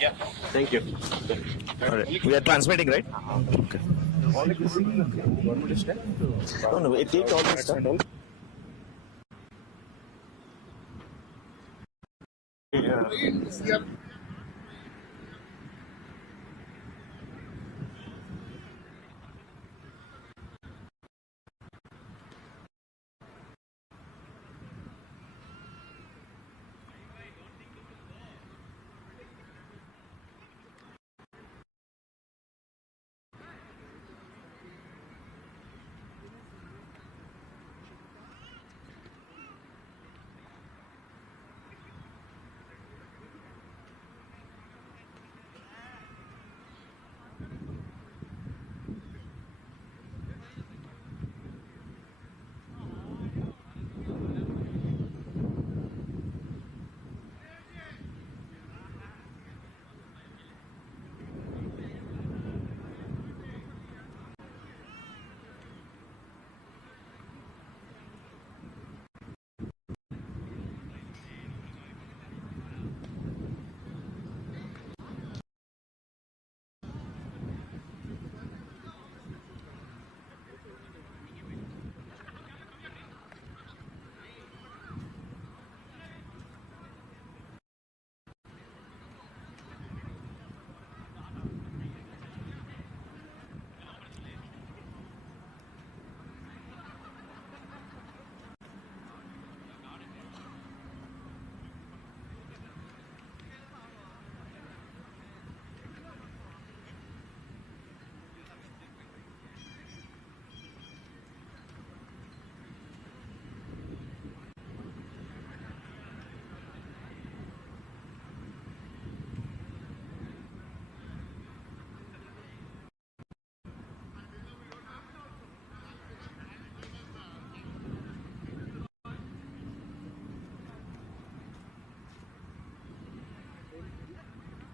Yeah. Thank you. All right. We are transmitting, right? Okay. No, it takes all this stuff. Yeah.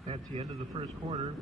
That's the end of the first quarter.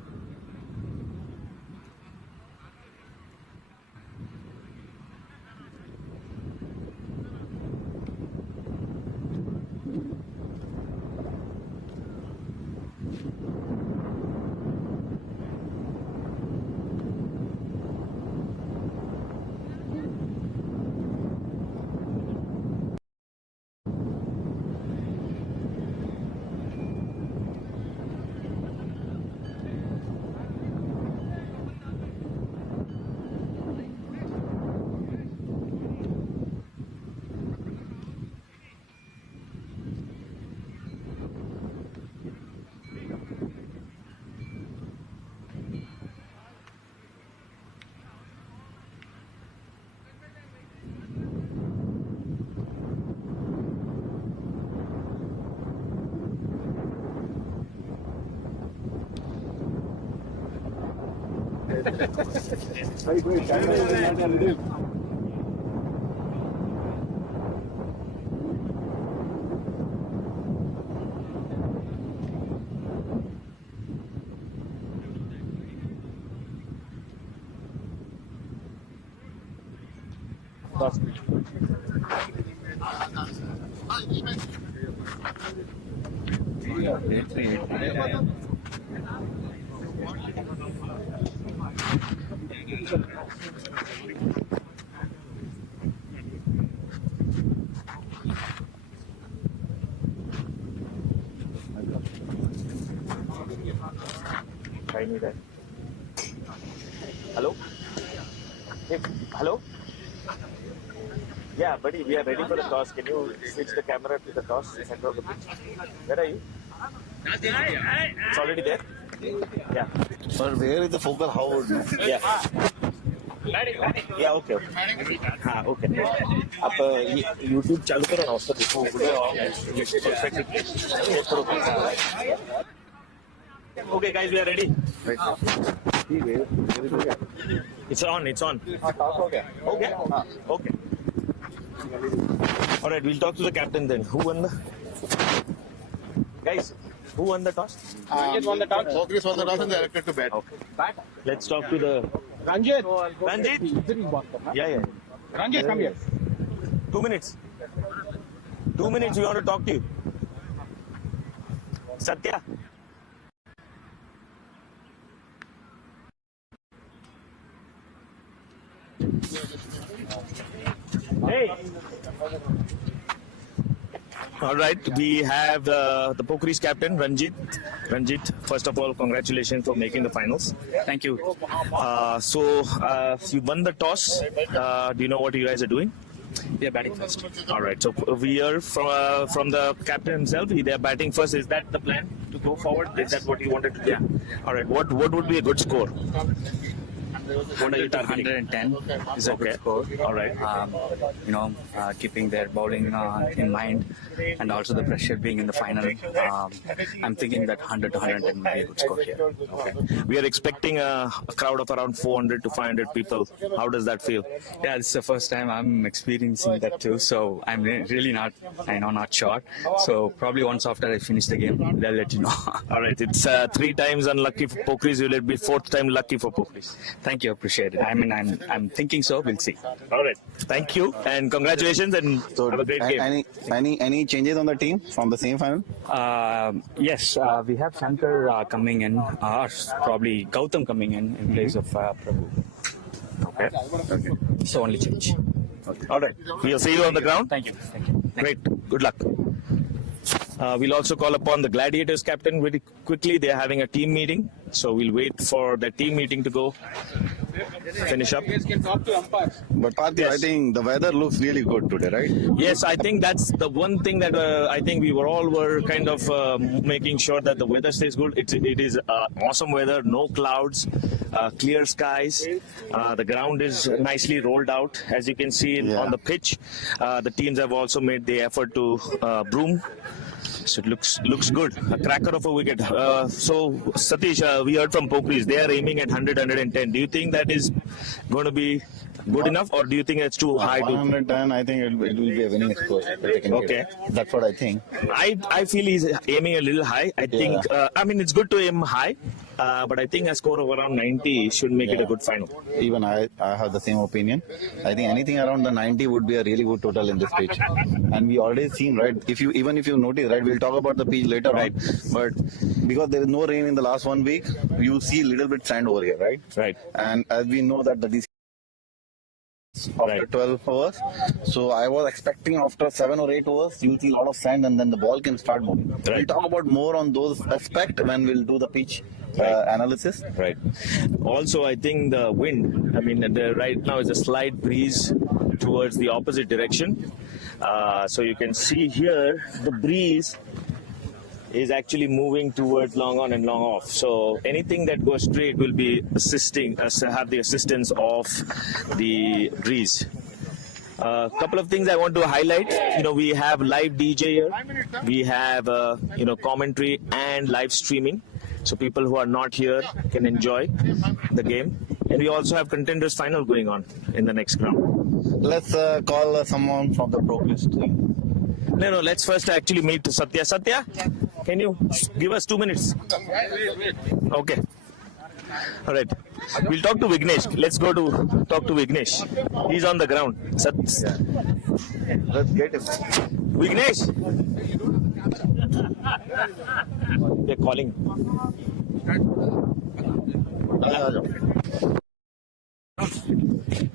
Hello? Hey, hello? Yeah, buddy, we are ready for the toss. Can you switch the camera to the toss center of the pitch? Where are you? It's already there? Yeah. But where is the focal? How would you? Yeah. Yeah, okay. हाँ, okay. आप YouTube चालू करो ना उसका देखो Okay, guys, we are ready. It's on. Okay. All right, we'll talk to the captain then. Who won the? Guys, who won the toss? Pokiris won the toss. Pokiris won the toss and they elected to bat. Okay. Let's talk to the Ranjit. Yeah. Ranjit, come here. 2 minutes. 2 minutes. We want to talk to you. Satya. Hey. All right, we have the Pokiris captain, Ranjit. Ranjit, first of all, congratulations for making the finals. Thank you. You won the toss. Do you know what you guys are doing? We are batting first. All right, so we are from the captain himself. They are batting first. Is that the plan to go forward? Is that what you wanted to do? Yeah. All right, what would be a good score? What are you 100 to targeting? 110 is a good Okay. score. All right. Keeping their bowling in mind, and also the pressure being in the final. I'm thinking that 100 to 110 will be a good score here. Okay. We are expecting a crowd of around 400 to 500 people. How does that feel? Yeah, this is the first time I'm experiencing that too, so I'm really not sure. So probably once after I finish the game, they'll let you know. All right. It's 3 times unlucky for Pokiris. Will it be 4th time lucky for Pokiris? Thank you, appreciate it. I mean, I'm thinking so. We'll see. All right. Thank you and congratulations and have a great game. Any changes on the team from the same final? Yes, we have Shankar coming in, or probably Gautam coming in place of Prabhu. Okay. So only change. All right. We'll see you on the ground. Thank you. Thank you. Great. Good luck. We'll also call upon the Gladiators captain very quickly. They are having a team meeting. So we'll wait for the team meeting to go finish up. You guys can talk to umpire. But Parthiv, I think the weather looks really good today, right? Yes, I think that's the one thing that I think we were kind of making sure that the weather stays good. It is awesome weather, no clouds, clear skies. The ground is nicely rolled out, as you can see on the pitch. The teams have also made the effort to broom. So it looks good. A cracker of a wicket. So Satish, we heard from Pokiris. They are aiming at 100, 110. Do you think that is going to be good enough, or do you think it's too high? 110, I think it will be a winning score. Okay. That's what I think. I feel he's aiming a little high. I think, it's good to aim high, but I think a score of around 90 should make it a good final. Even I have the same opinion. I think anything around the 90 would be a really good total in this pitch. And we already seen, right? If you notice, right, we'll talk about the pitch later on. But because there is no rain in the last 1 week, you see a little bit sand over here, right? Right. And as we know that the DC after 12 overs, so I was expecting after 7 or 8 overs, you'll see a lot of sand and then the ball can start moving. Right. We'll talk about more on those aspects when we'll do the pitch analysis. Right. Also, I think the wind, right now is a slight breeze towards the opposite direction. So you can see here the breeze is actually moving towards long on and long off. So anything that goes straight will be assisting us to have the assistance of the breeze. Couple of things I want to highlight. We have live DJ here. We have commentary and live streaming. So people who are not here can enjoy the game. And we also have contenders final going on in the next round. Let's call someone from the Pokiris team. No, let's first actually meet Satya. Satya, can you give us 2 minutes? Okay. All right. We'll talk to Vignesh. Let's go to talk to Vignesh. He's on the ground. Let's get him. Vignesh! They're calling.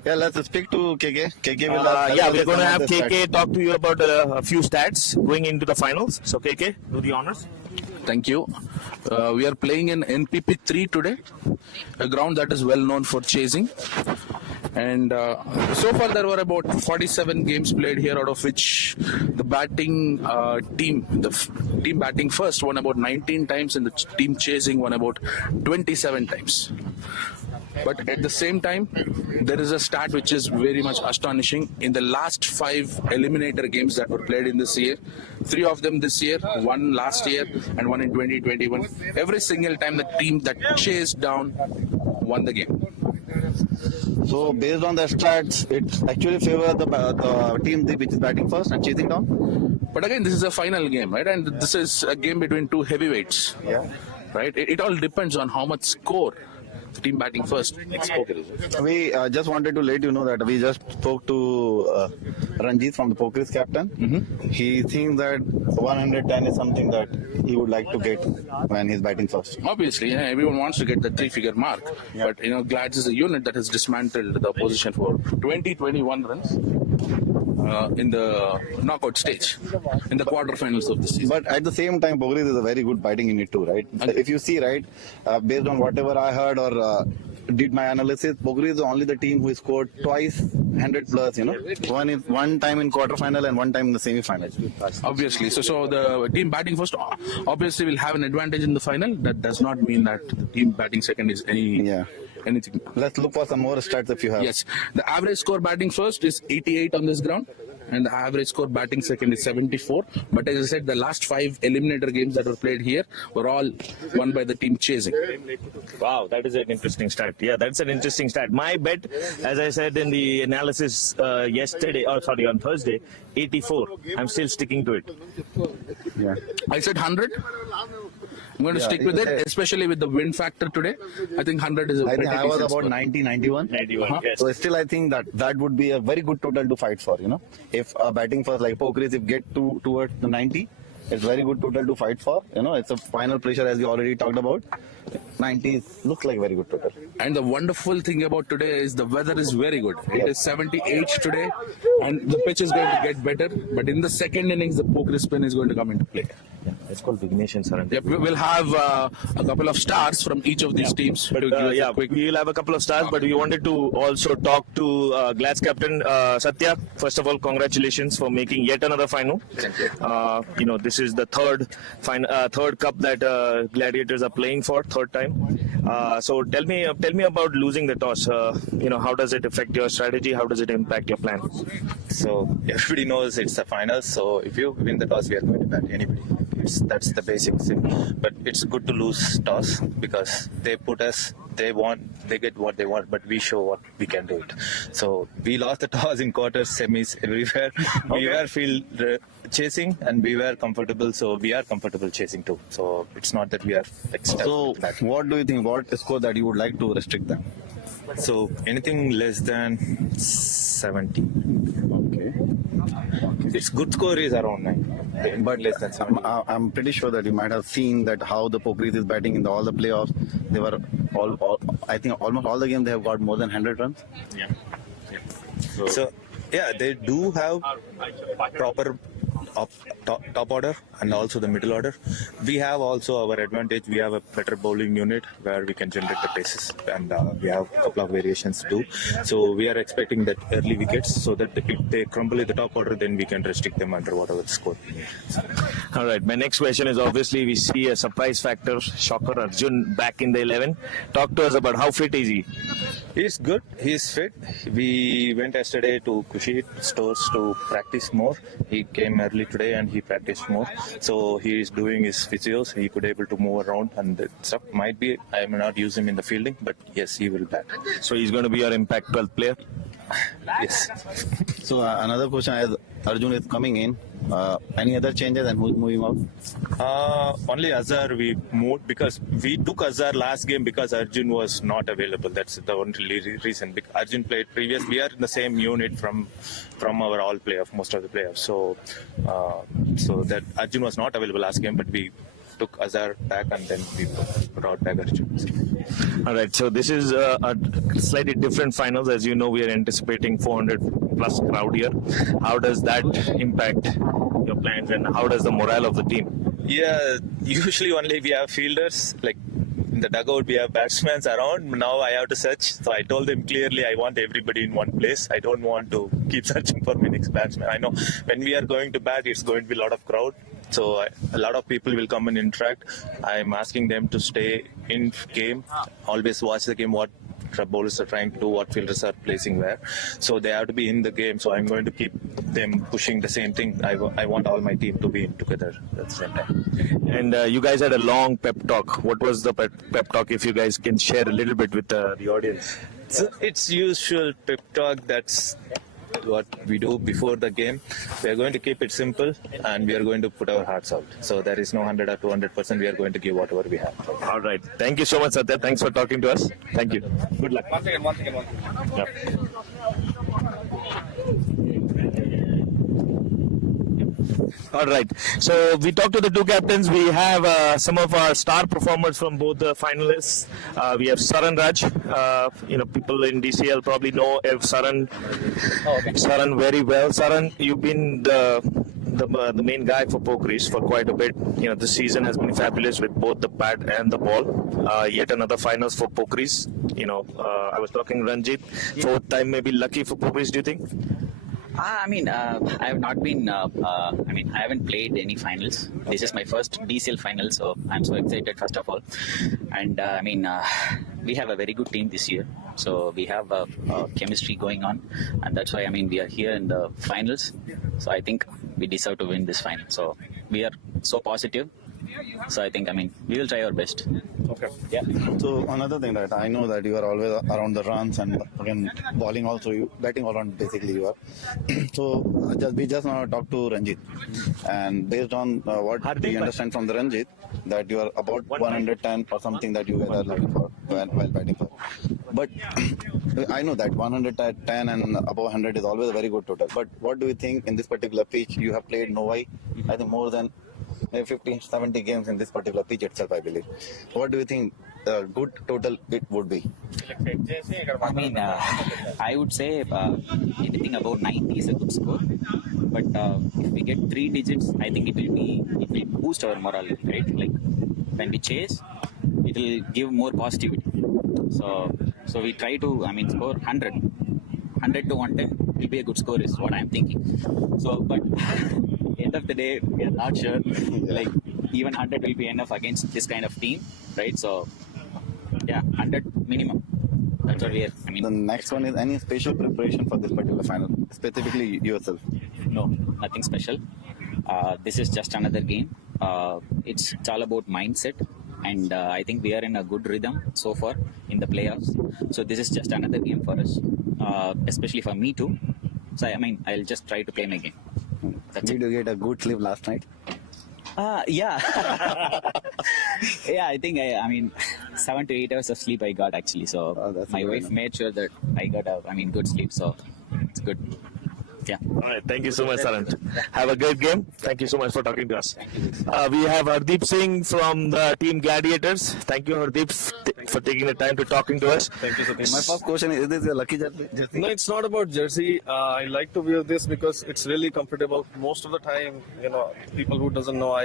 Yeah, let's speak to KK. KK will we're going to have KK talk to you about a few stats going into the finals. So KK, do the honors. Thank you. We are playing in NPP 3 today, a ground that is well known for chasing. And so far there were about 47 games played here, out of which the batting team batting first won about 19 times and the team chasing won about 27 times. But at the same time, there is a stat which is very much astonishing. In the last 5 eliminator games that were played in this year, 3 of them this year, 1 last year and 1 in 2021, every single time the team that chased down won the game. So based on the stats, it actually favors the team which is batting first and chasing down. But again, this is a final game, right? And this is a game between 2 heavyweights. Yeah. Right? It all depends on how much score team batting first. We just wanted to let you know that we just spoke to Ranjit from the Pokiris captain. He thinks that 110 is something that he would like to get when he's batting first. Obviously, everyone wants to get the 3-figure mark, but Glads is a unit that has dismantled the opposition for 21 runs in the knockout stage, in the quarterfinals of the season. But at the same time, Pokiris is a very good batting unit too, right? If you see, right, based on whatever I heard or did my analysis, Pokiris is only the team who scored twice 100 plus, one time in quarterfinal and one time in the semi-final. Obviously, so the team batting first obviously will have an advantage in the final. That does not mean that the team batting second is anything. Let's look for some more stats if you have. Yes, the average score batting first is 88 on this ground, and the average score batting second is 74. But as I said, the last 5 eliminator games that were played here were all won by the team chasing. Wow, that is an interesting stat. Yeah, that's an interesting stat. My bet, as I said in the analysis on Thursday, 84. I'm still sticking to it. Yeah. I said 100. I'm going to stick with it, especially with the wind factor today. I think 100 is a I pretty think I was decent about score. 90, 91. 91, yes. So still I think that would be a very good total to fight for, If batting first like Pokiris, if get towards the 90, it's very good total to fight for. It's a final pressure as we already talked about. 90 looks like very good total. And the wonderful thing about today is the weather is very good. It is 78 today, and the pitch is going to get better. But in the second innings, the Pokiris spin is going to come into play. It's called Vignesh Saran. Yep, we will have a couple of stars from each of these teams. But to give us a quick. we will have a couple of stars, but we wanted to also talk to Glad's captain, Satya. First of all, congratulations for making yet another final. This is the third cup that Gladiators are playing for, third time. So tell me about losing the toss. How does it affect your strategy? How does it impact your plan? So everybody knows it's the finals. So if you win the toss, we are going to bat anybody. That's the basic thing. But it's good to lose toss because they put us. They get what they want, but we show what we can do it. So we lost the toss in quarters, semis, everywhere. We were field chasing and we were comfortable. So we are comfortable chasing too. So it's not that we are stuck. So what do you think? What score that you would like to restrict them? So anything less than 70. Okay. Its good score is around 9, but less than 70. I'm pretty sure that you might have seen that how the Pokiris is batting in all the playoffs. They were I think almost all the games they have got more than 100 runs. Yeah. So they do have proper top order and also the middle order. We have also our advantage. We have a better bowling unit where we can generate the bases, and we have a couple of variations too. So we are expecting that early wickets, so that if they crumble in the top order, then we can restrict them under whatever the score. All right. My next question is obviously we see a surprise factor. Shocker Arjun back in the 11. Talk to us about how fit is he? He's good. He's fit. We went yesterday to Kushi stores to practice more. He came early today and he practiced more. So he is doing his physios. He could able to move around and the stuff. Might be I may not use him in the fielding, but yes, he will bat. So he's going to be your Impact 12 player? Yes. So another question as Arjun is coming in. Any other changes and who's moving out? Only Azhar we moved because we took Azhar last game because Arjun was not available. That's the only reason. Arjun played previous. We are in the same unit from our all playoff, most of the playoffs. So that Arjun was not available last game, but we took Azhar back and then we brought back Arjun. All right, so this is a slightly different finals. As you know, we are anticipating 400 plus crowd here. How does that impact your plans and how does the morale of the team? Yeah, usually only we have fielders, like in the dugout we have batsmen around. Now I have to search. So I told them clearly I want everybody in one place. I don't want to keep searching for my next batsman. I know when we are going to bat, it's going to be a lot of crowd. So a lot of people will come and interact. I'm asking them to stay in game, always watch the game, what bowlers are trying to do, what fielders are placing where. So they have to be in the game. So I'm going to keep them pushing the same thing. I want all my team to be in together at the same time. And you guys had a long pep talk. What was the pep talk, if you guys can share a little bit with the audience? So it's usual pep talk that's what we do before the game. We are going to keep it simple and we are going to put our hearts out. So there is no 100 or 200%. We are going to give whatever we have. All right. Thank you so much, Satya. Thanks for talking to us. Thank you. Good luck. One second. Yeah. All right. So we talked to the two captains. We have some of our star performers from both the finalists. We have Saran Raj. People in DCL probably know Saran very well. Saran, you've been the main guy for Pokiris for quite a bit. This season has been fabulous with both the bat and the ball. Yet another finals for Pokiris. I was talking Ranjit. Fourth time maybe lucky for Pokiris, do you think? I have not been. I haven't played any finals. This is my first DCL final, so I'm so excited. First of all, and we have a very good team this year. So we have chemistry going on, and that's why we are here in the finals. So I think we deserve to win this final. So we are so positive. So I think we will try our best. Okay. Yeah. So another thing that I know that you are always around the runs and again bowling also, you batting all around basically you are. So we just now talk to Ranjit, and based on what we understand from the Ranjit that you are about 110 or something that you guys are looking for while batting for. But I know that 110 and above 100 is always a very good total. But what do you think in this particular pitch? You have played Novi, I think more than 50-70 games in this particular pitch itself, I believe. What do you think good total it would be? I would say anything above 90 is a good score. But if we get 3 digits, I think it will boost our morale, right? Like when we chase, it will give more positivity. So we try to, score 100. 100 to 110 will be a good score is what I'm thinking. So, but end of the day, we are not sure. Like even 100 will be enough against this kind of team, right? So, yeah, 100 minimum. That's what we are. The next one is any special preparation for this particular final, specifically yourself? No, nothing special. This is just another game. It's all about mindset. And I think we are in a good rhythm so far in the playoffs. So this is just another game for us, especially for me too. So I'll just try to play my game. Did you get a good sleep last night? Yeah. Yeah, I think 7 to 8 hours of sleep I got actually. So my wife made sure that I got good sleep. So it's good. Yeah. All right. Thank you so much, Saran. Have a great game. Thank you so much for talking to us. We have Hardeep Singh from the team Gladiators. Thank you, Hardeep, for taking the time to talking to us. Thank you so much. My first question is this your lucky jersey? No, it's not about jersey. I like to wear this because it's really comfortable. Most of the time, people who doesn't know,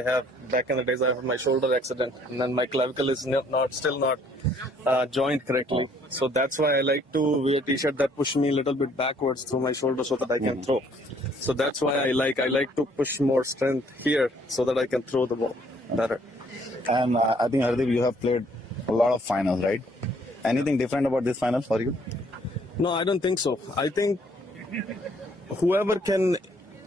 back in the days I had my shoulder accident and then my clavicle is still not joined correctly. So that's why I like to wear a t-shirt that push me a little bit backwards through my shoulder so that I can throw. So that's why I like to push more strength here so that I can throw the ball better. And I think Hardeep, you have played a lot of finals, right? Anything different about this final for you? No, I don't think so. I think whoever can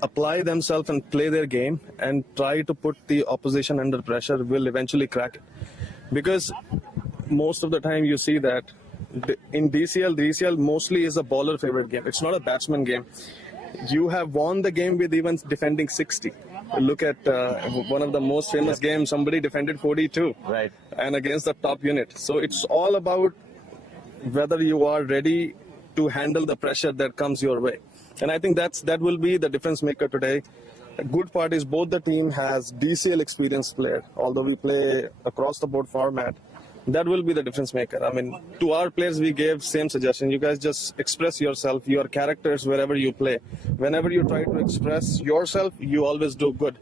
apply themselves and play their game and try to put the opposition under pressure will eventually crack it. Because most of the time you see that in DCL mostly is a bowler favorite game. It's not a batsman game. You have won the game with even defending 60. Look at one of the most famous games, somebody defended 42. Right. And against the top unit. So it's all about whether you are ready to handle the pressure that comes your way. And I think that will be the difference maker today. The good part is both the team has DCL experienced player, although we play across the board format. That will be the difference maker. To our players, we gave same suggestion. You guys just express yourself, your characters wherever you play. Whenever you try to express yourself, you always do good.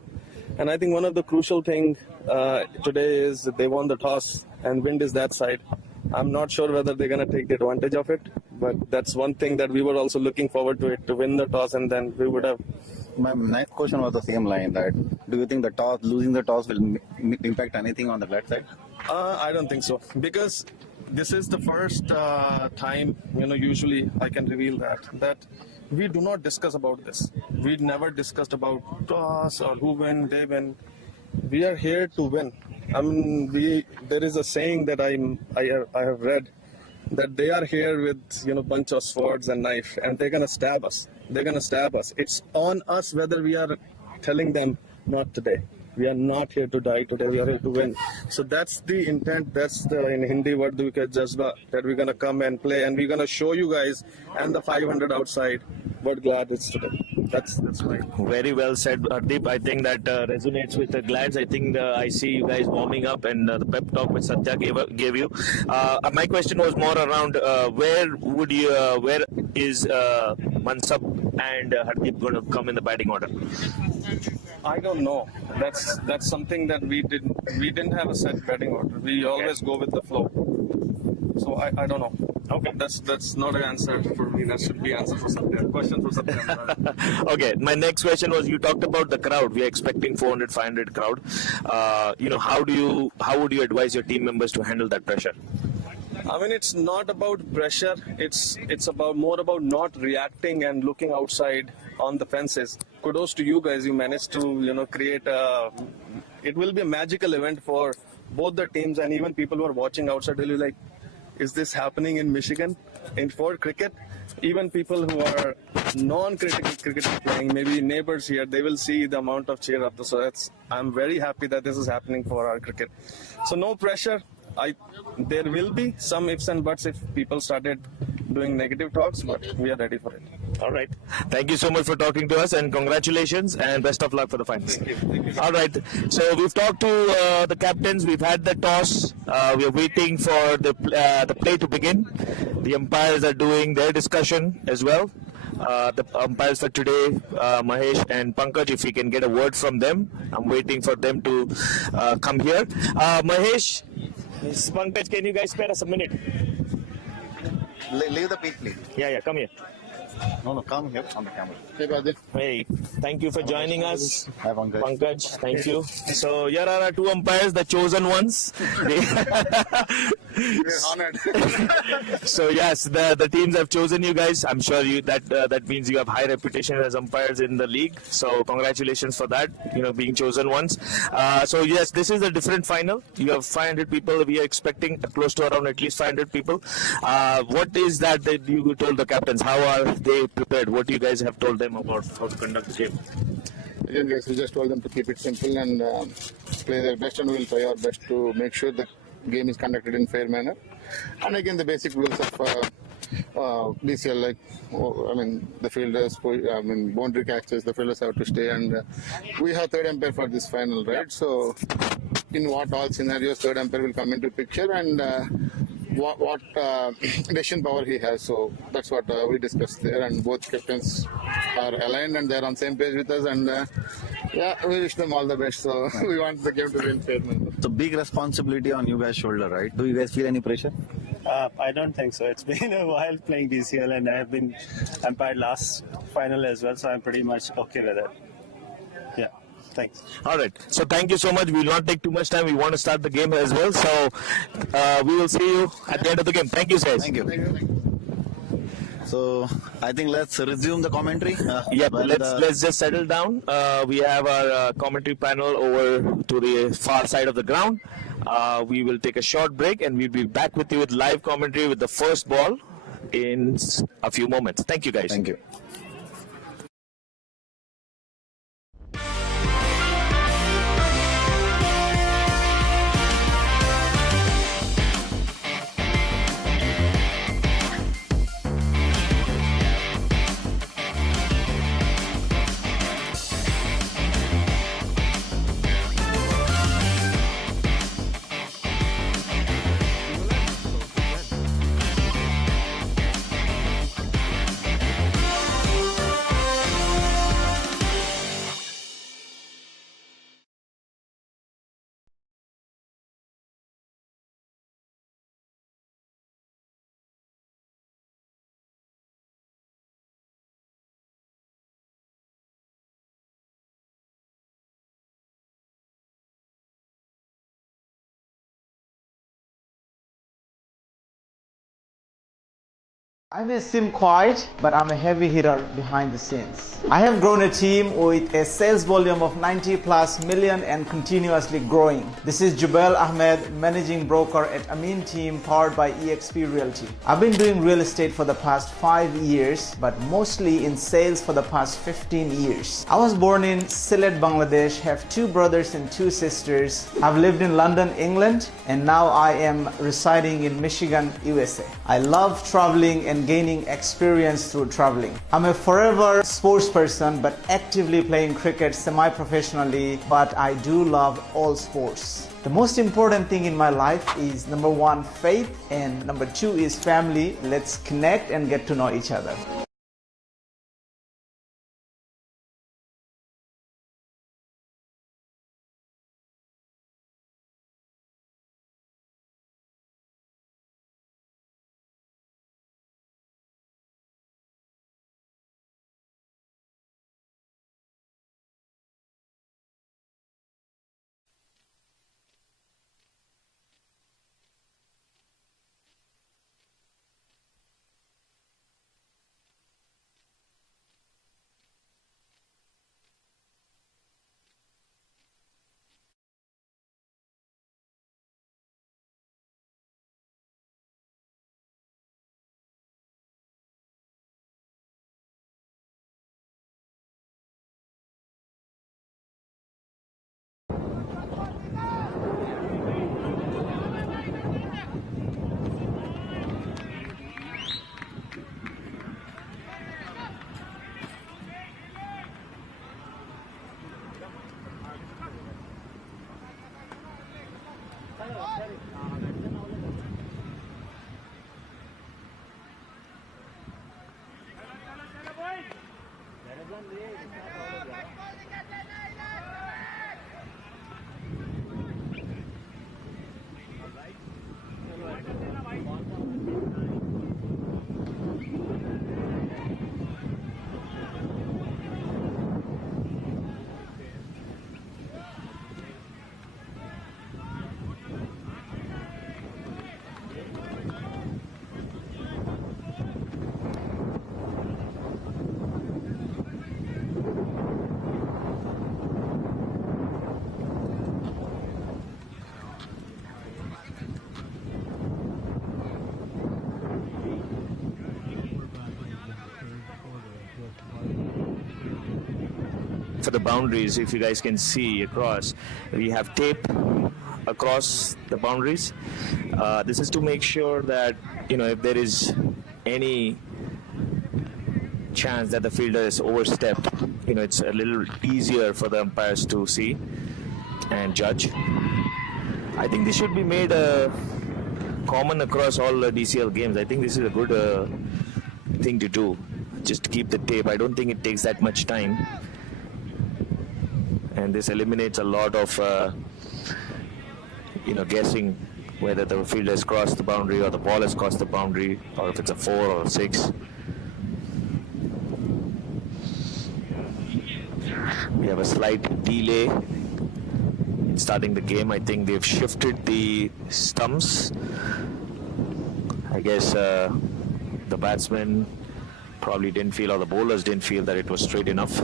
And I think one of the crucial thing today is that they won the toss and wind is that side. I'm not sure whether they're going to take the advantage of it, but that's one thing that we were also looking forward to it, to win the toss, and then we would have. My next question was the same line, that do you think losing the toss will impact anything on the Glad side? I don't think so, because this is the first time, usually I can reveal that we do not discuss about this. We never discussed about toss or who win, they win. We are here to win. There is a saying that I have read that they are here with bunch of swords and knife, and they're gonna stab us. It's on us whether we are telling them not today. We are not here to die today. We are here to win. So that's the intent. That's the in Hindi word jazba, that we're gonna come and play, and we're gonna show you guys and the 500 outside what Glad is today. That's right. Very well said, Hardeep. I think that resonates with the Glads. I think I see you guys warming up, and the pep talk which Satya gave you. My question was more around where is Mansab and Hardeep going to come in the batting order? I don't know. That's something that we didn't have a set batting order. We always go with the flow. So I don't know. Okay. That's not an answer for me. That should be answer for Satya. Question for Satya. Okay. My next question was, you talked about the crowd. We are expecting 400, 500 crowd. How would you advise your team members to handle that pressure? I mean, it's not about pressure. It's more about not reacting and looking outside on the fences. Kudos to you guys. You managed to create it will be a magical event for both the teams, and even people who are watching outside will be like, is this happening in Michigan? For cricket, even people who are cricket playing, maybe neighbors here, they will see the amount of cheer up. So I'm very happy that this is happening for our cricket. So no pressure. There will be some ifs and buts if people started doing negative talks, but we are ready for it. All right. Thank you so much for talking to us, and congratulations and best of luck for the finals. Thank you. All right. So we've talked to the captains. We've had the toss. We are waiting for the play to begin. The umpires are doing their discussion as well. The umpires for today, Mahesh and Pankaj, if we can get a word from them. I'm waiting for them to come here. Mahesh, Ms. Pankaj, can you guys spare us a minute? Leave the pitch, please. Yeah, come here. No, come here on the camera. Hey, thank you for joining us. Hi, Pankaj. Pankaj, thank you. So here are our two umpires, the chosen ones. We're honored. So yes, the teams have chosen you guys. I'm sure that means you have high reputation as umpires in the league. So congratulations for that, being chosen ones. So yes, this is a different final. You have 500 people. We are expecting close to around at least 500 people. What is that you told the captains? How are they prepared? What do you guys have told them about how to conduct the game? Again, guys, we just told them to keep it simple and play their best, and we'll try our best to make sure the game is conducted in fair manner. And again, the basic rules of BCL, the fielders, boundary catches, the fielders have to stay, and we have third umpire for this final, right? So, in what all scenarios, third umpire will come into picture, and what decision power he has. So that's what we discussed there, and both captains are aligned and they're on same page with us, and we wish them all the best. So we want the game to be in fair manner. So big responsibility on you guys' shoulder, right? Do you guys feel any pressure? I don't think so. It's been a while playing BCL, and I have been umpired last final as well, so I'm pretty much okay with it. Yeah. Thanks. All right. So thank you so much. We will not take too much time. We want to start the game as well. So we will see you at the end of the game. Thank you, guys. Thank you. So I think let's resume the commentary. Let's just settle down. We have our commentary panel over to the far side of the ground. We will take a short break, and we'll be back with you with live commentary with the first ball in a few moments. Thank you, guys. Thank you. I may seem quiet, but I'm a heavy hitter behind the scenes. I have grown a team with a sales volume of 90 plus million and continuously growing. This is Jubel Ahmed, managing broker at Amin Team powered by eXp Realty. I've been doing real estate for the past 5 years, but mostly in sales for the past 15 years. I was born in Sylhet, Bangladesh, have 2 brothers and 2 sisters. I've lived in London, England, and now I am residing in Michigan, USA. I love traveling and gaining experience through traveling. I'm a forever sports person, but actively playing cricket semi-professionally, but I do love all sports. The most important thing in my life is number 1, faith, and number 2 is family. Let's connect and get to know each other. For the boundaries, if you guys can see across, we have tape across the boundaries. This is to make sure that, if there is any chance that the fielder is overstepped, it's a little easier for the umpires to see and judge. I think this should be made common across all DCL games. I think this is a good thing to do, just to keep the tape. I don't think it takes that much time, and this eliminates a lot of guessing whether the fielder has crossed the boundary or the ball has crossed the boundary, or if it's a 4 or a 6. We have a slight delay in starting the game. I think they've shifted the stumps. I guess the batsmen probably didn't feel, or the bowlers didn't feel, that it was straight enough.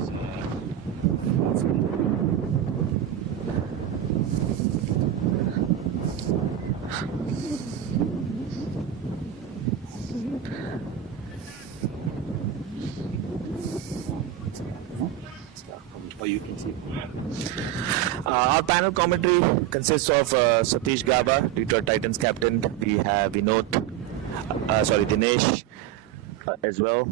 Our panel commentary consists of Satish Gaba, Detroit Titans captain. We have Dinesh as well,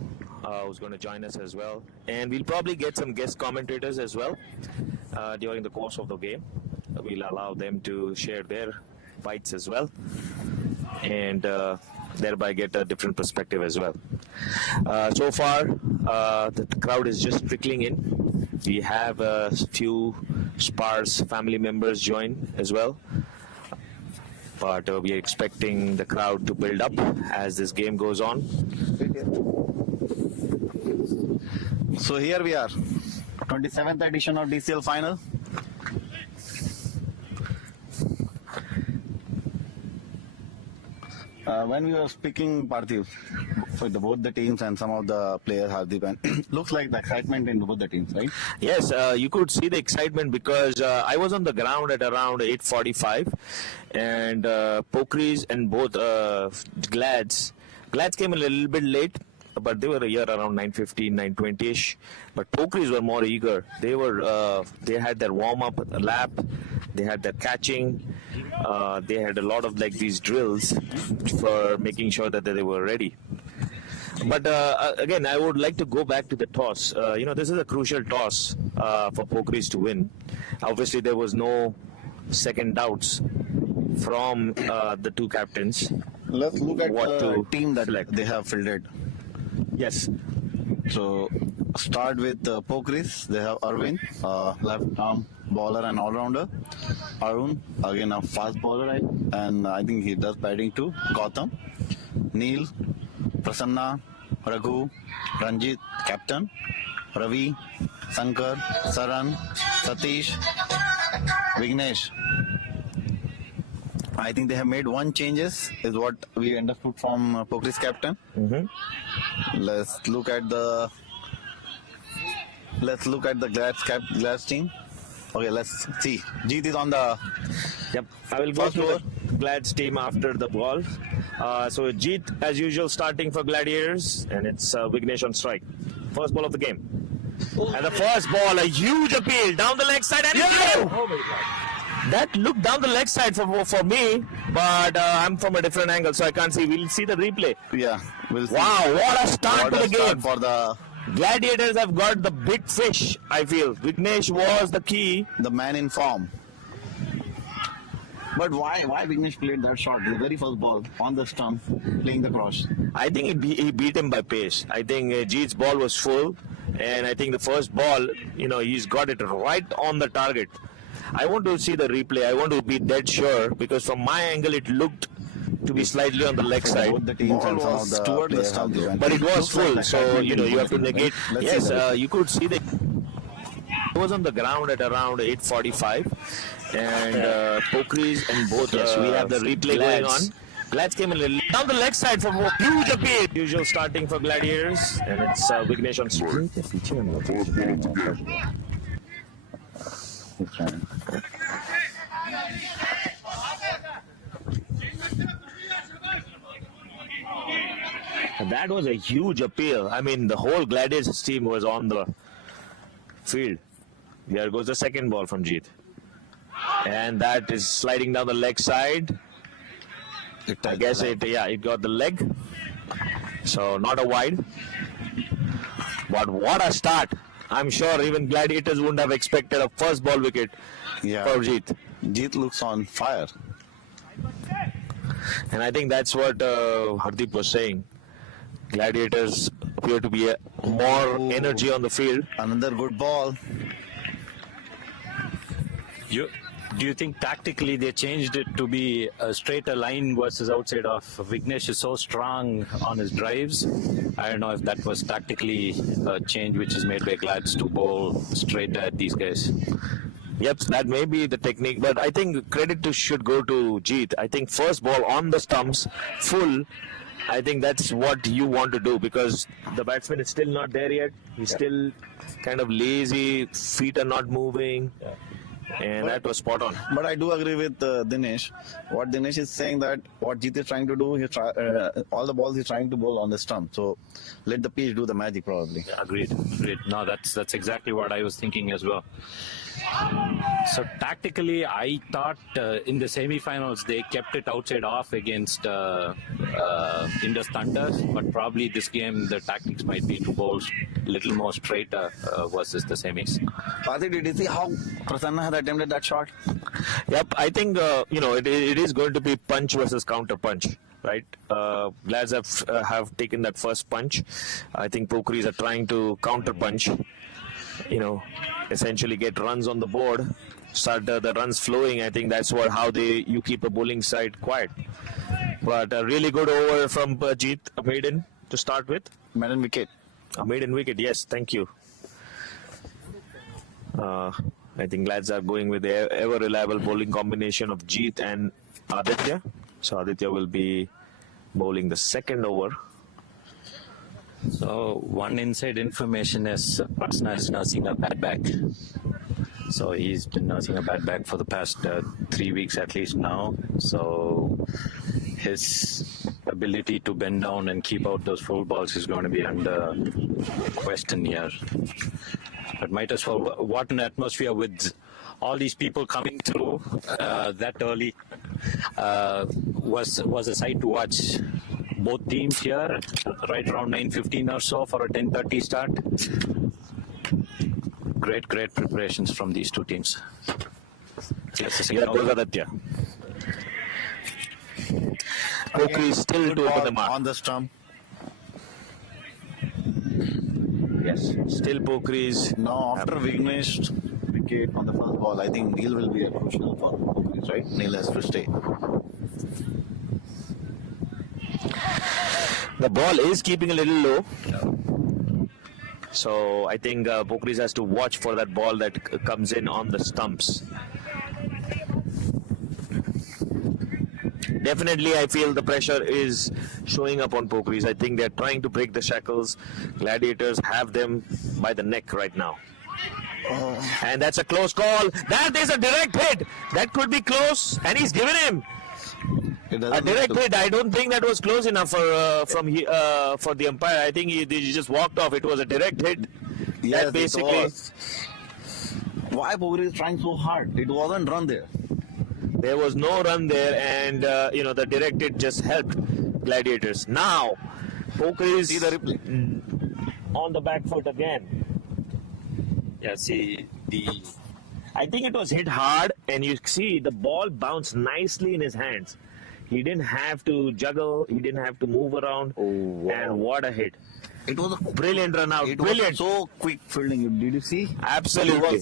who's going to join us as well. And we'll probably get some guest commentators as well during the course of the game. We'll allow them to share their bites as well, and thereby get a different perspective as well. So far, the crowd is just trickling in. We have a few sparse family members join as well, but we are expecting the crowd to build up as this game goes on. So here we are, 27th edition of DCL final. when we were speaking, Parthiv, for both the teams and some of the players, Hardeep, and looks like the excitement in both the teams, right? Yes, you could see the excitement because I was on the ground at around 8:45, and Pokiris and both Glads came a little bit late, but they were here around 9:15, 9:20ish. But Pokiris were more eager. They had their warm-up lap, they had their catching, they had a lot of like these drills for making sure that they were ready. But again, I would like to go back to the toss. This is a crucial toss for Pokiris to win. Obviously, there was no second doubts from the two captains. Let's look at the team that select. they have fielded. Yes. So start with Pokiris. They have Arvind, left arm bowler and all-rounder. Arun, again a fast bowler, right? And I think he does batting too. Gautam, Neil, Prasanna, Raghu, Ranjit, captain, Ravi, Sankar, Saran, Satish, Vignesh. I think they have made one changes, is what we understood from Pokiris captain. Let's look at the Glads team. Okay, let's see. Jeet is on the. Yep. I will go through the Glads team after the ball. So Jeet, as usual, starting for Gladiators, and it's Vignesh on strike. First ball of the game. And the first ball, a huge appeal down the leg side, and oh my God. That looked down the leg side for me, but I'm from a different angle, so I can't see. We'll see the replay. Yeah, we'll see. Wow, what a start to the game. For the Gladiators have got the big fish, I feel. Vignesh was the key. The man in form. But why Vignesh played that shot? The very first ball on the stump, playing the cross. I think he beat him by pace. I think Jeet's ball was full, and I think the first ball, he's got it right on the target. I want to see the replay. I want to be dead sure, because from my angle it looked to be slightly on the leg side. Both the teams and some of the toward the stump, but it was full, so you have to negate. Yes, you could see that. He was on the ground at around 8:45, and Pokiris and both. Yes, we have the replay going on. Glads came a little down the leg side for a huge appeal. Usual starting for Gladiators, and it's Vignesh on strike. That was a huge appeal. I mean, the whole Gladiators team was on the field. Here goes the second ball from Jeet. And that is sliding down the leg side. I guess it got the leg. So not a wide. But what a start. I'm sure even Gladiators wouldn't have expected a first ball wicket for Jeet. Jeet looks on fire. And I think that's what Hardeep was saying. Gladiators appear to be more energy on the field. Another good ball. Do you think tactically they changed it to be a straighter line versus outside off? Vignesh is so strong on his drives. I don't know if that was tactically a change which is made by Glads to bowl straighter at these guys. Yep, that may be the technique, but I think credit should go to Jeet. I think first ball on the stumps, full. I think that's what you want to do, because the batsman is still not there yet. He's still kind of lazy, feet are not moving. And that was spot on. But I do agree with Dinesh. What Dinesh is saying, that what Jeet is trying to do, all the balls he's trying to bowl on the stump. So let the pitch do the magic, probably. Agreed. No, that's exactly what I was thinking as well. So tactically, I thought in the semi-finals they kept it outside off against Indus Thunders, but probably this game the tactics might be to bowl a little more straighter versus the semis. Parthiv, did you see how Prasanna had attempted that shot? Yep, I think it is going to be punch versus counter punch. Right, Glads have taken that first punch. I think Pokiris are trying to counter punch. Essentially get runs on the board, start the runs flowing. I think that's how you keep a bowling side quiet. But a really good over from Jeet, a maiden to start with. Maiden wicket. A maiden wicket, yes, thank you. I think Glads are going with the ever reliable bowling combination of Jeet and Aditya. So Aditya will be bowling the second over. So one inside information is Prasna is nursing a bad back. So he's been nursing a bad back for the past 3 weeks at least now. So his ability to bend down and keep out those full balls is going to be under question here. But might as well, what an atmosphere with all these people coming through that early was a sight to watch. Both teams here right around 9:15 or so for a 10:30 start. Great preparations from these two teams. Yes, Here goes Aditya. Pokiris still to open the mark. On the stump. Yes, still Pokiris. Now, after Vignesh wicket on the first ball, I think Neil will be a crucial for Pokiris, right? Neil has to stay. The ball is keeping a little low. So I think Pokiris has to watch for that ball that comes in on the stumps. Definitely, I feel the pressure is showing up on Pokiris. I think they're trying to break the shackles. Gladiators have them by the neck right now. And that's a close call. That is a direct hit. That could be close. And he's given him a direct hit. I don't think that was close enough for the umpire. I think he just walked off. It was a direct hit. Yes, that basically. Why Pokiris is trying so hard? It wasn't run there. There was no run there, and the direct hit just helped Gladiators. Now, Pokiris See the replay. on the back foot again. yeah. See I think it was hit hard, and you see the ball bounced nicely in his hands. He didn't have to juggle. He didn't have to move around. Oh, wow. And what a hit! It was a Brilliant run out. It Brilliant. was so quick fielding. Did you see? Absolutely.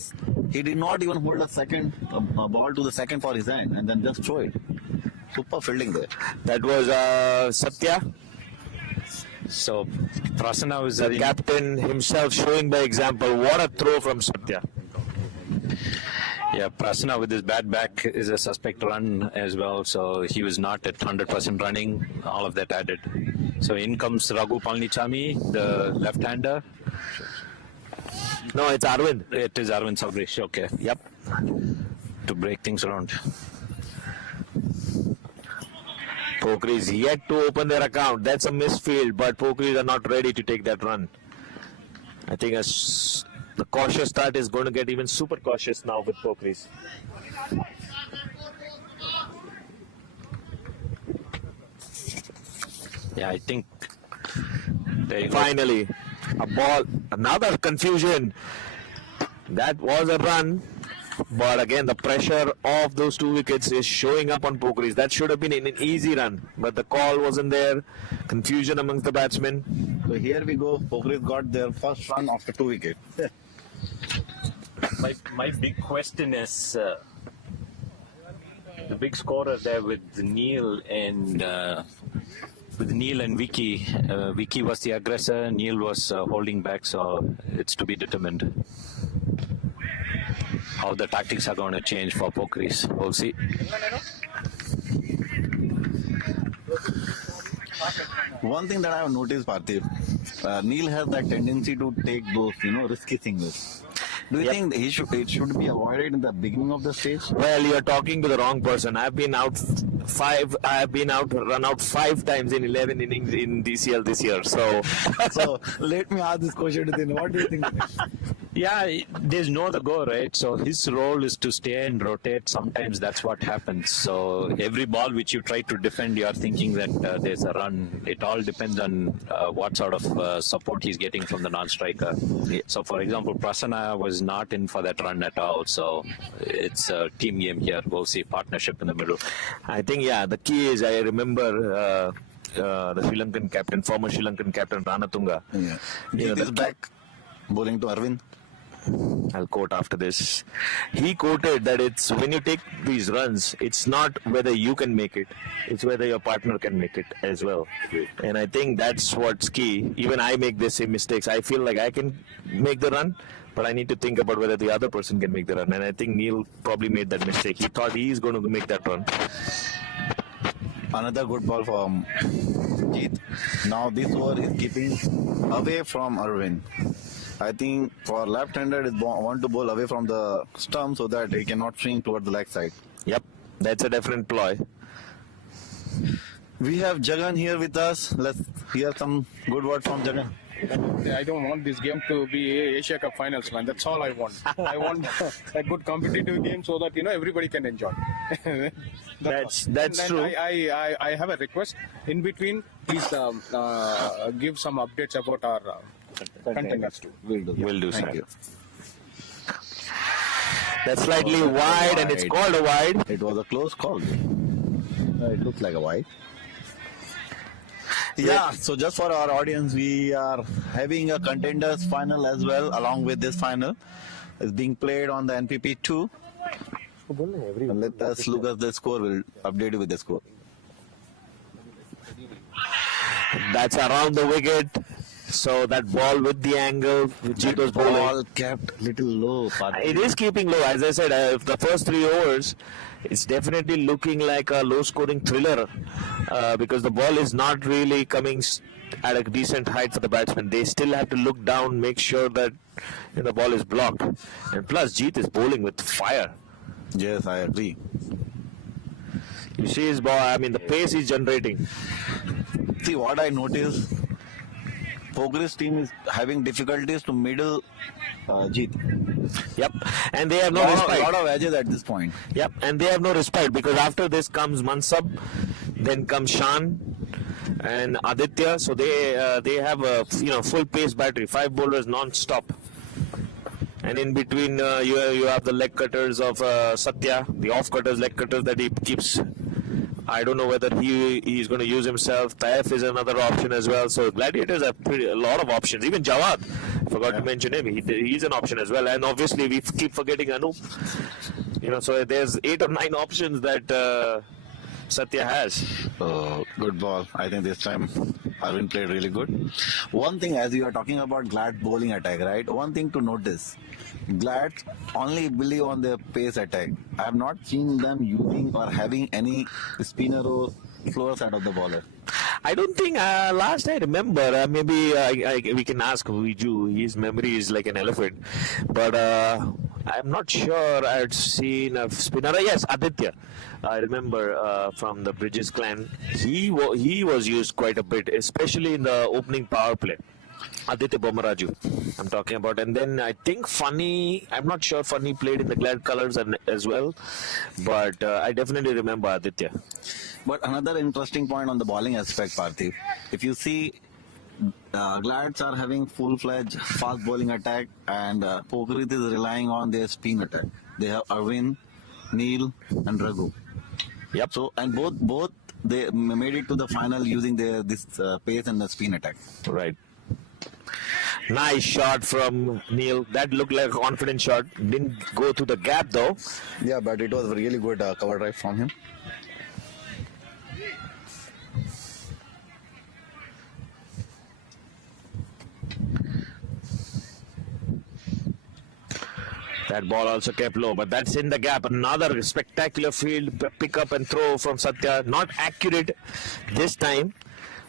He did not even hold a ball to the second for his hand and then just throw it. Super fielding there. That was Satya, so Prasanna was the captain himself, showing by example. What a throw from Satya. Yeah, Prasanna with his bad back is a suspect run as well, so he was not at 100% running, all of that added. So in comes Raghu Palnichami, the left-hander. No, it's Arvind. It is Arvind Sabrish, okay. Yep. To break things around. Pokiris yet to open their account. That's a misfield, but Pokiris are not ready to take that run. I think the cautious start is going to get even super cautious now with Pokiris. Yeah, I think there you go. Finally, a ball, another confusion. That was a run, but again, the pressure of those 2 wickets is showing up on Pokiris. That should have been an easy run, but the call wasn't there. Confusion amongst the batsmen. So here we go. Pokiris got their first run after 2 wickets. My big question is the big scorer there with Neil and Vicky. Vicky was the aggressor. Neil was holding back, so it's to be determined how the tactics are going to change for Pokiris. We'll see. One thing that I have noticed, Parthiv, Neil has that tendency to take those, risky singles. Do you think it should be avoided in the beginning of the stage? Well, you're talking to the wrong person. I've been run out 5 times in 11 innings in DCL this year. So Let me ask this question to Din. What do you think? Yeah, there's no other go, right? So his role is to stay and rotate. Sometimes that's what happens. So every ball which you try to defend, you are thinking that there's a run. It all depends on what sort of support he's getting from the non-striker. So, for example, Prasanna was not in for that run at all. So it's a team game here. We'll see partnership in the middle. I think, the key is, I remember the Sri Lankan captain, former Sri Lankan captain Ranatunga. Yeah. He is back bowling to Arvind. I'll quote after this. He quoted that it's when you take these runs, it's not whether you can make it, it's whether your partner can make it as well. And I think that's what's key. Even I make the same mistakes. I feel like I can make the run, but I need to think about whether the other person can make the run. And I think Neil probably made that mistake. He thought he's going to make that run. Another good ball from Jeet. Now this over is keeping away from Arvind. I think for left-hander, is want to bowl away from the stump so that he cannot swing towards the leg side. Yep, that's a different ploy. We have Jagan here with us. Let's hear some good word from Jagan. I don't want this game to be Asia Cup finals, man. That's all I want. I want a good competitive game so that everybody can enjoy. That's and true. I have a request. In between, please give some updates about our contenders too. Will do. Thank you. That's slightly wide, and it's called a wide. It was a close call. It looks like a wide. Yeah, so just for our audience, we are having a contenders final as well, along with this final. It's being played on the NPP 2. Let us look at the score. We'll update you with the score. That's around the wicket. So that ball with the angle, Jeet was bowling. Ball kept little low. It is keeping low. As I said, the first 3 overs, it's definitely looking like a low-scoring thriller because the ball is not really coming at a decent height for the batsman. They still have to look down, make sure that the ball is blocked. And plus, Jeet is bowling with fire. Yes, I agree. You see his ball, I mean, the pace he's generating. See, what I noticed, Pokiris team is having difficulties to middle Jeet. Yep, and they have no respite. A lot of edges at this point. Yep, and they have no respite because after this comes Mansab, then comes Shan and Aditya. So they have a full pace battery, 5 bowlers non-stop. And in between you have the leg cutters of Satya, the off cutters, leg cutters that he keeps. I don't know whether he's going to use himself. Taif is another option as well. So Gladiators have a lot of options. Even Jawad, forgot to mention him. He's an option as well. And obviously we keep forgetting Anup. So there's 8 or 9 options that Satya has. Good ball. I think this time Arvind played really good. One thing, as you are talking about Glad bowling attack, right? One thing to notice. Glad only believe on their pace attack. I have not seen them using or having any spinner or slower side of the bowler. I don't think, last I remember, maybe we can ask Viju, his memory is like an elephant, but I'm not sure I'd seen a spinner. Yes, Aditya. I remember from the Bridges clan, he was used quite a bit, especially in the opening power play. Aditya Bomaraju, I'm talking about. And then I think Funny, I'm not sure Funny played in the Glad colours as well, but I definitely remember Aditya. But another interesting point on the bowling aspect, Parthiv, if you see, Glads are having full-fledged fast bowling attack, and Pokiris is relying on their spin attack. They have Arvind, Neil, and Raghu. Yep. So, and both they made it to the final using this pace and the spin attack. Right. Nice shot from Neil. That looked like a confident shot. Didn't go through the gap though. Yeah, but it was a really good cover drive from him. That ball also kept low, but that's in the gap. Another spectacular field pick up and throw from Satya. Not accurate this time,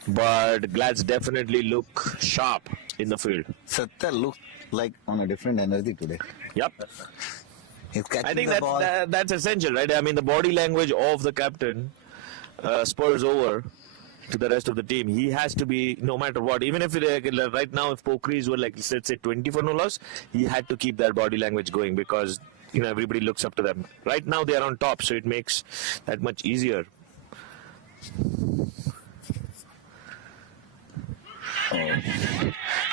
but Glads definitely look sharp in the field. Satya looks like on a different energy today. Yep. He's catching I think the ball. that's essential, right? I mean, the body language of the captain spurs over to the rest of the team. He has to be, no matter what, even if right now if Pokiris were like, let's say 20 for no loss, he had to keep that body language going because everybody looks up to them. Right now they are on top, so it makes that much easier.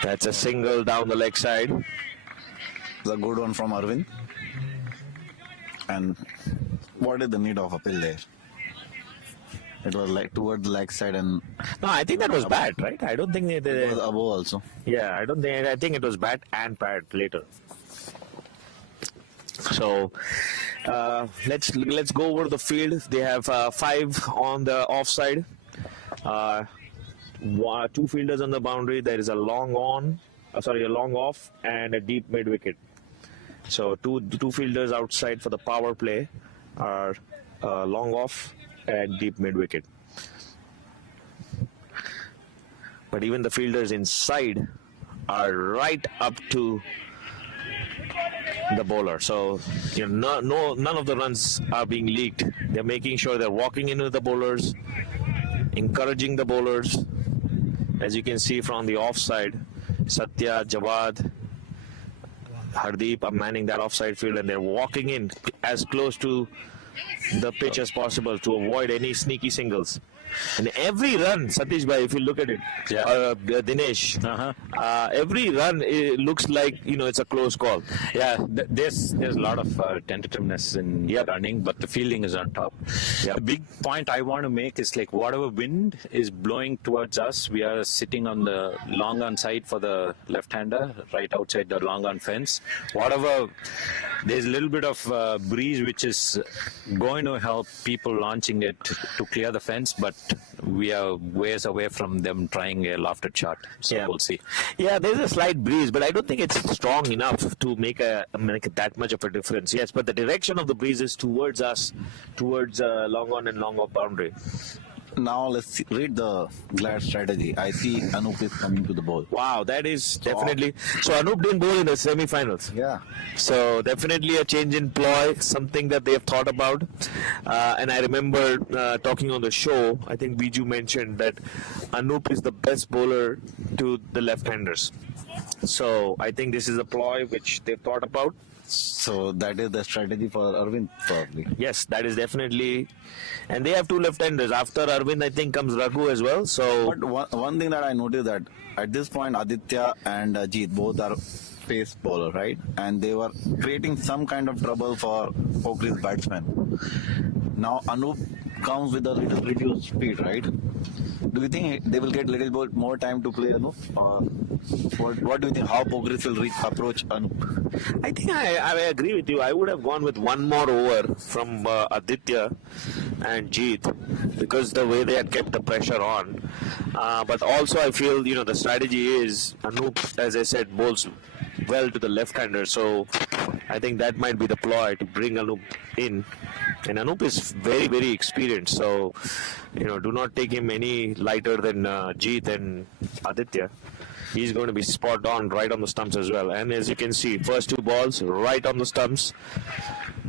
That's a single down the leg side. The good one from Arvind. And what is the need of a pill there? It was like towards the leg side and... No, I think that was bat, right? I don't think it was above also. Yeah, I think it was bat and pad later. So let's go over the field. They have 5 on the offside, 2 fielders on the boundary. There is a long off and a deep mid wicket. So two fielders outside for the power play are long off and deep mid wicket. but even the fielders inside are right up to the bowler. So none of the runs are being leaked. They're making sure they're walking into the bowlers, encouraging the bowlers. As you can see from the offside, Satya, Jawad, Hardeep are manning that offside field, and they're walking in as close to the pitch as possible to avoid any sneaky singles. And every run, Satish bhai, if you look at it, Dinesh, every run it looks like it's a close call. Yeah, there's a lot of tentativeness in running, but the fielding is on top. Yeah. The big point I want to make is like whatever wind is blowing towards us, we are sitting on the long on side for the left-hander, right outside the long on fence. Whatever, there's a little bit of breeze which is going to help people launching it to clear the fence, but we are ways away from them trying a lofted shot. So we'll see. Yeah, there's a slight breeze, but I don't think it's strong enough to make that much of a difference. Yes, but the direction of the breeze is towards us, towards long on and long off boundary. Now let's read the Glad strategy. I see Anup is coming to the ball. Wow, that is definitely... So Anup didn't bowl in the semi-finals. Yeah. So definitely a change in ploy, something that they've thought about. And I remember talking on the show, I think Biju mentioned that Anup is the best bowler to the left-handers. So I think this is a ploy which they've thought about. So that is the strategy for Arvind, probably. Yes, that is definitely, and they have two left-handers. After Arvind, I think comes Raghu as well. So, but one thing that I noticed that at this point, Aditya and Jeet both are pace bowler, right? And they were creating some kind of trouble for Pokiris batsmen. Now Anup comes with a little reduced speed, right? Do you think they will get a little bit more time to play Anup? Or what do you think? How Pokiris will approach Anup? I think I agree with you. I would have gone with one more over from Aditya and Jeet because the way they had kept the pressure on. But also I feel, the strategy is Anup, as I said, bowls well to the left-hander. So I think that might be the ploy to bring Anup in. And Anup is very, very experienced. So, do not take him any lighter than Jeet and Aditya. He's going to be spot on right on the stumps as well. And as you can see, first two balls right on the stumps,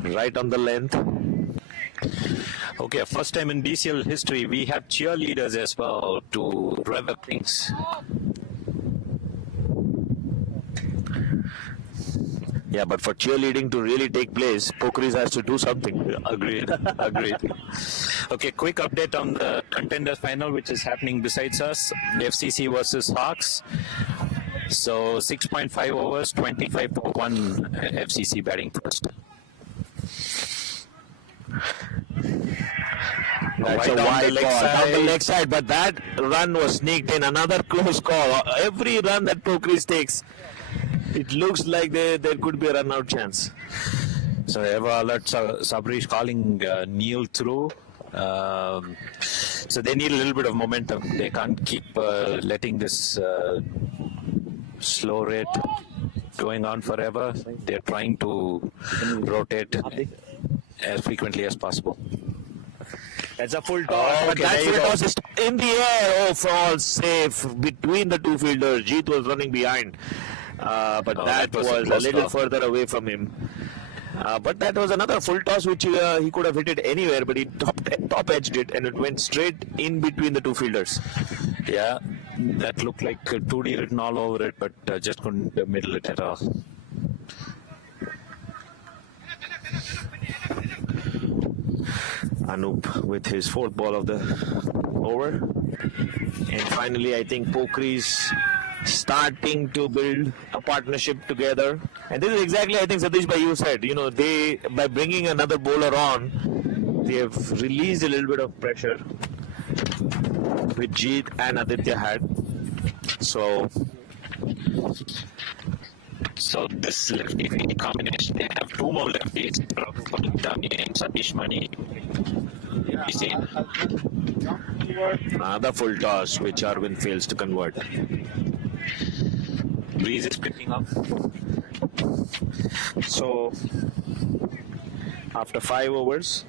right on the length. Okay, first time in BCL history, we have cheerleaders as well to rev up things. Yeah, but for cheerleading to really take place, Pokiris has to do something. Agreed. Okay, quick update on the contenders final, which is happening besides us. FCC versus Hawks. So 6.5 overs, 25 for 1 FCC batting first. That's a wide call down the leg side, but that run was sneaked in. Another close call. Every run that Pokiris takes, it looks like there could be a run-out chance. So ever alert Sabrish calling Neil through. So they need a little bit of momentum. They can't keep letting this slow rate going on forever. They're trying to rotate as frequently as possible. That's a full toss. Okay, That's full toss is in the air. Oh, fall safe between the two fielders. Jeet was running behind. But that was a little further away from him. But that was another full toss which he could have hit it anywhere, but he top edged it and it went straight in between the two fielders. Yeah, that looked like 2D written all over it, but just couldn't middle it at all. Anup with his fourth ball of the over. And finally, I think Pokiris starting to build a partnership together. And this is exactly, I think, Satish bhai, you said, they, by bringing another bowler on, they have released a little bit of pressure which Jeet and Aditya had. So this lefty combination, they have two more lefties, Dami and Satish Mani. Another full toss which Arvind fails to convert. Breeze is picking up. So after 5 overs,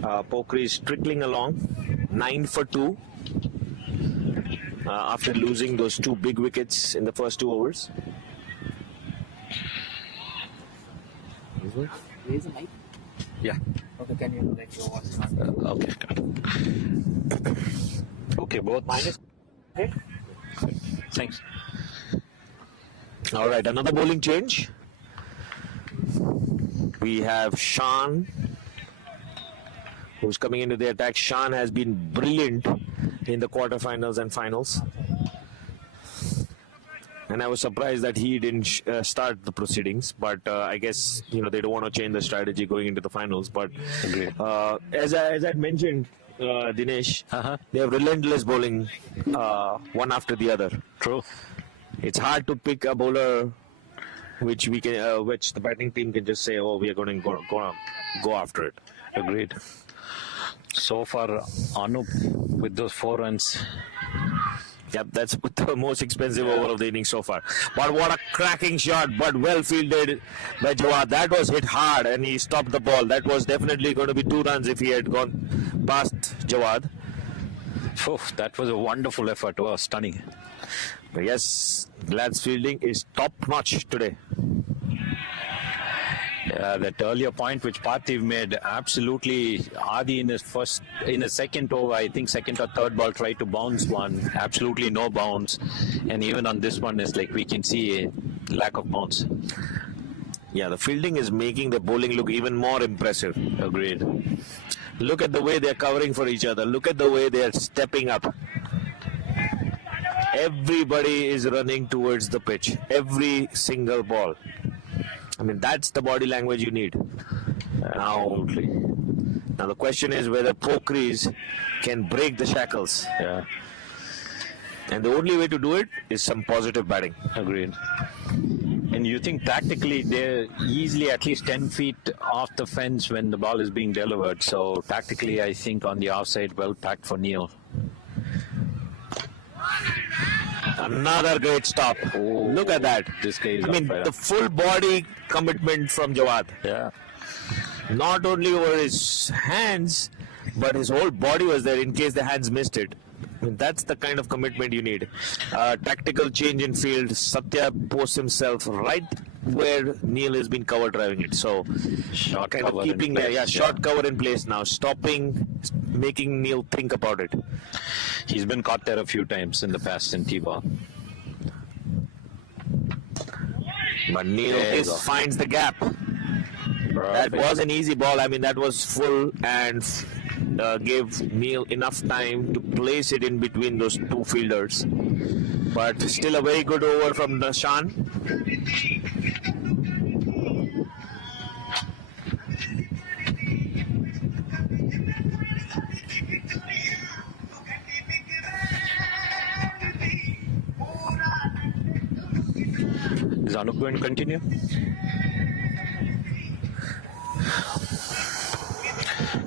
Pokiris trickling along, 9 for 2. after losing those 2 big wickets in the first 2 overs. Yeah. Okay, can you let your watch? Okay. Okay, both. Okay. Thanks. All right, another bowling change. We have Shan, who's coming into the attack. Shan has been brilliant in the quarterfinals and finals. And I was surprised that he didn't start the proceedings, but I guess they don't want to change the strategy going into the finals. But as I mentioned, Dinesh, they have relentless bowling, one after the other. True. It's hard to pick a bowler which the batting team can just say, "Oh, we are going to go after it." Agreed. So far, Anup with those 4 runs. Yep, that's the most expensive over of the inning so far. But what a cracking shot, but well fielded by Jawad. That was hit hard and he stopped the ball. That was definitely going to be 2 runs if he had gone past Jawad. Oof, that was a wonderful effort. Wow, stunning. But yes, Glad's fielding is top-notch today. That earlier point which Parthiv made, absolutely. Adi in his second over, I think second or third ball, tried to bounce one. Absolutely no bounce. And even on this one, it's like we can see a lack of bounce. Yeah, the fielding is making the bowling look even more impressive. Agreed. Look at the way they're covering for each other. Look at the way they're stepping up. Everybody is running towards the pitch. Every single ball. I mean, that's the body language you need. Now the question is whether Pokiris can break the shackles. Yeah. And the only way to do it is some positive batting. Agreed. And you think tactically they're easily at least 10 feet off the fence when the ball is being delivered. So tactically, I think on the offside, well packed for Neil. Another great stop. Oh, look at that. This guy is the full body commitment from Jawad. Yeah. Not only over his hands, but his whole body was there in case the hands missed it. That's the kind of commitment you need. Tactical change in field. Satya posts himself right where Neil has been cover driving it. So short kind cover of keeping short cover in place now. Stopping, making Neil think about it. He's been caught there a few times in the past in T-ball. But Neil finds the gap. That was an easy ball. I mean, that was full and gave Neil enough time to place it in between those 2 fielders. But still a very good over from Shan. Is Anup going to continue?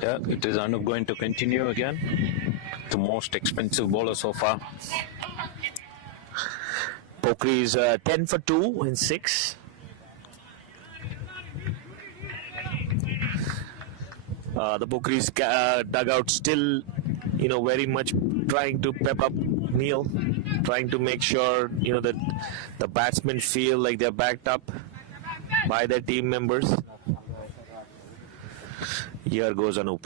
Yeah, it is Anup going to continue again. The most expensive bowler so far. Pokiris 10 for 2 in 6. The Pokiris dugout still, very much trying to pep up Neil, trying to make sure, that the batsmen feel like they're backed up by their team members. Here goes Anup.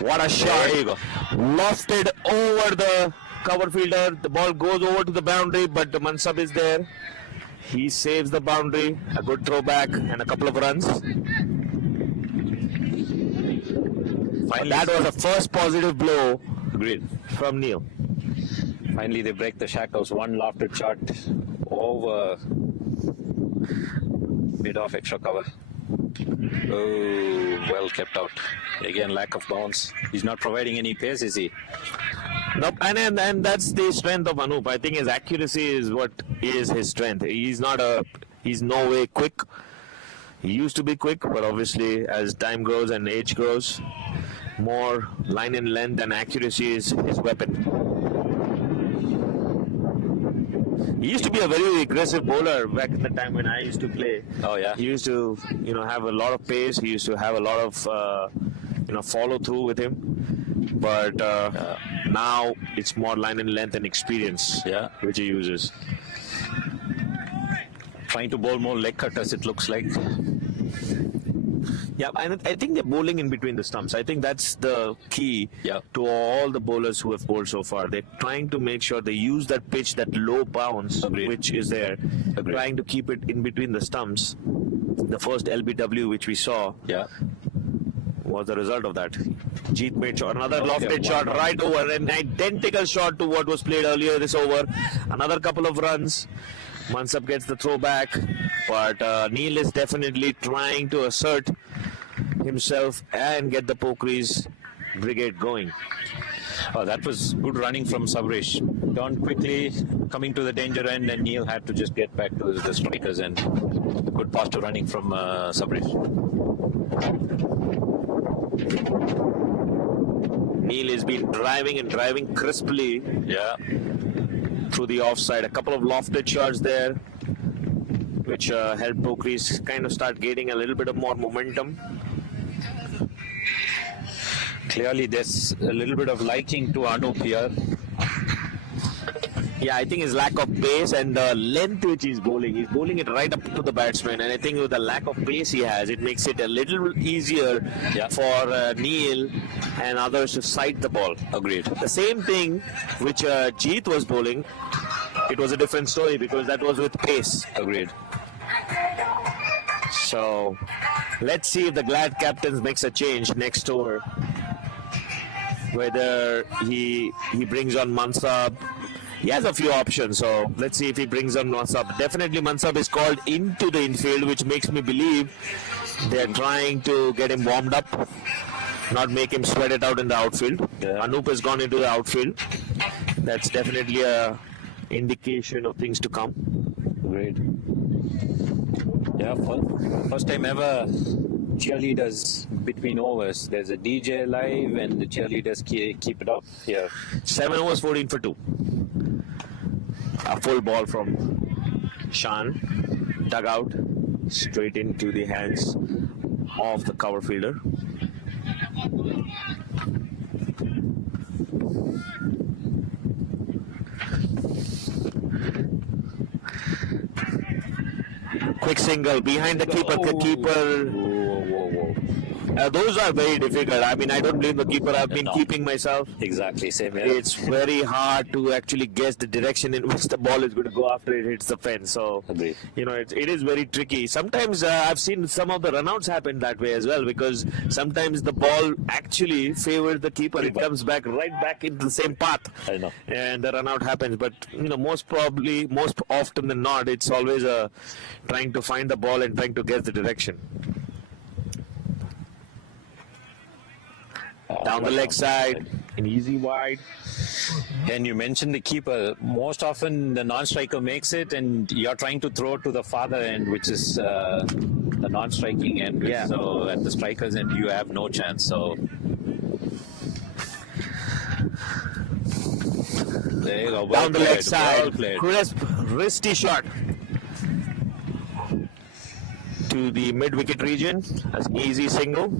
What a shot. There you go. Lofted over the cover fielder. The ball goes over to the boundary, but the Mansab is there. He saves the boundary. A good throwback and a couple of runs. Finally, that was the first positive blow. Agreed. From Neil. Finally, they break the shackles. One lofted shot over mid off extra cover. Oh, well kept out. Again, lack of bounce. He's not providing any pace, is he? Nope. And that's the strength of Anup. I think his accuracy is what is his strength. He's no way quick. He used to be quick, but obviously as time grows and age grows, more line and length and accuracy is his weapon. He used to be a very aggressive bowler back in the time when I used to play. Oh yeah. He used to, have a lot of pace. He used to have a lot of, follow through with him. But Now it's more line and length and experience, which he uses. Trying to bowl more leg cutters, it looks like. Yeah, and I think they're bowling in between the stumps. I think that's the key to all the bowlers who have bowled so far. They're trying to make sure they use that pitch, that low bounce, which is there, trying to keep it in between the stumps. The first LBW which we saw was the result of that. Jeet made shot, another lofted shot right over, an identical shot to what was played earlier this over. Another couple of runs. Mansab gets the throw back, but Neil is definitely trying to assert himself and get the Pokiris brigade going. Oh, that was good running from Sabrish. Turned quickly, coming to the danger end, and Neil had to just get back to the strikers, and good posture running from Sabrish. Neil has been driving crisply. Through the offside. A couple of lofted shots there, which helped Pokiris kind of start gaining a little bit of more momentum. Clearly, there's a little bit of liking to Anup here. Yeah, I think his lack of pace and the length which he's bowling it right up to the batsman, and I think with the lack of pace he has, it makes it a little easier for Neil and others to sight the ball. Agreed. The same thing which Jeet was bowling, it was a different story because that was with pace. Agreed. So let's see if the Glad captains makes a change next over. Whether he brings on Mansab. He has a few options, so let's see if he brings on Mansab. Definitely Mansab is called into the infield, which makes me believe they're trying to get him warmed up, not make him sweat it out in the outfield. Anup has gone into the outfield. That's definitely a indication of things to come. Great. Yeah, first time ever cheerleaders between overs. There's a DJ live and the cheerleaders keep it up here. 7 overs, 14 for 2. A full ball from Shan, dug out, straight into the hands of the cover fielder. Quick single behind the keeper. The keeper. Those are very difficult. I mean, I don't blame the keeper. I've been keeping myself. Exactly, same here. It's very hard to actually guess the direction in which the ball is going to go after it hits the fence. So, you know, it is very tricky. Sometimes I've seen some of the runouts happen that way as well, because sometimes the ball actually favors the keeper. It comes back right back into the same path. I know. And the runout happens. But, you know, most often than not, it's always trying to find the ball and trying to guess the direction. Down the leg side, an easy wide. And you mentioned the keeper. Most often the non-striker makes it and you're trying to throw to the farther end, which is the non-striking end. Yeah. So at the strikers end, you have no chance. So there you go. Well Down the played, leg side, well played. crisp, wristy shot to the mid-wicket region. That's an easy single.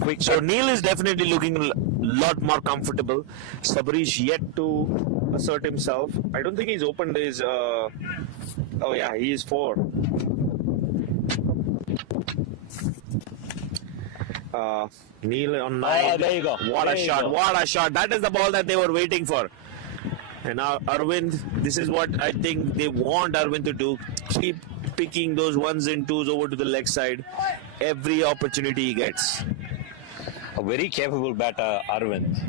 Quick. So Neil is definitely looking a lot more comfortable. Sabrish yet to assert himself. I don't think he's opened his. Oh yeah, he is 4. Neil on 9. Oh, there you go. What There a you shot! go. What a shot! That is the ball that they were waiting for. And now Arvind, this is what I think they want Arvind to do. Keep picking those 1s and 2s over to the leg side every opportunity he gets. A very capable batter, Arvind.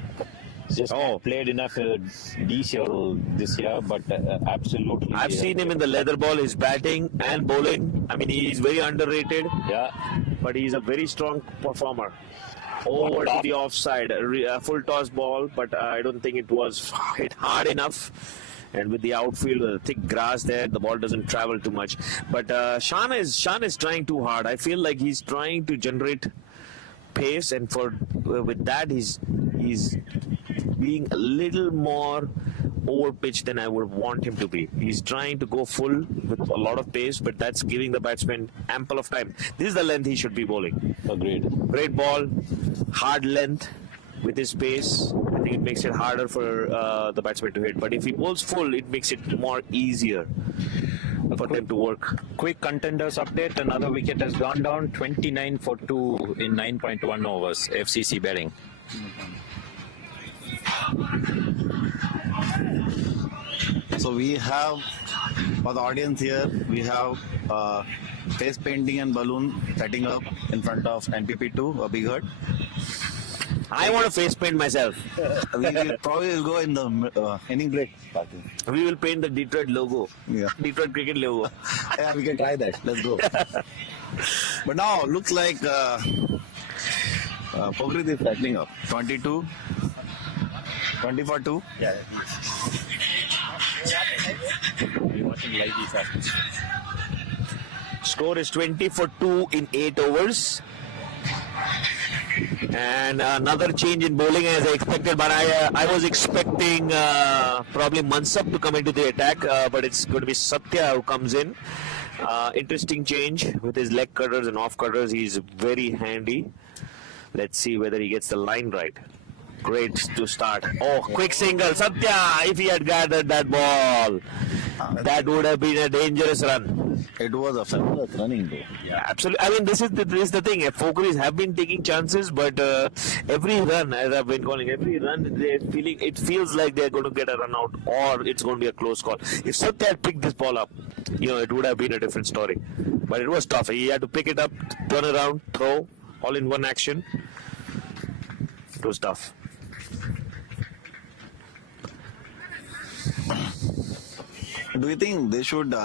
Just played enough DCL this year, but absolutely. I've seen him in the leather ball, his batting and bowling. I mean, he's very underrated. Yeah. But he's a very strong performer. Over to the offside, a full toss ball, but I don't think it was hit hard enough. And with the outfield, the thick grass there, the ball doesn't travel too much. But Shan is trying too hard. I feel like he's trying to generate pace, and with that he's being a little more over pitched than I would want him to be. He's trying to go full with a lot of pace, but that's giving the batsman ample of time. This is the length he should be bowling. Agreed. Great ball, hard length with his pace. I think think it makes it harder for the batsman to hit. But if he bowls full, it makes it more easier for them to work. Quick contenders update. Another wicket has gone down. 29 for 2 in 9.1 overs. FCC betting. So we have, for the audience here, we have face painting and balloon setting up in front of NPP2, a big hut. I want to face paint myself. We will probably go in the inning break party. We will paint the Detroit logo. Yeah. Detroit cricket logo. Yeah, we can try that. Let's go. But now, looks like Pokiris is settling up. 22, 20 for 2. Yeah. We're watching live these. Score is 20 for 2 in 8 overs. And another change in bowling as I expected, but I was expecting probably Mansab to come into the attack, but it's going to be Satya who comes in. Interesting change with his leg cutters and off cutters. He's very handy. Let's see whether he gets the line right. Great to start. Oh, quick single. Satya, if he had gathered that ball, that would have been a dangerous run. It was a fabulous running though. Yeah, absolutely. I mean, this is the thing. Pokiris have been taking chances, but every run, as I've been calling, every run, it feels like they're going to get a run out or it's going to be a close call. If Satya had picked this ball up, it would have been a different story. But it was tough. He had to pick it up, turn around, throw, all in one action. It was tough. Do you think they should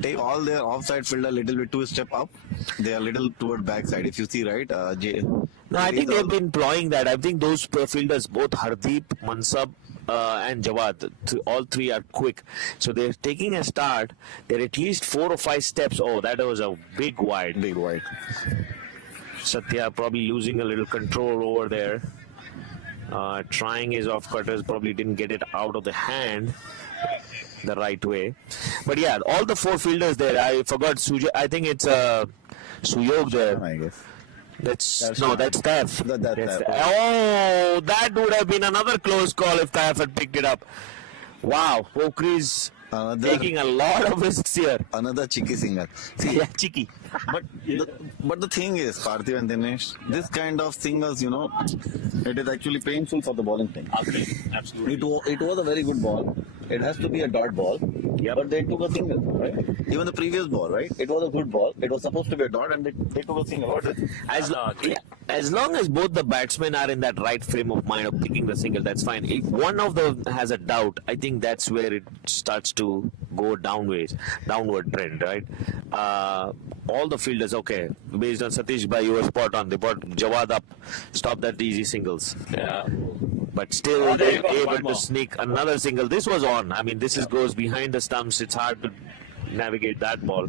take all their offside fielder a little bit to a step up? They are a little toward backside. If you see, right? No, I think they've been employing that. I think those fielders, both Hardeep, Mansab, and Jawad, all three are quick. So they're taking a start. They're at least 4 or 5 steps. Oh, that was a big wide. Big wide. Satya probably losing a little control over there. Trying his off cutters, probably didn't get it out of the hand the right way. But yeah, all the 4 fielders there. I forgot Sujay. I think it's Suyog there. I guess. That's Taif. That's Oh, that would have been another close call if Taif had picked it up. Wow, Pokiris taking a lot of risks here. Another cheeky singer. See, yeah, cheeky. But the thing is, Parthiv and Dinesh, this kind of singers, it is actually painful for the bowling team. Okay, absolutely. It was a very good ball. It has to be a dot ball. Yeah. But they took a single, right? Even the previous ball, right? It was a good ball. It was supposed to be a dot and they took a single. As long as both the batsmen are in that right frame of mind of picking the single, that's fine. If one of them has a doubt, I think that's where it starts to go downward trend, right? All the fielders, okay, based on Satish Bhai, you were spot on. They brought Jawad up, stop that easy singles. Yeah. But still, they were able to sneak another single. This was on. I mean, goes behind the stumps. It's hard to navigate that ball.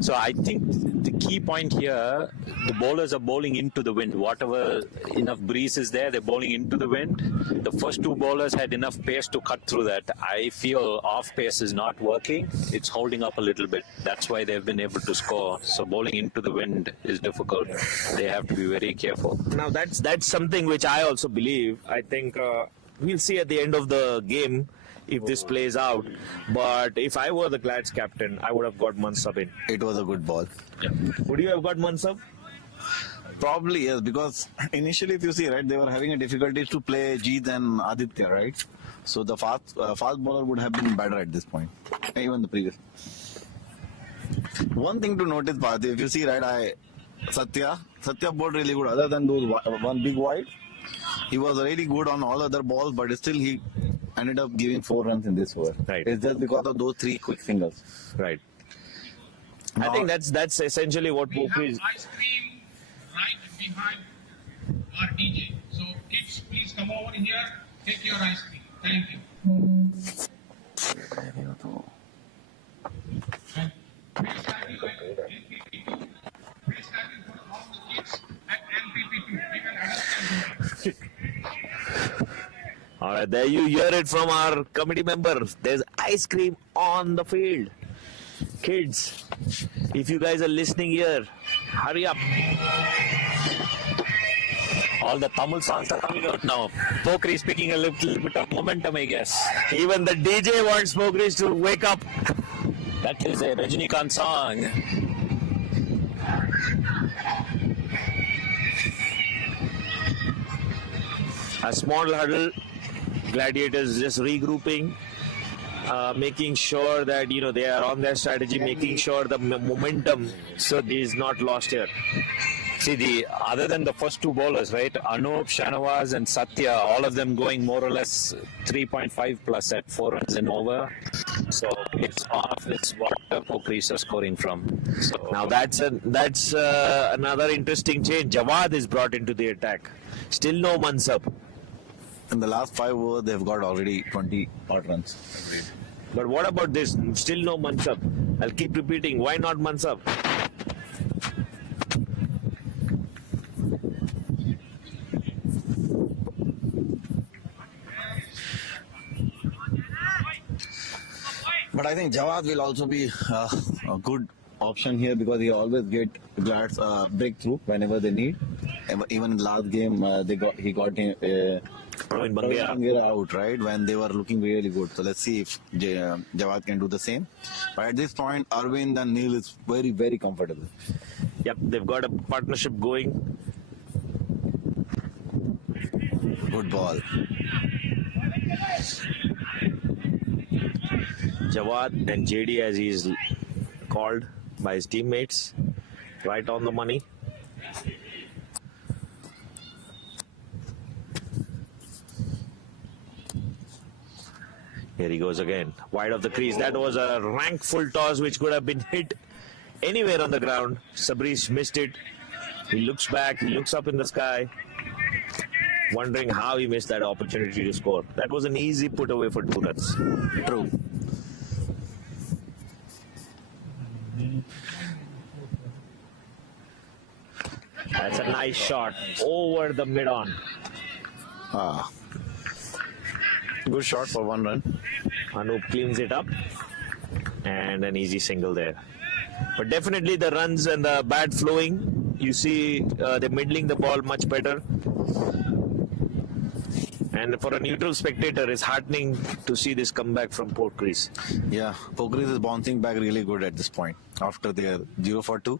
So I think the key point here, the bowlers are bowling into the wind. Whatever enough breeze is there, they're bowling into the wind. The first 2 bowlers had enough pace to cut through that. I feel off pace is not working. It's holding up a little bit. That's why they've been able to score. So bowling into the wind is difficult. They have to be very careful. Now that's something which I also believe. I think we'll see at the end of the game if this plays out. But if I were the Glads captain, I would have got Mansab in. It was a good ball. Yeah. Would you have got Mansab? Probably yes, because initially, if you see, right, they were having a difficulty to play Jeet and Aditya, right? So the fast bowler would have been better at this point, even the previous. One thing to notice, Parthiv, if you see, right, Satya bowled really good. Other than those one big wide, he was really good on all other balls, but still he ended up giving 4 runs in this over. Right. It's just because of those 3 quick singles. Right. I think that's essentially what Pokiris. Ice cream right behind our DJ. So kids, please come over here, take your ice cream. Thank you. And please have you at NPP2. Please have you for all the kids at NPP2. Even adults can do it. All right, there you hear it from our committee members. There's ice cream on the field. Kids, if you guys are listening here, hurry up. All the Tamil songs are coming out now. Pokiris picking a little bit of momentum, I guess. Even the DJ wants Pokiris to wake up. That is a Rajinikanth song. A small huddle. Gladiators just regrouping, making sure that they are on their strategy, making sure the momentum is not lost here. See, other than the first two bowlers, right? Anup, Shanawaz, and Satya, all of them going more or less 3.5 plus at 4 runs and over. So it's off. It's what Pokiris are scoring from. So now that's another interesting change. Jawad is brought into the attack. Still no Mansab. In the last 5 overs, they've got already 20 odd runs. But what about this? Still no Mansab. I'll keep repeating. Why not Mansab? But I think Jawad will also be a good option here because he always get Glad's breakthrough whenever they need. Even in the last game, he got him. Praveen Bangira out, right, when they were looking really good. So let's see if Jawad can do the same. But at this point, Arvind and Neil is very, very comfortable. Yep, they've got a partnership going. Good ball. Jawad and JD, as he is called by his teammates, right on the money. Here he goes again, wide of the crease. That was a rank full toss which could have been hit anywhere on the ground. Sabrish missed it. He looks back, he looks up in the sky, wondering how he missed that opportunity to score. That was an easy put away for 2 runs. True. That's a nice shot over the mid-on. Good shot for 1 run. Anup cleans it up and an easy single there. But definitely the runs and the bat flowing, you see they're middling the ball much better. And for a neutral spectator, it's heartening to see this comeback from Pokiris. Yeah, Pokiris is bouncing back really good at this point after their 0 for 2.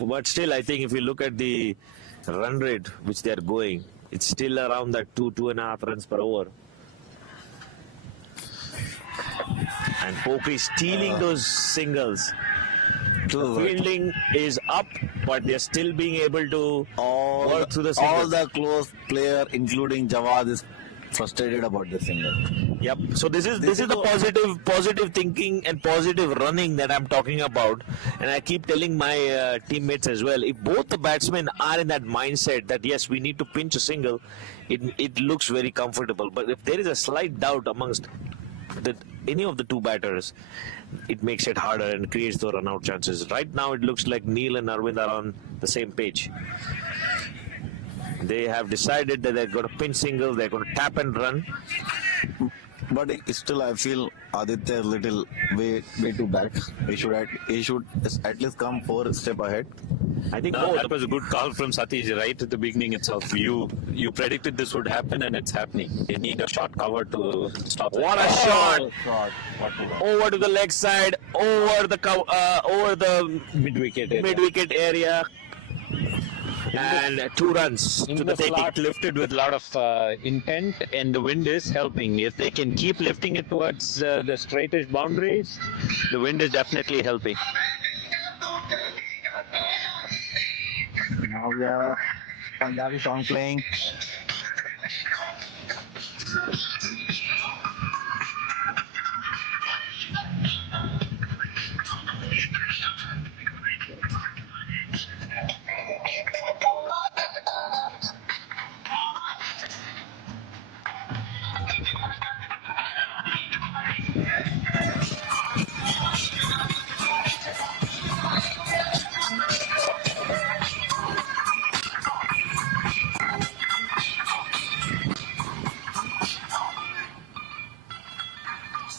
But still, I think if you look at the run rate which they are going, it's still around that 2.5 runs per over. And Pokiris stealing those singles. Fielding is up, but they're still being able to work through the singles. All the close player, including Jawad, is frustrated about the single. Yep. So this is the positive thinking and positive running that I'm talking about, and I keep telling my teammates as well. If both the batsmen are in that mindset that yes, we need to pinch a single, it looks very comfortable. But if there is a slight doubt amongst any of the 2 batters, it makes it harder and creates the run-out chances. Right now, it looks like Neil and Arvind are on the same page. They have decided that they're going to pinch single, they're going to tap and run. But still, I feel Aditya is little way too back. He should at least come 4 steps ahead. I think that was a good call from Satish right at the beginning itself. You predicted this would happen and it's happening. They need a short cover to stop it. What a shot! Over to the leg side, over the mid-wicket area. And 2 runs In to the the taking. slot lifted with a lot of intent, and the wind is helping. If they can keep lifting it towards the straightest boundaries, the wind is definitely helping. Now we are Punjabi song playing.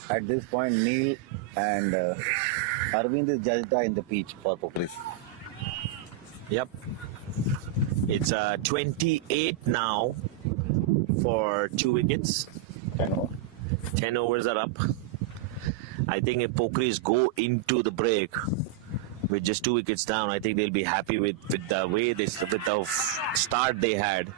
At this point, Neil and Arvind is judged in the pitch for Pokiris. Yep. It's 28 now for 2 wickets. 10 overs are up. I think if Pokiris go into the break with just 2 wickets down, I think they'll be happy with the way with the start they had.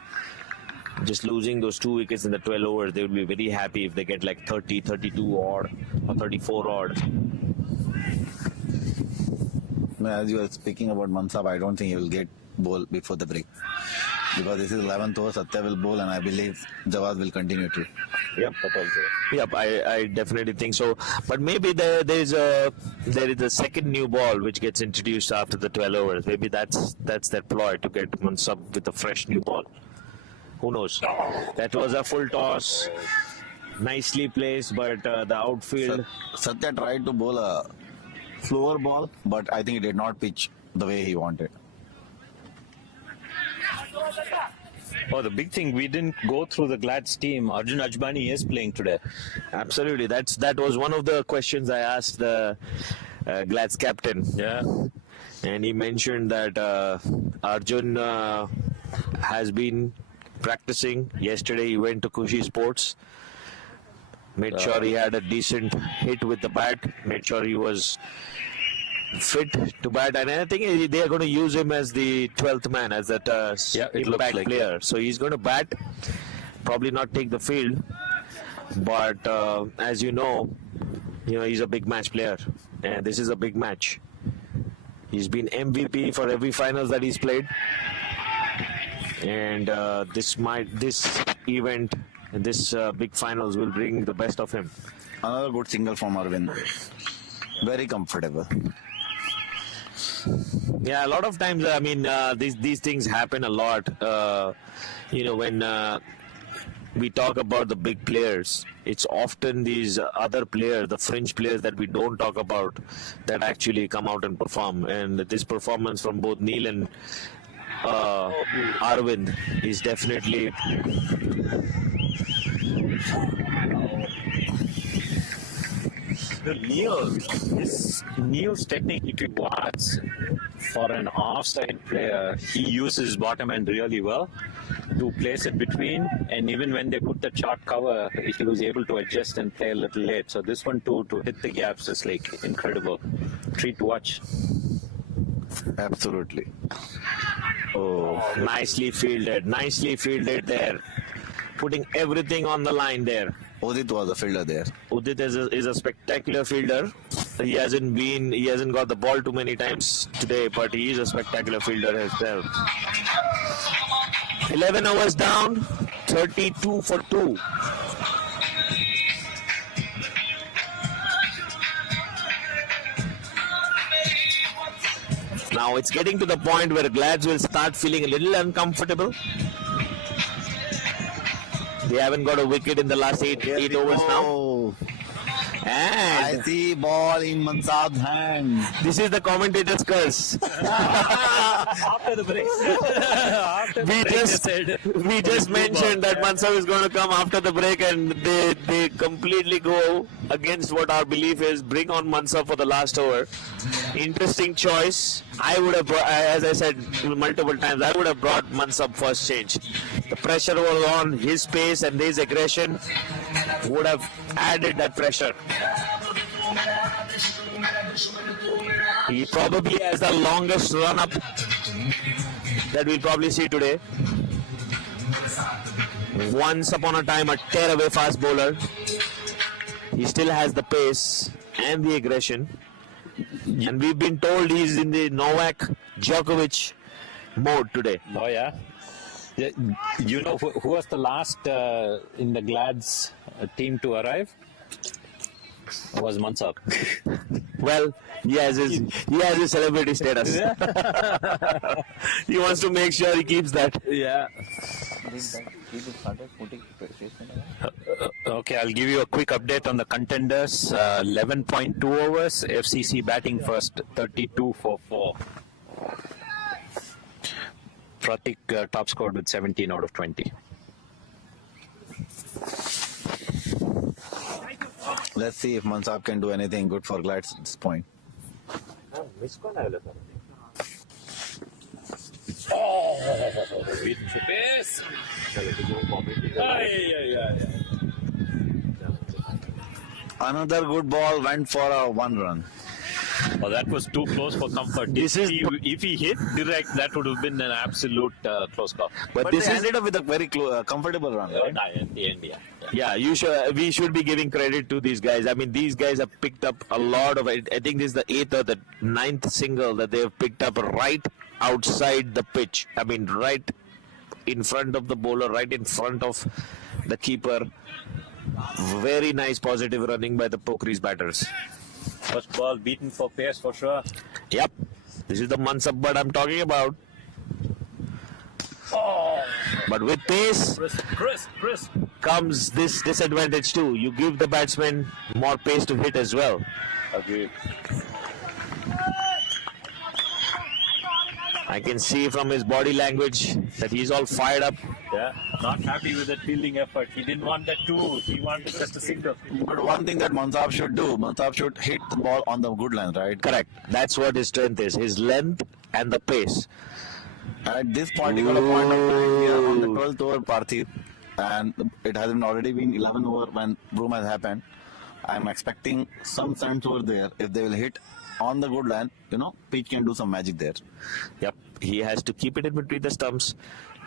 Just losing those 2 wickets in the 12 overs, they will be very happy if they get like 30, 32 odd or 34 odd. As you were speaking about Mansab, I don't think he will get bowl before the break. Because this is 11th over, Satya will bowl, and I believe Jawad will continue to. Yep, I definitely think so. But maybe there is a second new ball which gets introduced after the 12 overs. Maybe that's their ploy to get Mansab with a fresh new ball. Who knows? That was a full toss, nicely placed, but the outfield. Satya tried to bowl a slower ball, but I think he did not pitch the way he wanted. Oh, the big thing, we didn't go through the Glad's team. Arjun Ajbani is playing today. Absolutely. That was one of the questions I asked the Glad's captain. Yeah. And he mentioned that Arjun has been practicing. Yesterday he went to Kushi Sports. Made sure he had a decent hit with the bat. Made sure he was fit to bat, and I think they are going to use him as the 12th man, as that impact player. So he's going to bat, probably not take the field, but as you know, he's a big match player, and this is a big match. He's been MVP for every finals that he's played, and this event and this big finals will bring the best of him. Another good single from Arvind. Very comfortable. Yeah, a lot of times, I mean, these things happen a lot. When we talk about the big players, it's often these other players, the fringe players that we don't talk about, that actually come out and perform. And this performance from both Neil and Arvind is definitely... Neil's technique, if you watch, for an offside player, he uses bottom end really well to place it between, and even when they put the short cover, he was able to adjust and play a little late. So this one to hit the gaps is like incredible. Treat to watch. Absolutely. Oh, nicely fielded there. Putting everything on the line there. Udit was a fielder there. Udit is a spectacular fielder. He hasn't got the ball too many times today, but he is a spectacular fielder himself. 11 overs down, 32 for 2. Now it's getting to the point where Glads will start feeling a little uncomfortable. They haven't got a wicket in the last 8 overs now. And I see ball in Mansab's hand. This is the commentator's curse. After the break. we just mentioned that Mansab is going to come after the break, and they completely go against what our belief is. Bring on Mansab for the last over. Interesting choice. I would have, as I said multiple times, I would have brought Mansab first change. The pressure was on, his pace and his aggression would have added that pressure. He probably has the longest run-up that we'll probably see today. Once upon a time, a tear-away fast bowler. He still has the pace and the aggression. And we've been told he's in the Novak Djokovic mode today. Oh, yeah. You know who was the last in the Glad's team to arrive? It was Mansab. Well, he has his celebrity status. He wants to make sure he keeps that. Yeah. Okay, I'll give you a quick update on the contenders. 11.2 overs. FCC batting first, 32 for 4. Pratik top scored with 17 out of 20. Let's see if Mansab can do anything good for Glads at this point. With pace. Another good ball went for a 1 run. Oh, that was too close for comfort. If he hit direct, that would have been an absolute close call. But this ended up with a very comfortable run, right? In the end, yeah. Yeah, we should be giving credit to these guys. I mean, these guys have picked up a lot of it. I think this is the 8th or the 9th single that they have picked up right outside the pitch. I mean, right in front of the bowler, right in front of the keeper. Very nice positive running by the Pokiris batters. First ball beaten for pace for sure. Yep. This is the Mansab bird I'm talking about. But with pace Crisp. comes this disadvantage too. You give the batsman more pace to hit as well. Agreed. I can see from his body language that he's all fired up. Yeah, not happy with that fielding effort. He didn't want that too. He wanted just a single. But one thing that Mansab should do, Mansab should hit the ball on the good line, right? Correct. That's what his strength is, his length and the pace. At this particular point of time, we are on the 12th over Parthiv, and it hasn't already been 11 over when Broom has happened. I'm expecting some sense over there. If they will hit on the good line, Pitch can do some magic there. Yep. He has to keep it in between the stumps.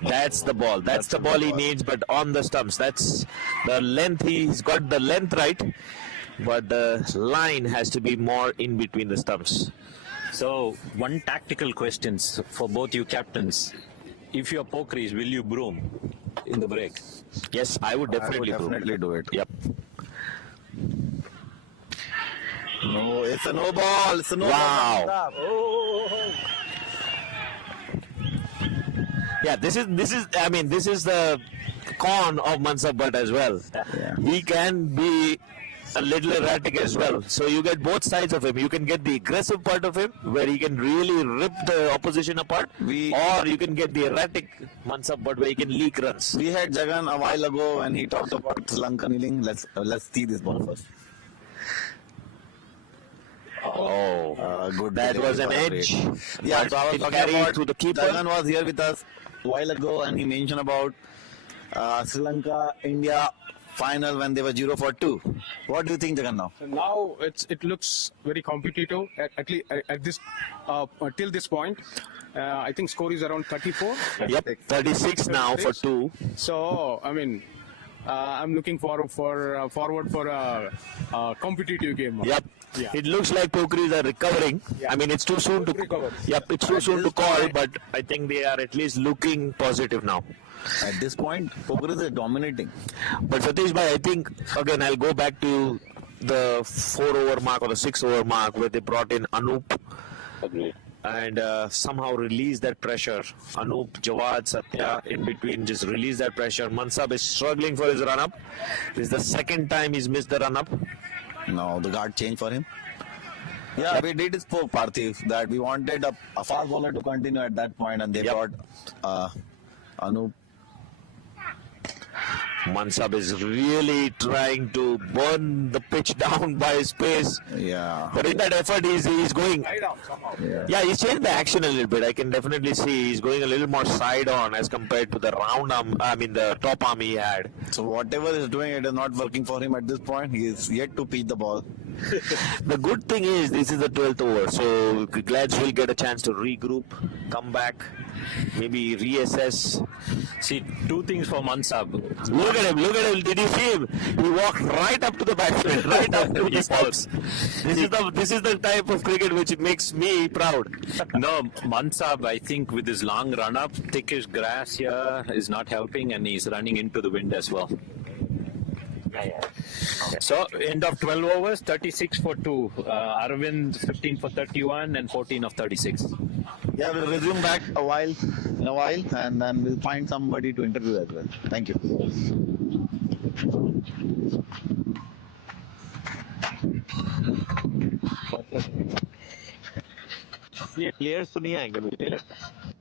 That's the ball. That's the ball he needs, but on the stumps. That's the length. He's got the length right, but the line has to be more in between the stumps. So, one tactical question for both you captains. If you're Pokiris, will you broom in the break? Yes, I would definitely, do it. Yep. No, it's a no ball. It's a no Wow. ball. Yeah, this is the con of Mansab Bhatt as well. Yeah. He can be a little erratic as well. So you get both sides of him. You can get the aggressive part of him, where he can really rip the opposition apart, or you can get the erratic Mansab Bhatt, where he can leak runs. We had Jagan a while ago when he talked about Sri Lanka kneeling. Let's see this ball first. Good. That was an edge. Yeah, so I was talking about to the keeper. Jagan was here with us a while ago, and he mentioned about Sri Lanka India final when they were 0-2. What do you think, Jagan? Now? Now it looks very competitive at least at this till this point. I think score is around 34. Yep, 36 now for 2. So I mean, I'm looking forward for a competitive game. Yep. Yeah. It looks like Pokiris are recovering. Yeah. I mean, it's too soon to recover. Yep, it's too soon to call, but I think they are at least looking positive now. At this point, Pokiris is dominating. But Satish bhai, I think again I'll go back to the 4-over mark or the 6-over mark where they brought in Anup. Agreed. And somehow release that pressure. Anup, Jawad, Satya in between just release that pressure. Mansab is struggling for his run-up. This is the second time he's missed the run-up. No, the guard changed for him. Yeah, we did spoke Parthiv that we wanted a fast bowler to continue at that point, and they brought Anup. Mansab is really trying to burn the pitch down by his pace. Yeah. But in that effort, he's going. Yeah, he's changed the action a little bit. I can definitely see he's going a little more side on as compared to the round arm. I mean, the top arm he had. So whatever he's doing, it is not working for him at this point. He is yet to pitch the ball. The good thing is this is the 12th over, so Glads will get a chance to regroup, come back, maybe reassess. See, two things for Mansab. Look at him. Did you see him? He walked right up to the batsman, right up to the stumps. This is the type of cricket which makes me proud. No, Mansab, I think with his long run-up, thickish grass here is not helping, and he's running into the wind as well. So, end of 12 overs, 36 for 2. Arvind, 15 for 31 and 14 of 36. Yeah, we'll resume back in a while, and then we'll find somebody to interview as well. Thank you. ये players तो नहीं आएंगे मुझे लगता है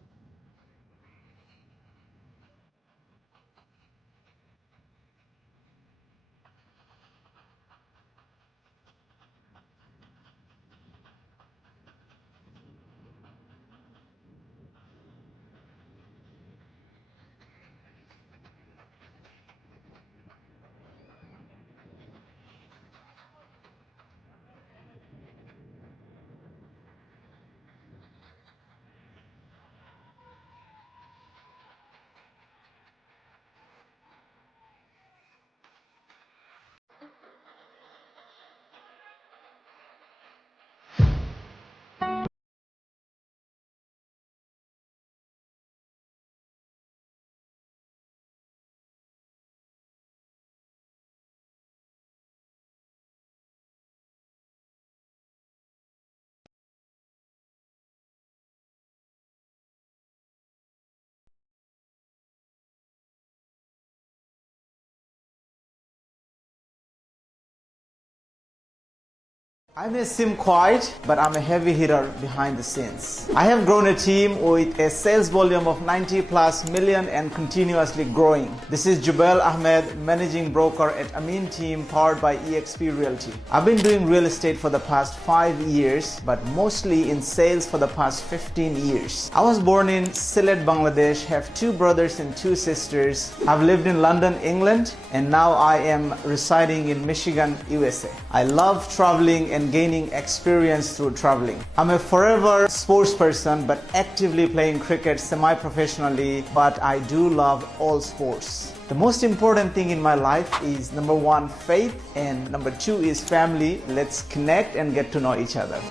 I may seem quiet, but I'm a heavy hitter behind the scenes. I have grown a team with a sales volume of 90 plus million and continuously growing. This is Jubel Ahmed, managing broker at Amin Team powered by eXp Realty. I've been doing real estate for the past 5 years, but mostly in sales for the past 15 years. I was born in Sylhet, Bangladesh, have 2 brothers and 2 sisters. I've lived in London, England, and now I am residing in Michigan, USA. I love traveling and gaining experience through traveling. I'm a forever sports person, but actively playing cricket semi-professionally, but I do love all sports. The most important thing in my life is number 1, faith, and number 2 is family. Let's connect and get to know each other.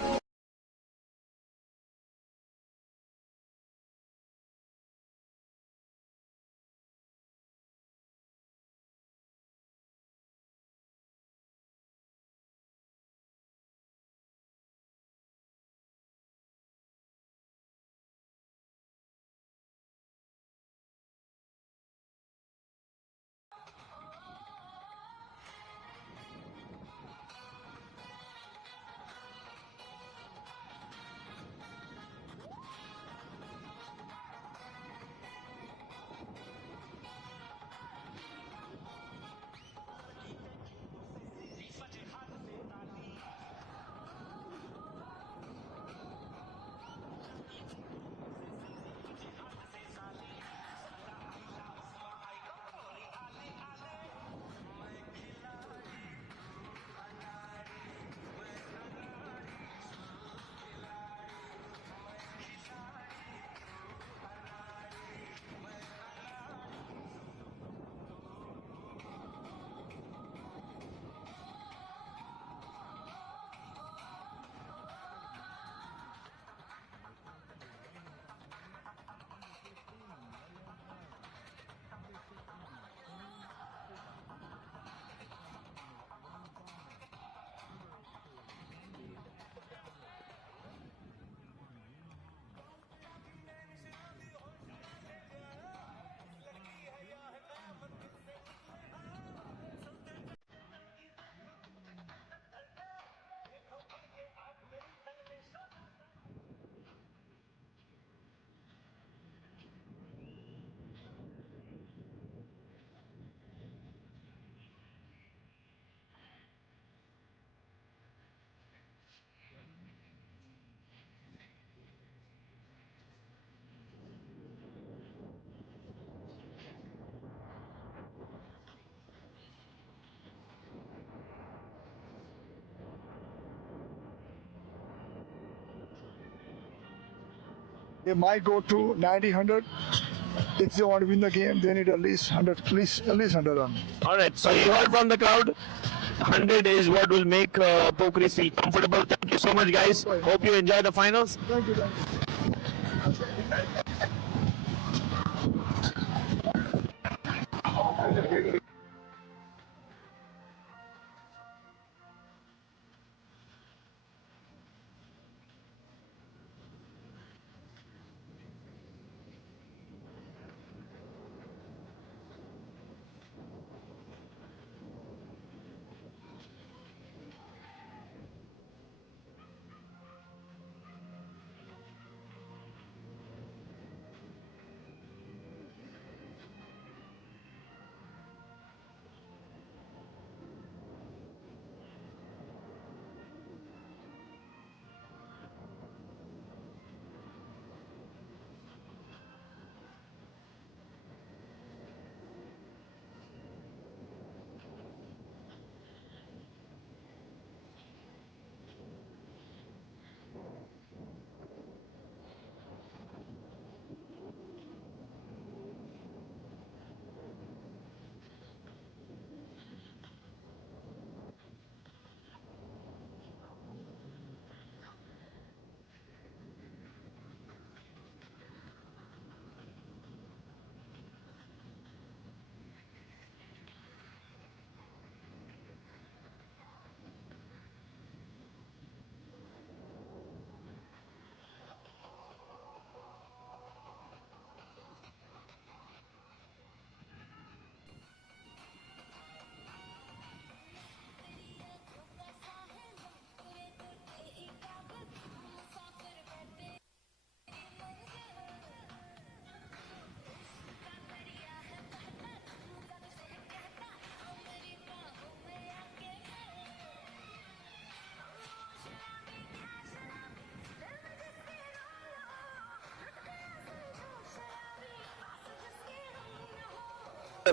They might go to 90, 100. If they want to win the game, they need at least 100, at least 100 runs. All right, so you heard from the crowd. 100 is what will make Pokiris feel comfortable. Thank you so much, guys. Hope you enjoy the finals. Thank you.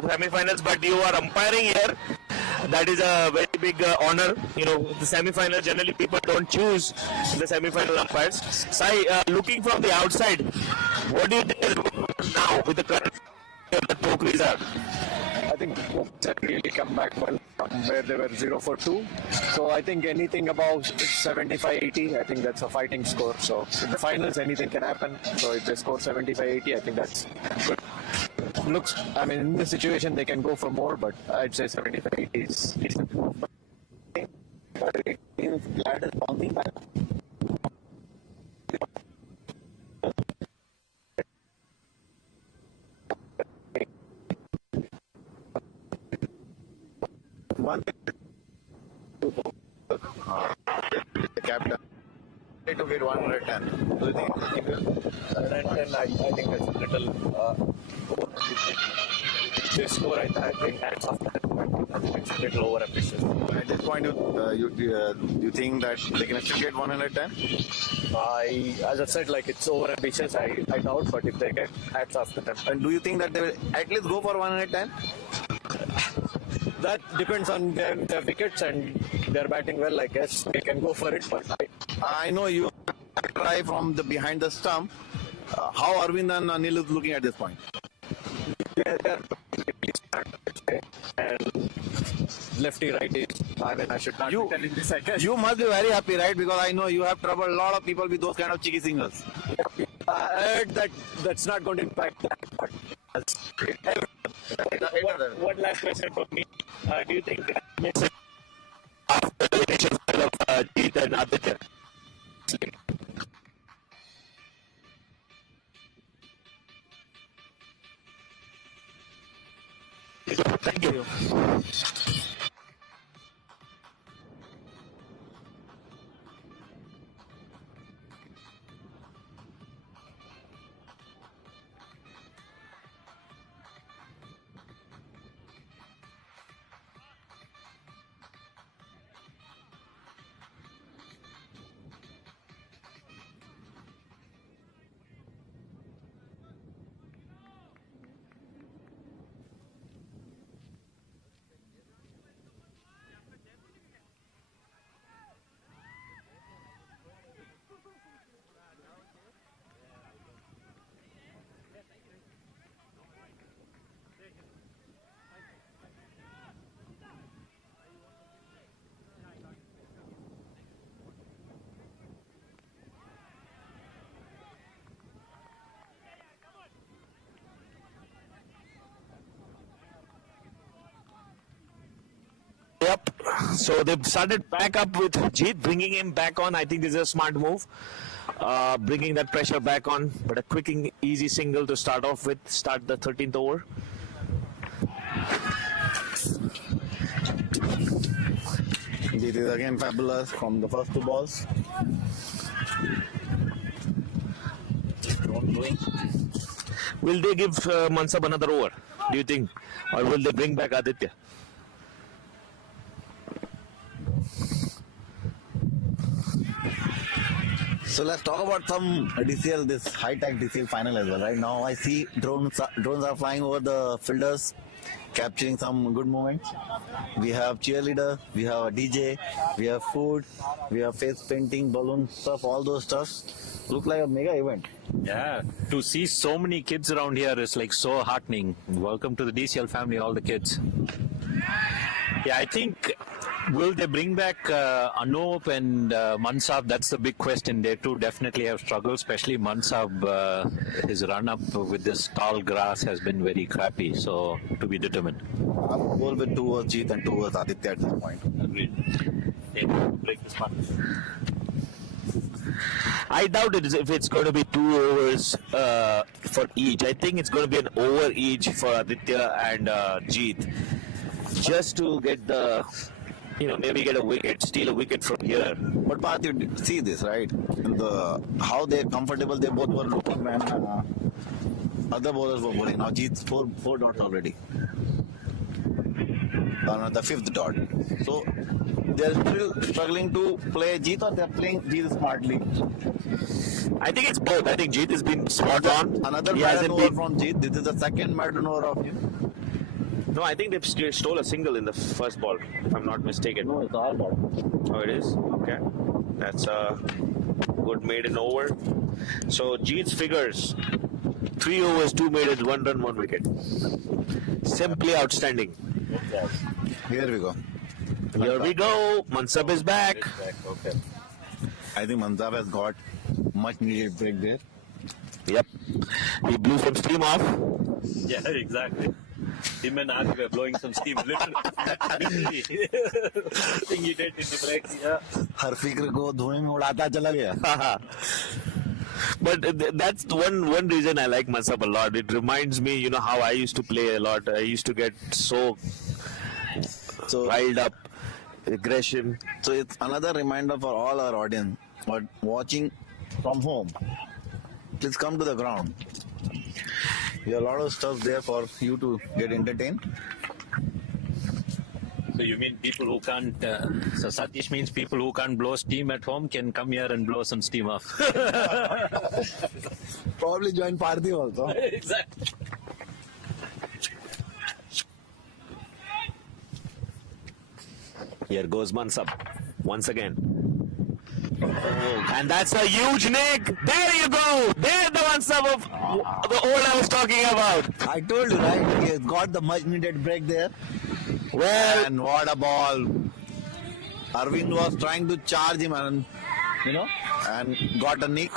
the semi-finals, but you are umpiring here. That is a very big honor. You know, the semi-final generally people don't choose the semi-final umpires. Sai, looking from the outside, what do you think now with the current the Pokiris are? I think that really come back well where they were 0 for 2. So I think anything above 75-80, I think that's a fighting score. So in the finals, anything can happen. So if they score 75-80, I think that's good. Looks, I mean, in this situation, they can go for more, but I'd say 75-80 is decent. Glad is bouncing back. One the captain to get 110. Do you think 110? I think that's a little this score. I think that's off that point. I think it's a little over ambitious. at this point you think that they can still get 110? As I said, like it's over ambitious. I doubt, but if they get, hats off to them. And do you think that they will at least go for 110? That depends on their wickets and they're batting well. I guess they can go for it, but I know you try from the behind the stump. How Arvind and Anil is looking at this point? they're and lefty righty. I mean, I should not be telling this, I guess. You must be very happy, right? Because I know you have troubled a lot of people with those kind of cheeky singles. I heard that that's not going to impact that. One last question for me. Do you think after the election of Jeet and Aditya? Thank you. Yep. So they've started back up with Jeet, bringing him back on. I think this is a smart move, bringing that pressure back on. But a quick, easy single to start off with. Start the 13th over. Jeet is again fabulous from the first two balls. Will they give Mansab another over, do you think? Or will they bring back Aditya? So let's talk about some DCL, this high-tech DCL final as well. Right now I see drones are flying over the fielders, capturing some good moments. We have cheerleader, we have a DJ, we have food, we have face painting, balloon stuff, all those stuff. Look like a mega event. Yeah, to see so many kids around here is like so heartening. Welcome to the DCL family, all the kids. Yeah, I think, will they bring back Anup and Mansab? That's the big question. They too definitely have struggled, especially Mansab. His run-up with this tall grass has been very crappy, so to be determined. I would go with 2 overs Jeet and 2 overs Aditya at this point. Agreed. Break this one. I doubt it if it's going to be 2 overs for each. I think it's going to be an over each for Aditya and Jeet. Just to get the, maybe get a wicket, steal a wicket from here. But Parth, you see this, right? How they're comfortable they both were looking when other bowlers were bowling. Now Jeet's four dots already. The 5th dot. So they're still struggling to play Jeet, or they're playing Jeet smartly? I think it's both. I think Jeet has been spot on. Another maiden over from Jeet. This is the second maiden over of him. No, I think they stole a single in the first ball, if I'm not mistaken. No, it's our ball. Oh, it is? Okay. That's a good maiden over. So, Jeet's figures 3 overs, 2 maidens, 1 run, 1 wicket. Simply outstanding. Here we go. Here we go. Mansab is back. Okay. I think Mansab has got much needed break there. Yep. He blew some steam off. Yeah, exactly. Him and Arif were blowing some steam. Literally. Thing he did in the break. Yeah. हर फिक्र को धुएं में उड़ाता चला गया. But that's one reason I like Mansab a lot. It reminds me, you know, how I used to play a lot. I used to get so riled up, aggression. So it's another reminder for all our audience, but watching from home, please come to the ground. There are a lot of stuff there for you to get entertained. So you mean people who can't, so Satish means people who can't blow steam at home can come here and blow some steam off. Probably join party also. Exactly. Here goes Mansab once again. And that's a huge nick. There you go. There's the Mansab of the old I was talking about. I told you, right? He has got the much needed break there. Well, and what a ball. Arvind was trying to charge him and, and got a nick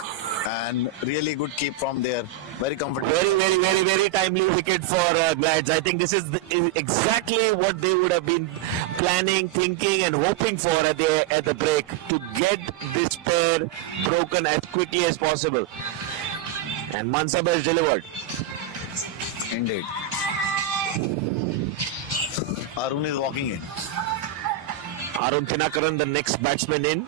and really good keep from there. Very comfortable. Very timely wicket for Glads. I think this is exactly what they would have been planning, thinking and hoping for at the break, to get this pair broken as quickly as possible. And Mansab has delivered. Indeed. Arun is walking in. Arun Tinakaran, the next batsman in.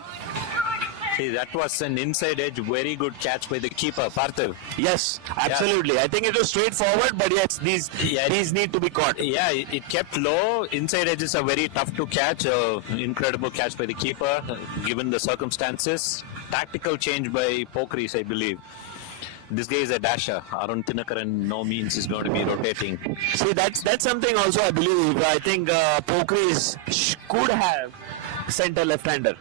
See, that was an inside edge, very good catch by the keeper, Parthiv. Yes, absolutely. Yeah. I think it was straightforward, but yes, these need to be caught. Yeah, it kept low. Inside edges are very tough to catch. Incredible catch by the keeper, given the circumstances. Tactical change by Pokiris, I believe. This guy is a dasher. Arun Tinakaran no means is going to be rotating. See, that's something also I believe. I think Pokiris could have sent a left-hander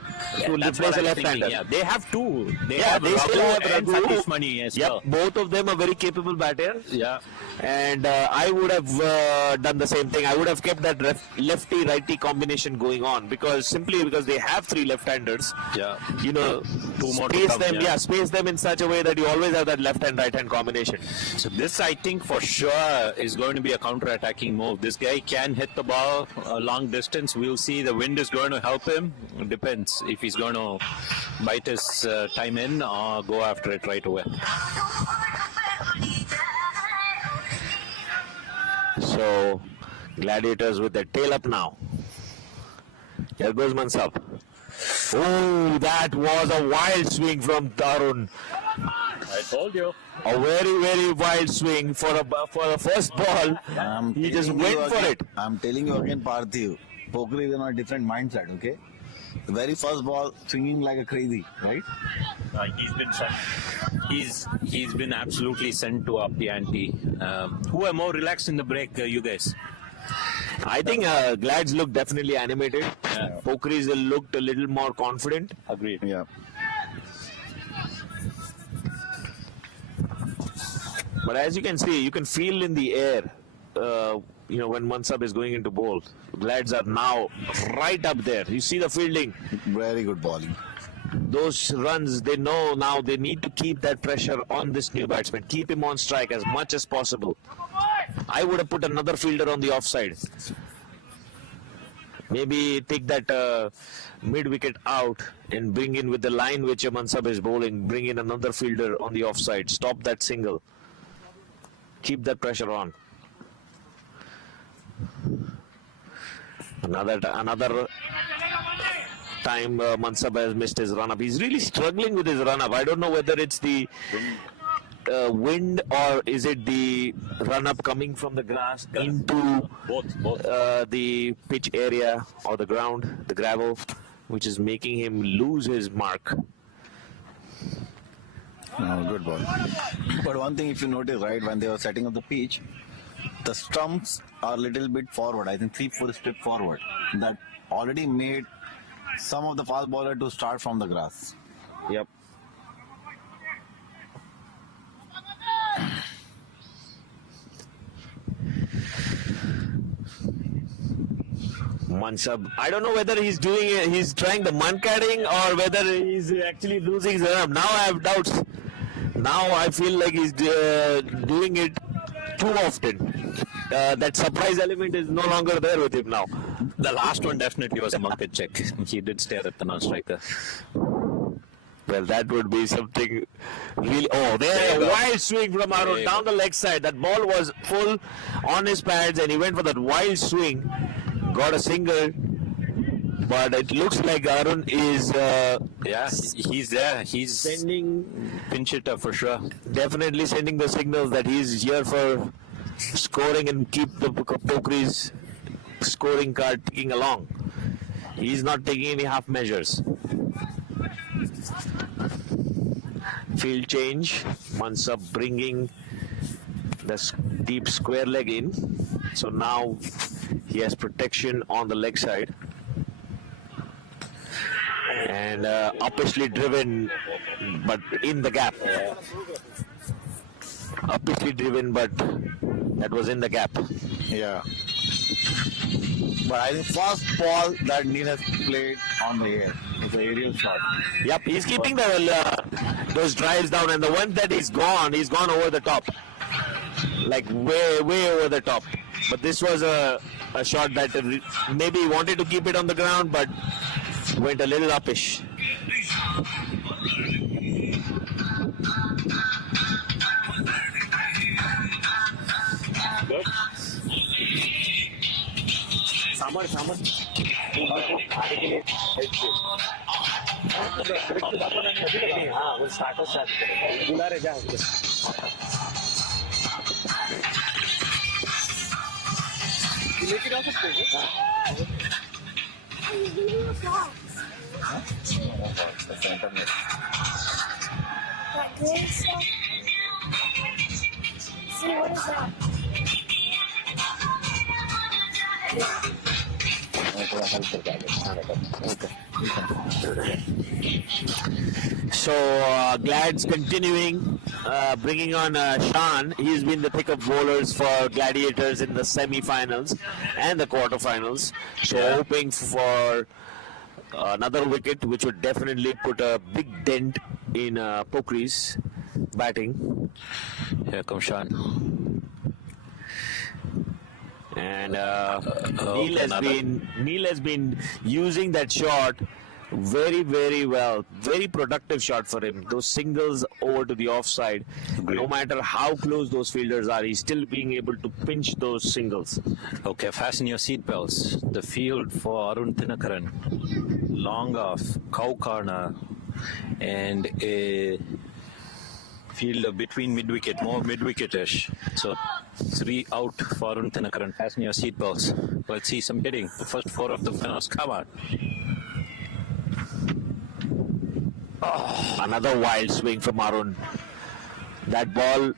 to replace a left-hander. Yeah, they have two. They still have and Raghu. Satish Mani as well. Both of them are very capable batters. Yeah. And I would have done the same thing. I would have kept that lefty-righty combination going on because they have 3 left-handers. Yeah. You know, Two more space to come, them. yeah. Space them in such a way that you always have that left-hand, right-hand combination. So this, I think, for sure is going to be a counter-attacking move. This guy can hit the ball a long distance. We'll see. The wind is going to help him. It depends if he's going to bite his time in or go after it right away. So, Gladiators with their tail up now. Here goes Mansab. Oh, that was a wild swing from Tarun. I told you. A very wild swing for the first ball. He just went for it. I'm telling you again, Parthiv. Poker is on a different mindset, okay? The very first ball, swinging like a crazy, right? He's been sent. He's been absolutely sent to up the ante. Who are more relaxed in the break, you guys? I think Glads looked definitely animated. Pokiris looked a little more confident. Agreed. Yeah. But as you can see, you can feel in the air, when Mansab is going into bowl. Glads are now right up there. You see the fielding. Very good bowling. Those runs, they know now they need to keep that pressure on this new batsman. Keep him on strike as much as possible. I would have put another fielder on the offside. Maybe take that mid-wicket out and bring in with the line which Mansab is bowling, bring in another fielder on the offside. Stop that single. Keep that pressure on. Another time Mansab has missed his run-up. He's really struggling with his run-up. I don't know whether it's the wind or is it the run-up coming from the grass into both. the pitch area or the ground, the gravel, which is making him lose his mark. No, good ball. But one thing, if you notice, right, when they were setting up the pitch, the stumps are a little bit forward. I think 3-4 step forward. That already made some of the fast bowler to start from the grass. Yep. Mansab, I don't know whether he's doing it, he's trying the Mankading or whether he's actually losing his arm. Now I have doubts. Now I feel like he's doing it too often. That surprise element is no longer there with him now. The last one definitely was a market check. He did stare at the non-striker. Well, that would be something really. Oh, there a wild swing from Arun down the leg side. That ball was full on his pads, and he went for that wild swing. Got a single, but it looks like Arun is. Yeah, he's there. He's sending pinch hitter for sure. Definitely sending the signals that he's here for scoring and keep the Pokiris scoring card ticking along. He's not taking any half measures. Field change. Mansab bringing the deep square leg in. So now he has protection on the leg side. And uppishly driven, but in the gap. Uppishly driven, but that was in the gap. Yeah. But I think first ball that Neil has played on the air was an aerial shot. Yep, he's keeping those drives down, and the one that he's gone over the top. Like way over the top. But this was a shot that maybe he wanted to keep it on the ground, but went a little uppish. Samar. That green stuff. See, what is that? So Glad's continuing, bringing on Shan. He's been the pick of bowlers for Gladiators in the semi-finals and the quarterfinals. So hoping for another wicket, which would definitely put a big dent in Pokiris batting. Here comes Shan. And Neil has been using that shot very, very well. Very productive shot for him. Those singles over to the offside. No matter how close those fielders are, he's still being able to pinch those singles. Okay, fasten your seatbelts. The field for Arun Tinakaran. Long off, cow corner, and a field between mid-wicket, more mid-wicketish. So 3 out for Arun Tinakaran. Fasten your seatbelts. Let's see some hitting. The first 4 of the finals. Come on. Oh, another wild swing from Arun. That ball,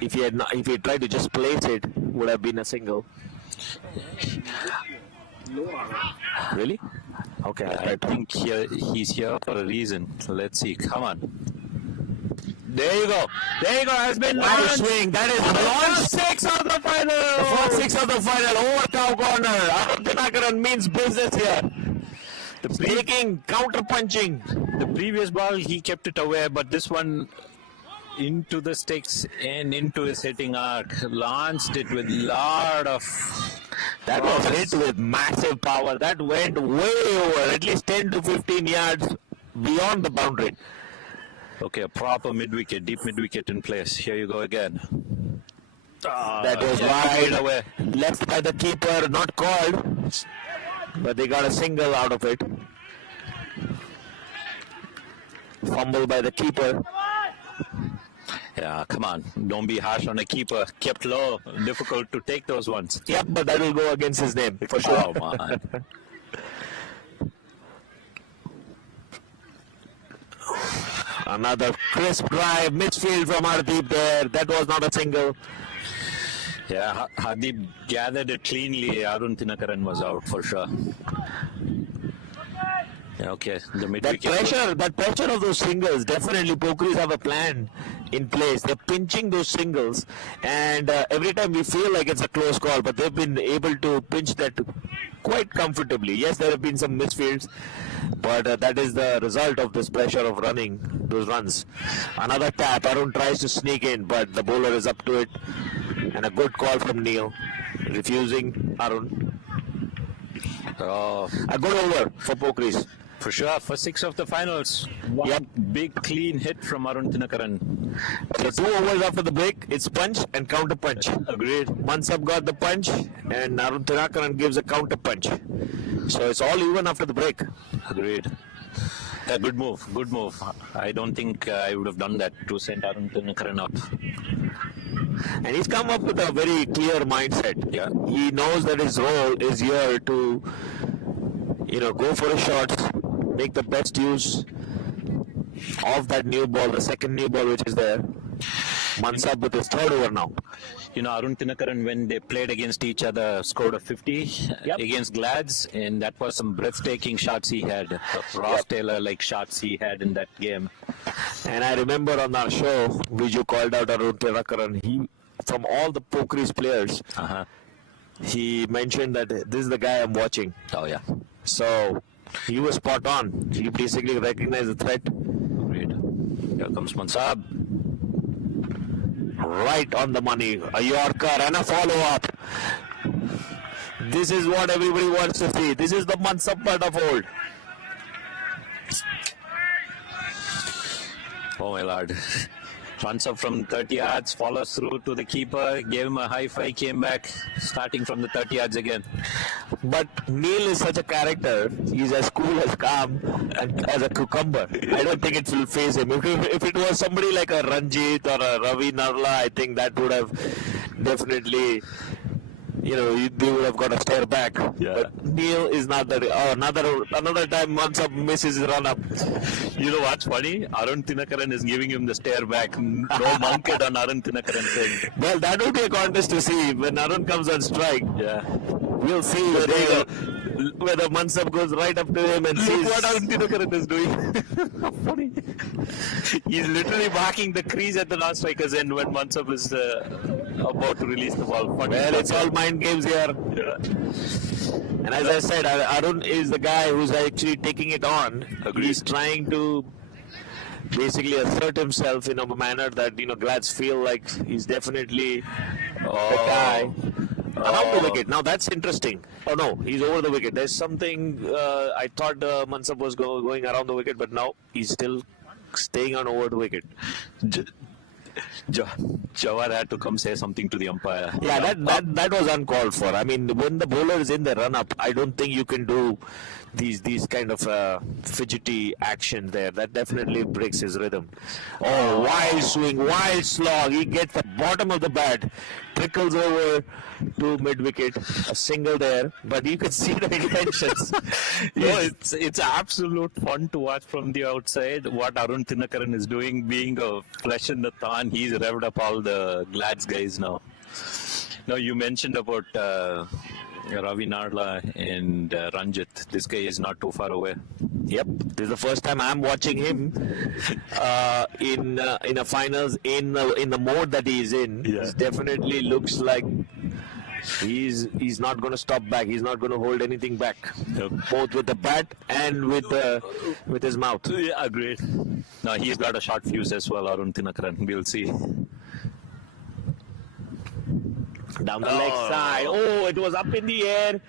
if he had tried to just place it, would have been a single. Really? Okay. I think he's here for a reason. So let's see. Come on. There you go. Has been nice swing. That is launch 6 of the final. The first 6 of the final over cow corner. Arun Tinakaran means business here. Taking counter punching. The previous ball he kept it away, but this one into the sticks and into his hitting arc. Launched it with lot of. That was hit with massive power. That went way over, at least 10 to 15 yards beyond the boundary. Okay, a proper mid-wicket, deep mid-wicket in place. Here you go again. That was wide away. Left by the keeper, not called. But they got a single out of it. Fumble by the keeper. Yeah, come on. Don't be harsh on a keeper. Kept low. Difficult to take those ones. Yep, but that will go against his name for sure. Oh, man. Another crisp drive, midfield from Hardeep there. That was not a single. Yeah, Hardeep gathered it cleanly. Arun Tinakaran was out for sure. Okay, the mid That pressure of those singles, definitely Pokiris have a plan in place. They're pinching those singles, and every time we feel like it's a close call, but they've been able to pinch that quite comfortably. Yes, there have been some misfields, but that is the result of this pressure of running those runs. Another tap, Arun tries to sneak in, but the bowler is up to it, and a good call from Neil, refusing Arun. A good over for Pokiris. For sure, for 6 of the finals. One big clean hit from Arun Tinakaran. So 2 overs after the break, it's punch and counter punch. Agreed. Mansab got the punch and Arun Tinakaran gives a counter punch. So it's all even after the break. Agreed. Good move, good move. I don't think I would have done that to send Arun Tinakaran up. And he's come up with a very clear mindset. Yeah. He knows that his role is here to, go for his shots, make the best use of that new ball, the second new ball which is there. Mansab with his third over now. Arun Tinakaran, when they played against each other, scored a 50 against Glads, and that was some breathtaking shots he had. Ross Taylor-like shots he had in that game. And I remember on our show, Viju called out Arun Tinakaran. From all the Pokiris players, he mentioned that this is the guy I'm watching. Oh, yeah. So he was spot on. He basically recognized the threat. Great. Here comes Mansab. Right on the money. A Yorker and a follow-up. This is what everybody wants to see. This is the Mansab part of old. Oh my lord. Runs up from 30 yards, follows through to the keeper, gave him a high five, came back, starting from the 30 yards again. But Neil is such a character. He's as cool, as calm, and as a cucumber. I don't think it will faze him. If it was somebody like a Ranjit or a Ravi Narla, I think that would have definitely, they would have got a stare back. Yeah. But Neil is not that. Oh, another time Mansab misses his run up. You know what's funny? Arun Tinakaran is giving him the stare back. No monkey on Arun Tinakaran thing. Well, that would be a contest to see when Arun comes on strike. Yeah. We'll see whether Mansab goes right up to him and sees what Arun Tinakaran is doing. Funny. He's literally marking the crease at the last striker's end when Mansab is about to release the ball. Funny. Well, it's all mind games here. Yeah. And as I said, Arun is the guy who's actually taking it on. Agreed. He's trying to basically assert himself in a manner that, Glads feel like he's definitely the guy. Around the wicket. Now that's interesting. Oh no, he's over the wicket. There's something, I thought Mansab was going around the wicket, but now he's still staying on over the wicket. Jawar had to come say something to the umpire. Yeah, that was uncalled for. I mean, when the bowler is in the run-up, I don't think you can do these kind of fidgety action there. That definitely breaks his rhythm. Oh, wild swing, wild slog. He gets the bottom of the bat, trickles over to mid-wicket, a single there, but you can see the intentions. It's absolute fun to watch from the outside what Arun Tinakaran is doing, being a flesh in the thorn. He's revved up all the Glads guys now. Now you mentioned about Ravi Narla and Ranjit. This guy is not too far away. Yep, this is the first time I'm watching him in a finals in the mode that he's in. Yeah. It definitely looks like he's not going to stop back. He's not going to hold anything back, both with the bat and with his mouth. Yeah, agreed. Now he's got a short fuse as well, Arun Tinakaran. We'll see. Down the leg side. Oh, it was up in the air.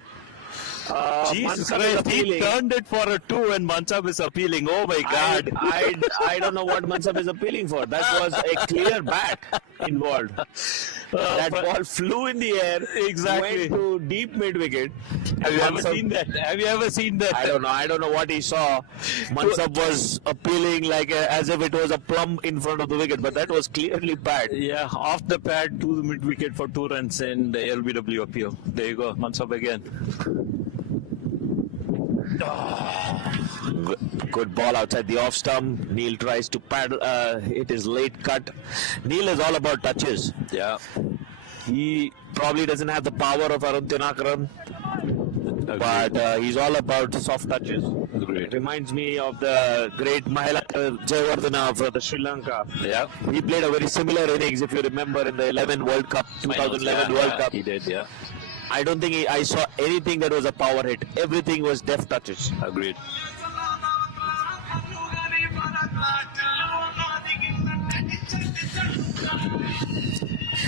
Jesus Christ, he turned it for a 2 and Mansab is appealing. Oh my God. I don't know what Mansab is appealing for. That was a clear bat involved. That ball flew in the air. Exactly. Went to deep mid-wicket. Have you ever seen that? Have you ever seen that? I don't know what he saw. Mansab was appealing like as if it was a plum in front of the wicket, but that was clearly bad. Yeah, off the pad to the mid-wicket for 2 runs and the LBW appeal. There you go, Mansab again. Good ball outside the off stump. Neil tries to paddle. It is late cut. Neil is all about touches. Yeah. He probably doesn't have the power of Arun Tinakaran, but he's all about soft touches. It reminds me of the great Mahela Jayawardena of the Sri Lanka. Yeah. He played a very similar innings, if you remember, in the 11 World Cup, 2011 World Cup. He did, yeah. I don't think I saw anything that was a power hit. Everything was deft touches. Agreed.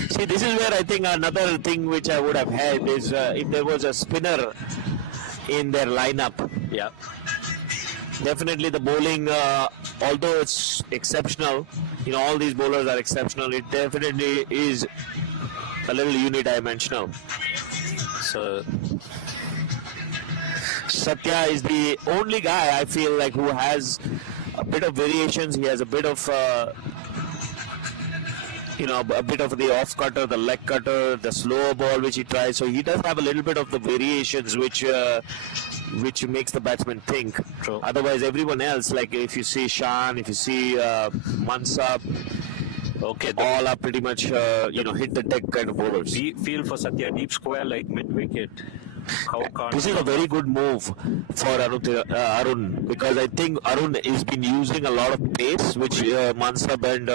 See, this is where I think another thing which I would have had is if there was a spinner in their lineup. Yeah. Definitely the bowling, although it's exceptional, all these bowlers are exceptional, it definitely is a little unidimensional. So Satya is the only guy I feel like who has a bit of variations. He has a bit of a bit of the off cutter, the leg cutter, the slower ball which he tries. So he does have a little bit of the variations which makes the batsman think. True. Otherwise, everyone else, like if you see Shan, if you see Mansab, all are pretty much hit the deck kind of bowlers. Feel for Satya deep square like mid wicket. This is a very good move for Arun, because I think Arun has been using a lot of pace which Mansab and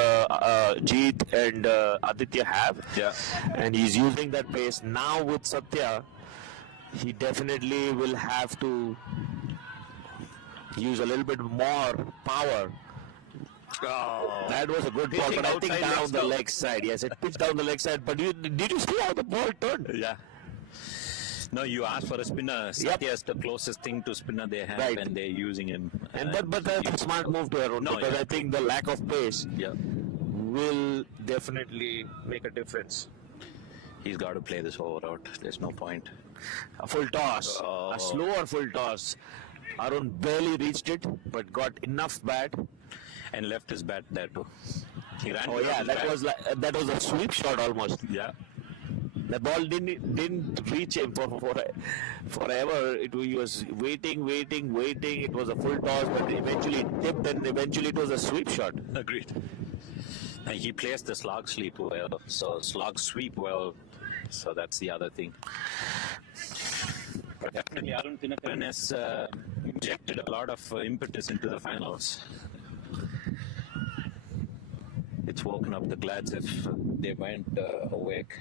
Jeet and Aditya have. Yeah. And he's using that pace. Now with Satya, he definitely will have to use a little bit more power. Oh. That was a good ball, but I think down the leg side. Yes, it pitched down the leg side. But did you see how the ball turned? Yeah. No, you asked for a spinner. Satya is the closest thing to spinner they have, Right. and they're using him. But that's a smart move to Arun, because I think the lack of pace will definitely make a difference. He's got to play this over out. There's no point. A full toss, a slower full toss. Arun barely reached it, but got enough bat. And left his bat there too. He ran. Oh yeah, that was a sweep shot almost. Yeah. The ball didn't reach him for forever. He was waiting. It was a full toss, but eventually it tipped, and eventually it was a sweep shot. Agreed. And he plays the slog sweep well, so slog sweep well. So that's the other thing. But definitely Arun Tinakaran has injected a lot of impetus into the finals. It's woken up the Glads if they weren't awake.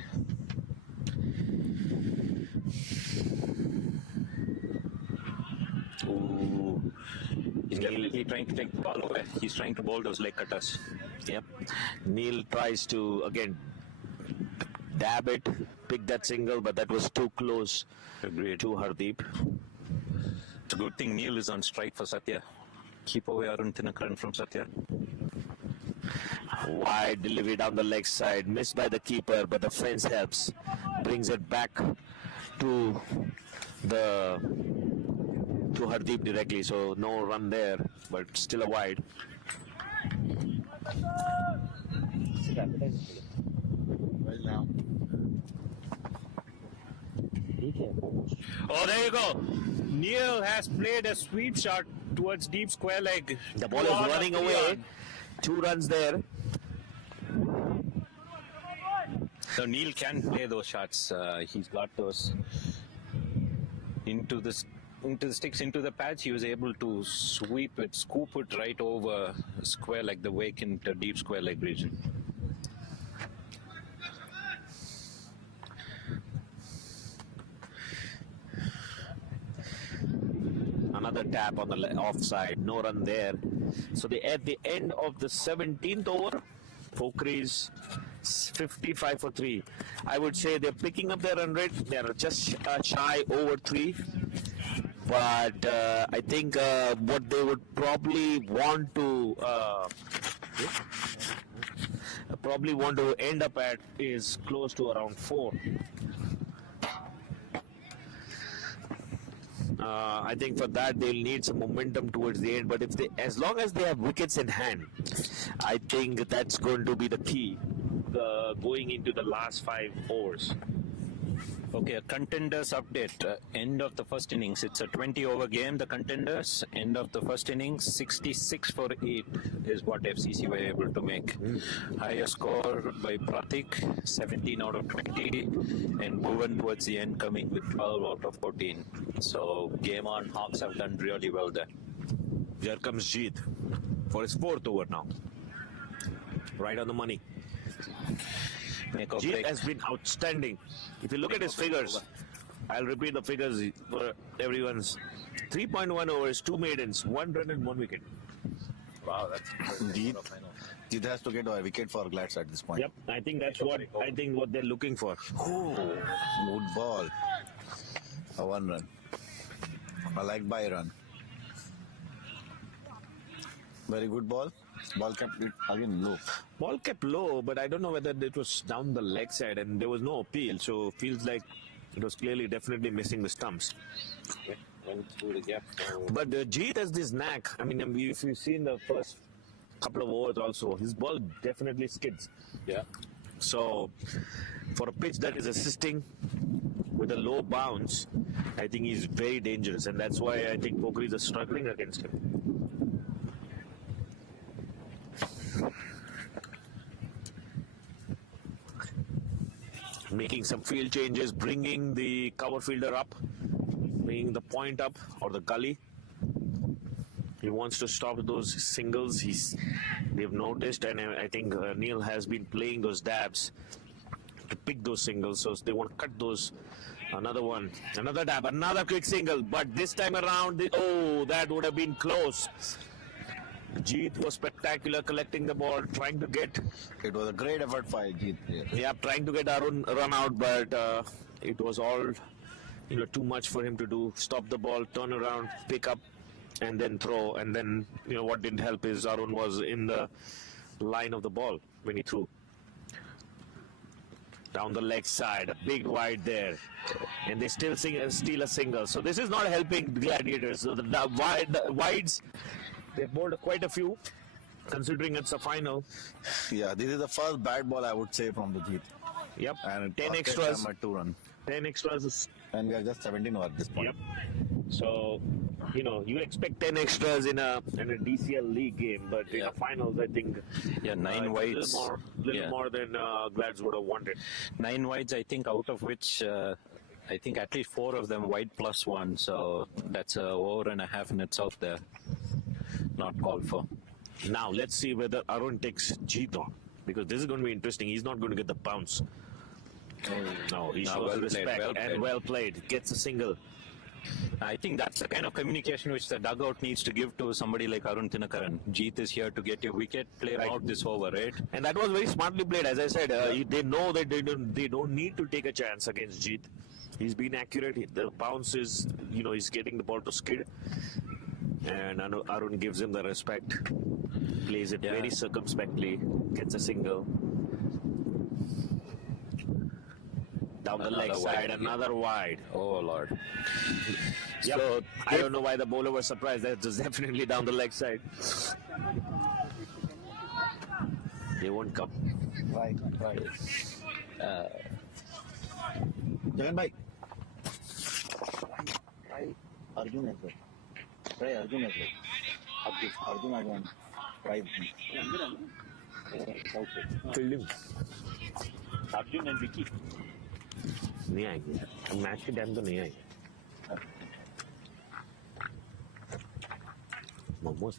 Ooh. He's definitely trying to take the ball away. He's trying to bowl those leg cutters. Yep. Neil tries to, again, dab it, pick that single, but that was too close to Hardeep. It's a good thing Neil is on strike for Satya. Keep away Arun Tinakaran from Satya. Wide delivery down the leg side, missed by the keeper, but the fence helps. Brings it back to Hardeep directly, so no run there, but still a wide. Well now. Oh, there you go. Neil has played a sweep shot towards deep square leg. The ball is running away. 2 runs there. So Neil can play those shots. He's got those into the sticks, into the patch. He was able to sweep it, scoop it right over square leg, the vacant deep square leg region. Another tap on the offside, no run there. So at the end of the 17th over, Pokiris 55 for 3. I would say they're picking up their run rate. They're just shy over 3. But I think what they would probably want to end up at is close to around 4. I think for that they'll need some momentum towards the end. But as long as they have wickets in hand, I think that's going to be the key going into the last 5 overs. Okay, a contenders update. End of the first innings. It's a 20-over game. The contenders, end of the first innings, 66 for 8 is what FCC were able to make. Higher score by Pratik, 17 out of 20, and Bhuvan towards the end coming with 12 out of 14. So game on. Hawks have done really well there. Here comes Jeet for his 4th over now. Right on the money. Jeet has been outstanding. If you look at his figures, I'll repeat the figures for everyone's. 3.1 overs, 2 maidens, 1 run and 1 wicket. Wow, that's Jeet has to get a wicket for Glads at this point. Yep, I think that's what they're looking for. Good ball. A 1 run. I like by run. Very good ball. Ball kept it again low. Ball kept low, but I don't know whether it was down the leg side and there was no appeal. So feels like it was clearly definitely missing the stumps. Went through the gap. But Jeet has this knack. I mean, if you've seen the first couple of overs also, his ball definitely skids. Yeah. So for a pitch that is assisting with a low bounce, I think he's very dangerous. And that's why I think Pokiris are struggling against him. Making some field changes, bringing the cover fielder up, bringing the point up or the gully. He wants to stop those singles. They've noticed, and I think Neil has been playing those dabs to pick those singles. So they want to cut those. Another one, another dab, another quick single. But this time around, that would have been close. Jeet was spectacular, collecting the ball, trying to get. It was a great effort by Jeet. Yeah, trying to get Arun run out, but it was all too much for him to do. Stop the ball, turn around, pick up, and then throw. And then what didn't help is Arun was in the line of the ball when he threw. Down the leg side, a big wide there, and they still steal a single. So this is not helping the Gladiators. So the wides. They've bowled quite a few, considering it's a final. Yeah, this is the first bad ball I would say from the Jeet. Yep, and 10 extras. 2 run. 10 extras. And we are just 17 over at this point. Yep. So, you expect 10 extras in a DCL league game, but in the finals, I think 9 wides. A little more than Glads would have wanted. 9 wides, I think, out of which I think at least 4 of them wide plus 1. So that's a over and a half in itself there. Not called for. Now let's see whether Arun takes Jeet on, because this is going to be interesting. He's not going to get the bounce. No, he shows respect and well played. Gets a single. I think that's the kind of communication which the dugout needs to give to somebody like Arun Tinakaran. Jeet is here to get your wicket, play out this over, right? And that was very smartly played. As I said, they know that they don't need to take a chance against Jeet. He's been accurate. The bounce is, he's getting the ball to skid. And Arun gives him the respect, plays it very circumspectly, gets a single. Down the leg side, another wide. Oh, Lord. Yep. So I don't know why the bowler was surprised. That was definitely down the leg side. They won't come. Right. Jagan bhai. Try Arjun as well. Try Arjun as well. Arjun again. Try. Fielding. Arjun and Vicky. नहीं आएंगे match के time तो नहीं आएंगे momos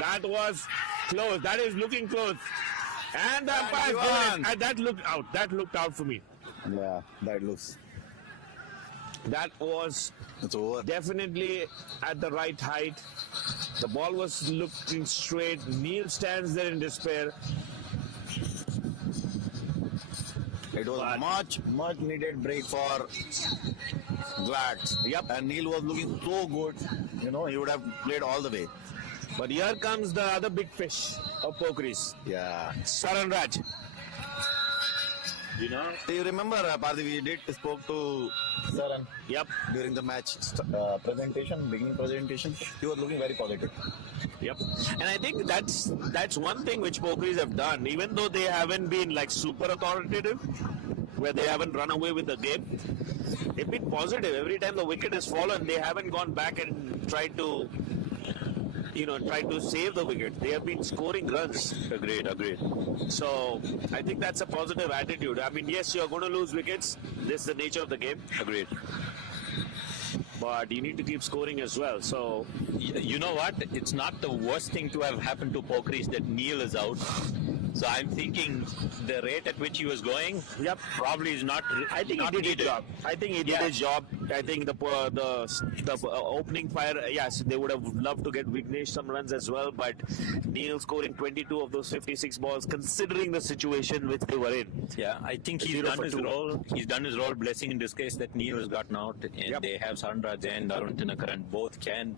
That was close. That is looking close. And the umpire given it. And that looked out. That looked out for me. Yeah, that looks. That was definitely at the right height. The ball was looking straight. Neil stands there in despair. It was much needed break for Glads. Yep. And Neil was looking so good. He would have played all the way. But here comes the other big fish of Pokiris. Yeah. Saran Raj. You know. Do you remember, Parthi, we did spoke to Saran. Yep. During the match beginning presentation, he was looking very positive. Yep. And I think that's one thing which Pokiris have done, even though they haven't been like super authoritative, where they haven't run away with the game. They've been positive. Every time the wicket has fallen, they haven't gone back and tried to save the wicket. They have been scoring runs. Agreed. So I think that's a positive attitude. I mean, yes, you're going to lose wickets. This is the nature of the game. Agreed. But you need to keep scoring as well. So You know what? It's not the worst thing to have happened to Pokiris that Neil is out. So I'm thinking the rate at which he was going, probably is not. I think not he did needed. his job. I think he did his job. I think the opening fire, yes, they would have loved to get Vignesh some runs as well, but Neil scoring 22 of those 56 balls, considering the situation which they were in. Yeah, I think he's done his role. He's done his role. Blessing in disguise that Neil has gotten out, and they have Sandraj and Arun Tinakaran both can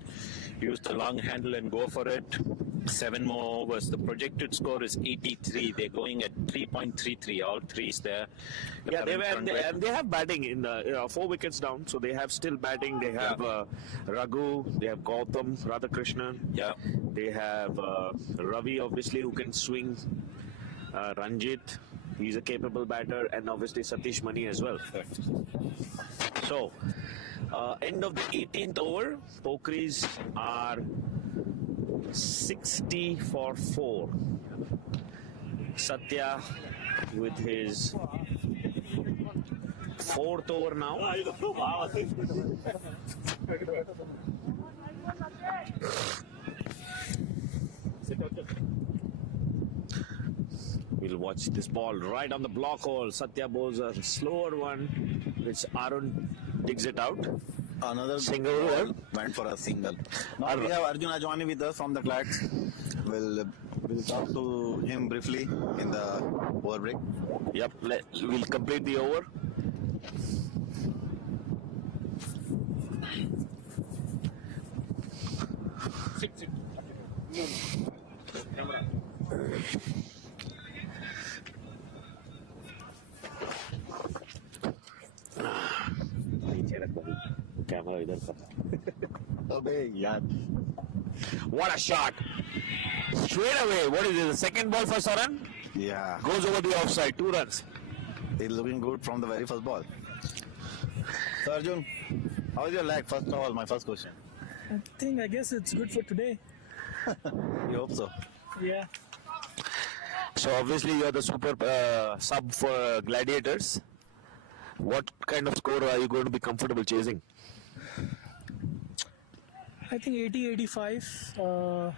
use the long handle and go for it. 7 more overs. The projected score is 83. They're going at 3.33. All threes there. Yeah, they have batting in the 4 wickets down, so they have still batting. They have Raghu, they have Gautam, Radhakrishnan. Yeah, they have Ravi, obviously, who can swing. Ranjit, he's a capable batter, and obviously Satish Mani as well. So, end of the 18th over, Pokiris are 60 for 4. Satya with his 4th over now. We'll watch this ball right on the block hole. Satya bowls a slower one, which Arun digs it out. Another single ball went for a single. Now we have Arjun Ajwani with us from the Clads. We'll talk to him briefly in the over break. Yep, we'll complete the over. What a shot! Straight away. What is it? The second ball for Saran? Yeah. Goes over the offside. 2 runs. He's looking good from the very first ball. So Arjun, how is your leg? First of all, my first question. I guess it's good for today. You hope so? Yeah. So obviously you're the super sub for Gladiators. What kind of score are you going to be comfortable chasing? I think 80-85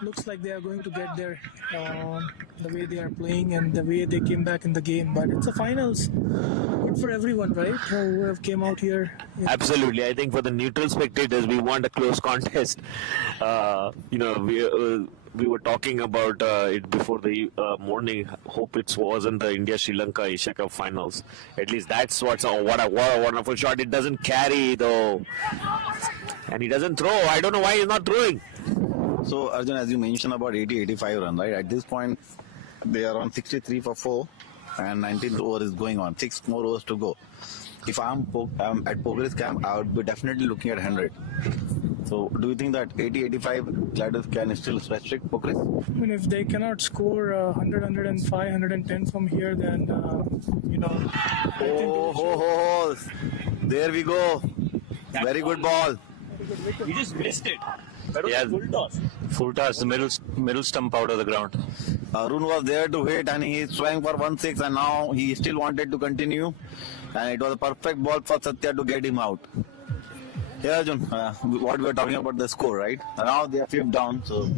looks like they are going to get there, the way they are playing and the way they came back in the game. But it's a finals, good for everyone, right? Who have came out here. Yeah. Absolutely. I think for the neutral spectators, we want a close contest. We were talking about it before the morning. Hope it wasn't the India-Sri Lanka Asia Cup finals. At least that's what a wonderful shot. It doesn't carry though, and he doesn't throw. I don't know why he's not throwing. So Arjun, as you mentioned about 80-85 run, right? At this point, they are on 63 for 4, and 19th over is going on. 6 more overs to go. If I'm at Pokiris camp, I would be definitely looking at 100. So, do you think that 80-85 Gladiators can still restrict Pokiris? I mean, if they cannot score 100, 105, 110 from here, then Oh, there we go. Very good ball. You just missed it. Yeah, full toss. Full toss, the middle stump out of the ground. Arun was there to hit and he swung for 1-6 and now he still wanted to continue. And it was a perfect ball for Satya to get him out. Yeah, Arjun, what we were talking about the score, right? Now they are 5th down, so...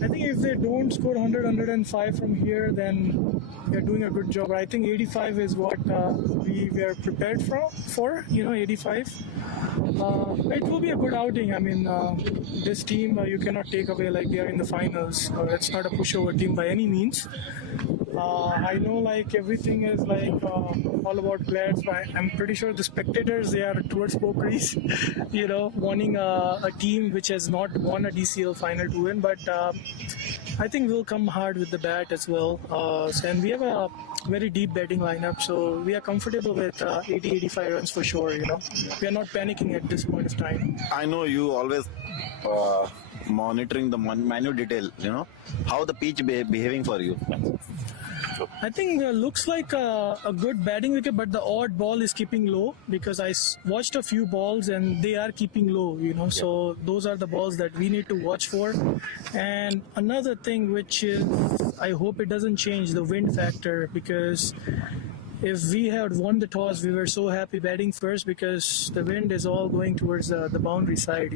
I think if they don't score 100, 105 from here, then they're doing a good job. I think 85 is what we were prepared for 85. It will be a good outing. I mean, this team, you cannot take away like they are in the finals. It's not a pushover team by any means. I know like everything is like all about players, but I'm pretty sure the spectators, they are towards Pokiris, wanting a team which has not won a DCL final to win, but I think we'll come hard with the bat as well. And we have a very deep batting lineup, so we are comfortable with 80-85 runs for sure. We are not panicking at this point of time. I know you always monitoring the minute detail. How the pitch behaving for you. I think looks like a good batting wicket, but the odd ball is keeping low because I watched a few balls and they are keeping low, So those are the balls that we need to watch for. And another thing which is, I hope it doesn't change the wind factor, because if we had won the toss, we were so happy batting first because the wind is all going towards the boundary side,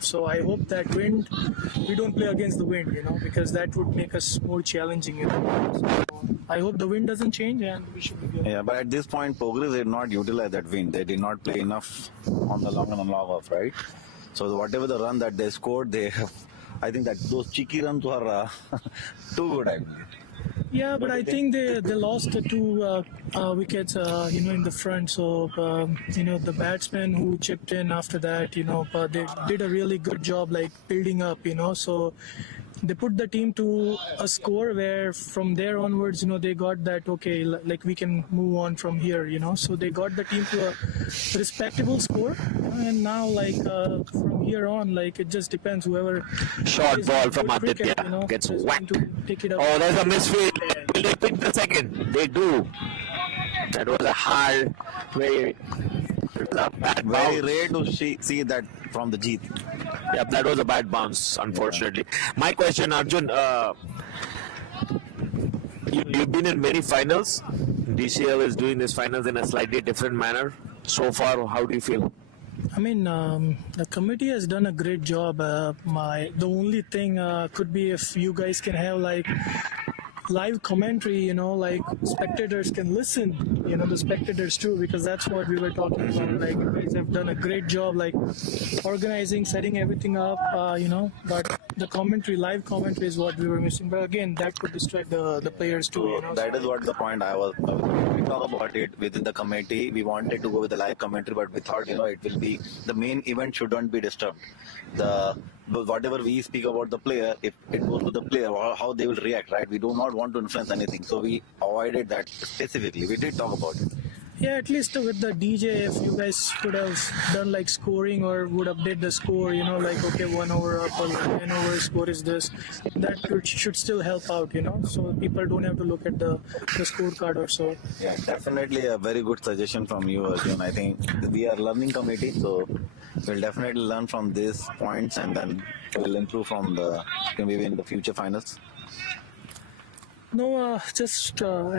So I hope that we don't play against the wind, because that would make us more challenging, So I hope the wind doesn't change and we should be good. Yeah, but at this point, Pokiris did not utilize that wind. They did not play enough on the long and long off, right? So whatever the run that they scored, I think that those cheeky runs were too good, I believe. Yeah, but I think they lost the two wickets, in the front. So, the batsmen who chipped in after that, they did a really good job, building up, So they put the team to a score where from there onwards, they got that, okay, we can move on from here, So they got the team to a respectable score. And now, from here on, it just depends. Whoever Short ball from Aditya gets whacked. Oh, there's a misfield. Will they pick the second? They do. That was a hard, very rare to see that from the Jeet. Yeah, that was a bad bounce, unfortunately. My question, Arjun, you've been in many finals. DCL is doing this finals in a slightly different manner. So far, how do you feel? I mean, the committee has done a great job. The only thing could be if you guys can have live commentary, spectators can listen, the spectators too, because that's what we were talking about. You guys have done a great job, organizing, setting everything up, but the live commentary is what we were missing. But again, that could distract the players too, That is what the point I was. We talked about it within the committee. We wanted to go with the live commentary, but we thought, it will be the main event shouldn't be disturbed. Whatever we speak about the player, if it goes to the player, how they will react, right? We do not want to influence anything, so we avoided that specifically. We did talk about it. Yeah, at least with the DJ, if you guys could have done scoring or would update the score, okay, 1 over up or 10 over score is this, that should still help out, so people don't have to look at the scorecard or so. Yeah, definitely a very good suggestion from you, Arjun. I think we are learning committee, so we'll definitely learn from these points and then we'll improve from maybe in the future finals. No, I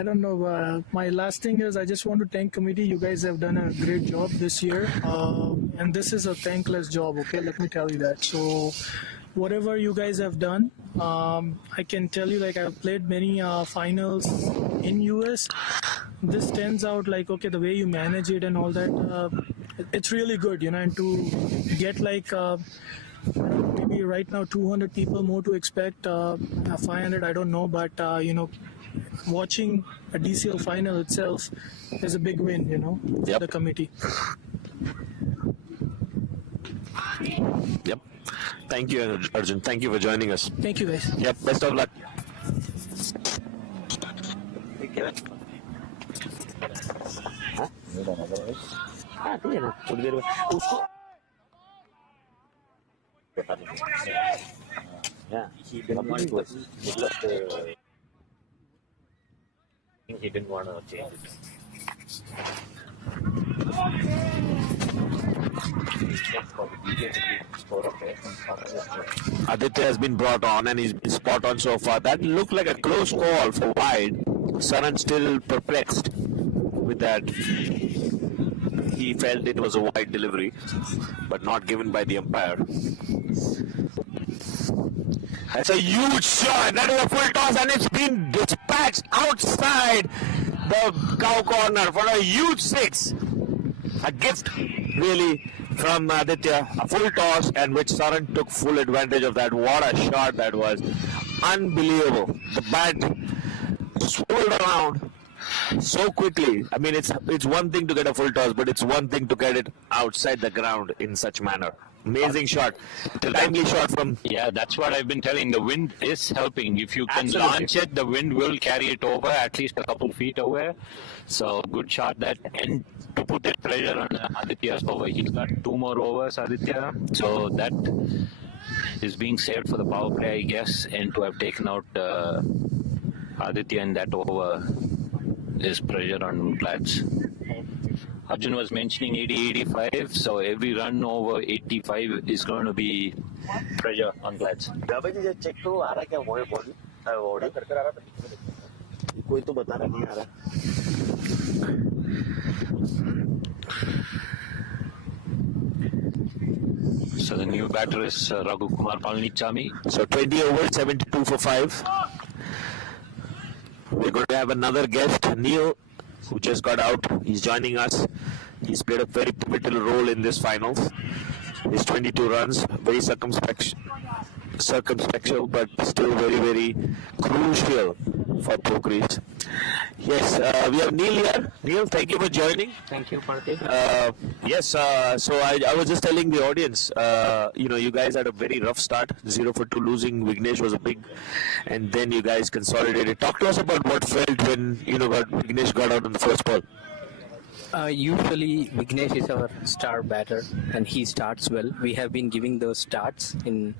don't know. My last thing is I just want to thank committee. You guys have done a great job this year. And this is a thankless job, okay? Let me tell you that. So whatever you guys have done, I can tell you, I've played many finals in US. This stands out, okay, the way you manage it and all that. It's really good, and to get maybe right now 200 people more to expect, 500 I don't know, but watching a DCL final itself is a big win, for the committee. Yep. Thank you, Arjun. Thank you for joining us. Thank you, guys. Yep. Best of luck. Yeah, he didn't want to. He didn't want to change it. Aditya has been brought on and he's been spot on so far. That looked like a close call for wide. Saran still perplexed with that. He felt it was a wide delivery, but not given by the umpire. That's a huge shot. That is a full toss and it's been dispatched outside the cow corner for a huge six. A gift, really, from Aditya. A full toss and which Saran took full advantage of that. What a shot that was. Unbelievable. The bat swirled around so quickly. I mean, it's one thing to get a full toss, but it's one thing to get it outside the ground in such manner. Amazing shot. Timely shot from... Yeah, that's what I've been telling. The wind is helping. If you can Absolutely. launch it, the wind will carry it over at least a couple feet away. So good shot that. And to put that pressure on Aditya's over, he's got 2 more overs, Aditya. So that is being saved for the power play, I guess. And to have taken out Aditya in that over is pressure on Glads. Arjun was mentioning 80-85, so every run over 85 is going to be pressure on Glads. So the new batter is Raghu Kumar Palnichami. So 20 overs, 72 for 5. We're going to have another guest, Neil, who just got out. He's joining us. He's played a very pivotal role in this finals. His 22 runs, very circumspectual, but still very, very crucial for Pokiris. Yes, we have Neil here. Neil, thank you for joining. Thank you, Parthi. Yes, so I was just telling the audience, you guys had a very rough start, 0 for 2 losing. Vignesh was a big, and then you guys consolidated. Talk to us about what felt when Vignesh got out on the first ball. Usually Vignesh is our star batter and he starts well. We have been giving those starts in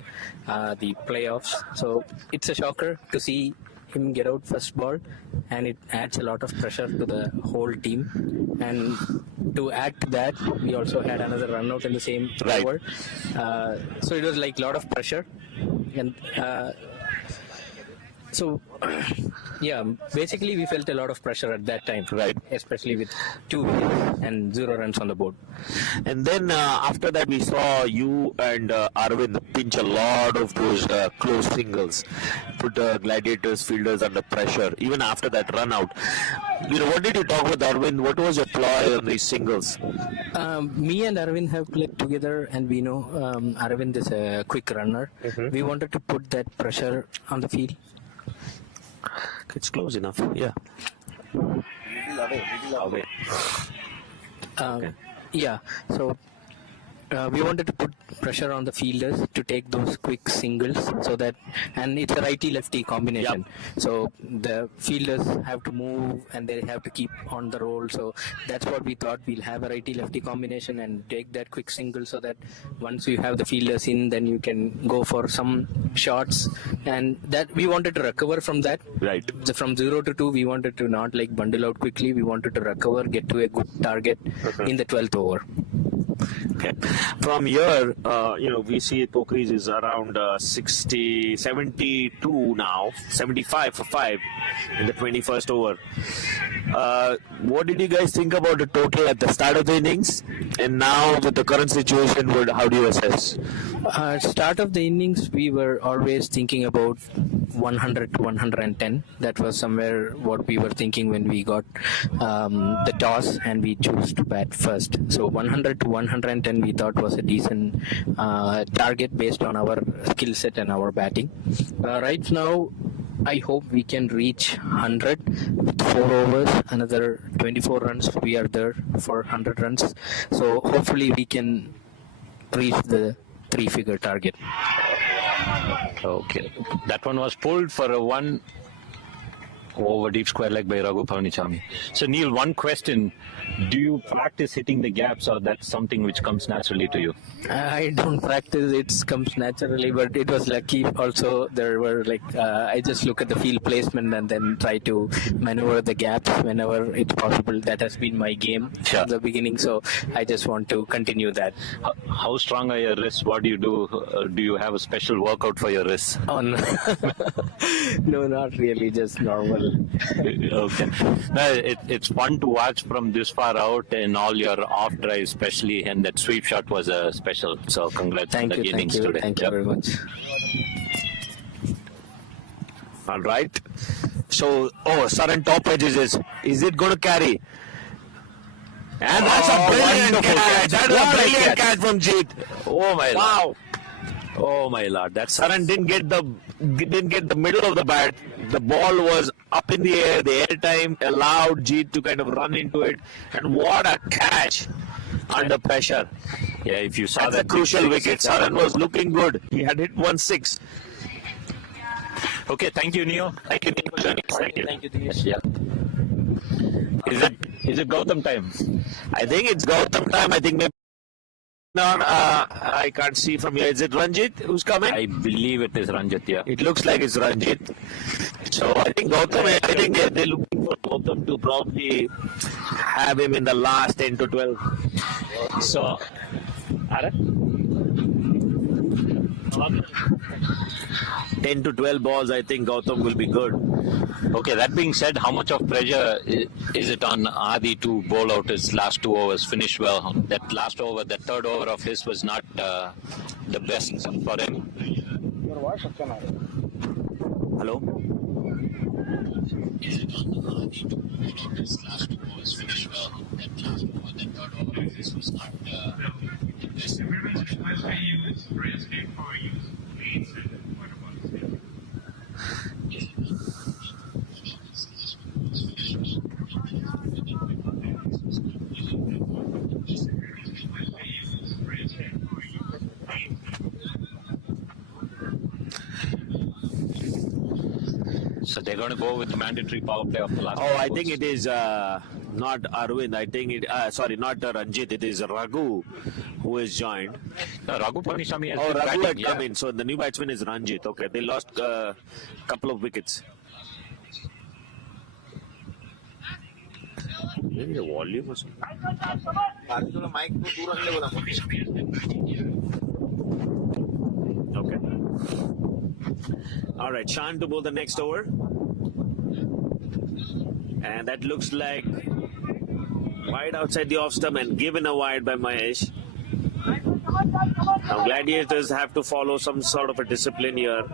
the playoffs, so it's a shocker to see him get out first ball, and it adds a lot of pressure to the whole team. And to add to that, we also had another run out in the same over, so it was like a lot of pressure. And so yeah, basically we felt a lot of pressure at that time, right? Especially with 2 wickets and 0 runs on the board. And then after that, we saw you and Arvind pinch a lot of those close singles, put Gladiators fielders under pressure. Even after that run out, what did you talk with Arvind? What was your ploy on these singles? Me and Arvind have played together, and we know Arvind is a quick runner. We wanted to put that pressure on the field. It's close enough, yeah. Yeah, so we wanted to put pressure on the fielders to take those quick singles, so that, and it's a righty-lefty combination. So the fielders have to move and they have to keep on the roll. So that's what we thought. We'll have a righty-lefty combination and take that quick single, so that once you have the fielders in, then you can go for some shots. And that we wanted to recover from that. Right. From 0 to 2, we wanted to not like bundle out quickly. We wanted to recover, get to a good target in the 12th over. Okay. From here, we see Pokiris is around 72 now, 75 for 5 in the 21st over. What did you guys think about the total at the start of the innings? And now with the current situation, how do you assess? Start of the innings, we were always thinking about 100 to 110. That was somewhere what we were thinking when we got the toss and we chose to bat first. So 100 to 110 we thought was a decent target based on our skill set and our batting. Right now, I hope we can reach 100 with 4 overs, another 24 runs. We are there for 100 runs. So hopefully we can reach the 3-figure target. Okay, that one was pulled for a 1 over deep square leg by Raghu Palnichami. So Neil, one question: do you practice hitting the gaps, or that's something which comes naturally to you? I don't practice, it comes naturally, but it was lucky also. There were I just look at the field placement and then try to maneuver the gaps whenever it's possible. That has been my game from the beginning, so I just want to continue that. How strong are your wrists? What do you do? Do you have a special workout for your wrists? Oh, no. No, not really, just normal. Okay. It's fun to watch from this far out, and all your off drive especially, and that sweep shot was a special. So congrats on the innings today. Thank you very much. All right. So, Saran top edges is it going to carry? And that's a brilliant catch. That's a brilliant catch from Jeet. Oh my wow. Lord. Oh my Lord. Saran didn't get the middle of the bat, the ball was up in the air. The air time allowed Jeet to kind of run into it. And what a catch under pressure. Yeah, if you saw That's that a crucial big wicket. six, Saran was looking good. He had hit 1-6. Okay, thank you, Neo. Thank you. Thank you, Dinesh. Yeah. Is it Gautam time? I think it's Gautam time. I think maybe. No, I can't see from here. Is it Ranjit who's coming? I believe it is Ranjit, yeah. It looks like it's Ranjit. So I think Gautam, I think they're looking for Gautam to probably have him in the last 10 to 12. So, 10 to 12 balls, I think Gautam will be good. Okay, that being said, how much of pressure is it on Adi to bowl out his last 2 overs, finish well? That last over, that third over of his was not the best for him. Hello? Is it on Adi to bowl out his last 2 overs, finish well? That last over, that third over of his was not the best. So they're going to go with the mandatory power play of the last. Oh, I think it is not Arvind. I think it. Sorry, not Ranjit. It is Raghu who is joined. Raghu Panisami has Oh, been Raghu batting, had come in. So the new batsman is Ranjit. Okay, they lost a couple of wickets. Maybe the volume or something. Okay. All right, Shan to bowl the next over. And that looks like wide outside the off stump and given a wide by Mahesh. Now Gladiators have to follow some sort of a discipline here,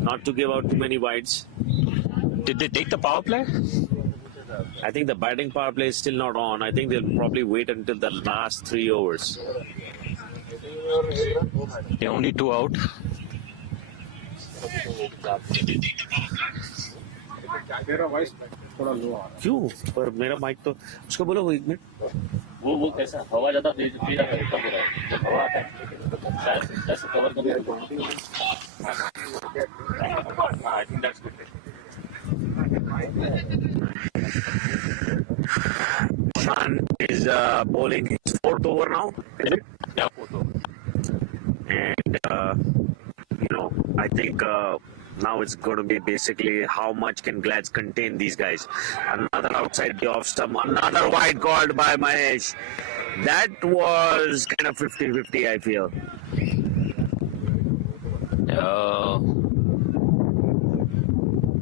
not to give out too many wides. Did they take the power play? I think the batting power play is still not on. I think they'll probably wait until the last 3 overs. They're only 2 out. क्यों पर मेरा mic तो उसको बोलो वो 1 minute वो कैसा हवा ज्यादा पीना करेगा हवा आता है शायद जैसे कवर कर I think that's good Shan is bowling his 4th over now, is it? Yeah, 4th over. And I think now it's going to be basically how much can Glads contain these guys. Another outside the off stump, another wide called by Mahesh. That was kind of 50-50, I feel.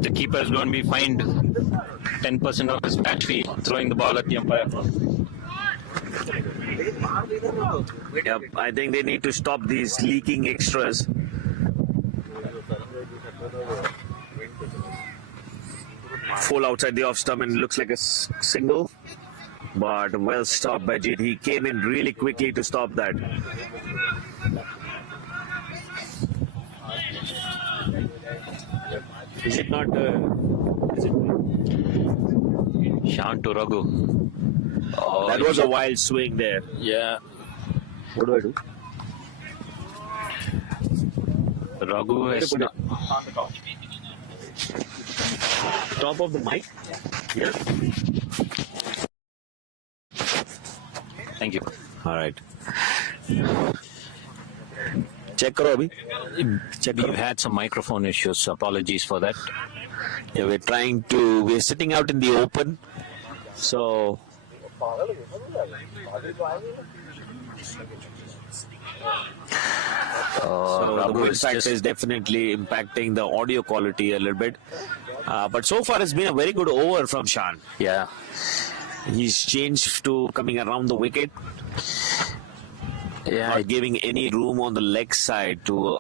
The keeper is going to be fined 10% of his match fee throwing the ball at the umpire. Yep, I think they need to stop these leaking extras. Full outside the off stump and looks like a single, but well stopped by Jeet. He came in really quickly to stop that. Is it not? Is it? Shan to Raghu. Oh, that was a wild swing there. Yeah. What do I do? Raghu has not. Top of the mic? Yeah. Thank you. All right. Check karo abhi. We've had some microphone issues. Apologies for that. Yeah, we're sitting out in the open. So the wind factor is definitely impacting the audio quality a little bit. But so far it's been a very good over from Shan. Yeah. He's changed to coming around the wicket. Yeah. Not giving any room on the leg side to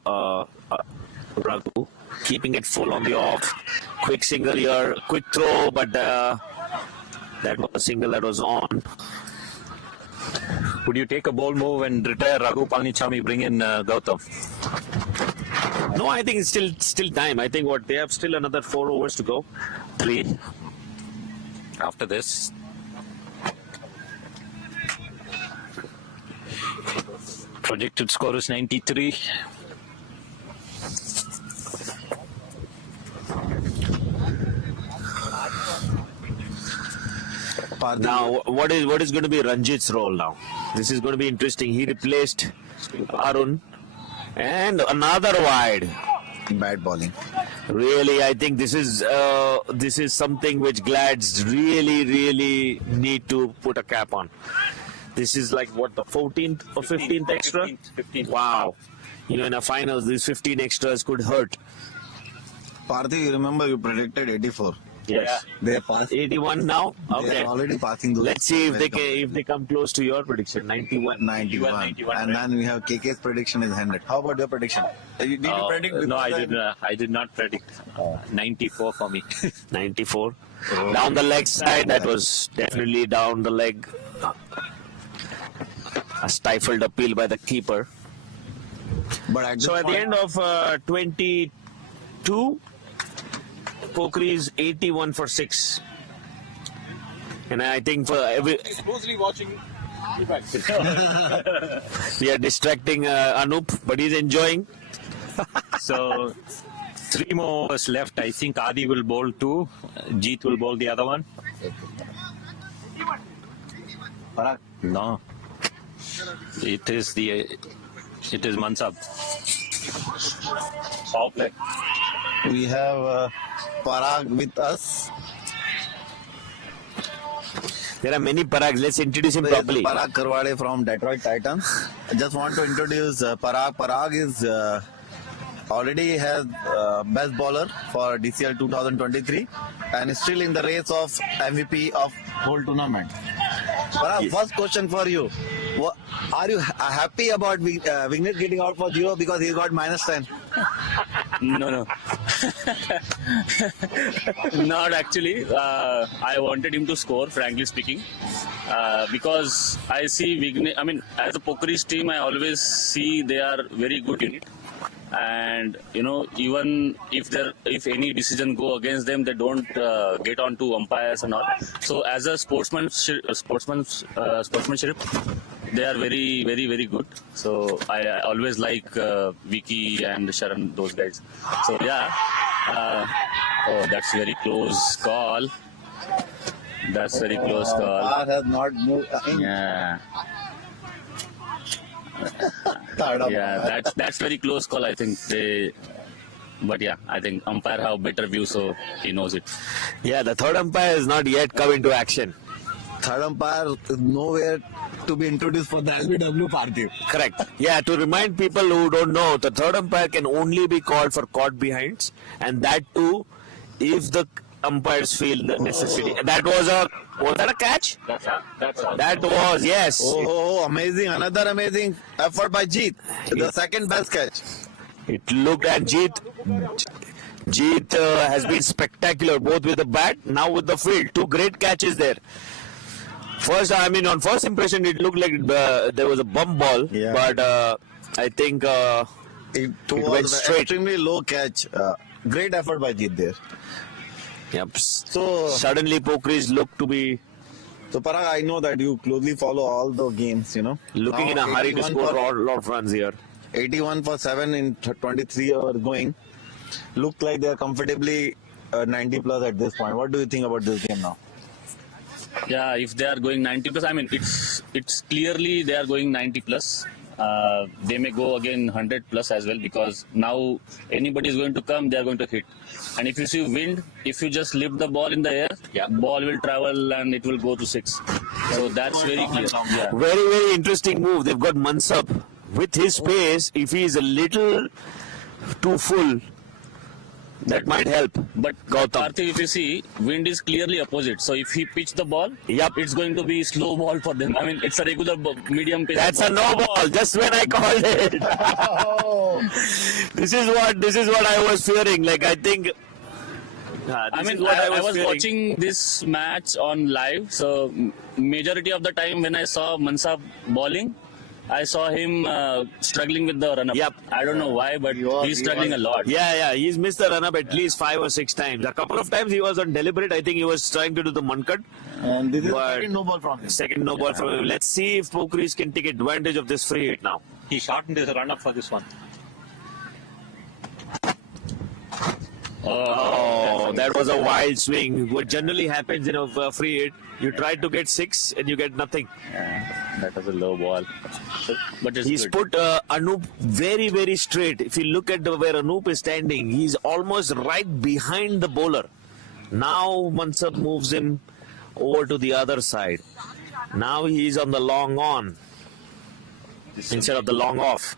Raghu. Keeping it full on the off. Quick single here. Quick throw, but that was a single that was on. Would you take a bold move and retire Raghu Palnichami, bring in Gautam? No, I think it's still time. I think they have still another 4 overs to go. 3 after this. Projected score is 93. Now, what is going to be Ranjit's role now? This is going to be interesting. He replaced Arun, and another wide. Bad bowling. Really, I think this is something which Glads really need to put a cap on. This is like what, the 14th or 15th extra? 15th. Wow. In a finals, these 15 extras could hurt. Parthiv, you remember you predicted 84. Yes. They are past 81 now. They Okay. are already passing those. Let's see if they come close to your prediction. 91. 91. And then we have KK's prediction is 100. How about your prediction? Did you predict before No, the- I did not predict. 94 for me. 94. Down the leg side, that was definitely down the leg. A stifled appeal by the keeper. But at So at the end of 22, Pokiris 81 for 6. And I think for every... Closely watching. We are distracting Anup, but he's enjoying. So 3 more overs left. I think Adi will bowl 2. Jeet will bowl the other one. No. It is Mansab. Power play. We have Parag with us. There are many Parags. Let's introduce him There is properly. Parag Karwade from Detroit Titans. I just want to introduce Parag. Parag is already has best bowler for DCL 2023 and is still in the race of MVP of whole tournament. Parag, Yes. first question for you. Are you happy about Vignesh getting out for 0 because he got -10? No. Not actually. I wanted him to score, frankly speaking, because I see Vignesh. I mean, as a Pokiris team, I always see they are very good unit, and even if any decision go against them, they don't get onto umpires and all. So as a sportsmanship, they are very, very, very good. So I always like Vicky and Sharon, those guys. So yeah. Oh, that's very close call. That's very close call. Parag has not moved. Yeah. Yeah, that's very close call. I think but yeah, I think umpire have better view, so he knows it. Yeah, the third umpire has not yet come into action. Third umpire is nowhere to be introduced for the LBW party. Correct. Yeah, to remind people who don't know, the third umpire can only be called for caught behinds, and that too if the umpires feel the necessity. That was that a catch? That was, yes. Oh, amazing. Another amazing effort by Jeet. The second best catch. It looked at Jeet. Jeet has been spectacular, both with the bat, now with the field. 2 great catches there. First, on first impression, it looked like there was a bump ball, but I think it went was straight. Extremely low catch. Great effort by Jeet there. Yep. So suddenly, Pokiris looked to be. So Parag, I know that you closely follow all the games. Looking Now, in a hurry to 81 score for- a lot of runs here. 81 for 7 in 23 hours going. Look like they are comfortably 90 plus at this point. What do you think about this game now? Yeah, if they are going 90 plus, it's clearly they are going 90 plus. They may go again 100 plus as well, because now anybody is going to come, they are going to hit. And if you see wind, if you just lift the ball in the air, ball will travel and it will go to 6. So that's very clear. Yeah. Very, very interesting move. They've got Mansab. With his pace, if he is a little too full, that might help. But Parthiv, if you see, wind is clearly opposite. So if he pitch the ball, it's going to be slow ball for them. I mean, it's a regular medium pace. That's a no ball. Just when I called it. This is what I was fearing. Like, I think. I was watching this match on live. So majority of the time when I saw Mansab bowling, I saw him struggling with the run-up. Yep. I don't know why, but he's struggling a lot. Yeah, he's missed the run-up at least 5 or 6 times. A couple of times he was on deliberate. I think he was trying to do the man-cut. And this is the second no ball from him. Second no ball from him. Let's see if Pokiris can take advantage of this free hit now. He shortened his run-up for this one. Oh, that was a wild swing. What generally happens in a free hit, you try to get 6 and you get nothing. That was a low ball. But it's He's good. put Anup very, very straight. If you look at where Anup is standing, he's almost right behind the bowler. Now Mansab moves him over to the other side. Now he's on the long on instead of the long off.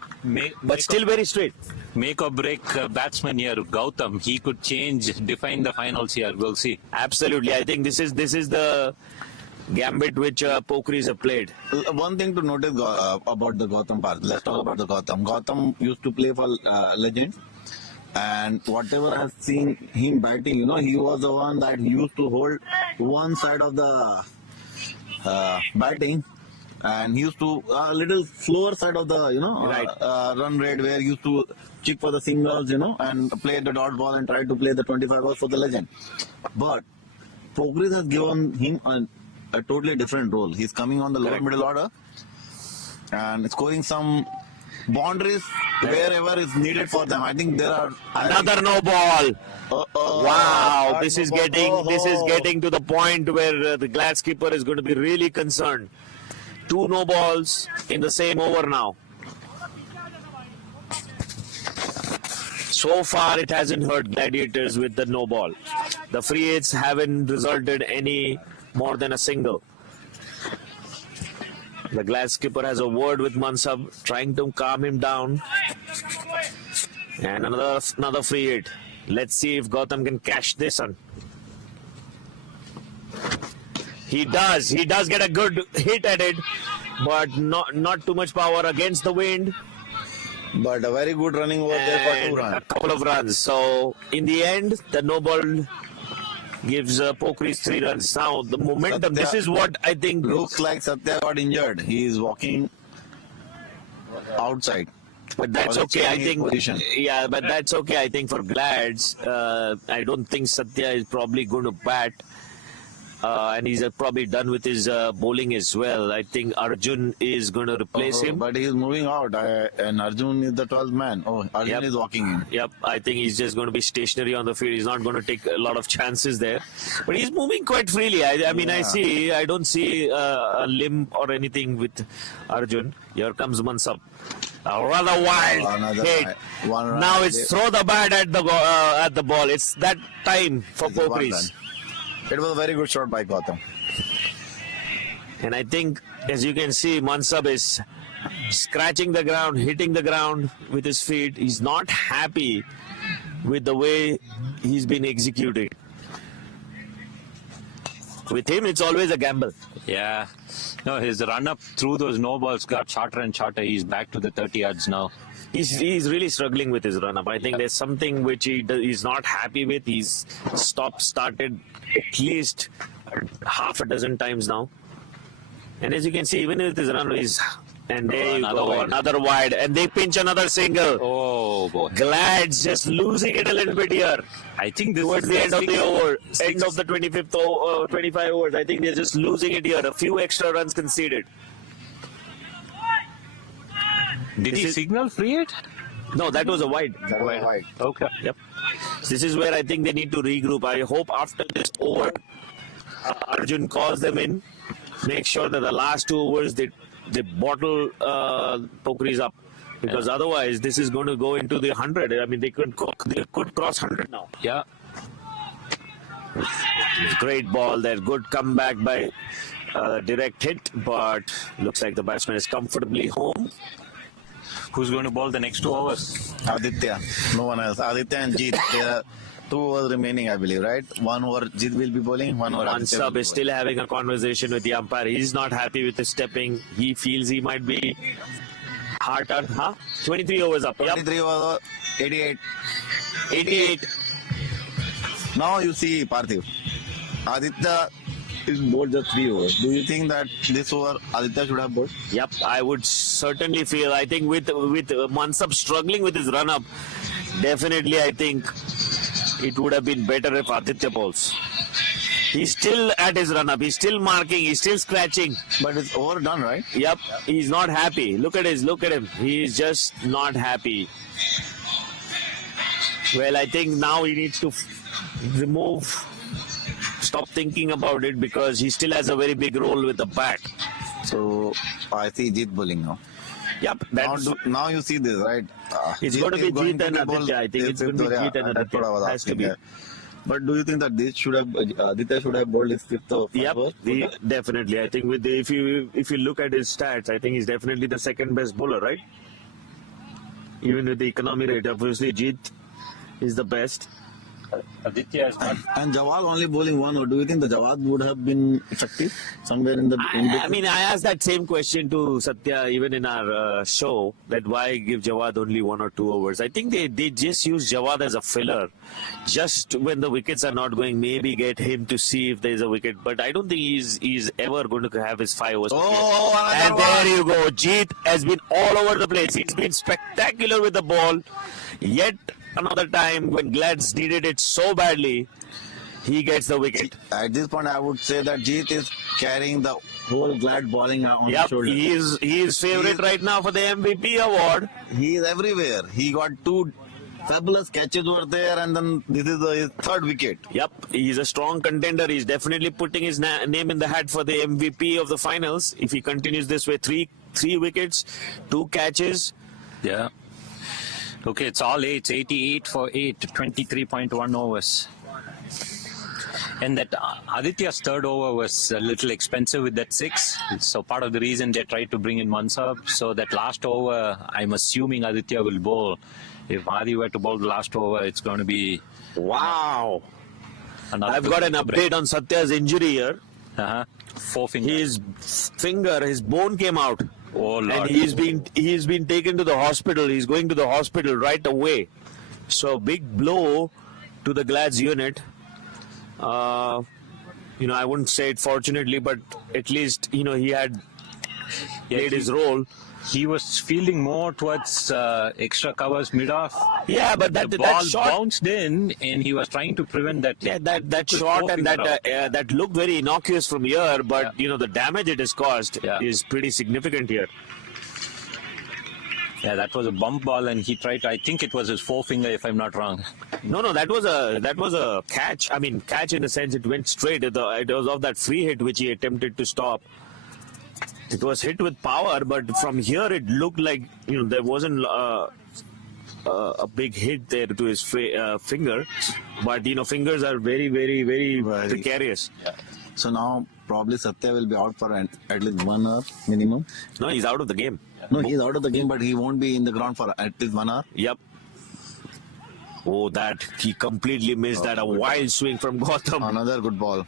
But still very straight. Make or break batsman here, Gautam. He could define the finals here. We'll see. Absolutely. I think this is the gambit which Pokiris have played. One thing to notice about the Gautam part. Let's talk about the Gautam. Gautam used to play for Legends. And whatever I've seen him batting, he was the one that used to hold one side of the batting. And he used to a little slower side of the run rate, where he used to check for the singles and play the dot ball and try to play the 25 balls for the Legend. But Pokiris has given him a totally different role. He's coming on the lower middle order and scoring some boundaries wherever is needed for them. I think there are another no ball. Wow, this is getting to the point where the Glad skipper is going to be really concerned. 2 no balls in the same over now. So far, it hasn't hurt Gladiators with the no ball. The free hits haven't resulted any more than a single. The Glad skipper has a word with Mansab, trying to calm him down. And another free hit. Let's see if Gautam can cash this one. He does get a good hit at it, but not too much power against the wind. But a very good running over there for 2 runs. A couple of runs. So in the end, the no ball gives Pokiris 3 runs. Now the momentum. This is what I think looks like Satya got injured. He is walking outside. But that's okay, I think. Yeah, but that's okay, I think, for Glads. I don't think Satya is probably going to bat. And he's probably done with his bowling as well. I think Arjun is going to replace him. But he's moving out, and Arjun is the 12th man. Arjun is walking in. Yep, I think he's just going to be stationary on the field. He's not going to take a lot of chances there. But he's moving quite freely. I mean, I don't see a limb or anything with Arjun. Here comes Mansab. A rather wild hit. Now it's throw the bat at the ball. It's that time for Pokiris. It was a very good shot by Gautam. And I think, as you can see, Mansab is scratching the ground, hitting the ground with his feet. He's not happy with the way he's been executed. With him, it's always a gamble. Yeah. No, his run-up through those no balls got shorter and shorter. He's back to the 30 yards now. He's really struggling with his run-up. I think there's something which he's not happy with. He's started at least half a dozen times now. And as you can see, even with his run, and there you go, another wide, and they pinch another single. Oh boy! Glad's just losing it a little bit here. I think this towards the end of the over, end of the 25 overs. I think they're just losing it here. A few extra runs conceded. Did he signal free hit? No, that was a wide. Okay. Yep. This is where I think they need to regroup. I hope after this over, Arjun calls them in. Make sure that the last 2 overs they bottle Pokiris up, because otherwise this is going to go into the 100. I mean, they could cross 100 now. Yeah. Great ball there. Good comeback by direct hit, but looks like the batsman is comfortably home. Who's going to bowl the next 2 overs? Aditya. No one else. Aditya and Jeet. There are 2 overs remaining, I believe, right? 1 over Jeet will be bowling, 1 over Aditya. Mansab is still having a conversation with the umpire. He's not happy with the stepping. He feels he might be hard on. 23 overs up. 23 overs, 88. 88. Now you see Parthiv. Aditya is bowled just 3 overs. Do you think that this over Aditya should have bowled? Yep, I would certainly feel. I think with Mansab struggling with his run up, definitely I think it would have been better if Aditya bowls. He's still at his run up. He's still marking. He's still scratching. But it's overdone, right? Yep. He's not happy. Look at him. He's just not happy. Well, I think now he needs to stop thinking about it because he still has a very big role with the bat. So I see Jeet bowling now. Yep. Now you see this, right? It's going to be Jeet and Aditya. I think it's going to be Jeet and Aditya. Has to be. But do you think that Aditya should have bowled his 5th over? Yep, definitely. I think if you look at his stats, I think he's definitely the second best bowler, right? Even with the economy rate, obviously Jeet is the best. Aditya has got. And Jawad only bowling 1 over. Do you think the Jawad would have been effective somewhere in the? I mean, I asked that same question to Satya even in our show, that why give Jawad only 1 or 2 overs. I think they just use Jawad as a filler, just when the wickets are not going, maybe get him to see if there is a wicket. But I don't think he's ever going to have his 5 overs. And there you go. Jeet has been all over the place. He's been spectacular with the ball. Yet another time when Glads needed it so badly, he gets the wicket. At this point, I would say that Jeet is carrying the whole Glad bowling on his shoulder. He is favorite right now for the MVP award. He is everywhere. He got 2 fabulous catches over there, and then this is his 3rd wicket. Yep, he's a strong contender. He's definitely putting his name in the hat for the MVP of the finals. If he continues this way, three wickets, 2 catches. Yeah. Okay, it's all 8. 88 for 8, 23.1 overs. And that Aditya's 3rd over was a little expensive with that 6. So part of the reason they tried to bring in Mansab. So that last over, I'm assuming Aditya will bowl. If Adi were to bowl the last over, it's going to be... Wow. I've got an update on Satya's injury here. 4-finger. His bone came out. Oh, Lord. And he's been taken to the hospital. He's going to the hospital right away. So big blow to the Glads unit. I wouldn't say it fortunately, but at least he had played his role. He was fielding more towards extra covers mid-off. Yeah, but the ball bounced in, and he was trying to prevent that. Yeah, that shot and that looked very innocuous from here, but the damage it has caused is pretty significant here. Yeah, that was a bump ball, and he tried. I think it was his 4-finger, if I'm not wrong. No, that was a catch. I mean, catch in the sense it went straight. It was off that free hit which he attempted to stop. It was hit with power, but from here it looked like there wasn't a big hit there to his finger. But fingers are very, very, very precarious. Yeah. So now probably Satya will be out for at least 1 hour minimum. No, he's out of the game. No, he's out of the game, but he won't be in the ground for at least 1 hour. Yep. Oh, he completely missed that. A wild swing from Gautam. Another good ball.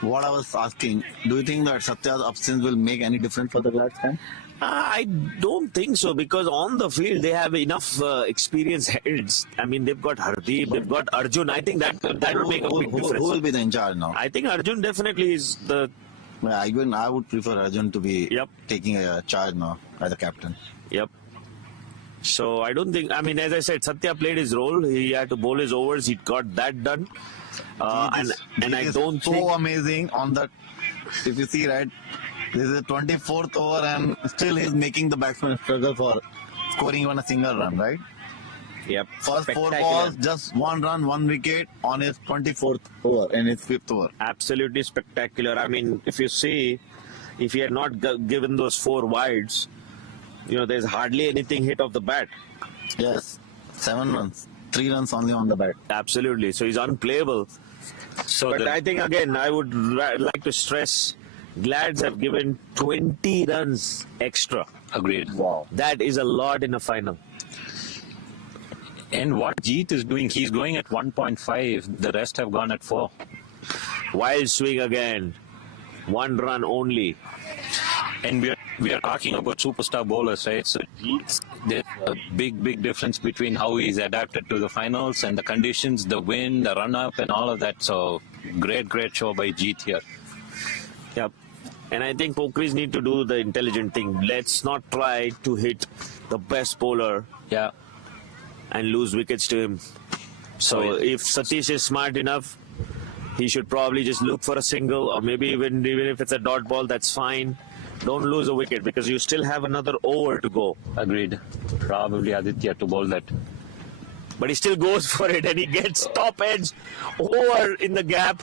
What I was asking, do you think that Satya's absence will make any difference for the Glads fan? I don't think so, because on the field they have enough experienced heads. I mean, they've got Hardeep, they've got Arjun. I think that will make a big difference. Who will be the in charge now? I think Arjun definitely is the... I would prefer Arjun to be taking a charge now as a captain. Yep. So I don't think... I mean, as I said, Satya played his role. He had to bowl his overs. He got that done. And I don't think... so amazing on that. If you see, right, this is the 24th over and still he's making the batsman struggle for scoring even a single run, right? Yep. First 4 balls, just 1 run, 1 wicket on his 24th over and his 5th over. Absolutely spectacular. I mean, if you see, if he had not given those 4 wides, there's hardly anything hit off the bat. Yes. 7 runs. 3 runs only on the bat. Absolutely. So he's unplayable. But I think, again, I would like to stress, Glads have given 20 runs extra. Agreed. Wow. That is a lot in a final. And what Jeet is doing, he's going at 1.5. The rest have gone at 4. Wild swing again. 1 run only. And we are talking about superstar bowlers, right? So there's a big difference between how he's adapted to the finals and the conditions, the wind, the run-up and all of that. So great show by Jeet here. Yep. And I think Pokiris need to do the intelligent thing. Let's not try to hit the best bowler and lose wickets to him. So if Satish is smart enough, he should probably just look for a single, or maybe even if it's a dot ball, that's fine. Don't lose a wicket because you still have another over to go. Agreed. Probably Aditya to bowl that. But he still goes for it and he gets top edge over in the gap.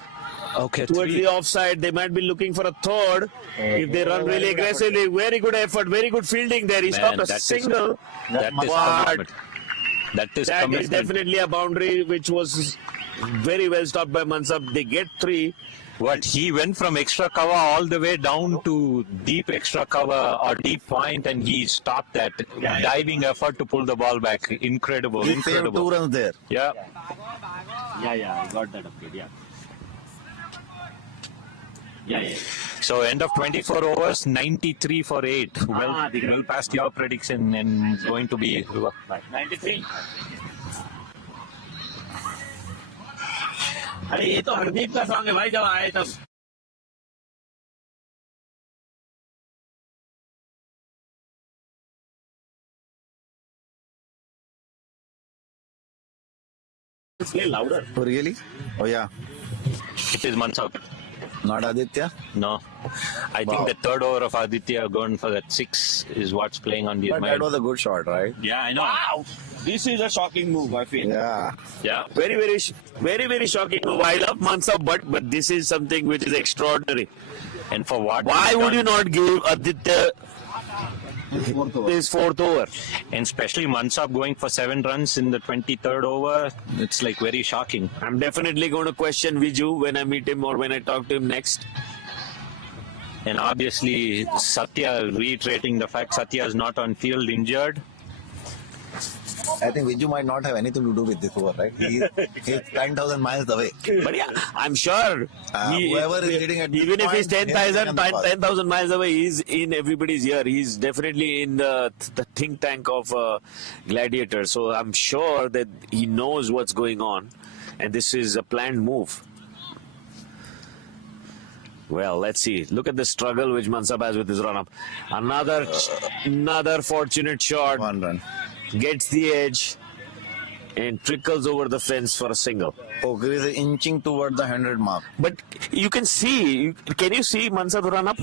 Okay, towards the offside. They might be looking for a third if they run really aggressively. Very good effort, very good fielding there. He stopped a single. That is definitely a boundary which was very well stopped by Mansab. They get 3. What, he went from extra cover all the way down to deep extra cover or deep point, and he stopped that diving effort to pull the ball back. Incredible. He saved 2 runs there. Yeah. Yeah, I got that upgrade, yeah. So end of 24 overs, 93 for 8. Well past your prediction and going to be 93. अरे ये तो हरदीप का song है भाई जब आए तब Play louder. Oh, really? Oh, yeah. It is Mansab. Not Aditya? No. I think the third over of Aditya going for that 6 is what's playing on the But mind. that was a good shot, right? Yeah, I know. Wow. This is a shocking move, I feel. Yeah. Yeah. Very shocking move. I love Mansab, but this is something which is extraordinary. And for what? Why would you not give Aditya his 4th over? And especially Mansab going for 7 runs in the 23rd over, it's like very shocking. I'm definitely going to question Viju when I meet him or when I talk to him next. And obviously Satya reiterating the fact Satya is not on field, injured. I think Viju might not have anything to do with this over, right? He's 10,000 miles away. But yeah, I'm sure whoever is hitting at even if he's 10,000 10,000 miles away, he's in everybody's ear. He's definitely in the think tank of Gladiators. So I'm sure that he knows what's going on, and this is a planned move. Well, let's see. Look at the struggle which Mansab has with his run-up. Another fortunate shot. 1 run. Gets the edge and trickles over the fence for a single. Pokiris is inching toward the 100 mark. But you can see, can you see Mansab run up?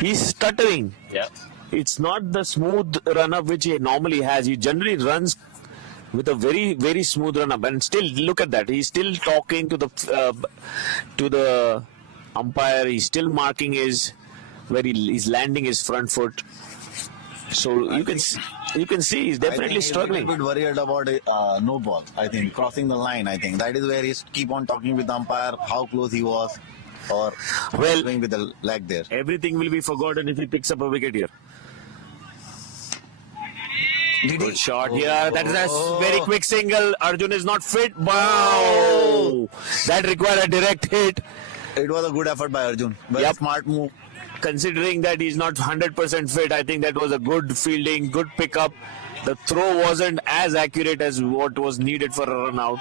He's stuttering. Yeah. It's not the smooth run up which he normally has. He generally runs with a very smooth run up. And still, look at that. He's still talking to the umpire. He's still marking he's landing his front foot. So you can see he's definitely struggling. He's a bit worried about no ball. I think crossing the line. I think that is where he's keep on talking with the umpire, how close he was, or going with the leg there. Everything will be forgotten if he picks up a wicket here. Good shot here. That is a very quick single. Arjun is not fit. Wow! That required a direct hit. It was a good effort by Arjun. Very smart move. Considering that he's not 100% fit, I think that was a good fielding, good pickup. The throw wasn't as accurate as what was needed for a run out,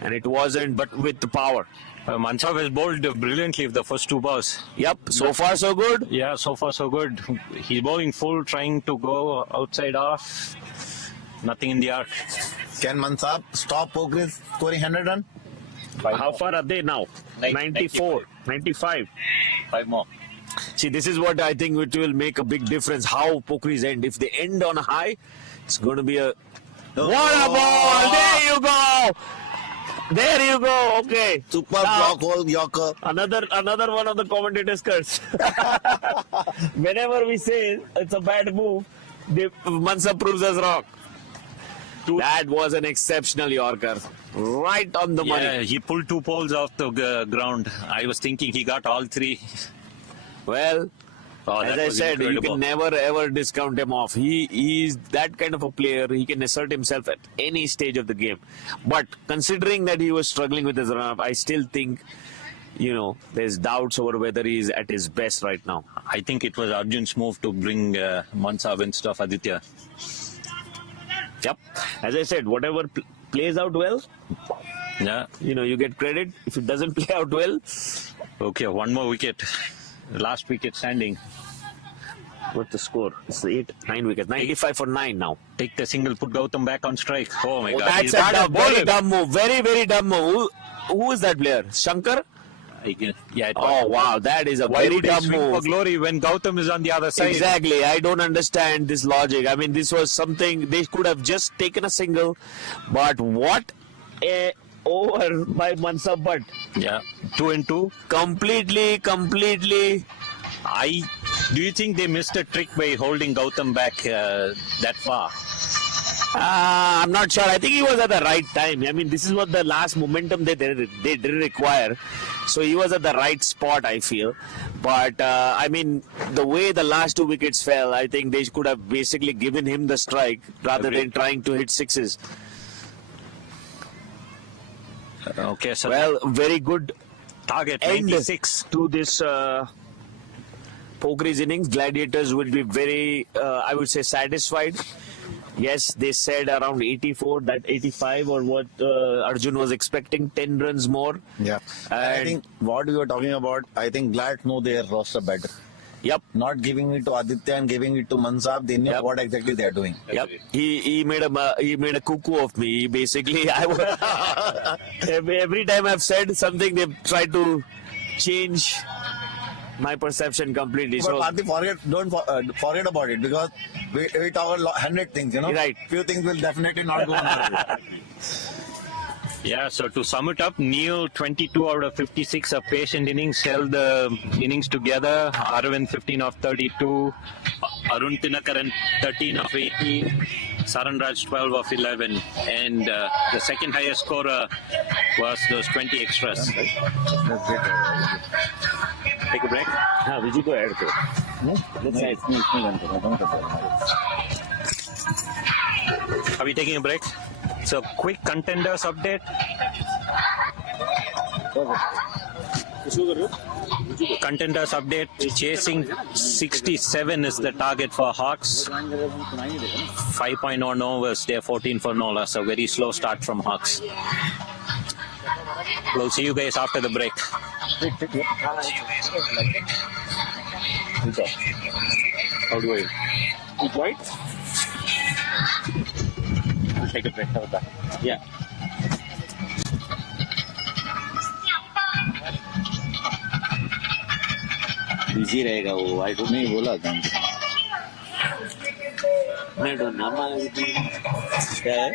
and it wasn't, but with the power. Mansab has bowled brilliantly with the first 2 balls. Yep, so far so good. Yeah, so far so good. He's bowling full, trying to go outside off. Nothing in the arc. Can Mansab stop Pokiris scoring 100 run? How far are they now? 94, 95. 5 more. See, this is what I think it will make a big difference. How Pokiris end. If they end on a high, it's going to be a... What a ball! There you go! There you go. Okay. Super block hole, Yorker. Another one of the commentators curse. Whenever we say it's a bad move, Mansab proves us wrong. That was an exceptional Yorker. Right on the money. Yeah, he pulled 2 poles off the ground. I was thinking he got all 3. Well, as I said, you can never ever discount him off. He is that kind of a player. He can assert himself at any stage of the game. But considering that he was struggling with his run-up, I still think, there's doubts over whether he's at his best right now. I think it was Arjun's move to bring Mansab instead of Aditya. Yep. As I said, whatever plays out well, yeah, you get credit. If it doesn't play out well, okay, 1 more wicket. last wicket standing. What's the score? It's 9 wickets. 95 for 9 now. Take the single, put Gautam back on strike. Oh my God. That's a very dumb move. Very, very dumb move. Who is that player? Shankar? Yeah. Oh wow, that is a Why very would he dumb swing move. for glory when Gautam is on the other side? Exactly. I don't understand this logic. I mean, this was something they could have just taken a single, but what a over by Mansab Bhatt. Yeah. 2 and 2. Completely. Do you think they missed a trick by holding Gautam back that far? I'm not sure. I think he was at the right time. I mean, this is what the last momentum they did require. So he was at the right spot, I feel. But, I mean, the way the last 2 wickets fell, I think they could have basically given him the strike rather than trying to hit sixes. Okay, so well, very good target end 96 to this Pokiris innings. Gladiators will be very, I would say, satisfied. Yes, they said around 84, that 85 or what Arjun was expecting, 10 runs more. Yeah. I think what we were talking about, I think Glad know their roster better. Yep. Not giving it to Aditya and giving it to Mansab, they know what exactly they are doing. Yep. He made a cuckoo of me. He basically, every time I've said something, they've tried to change my perception completely. But So Parthy, don't forget about it, because we talk 100 things, you know. Right. Few things will definitely not go on. Yeah, so to sum it up, Neil 22 out of 56 of patient innings, held the innings together. Arvind 15 of 32, Arun Tinakaran 13 of 18, Saranraj 12 of 11, and the second highest scorer was those 20 extras. take a break. हाँ, विजू को add करो. Let's say Are we taking a break? So, quick contenders update. Contenders update. Chasing 67 is the target for Hawks. 5.0 overs. They're 14 for Nola. So, very slow start from Hawks. We'll see you guys after the break. How do I? Eat white? I'll take a break. Yeah. Busy रहेगा वो. I don't नहीं बोला था. मैं तो नामा क्या है?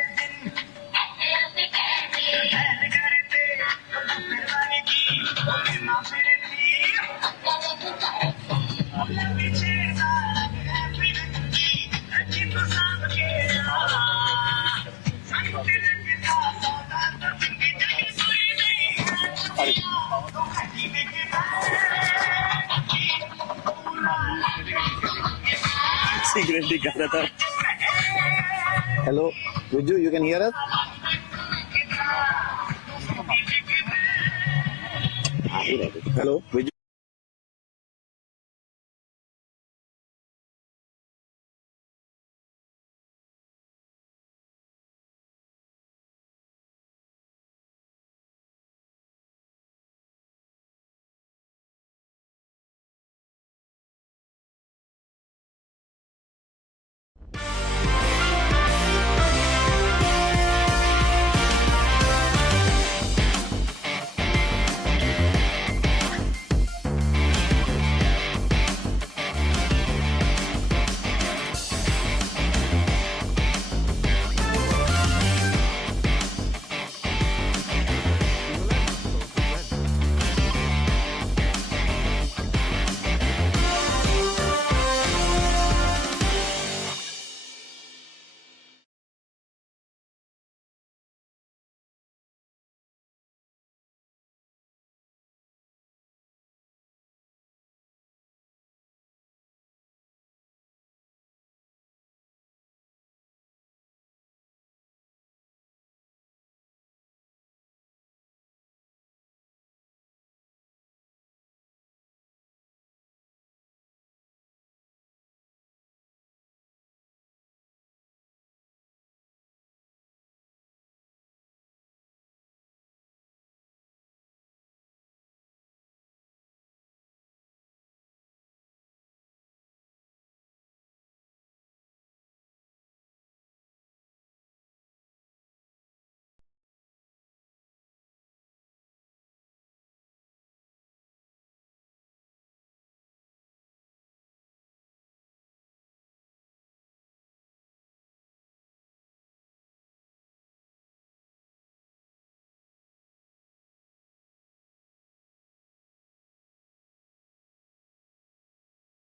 सिगरेट दिखा रहा था. Hello, Viju, you can hear us? Hello, Viju.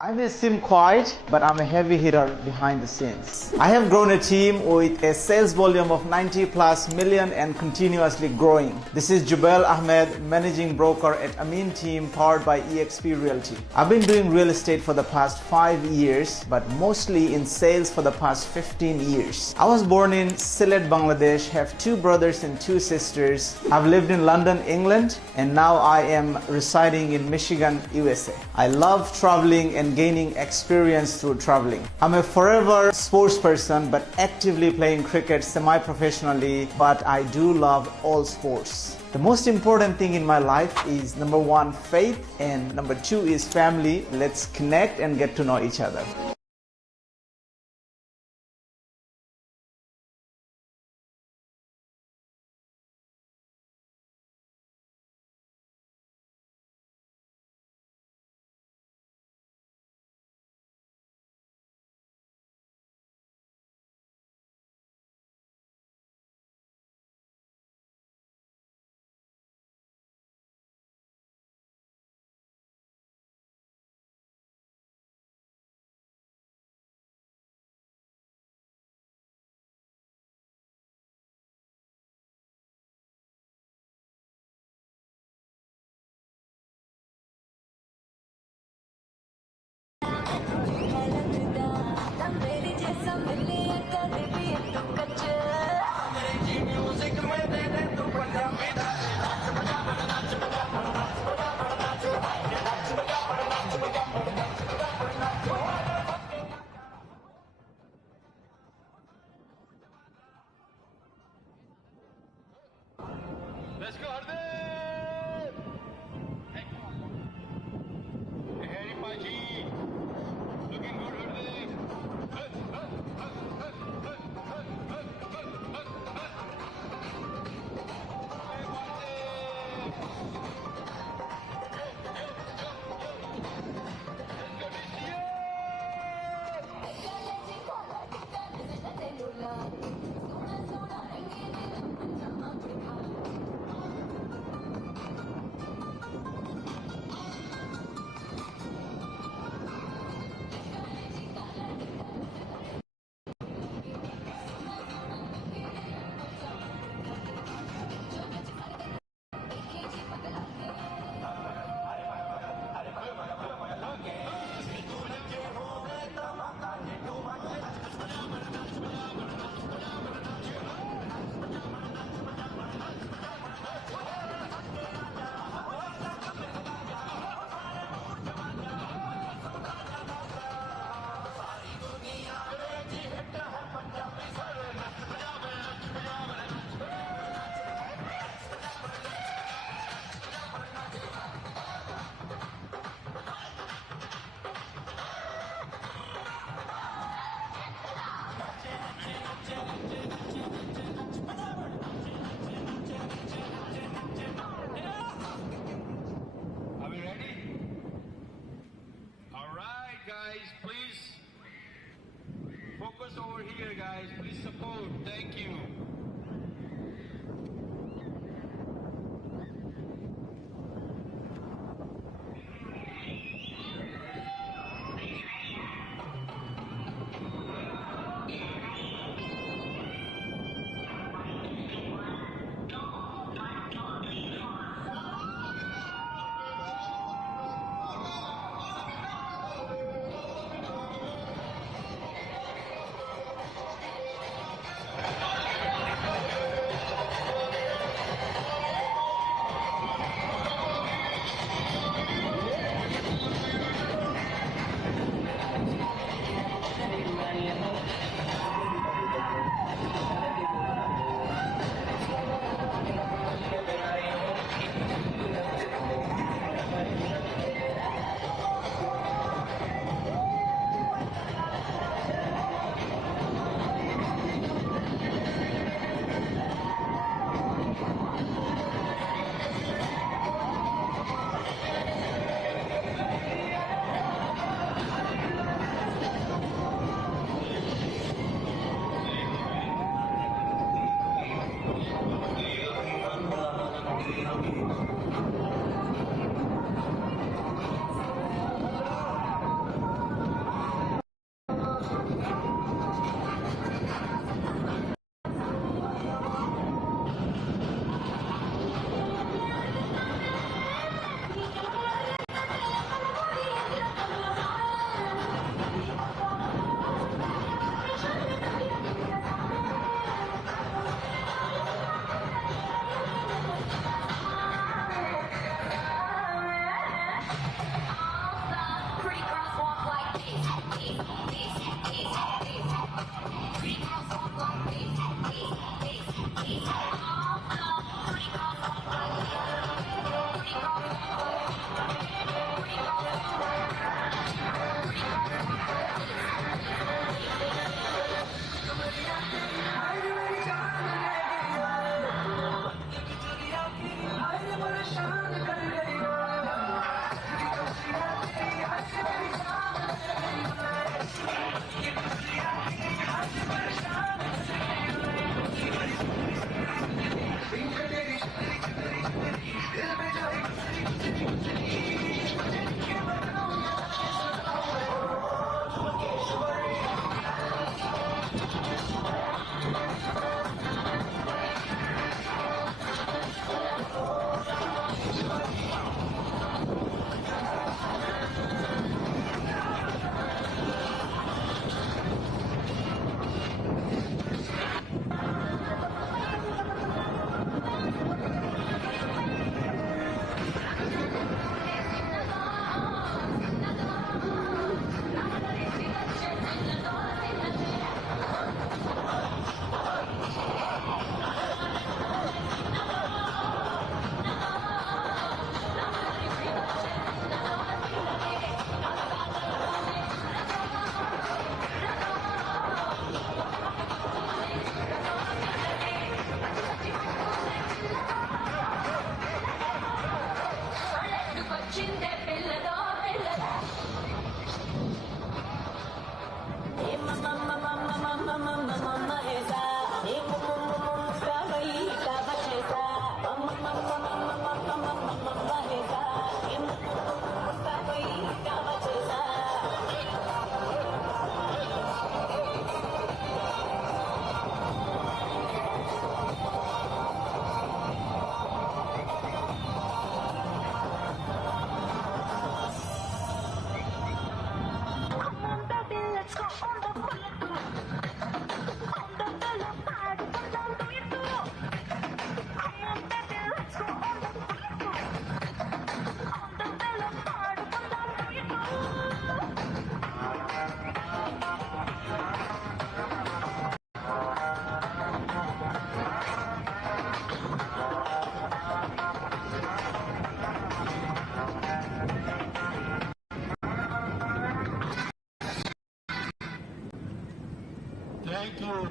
I may seem quiet, but I'm a heavy hitter behind the scenes. I have grown a team with a sales volume of 90 plus million and continuously growing. This is Jubel Ahmed, managing broker at Amin Team powered by eXp Realty. I've been doing real estate for the past 5 years, but mostly in sales for the past 15 years. I was born in Sylhet, Bangladesh, have 2 brothers and 2 sisters. I've lived in London, England, and now I am residing in Michigan, USA. I love traveling and gaining experience through traveling. I'm a forever sports person, but actively playing cricket semi-professionally, but I do love all sports. The most important thing in my life is number 1, faith, and number 2 is family. Let's connect and get to know each other. Let's go, Hardev! Harry Paji! Looking good, Hardev! Are we ready? All right, guys, please focus over here, guys. Please support. Thank you.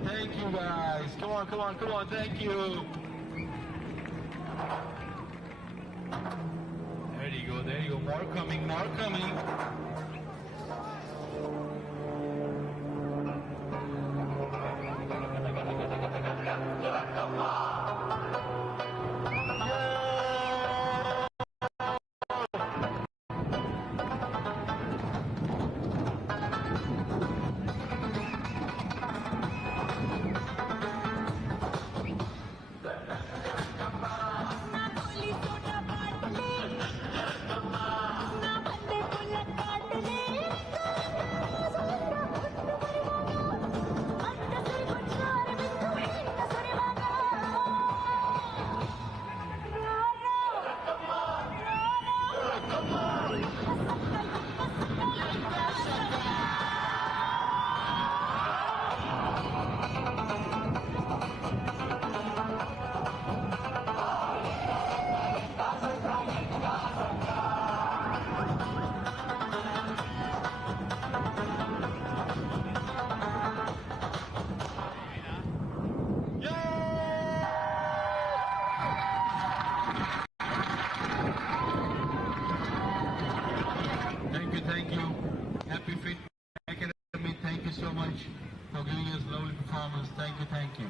Thank you guys. Come on, thank you. There you go, more coming. Thank you. Happy Fit Academy, thank you so much for giving us lovely performance. Thank you.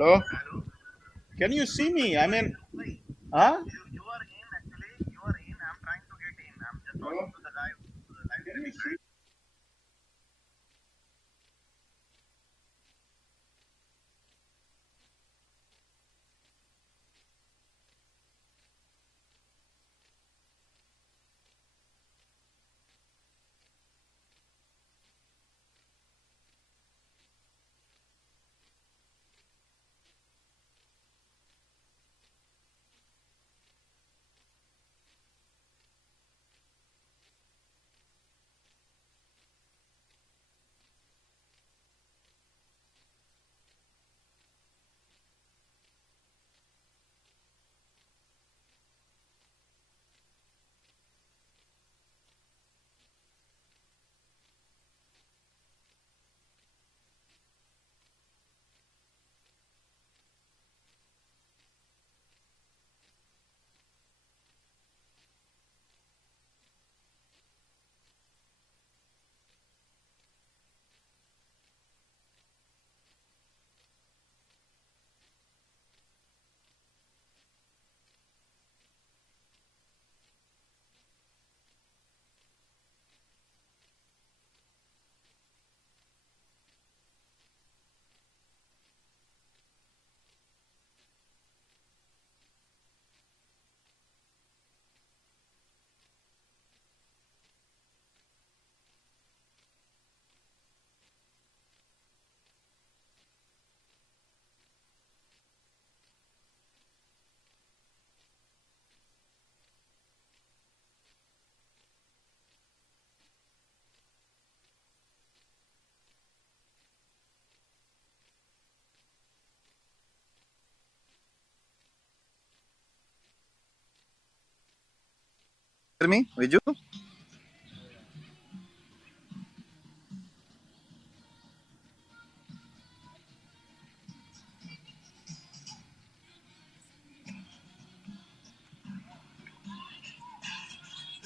Hello? Can you see me? I mean, huh? Hear me, Viju?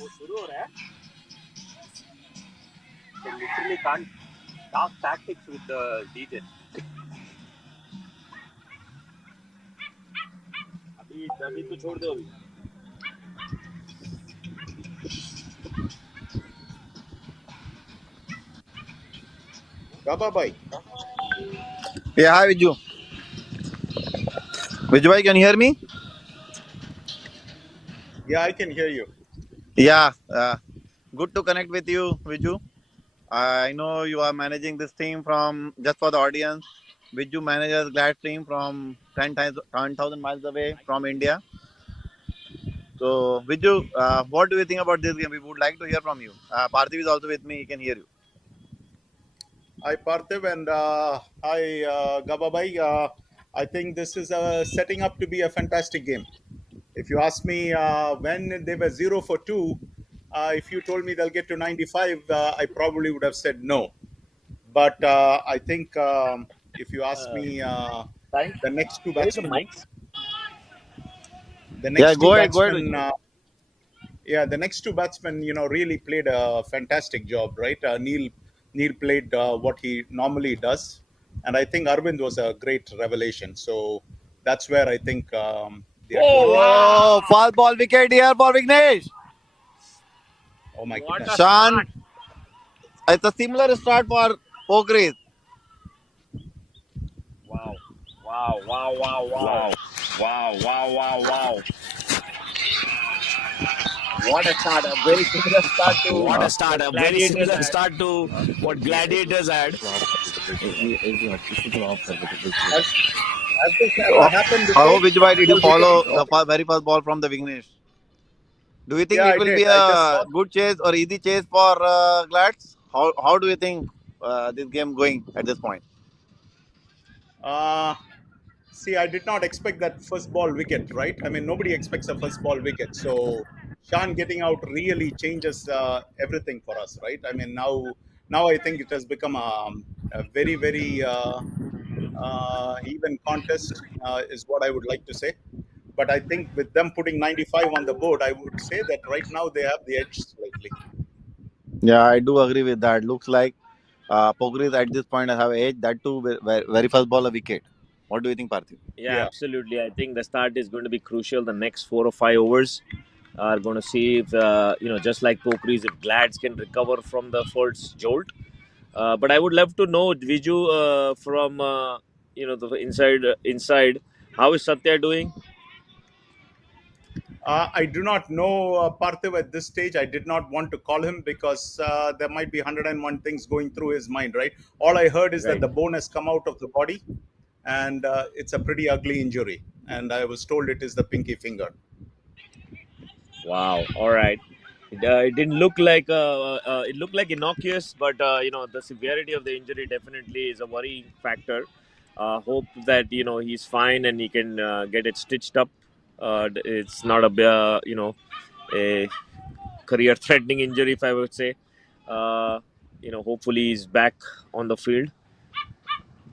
वो शुरू हो रहा है. So literally can't talk tactics with the DJ. अभी तो छोड़ दो अभी. Gaba bhai. Yeah, hi Viju. Viju bhai, can you hear me? Yeah, I can hear you. Yeah, good to connect with you, Viju. I know you are managing this team from, just for the audience, Viju manages Glad team from 10,000 miles away from India. So, Viju, what do you think about this game? We would like to hear from you. Parthiv is also with me, he can hear you. Hi, Parthiv, and hi, Gaba bhai. I think this is setting up to be a fantastic game. If you ask me when they were 0 for 2, if you told me they'll get to 95, I probably would have said no. But I think if you ask me, the next two Where is the batsmen, mics? the next two Go ahead, batsmen, Viju. the next two batsmen, really played a fantastic job, right? Neil played what he normally does, and I think Arvind was a great revelation. So that's where I think they are going. Oh, foul ball wicket here for Vignesh. Oh my What goodness. a Shan, start. it's a similar start for Pokiris. Wow. Wow, wow, wow, wow. Wow, wow, wow, wow. What a start. A very similar start to What a start! what A very Gladiators similar had. start to what Gladiators had. Has this ever happened How, before? Viju bhai, did you Double wicket? follow the very first ball from the Vignesh? Do you think Yeah, it I will be did. I just a saw. good chase or easy chase for Glads? How do you think this game going at this point? See, I did not expect that first ball wicket, right? I mean, nobody expects a first ball wicket. So Shan getting out really changes everything for us, right? I mean, now I think it has become a very, very even contest, is what I would like to say. But I think with them putting 95 on the board, I would say that right now they have the edge slightly. Yeah, I do agree with that. Looks like Pokiris at this point have edge. That too, very first ball a wicket. What do you think, Parthiv? Yeah, absolutely. I think the start is going to be crucial. The next 4 or 5 overs are going to see if, just like Pokiris, if Glads can recover from the first jolt. But I would love to know, Viju, from the inside, how is Satya doing? I do not know Parthiv at this stage. I did not want to call him because there might be 101 things going through his mind, right? All I heard is that Right. the bone has come out of the body and it's a pretty ugly injury. And I was told it is the pinky finger. Wow. All right. It didn't look like it looked like innocuous, but the severity of the injury definitely is a worrying factor. Hope that he's fine and he can get it stitched up. It's not a career-threatening injury, if I would say. Hopefully he's back on the field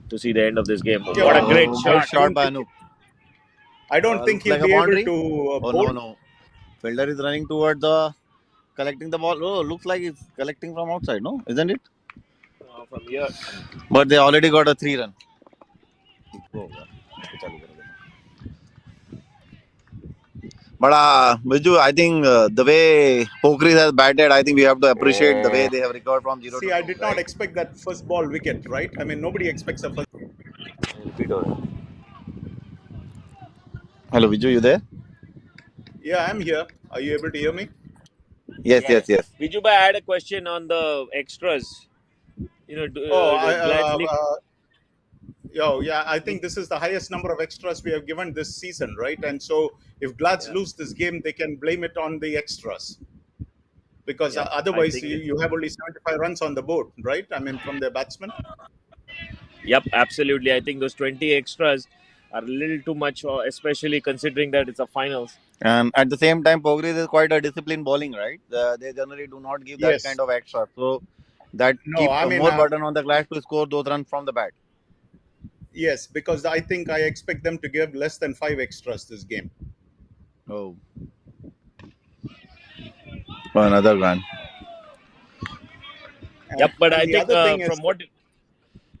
to see the end of this game. Yeah, What a but great I shot! Shot don't by think Anup. I don't think Looks he'll like a be able boundary. to Oh bowl. no. Fielder is running toward the collecting the ball. Oh, looks like he's collecting from outside, no? Isn't it? From here. But they already got a 3 run. But Viju, I think the way Pokiris has batted, I think we have to appreciate the way they have recovered from 0 to See, I 2. did not expect that first ball wicket, right? I mean, nobody expects a first. Hello, Viju, you there? Yeah, I'm here. Are you able to hear me? Yes, yes, yes. Viju, I had a question on the extras. Oh, Glad's League. yeah, I think this is the highest number of extras we have given this season, right? And so if Glads lose this game, they can blame it on the extras. Because I otherwise, think you have only 75 runs on the board, right? I mean, from their batsmen. Yep, absolutely. I think those 20 extras are a little too much, especially considering that it's a finals. And at the same time, Pokiris is quite a disciplined bowling, right? They generally do not give that Yes. kind of extra. So that No, keeps I mean, more burden on the Glads to score those runs from the bat. yes, because I think I expect them to give less than 5 extras this game. Oh. Another run. Yep, but I the think other thing is from what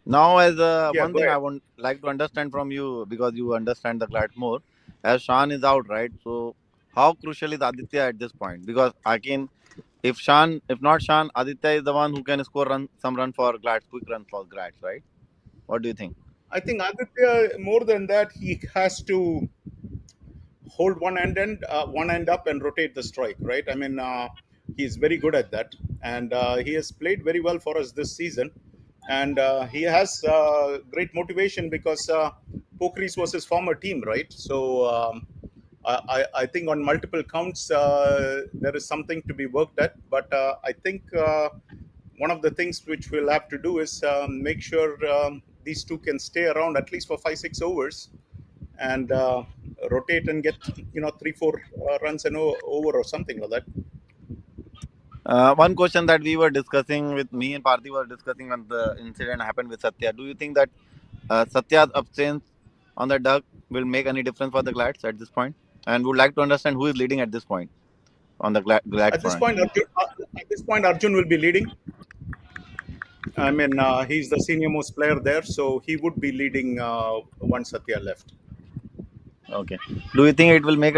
Now, as Yeah, one go thing I ahead. would like to understand from you, because you understand the Glads more, as Shan is out, right? So how crucial is Aditya at this point? Because again, if not Shan, Aditya is the one who can score some run for Glads, quick run for Glads, right? What do you think? I think Aditya, more than that, he has to hold one end up and rotate the strike, right? I mean, he's very good at that, and he has played very well for us this season. And he has great motivation because Pokiris was his former team, right? So I think on multiple counts there is something to be worked at. But I think one of the things which we'll have to do is make sure these two can stay around at least for 5-6 overs and rotate and get 3-4 runs and over or something like that. One question that we were discussing with me and Parthi were discussing when the incident happened with Satya. Do you think that Satya's absence on the duck will make any difference for the Glads at this point? And would like to understand who is leading at this point on the Glads At this front. point, Arjun will be leading. I mean, he's the senior most player there, so he would be leading once Satya left. Okay. Do you think it will make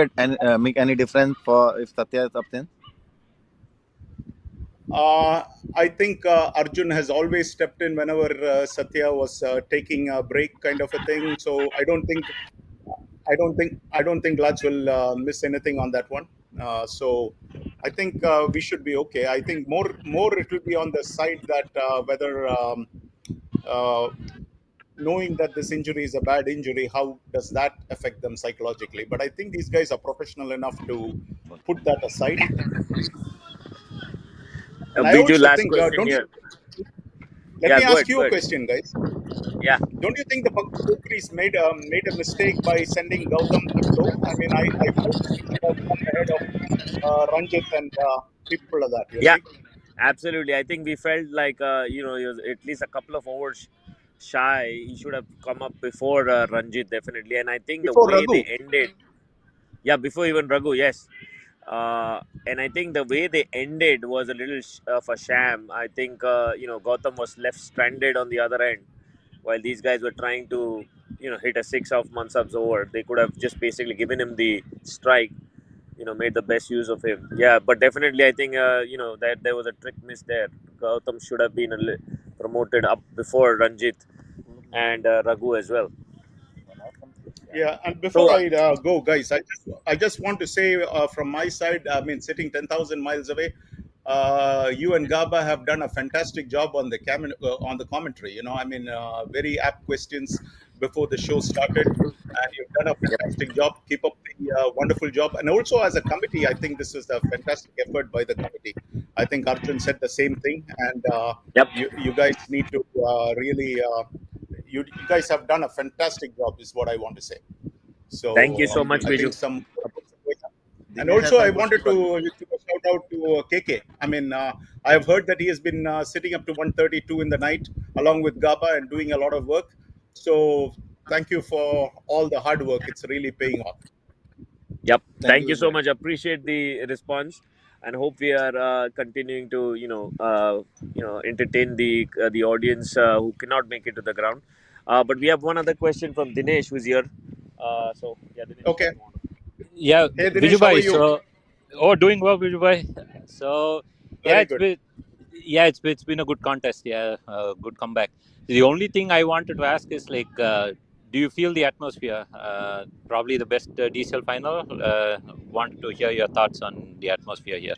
any difference for if Satya is absent? I think Arjun has always stepped in whenever Satya was taking a break, kind of a thing. So I don't think Lads will miss anything on that one. So I think we should be okay. I think more it will be on the side that whether knowing that this injury is a bad injury, how does that affect them psychologically? But I think these guys are professional enough to put that aside. And I Biju, also last think, question here. let Yeah, me go ask ahead, you go a ahead. question, guys. Yeah. Don't you think the Pokiris made a mistake by sending Gautam to slow? I mean, I felt he should have come ahead of Ranjit and people like that. You Yeah, see, absolutely. I think we felt like he was at least a couple of overs shy. He should have come up before Ranjit, definitely. And I think the before way Raghu. they ended, yeah, before even Raghu, yes. And I think the way they ended was a little of a sham. I think Gautam was left stranded on the other end while these guys were trying to hit a six off Mansab's over. They could have just basically given him the strike, made the best use of him. Yeah, but definitely I think that there was a trick miss there. Gautam should have been promoted up before Ranjit and Raghu as well. Yeah, and before So I go, guys, I just want to say from my side, I mean, sitting 10,000 miles away, you and Gaba have done a fantastic job on the commentary. I mean, very apt questions before the show started, and you've done a fantastic job. Keep up the wonderful job. And also, as a committee, I think this is a fantastic effort by the committee. I think Arjun said the same thing, and you guys need to really. You guys have done a fantastic job, is what I want to say. So thank you so much, I Viju. think and also I wanted to give a shout out to KK. I mean, I have heard that he has been sitting up to 1:32 in the night along with Gaba and doing a lot of work. So thank you for all the hard work. It's really paying off. Yep. Thank you so much. Appreciate the response, and hope we are continuing to entertain the audience who cannot make it to the ground. But we have one other question from Dinesh, who's here. So yeah, Dinesh. Okay. Yeah, Hey Dinesh, Viju how are bhai. you? Doing well, Viju bhai. So, yeah, Very good. it's been a good contest. Yeah, good comeback. The only thing I wanted to ask is like, do you feel the atmosphere? Probably the best DCL final. Wanted to hear your thoughts on the atmosphere here.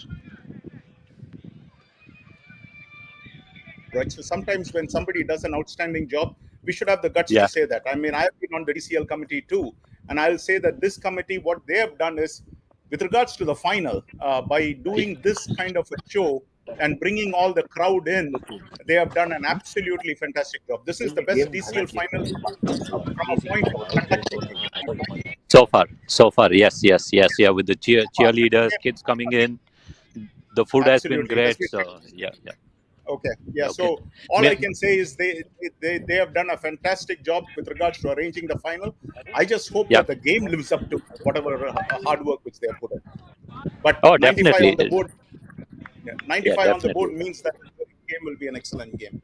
Right. So sometimes when somebody does an outstanding job, we should have the guts Yeah. to say that. I mean, I've been on the DCL committee too, and I'll say that this committee, what they have done is, with regards to the final, by doing this kind of a show and bringing all the crowd in, they have done an absolutely fantastic job. This is the best DCL final from a point of conducting. So far, yes. Yeah, with the cheerleaders, kids coming in, the food has been Absolutely. great. So yeah. Okay. Yeah. Okay. So all I can say is they have done a fantastic job with regards to arranging the final. I just hope that the game lives up to whatever hard work which they have put in. But Oh, 95 definitely. on the board. Yeah, 95 on the board Definitely. means that the game will be an excellent game.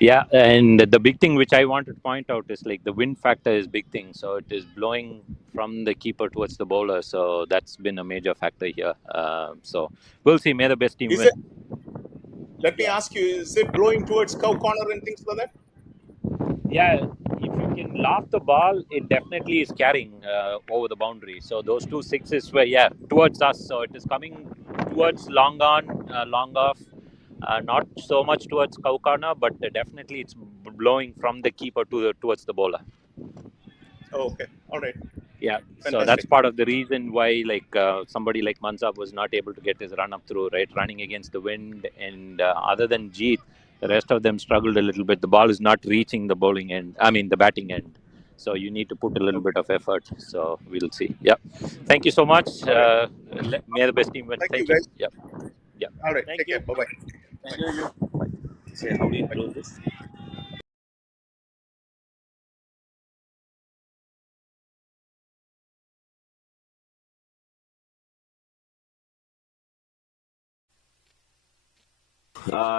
Yeah, and the big thing which I wanted to point out is like the wind factor is big thing. So it is blowing from the keeper towards the bowler. So that's been a major factor here. So we'll see. May the best team win. Let me ask you: is it blowing towards cow corner and things like that? Yeah, if you can loft the ball, it definitely is carrying over the boundary. So those 2 sixes were towards us. So it is coming towards long on, long off. Not so much towards cow corner, but definitely it's blowing from the keeper towards the bowler. Oh, okay. All right. Yeah, so Fantastic. that's part of the reason why somebody like Mansab was not able to get his run up through, right? Running against the wind, and other than Jeet, the rest of them struggled a little bit. The ball is not reaching the the batting end. So you need to put a little bit of effort. So we'll see. Yeah. Thank you so much. May the best team win. Thank you, guys. Yeah. All right. Thank Take you. care. Bye-bye. Thank you. Say, how do you close this?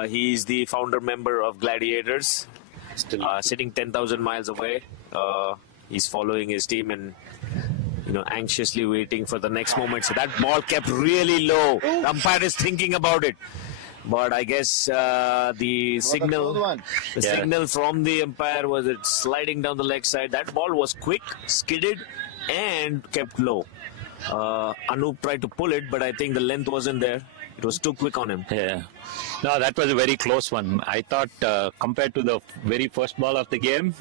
He's the founder member of Gladiators, sitting 10,000 miles away. He's following his team and anxiously waiting for the next moment. So that ball kept really low. The umpire is thinking about it. But I guess the signal from the umpire was it sliding down the leg side. That ball was quick, skidded, and kept low. Anup tried to pull it, but I think the length wasn't there. It was too quick on him. Yeah. No, that was a very close one. I thought compared to the very first ball of the game,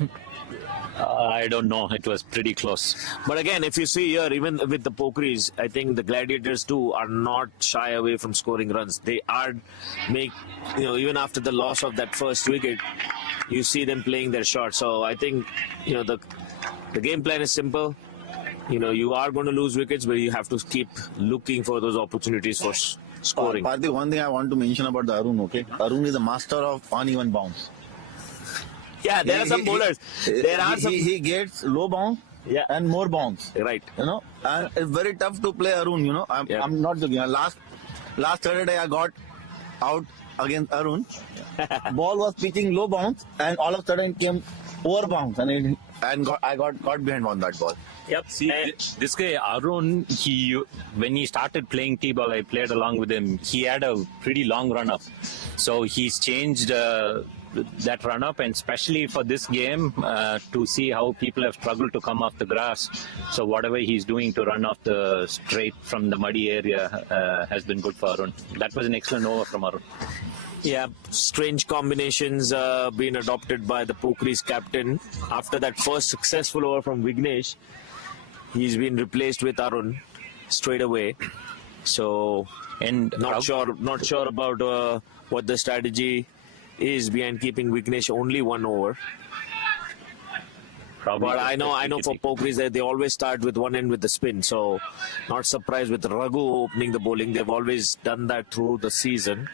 I don't know. It was pretty close. But again, if you see here, even with the Pokiris, I think the Gladiators too are not shy away from scoring runs. They are even after the loss of that first wicket, you see them playing their shot. So I think, the game plan is simple. You are going to lose wickets, but you have to keep looking for those opportunities for scoring. Parthy, one thing I want to mention about the Arun, okay? Arun is a master of uneven bounce. Yeah, there are some bowlers. He gets low bounce and more bounce. Right. And it's very tough to play Arun, I'm not joking. Last Saturday I got out against Arun. Ball was pitching low bounce and all of a sudden it came over bounce and it and I got behind on that ball. Yep. See, this guy Arun, when he started playing T-ball, I played along with him. He had a pretty long run-up, so he's changed that run-up, and especially for this game, to see how people have struggled to come off the grass. So whatever he's doing to run off the straight from the muddy area has been good for Arun. That was an excellent over from Arun. Yeah, strange combinations being adopted by the Pokiris captain. After that first successful over from Vignesh, he's been replaced with Arun straight away. So, and not sure about what the strategy is behind keeping Vignesh only one over. But I know for Pokiris that they always start with one end with the spin. So, not surprised with Raghu opening the bowling. They've always done that through the season.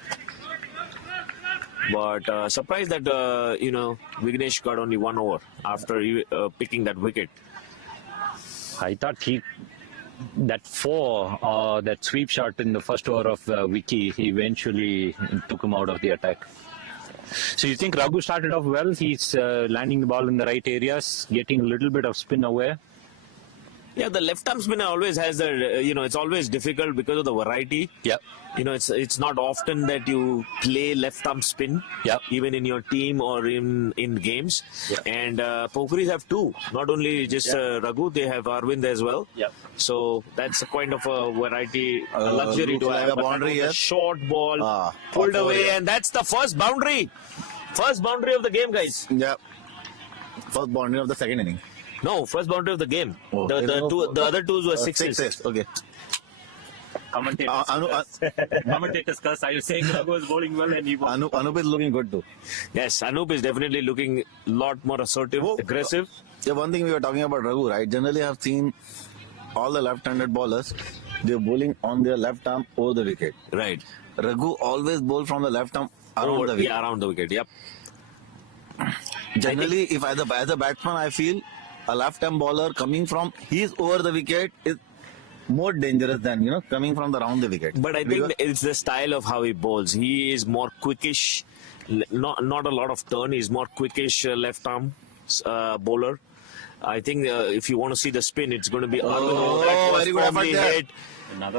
But surprised that Vignesh got only one over after picking that wicket. I thought that sweep shot in the first over of Vicky eventually took him out of the attack. So you think Raghu started off well? He's landing the ball in the right areas, getting a little bit of spin away. Yeah, the left arm spinner always has that, it's always difficult because of the variety. Yeah. It's not often that you play left arm spin, even in your team or in games. Yeah. And Pokiris have two, not only just Raghu, they have Arvind as well. Yeah. So that's a kind of a variety, a luxury to like have. a boundary here. Short ball, pulled away, and that's the first boundary. First boundary of the game, guys. Yeah. First boundary of the second inning. No, first boundary of the game. Oh, The other twos were sixes. Okay. Commentators curse. Are you saying Raghu is bowling well and he won? Anup is looking good too. Yes, Anup is definitely looking a lot more assertive, aggressive. Yeah, one thing we were talking about Raghu, right? Generally, I've seen all the left-handed bowlers, they're bowling on their left arm over the wicket. Right. Raghu always bowl from the left arm around the wicket. Yeah, around the wicket. Yep. Generally, if as a batsman, I feel a left-arm bowler coming from his over the wicket is more dangerous than coming from the round the wicket. But I think it's the style of how he bowls. He is more quickish, not a lot of turn. He's more quickish left arm bowler. I think if you want to see the spin, it's going to be very good effort there. hit,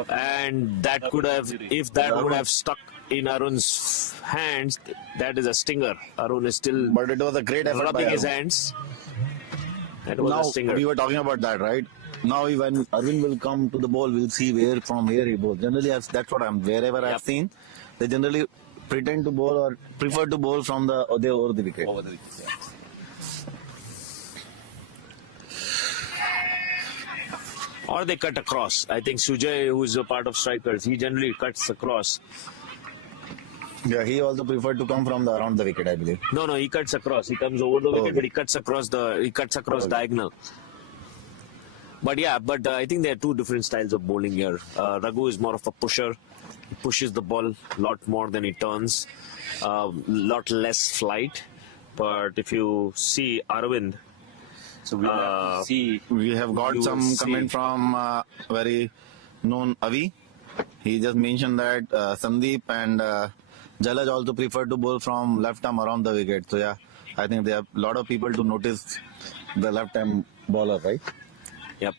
and that could have, if that would have stuck in Arun's hands, that is a stinger. Arun is still, but it was a great effort rubbing by his Arun. hands. That was Now a stinger. we were talking about that, right? Now when Arvind will come to the ball, we'll see from where he bowls. Generally, that's what wherever I've seen, they generally pretend to bowl or prefer to bowl from the over the wicket. Over the wicket, yeah. Or they cut across. I think Sujay, who is a part of strikers, he generally cuts across. Yeah, he also preferred to come from around the wicket, I believe. No, he cuts across. He comes over the wicket, but he cuts across diagonal. But I think there are two different styles of bowling here. Raghu is more of a pusher. He pushes the ball a lot more than he turns. Lot less flight. But if you see Arvind, so we have got some comment from very known Avi. He just mentioned that Sandeep and Jalaj also prefer to bowl from left arm around the wicket. So yeah, I think there are a lot of people to notice the left arm bowler, right? Yep.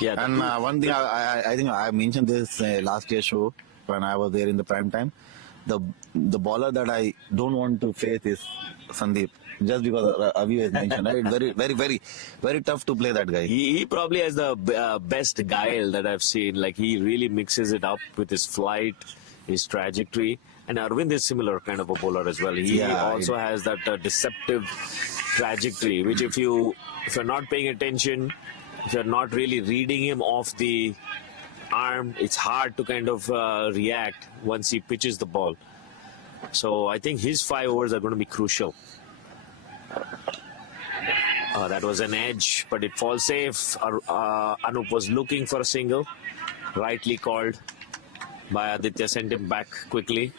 Yeah. And one thing I think I mentioned this last year's show when I was there in the prime time. The bowler that I don't want to face is Sandeep. Just because Avi has mentioned, right? Very, very, very, very tough to play that guy. He probably has the best guile that I've seen. Like, he really mixes it up with his flight, his trajectory. And Arvind is similar kind of a bowler as well. He also has that deceptive trajectory, which if you're not paying attention, if you're not really reading him off the arm, it's hard to kind of react once he pitches the ball. So I think his 5 overs are going to be crucial. That was an edge, but it falls safe. Anup was looking for a single, rightly called by Aditya, sent him back quickly.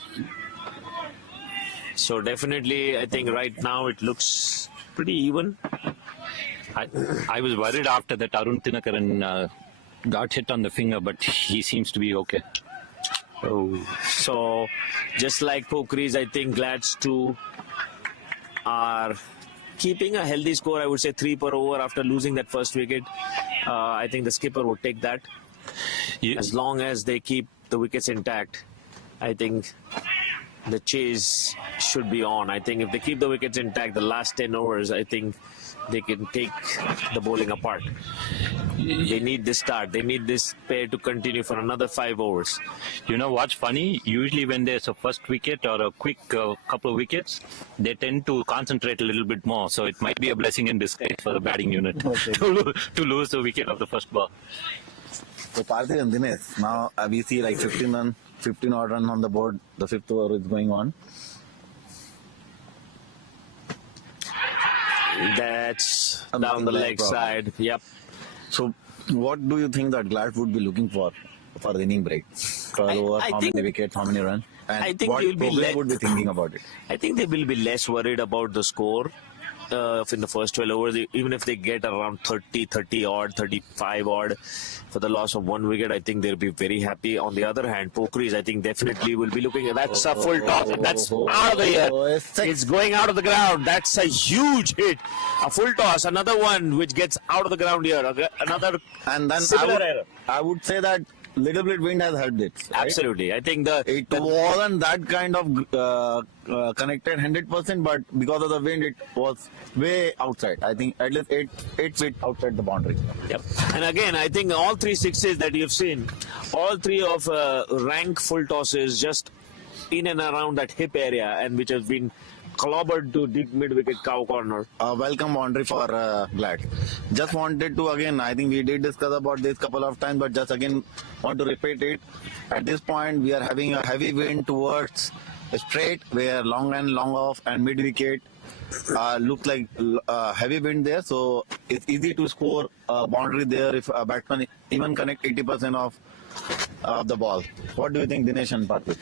So definitely, I think right now it looks pretty even. I was worried after that Arun Tinakaran got hit on the finger, but he seems to be okay. So just like Pokiris, I think Glads too are keeping a healthy score, I would say 3 per over after losing that first wicket. I think the skipper would take that. As long as they keep the wickets intact, I think the chase should be on. I think if they keep the wickets intact, the last 10 overs, I think they can take the bowling apart. They need this start. They need this pair to continue for another 5 overs. You know what's funny? Usually when there's a first wicket or a quick couple of wickets, they tend to concentrate a little bit more. So it might be a blessing in disguise for the batting unit to lose the wicket of the first ball. So Parthiv and Dinesh, now we see like 15 odd run on the board. The 5th over is going on. That's down the leg side. Yep. So what do you think that Glad would be looking for the inning break? For over, how many wickets, how many runs? And I think what they will be would be thinking about it? I think they will be less worried about the score in the first 12 overs. Even if they get around 30 odd, 35 odd for the loss of 1 wicket, I think they'll be very happy. On the other hand, Pokiris, I think definitely will be looking at that's a full toss. That's out of the air. It's going out of the ground. That's a huge hit. A full toss. Another one which gets out of the ground here. Another and then similar error. I would say that little bit wind has helped it. Right? Absolutely. I think it wasn't that kind of connected 100%, but because of the wind, it was way outside. I think at least 8 feet outside the boundary. Yep. And again, I think all 3 sixes that you've seen, all 3 of rank full tosses just in and around that hip area, and which has been clobbered to deep mid-wicket cow corner. Welcome boundary for Glad. Just wanted to again, I think we did discuss about this couple of times, but just again want to repeat it. At this point, we are having a heavy wind towards straight, where long and long off and mid-wicket look like heavy wind there. So it's easy to score a boundary there if a batsman even connect 80% of the ball. What do you think, Dinesh and Parthiv?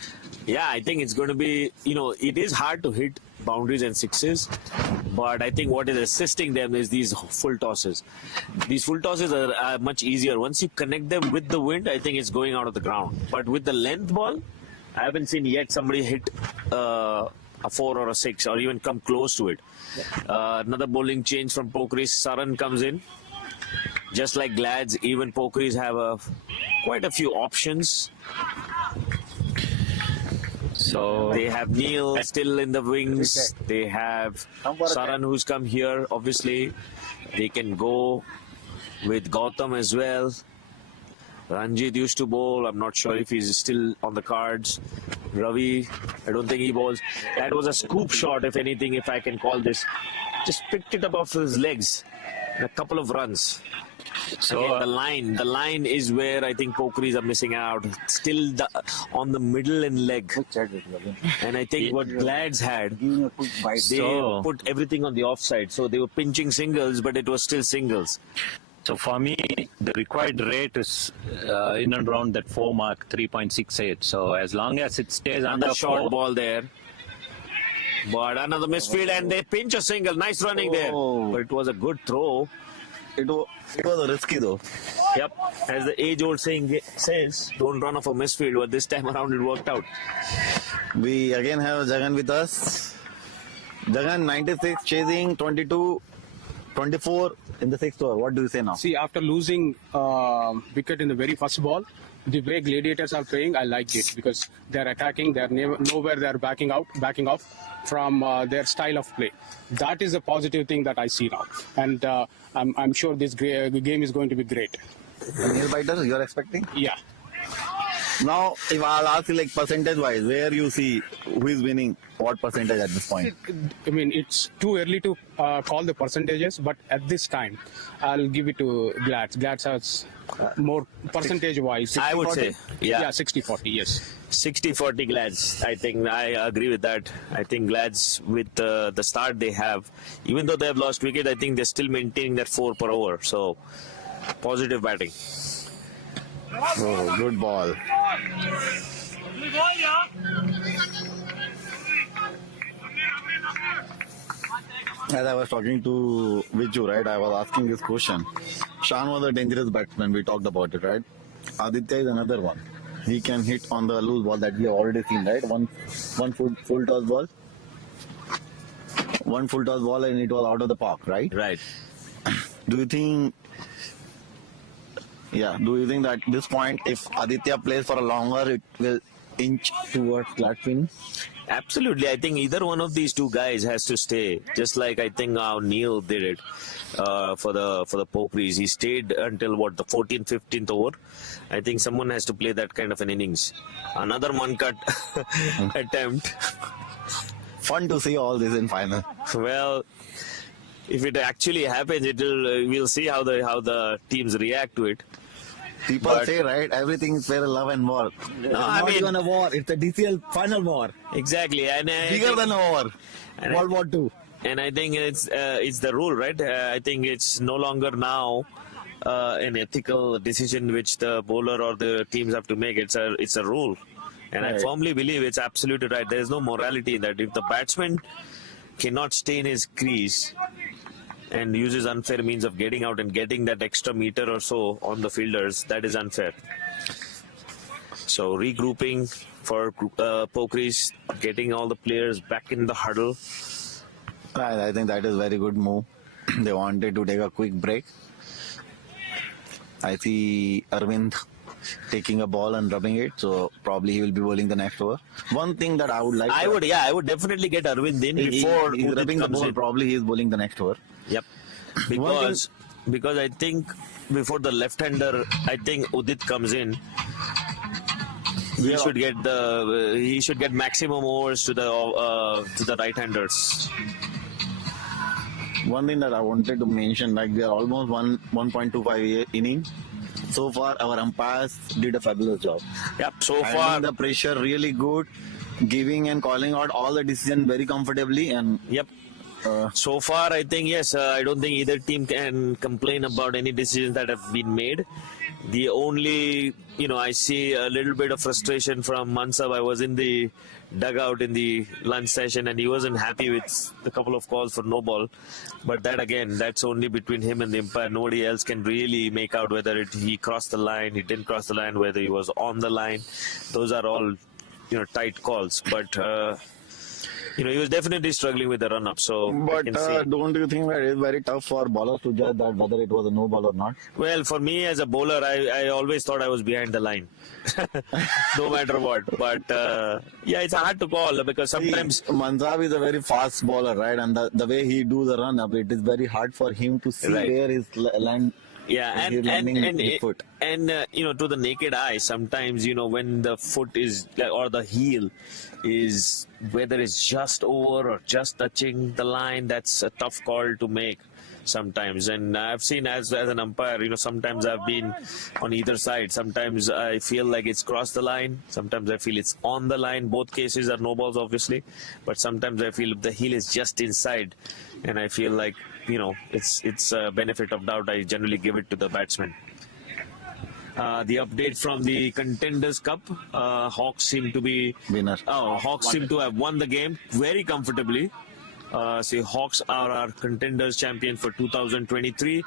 Yeah, I think it's going to be, it is hard to hit boundaries and sixes, but I think what is assisting them is these full tosses. These full tosses are much easier. Once you connect them with the wind, I think it's going out of the ground. But with the length ball, I haven't seen yet somebody hit a 4 or a 6 or even come close to it. Another bowling change from Pokiris. Saran comes in. Just like Glads, even Pokiris have quite a few options. So they have Neil still in the wings. They have Saran who's come here. Obviously, they can go with Gautam as well. Ranjit used to bowl. I'm not sure if he's still on the cards. Ravi, I don't think he bowls. That was a scoop shot, if anything, if I can call this. Just picked it up off his legs. And a couple of runs. So again, the line is where I think Pokiris are missing out. Still on the middle and leg. And I think what Glads had, they put everything on the offside. So they were pinching singles, but it was still singles. So for me, the required rate is in and around that 4 mark, 3.68. So as long as it stays under 4. Short ball there. But another misfield, and they pinch a single. Nice running there. But it was a good throw. It was a risky though. Yep. As the age-old saying says, don't run off a misfield. But this time around, it worked out. We again have Jagan with us. Jagan, 96 chasing, 22, 24 in the 6th over. What do you say now? See, after losing wicket in the very first ball, the way Gladiators are playing, I like it because they're attacking. They're nowhere. They're backing off from their style of play. That is a positive thing that I see now, and I'm sure this game is going to be great. Nail biter, you're expecting? Yeah. Now, if I'll ask you like percentage-wise, where you see who is winning, what percentage at this point? I mean, it's too early to call the percentages, but at this time, I'll give it to Glads. Glads has more percentage-wise. I would say, yeah 60-40, yes. 60-40 Glads. I think I agree with that. I think Glads, with the start they have, even though they have lost wicket, I think they're still maintaining that 4 per over. So, positive batting. Oh, good ball. As I was talking to Viju, right, I was asking this question. Shan was a dangerous batsman, we talked about it, right? Aditya is another one. He can hit on the loose ball that we have already seen, right? One full toss ball. one full toss ball and it was out of the park, right? Right. Do you think that at this point, if Aditya plays for a longer, it will inch towards flat swing? Absolutely. I think either one of these two guys has to stay. Just like I think how Neil did it for the Pokiris. He stayed until the 14th, 15th over. I think someone has to play that kind of an innings. Another one-cut attempt. Fun to see all this in final. Well, if it actually happens, we'll see how the teams react to it. People say, right, everything is fair, love and war. No, not even a war. It's a DCL final war. Exactly. And bigger than a war. World War II. And I think it's the rule, right? I think it's no longer now an ethical decision which the bowler or the teams have to make. It's a rule. And I firmly believe it's absolutely right. There is no morality in that. If the batsman cannot stay in his crease and uses unfair means of getting out and getting that extra meter or so on the fielders, that is unfair. So regrouping for Pokiris, getting all the players back in the huddle. I think that is very good move. They wanted to take a quick break. I see Arvind taking a ball and rubbing it, so probably he will be bowling the next over. One thing that I would like, I would definitely get Arvind in before he's rubbing the ball. Probably he is bowling the next over. Yep, because I think before the left-hander, I think Udit comes in. He should get maximum overs to the right-handers. One thing that I wanted to mention, like we are almost 1.25 innings. So far, our umpires did a fabulous job. Yep. So far, the pressure really good, giving and calling out all the decisions very comfortably. And yep. So far, I think yes. I don't think either team can complain about any decisions that have been made. The only, I see a little bit of frustration from Mansab. I was in the dugout in the lunch session and he wasn't happy with the couple of calls for no ball. But that again, that's only between him and the umpire. Nobody else can really make out whether he crossed the line, he didn't cross the line, whether he was on the line. Those are all, tight calls. But he was definitely struggling with the run-up. So, but don't you think that it is very tough for bowlers to judge that whether it was a no ball or not? Well, for me as a bowler, I always thought I was behind the line, no matter what. But it's hard to call because sometimes Mansab is a very fast bowler, right? And the way he do the run-up, it is very hard for him to see where his land. Yeah, and to the naked eye, sometimes when the foot is or the heel is whether it's just over or just touching the line, that's a tough call to make sometimes. And I've seen as an umpire, sometimes I've been on either side. Sometimes I feel like it's crossed the line. Sometimes I feel it's on the line. Both cases are no balls, obviously. But sometimes I feel the heel is just inside, and I feel like it's a benefit of doubt. I generally give it to the batsman. The update from the Contenders Cup, Hawks seem to be winner. Hawks seem to have won the game very comfortably. Hawks are our Contenders champion for 2023.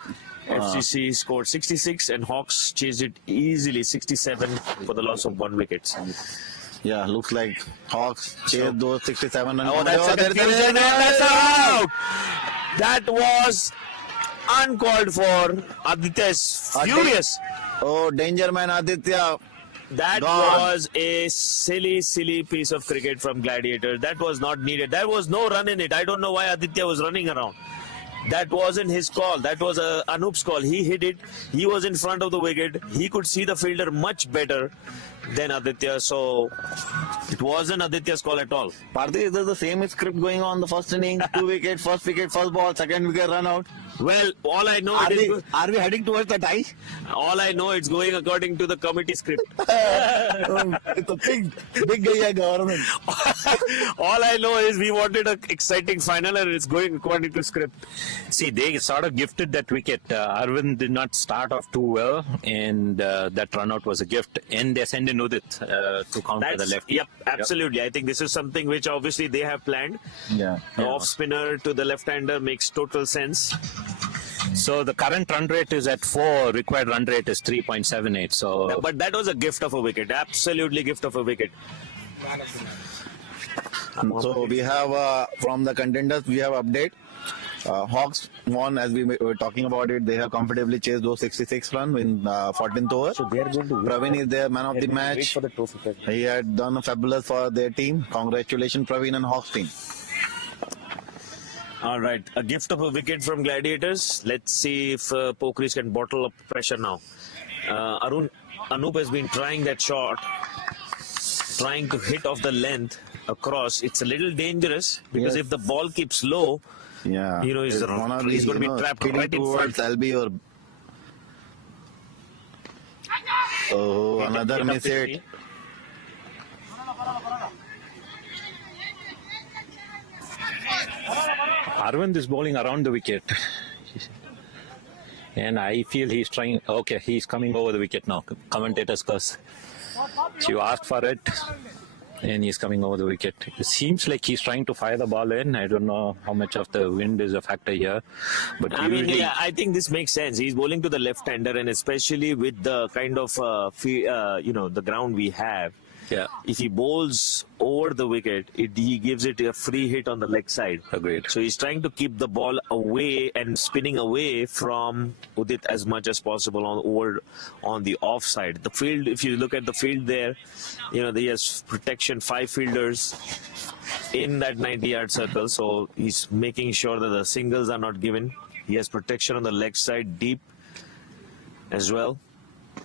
FCC scored 66 and Hawks chased it easily 67 for the loss of 1 wicket. Yeah, looks like Hawks chased those 67 and that's a confusion and that's out. That was uncalled for. Aditya is furious. Oh, danger man Aditya. That was a silly piece of cricket from Gladiators. That was not needed. There was no run in it. I don't know why Aditya was running around. That wasn't his call. That was Anoop's call. He hit it. He was in front of the wicket. He could see the fielder much better than Aditya. So it wasn't Aditya's call at all. Parthy, is there the same script going on the first inning? 2 wicket, first wicket, first ball, second wicket, run out. Well, all I know are we heading towards the tie? All I know it's going according to the committee script. It's a big government. All I know is we wanted an exciting final and it's going according to script. See, they sort of gifted that wicket. Arvind did not start off too well, and that run out was a gift. And they send in Udit to counter the left. Yep, absolutely. I think this is something which obviously they have planned. Yeah. The off spinner to the left-hander makes total sense. So the current run rate is at 4. Required run rate is 3.78. So, but that was a gift of a wicket. Absolutely gift of a wicket. So we have from the contenders, we have update. Hawks won, as we were talking about it. They have comfortably chased those 66 runs in 14th over. So they are going to win. Praveen is their man of the match. Wait for the trophy. He had done fabulous for their team. Congratulations, Praveen and Hawks team. All right, a gift of a wicket from Gladiators. Let's see if Pokiris can bottle up pressure now. Anup has been trying that shot, trying to hit off the length across. It's a little dangerous because if the ball keeps low, yeah, he's going to be trapped right in front. LB or another miss hit. Arvind is bowling around the wicket. And I feel he's trying. Okay, he's coming over the wicket now. Commentators curse. So you asked for it, and he's coming over the wicket. It seems like he's trying to fire the ball in. I don't know how much of the wind is a factor here, but I think this makes sense. He's bowling to the left-hander, and especially with the kind of the ground we have. Yeah. If he bowls over the wicket, he gives it a free hit on the leg side. Agreed. So he's trying to keep the ball away and spinning away from Udit as much as possible on the offside. The field, if you look at the field there, he has protection, 5 fielders in that 90-yard circle. So he's making sure that the singles are not given. He has protection on the leg side deep as well.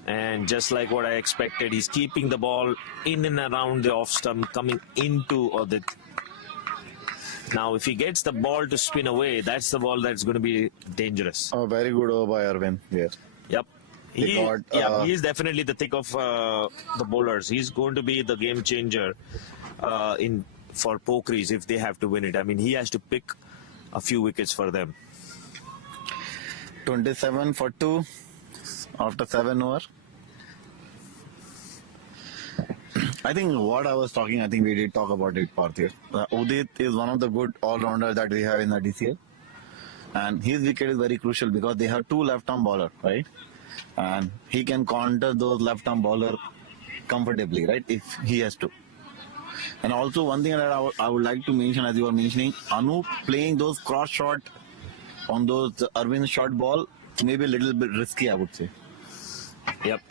And just like what I expected, he's keeping the ball in and around the off stump, coming into Udit. Now, if he gets the ball to spin away, that's the ball that's going to be dangerous. Oh, very good over by Arvind. Yes. Yep. He's definitely the thick of the bowlers. He's going to be the game changer for Pokiris if they have to win it. I mean, he has to pick a few wickets for them. 27 for 2 after 7 over. I think what I was talking, I think we did talk about it, Parthiv. Udit is one of the good all-rounders that we have in the DCL. And his wicket is very crucial because they have 2 left-arm bowlers, right? And he can counter those left-arm bowlers comfortably, right? If he has to. And also one thing that I would like to mention, as you were mentioning, Anup playing those cross shot on those Arvind short ball, maybe a little bit risky, I would say. Yep.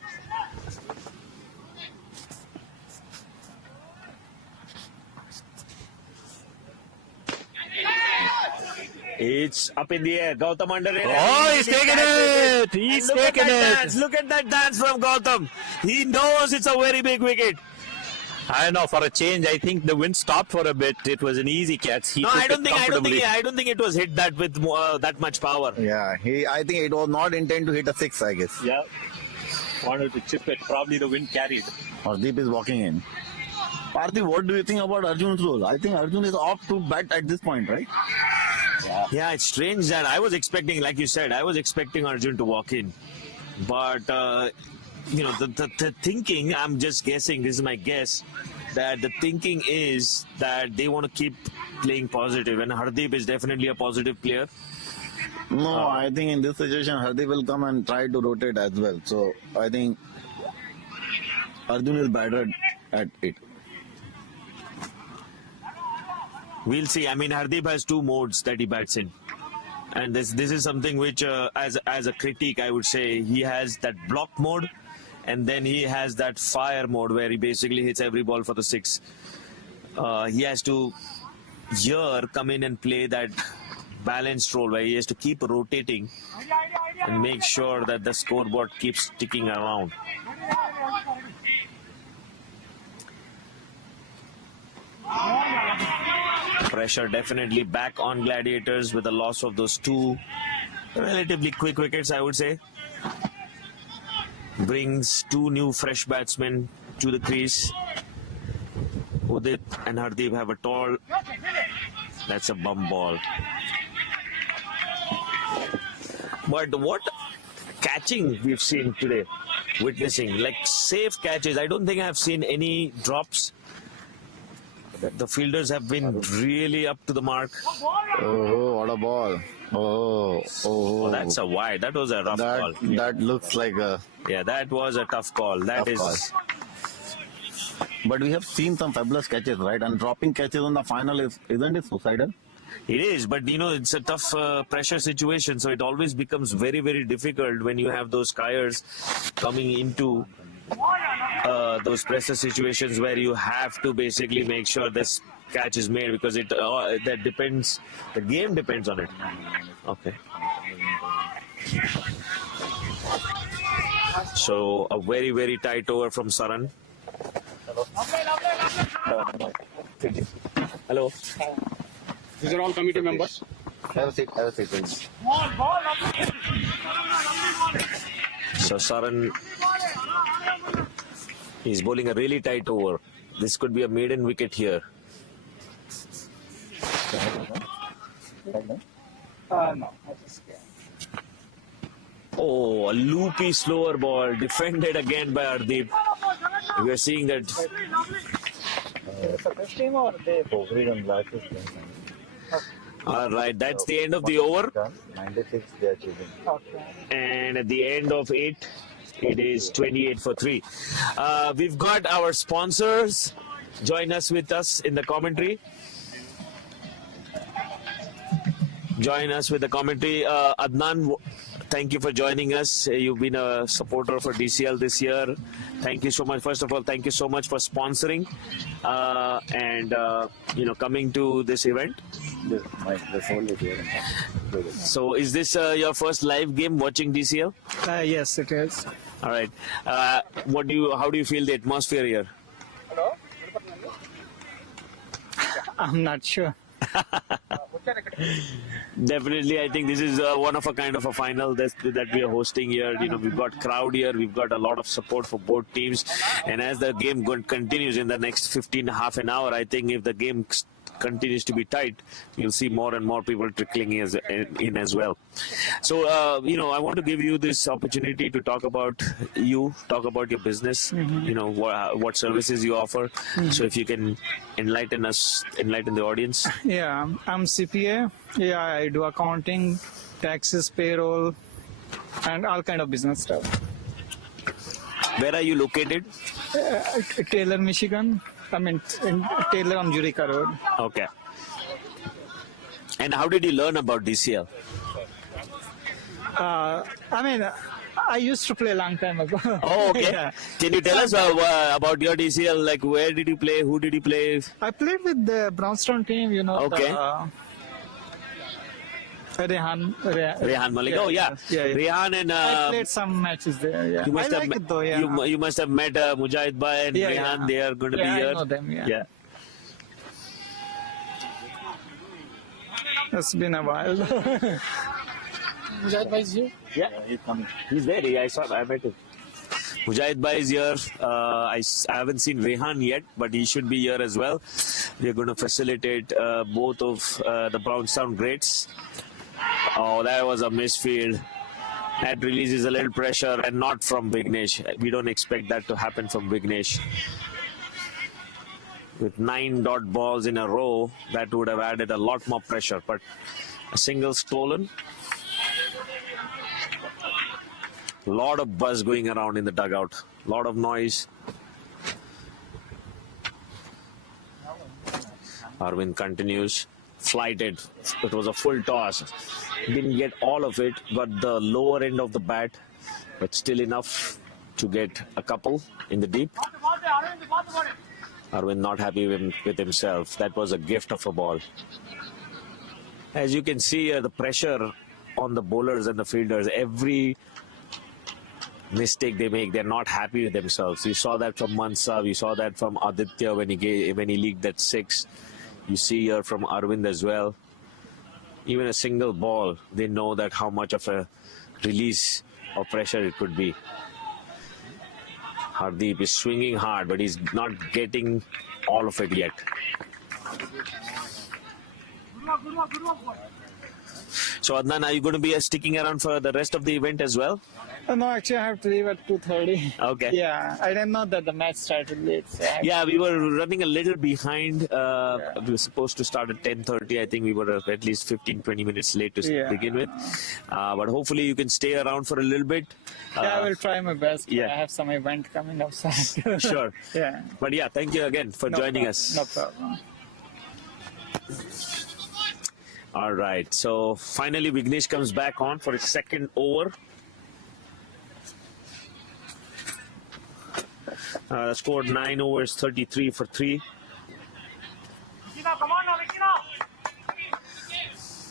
It's up in the air. Gautam under it. Oh, he's taking it. He's taking it. Look at that dance from Gautam. He knows it's a very big wicket. I know, for a change, I think the wind stopped for a bit. It was an easy catch. I don't think it was hit that with that much power. Yeah, I think it was not intended to hit a 6, I guess. Yeah. Wanted to chip it. Probably the wind carried. Hardeep is walking in. Parthiv, what do you think about Arjun's role? I think Arjun is off to bat at this point, right? Yeah, it's strange that I was expecting, like you said, I was expecting Arjun to walk in. But, the thinking, I'm just guessing, this is my guess, that the thinking is that they want to keep playing positive. And Hardeep is definitely a positive player. No, I think in this situation, Hardeep will come and try to rotate as well. So, I think Arjun is better at it. We'll see. I mean, Hardeep has 2 modes that he bats in. And this is something which, as a critique, I would say, he has that block mode. And then he has that fire mode where he basically hits every ball for the 6. He has to come in and play that balanced role where he has to keep rotating and make sure that the scoreboard keeps ticking around. Pressure definitely back on Gladiators with the loss of those 2 relatively quick wickets, I would say. Brings 2 new fresh batsmen to the crease. Udit and Hardeep have a tall. That's a bum ball. But what catching we've seen today, witnessing, like safe catches. I don't think I've seen any drops. The fielders have been really up to the mark. Oh, what a ball. Oh, that's a wide. That was a rough call. That looks like a... Yeah, that was a tough call. That is... Call. but we have seen some fabulous catches, right? And dropping catches on the final isn't it suicidal? It is, but it's a tough pressure situation, so it always becomes very, very difficult when you have those skiers coming into those pressure situations where you have to basically make sure this catch is made, because that depends. The game depends on it. Okay. So a very, very tight over from Saran. Hello. These are all committee members. Have a seat. So Saran is bowling a really tight over. This could be a maiden wicket here. No. Oh, a loopy slower ball defended again by Hardeep. We are seeing that. All right, that's the end of the over. 96 they are choosing. And at the end of 8, it is 28 for 3. We've got our sponsors join us with us in the commentary. Join us with the commentary. Adnan, thank you for joining us. You've been a supporter for DCL this year. Thank you so much. First of all, thank you so much for sponsoring and coming to this event. So, is this your first live game watching DCL? Yes, it is. All right. How do you feel the atmosphere here? I'm not sure. Definitely, I think this is one of a kind of a final that we are hosting here. We've got crowd here, we've got a lot of support for both teams, and as the game continues in the next 15 half an hour, I think if the game continues to be tight, you'll see more and more people trickling in as well. So, I want to give you this opportunity to talk about your business, what services you offer. So if you can enlighten the audience. Yeah, I'm CPA. Yeah, I do accounting, taxes, payroll, and all kind of business stuff. Where are you located? Taylor, Michigan. in Taylor on Jurica Road. Okay. And how did you learn about DCL? I used to play a long time ago. Oh, okay. Yeah. Can you tell us about your DCL? Like, where did you play? Who did you play? I played with the Brownstone team, Okay. Rehan Malik. Yeah, Oh, yeah. Rehan and... I played some matches there, yeah. You must I have like it though, yeah. You must have met Mujahid Bhai and Yeah, Rehan. yeah. They are going to be Yeah, I here. know them, yeah. It's been a while. Mujahid Bhai is here? Yeah, he's coming. He's there. I met him. Mujahid Bhai is here. I haven't seen Rehan yet, but he should be here as well. We're going to facilitate both of the Brownstown greats. Oh, that was a misfield. That releases a little pressure, and not from Vignesh. We don't expect that to happen from Vignesh. With 9 dot balls in a row, that would have added a lot more pressure. But a single stolen. A lot of buzz going around in the dugout. A lot of noise. Arvind continues. Flighted. It was a full toss. Didn't get all of it. Got the lower end of the bat. But still enough to get a couple in the deep. Arvind not happy with himself. That was a gift of a ball. As you can see, the pressure on the bowlers and the fielders. Every mistake they make, they're not happy with themselves. You saw that from Mansa. We saw that from Aditya when he leaked that 6. You see here from Arvind as well. Even a single ball, they know that how much of a release of pressure it could be. Hardeep is swinging hard, but he's not getting all of it yet. So Adnan, are you going to be sticking around for the rest of the event as well? No, actually, I have to leave at 2:30. Okay. Yeah, I didn't know that the match started late. So Yeah, we were running a little behind. We were supposed to start at 10:30. I think we were at least 15-20 minutes late to begin with. But hopefully you can stay around for a little bit. I will try my best. Yeah. I have some event coming up. So Sure. Yeah. But yeah, thank you again for joining us. No problem. All right. So finally, Vignesh comes back on for his second over. Scored 9 overs, 33 for 3.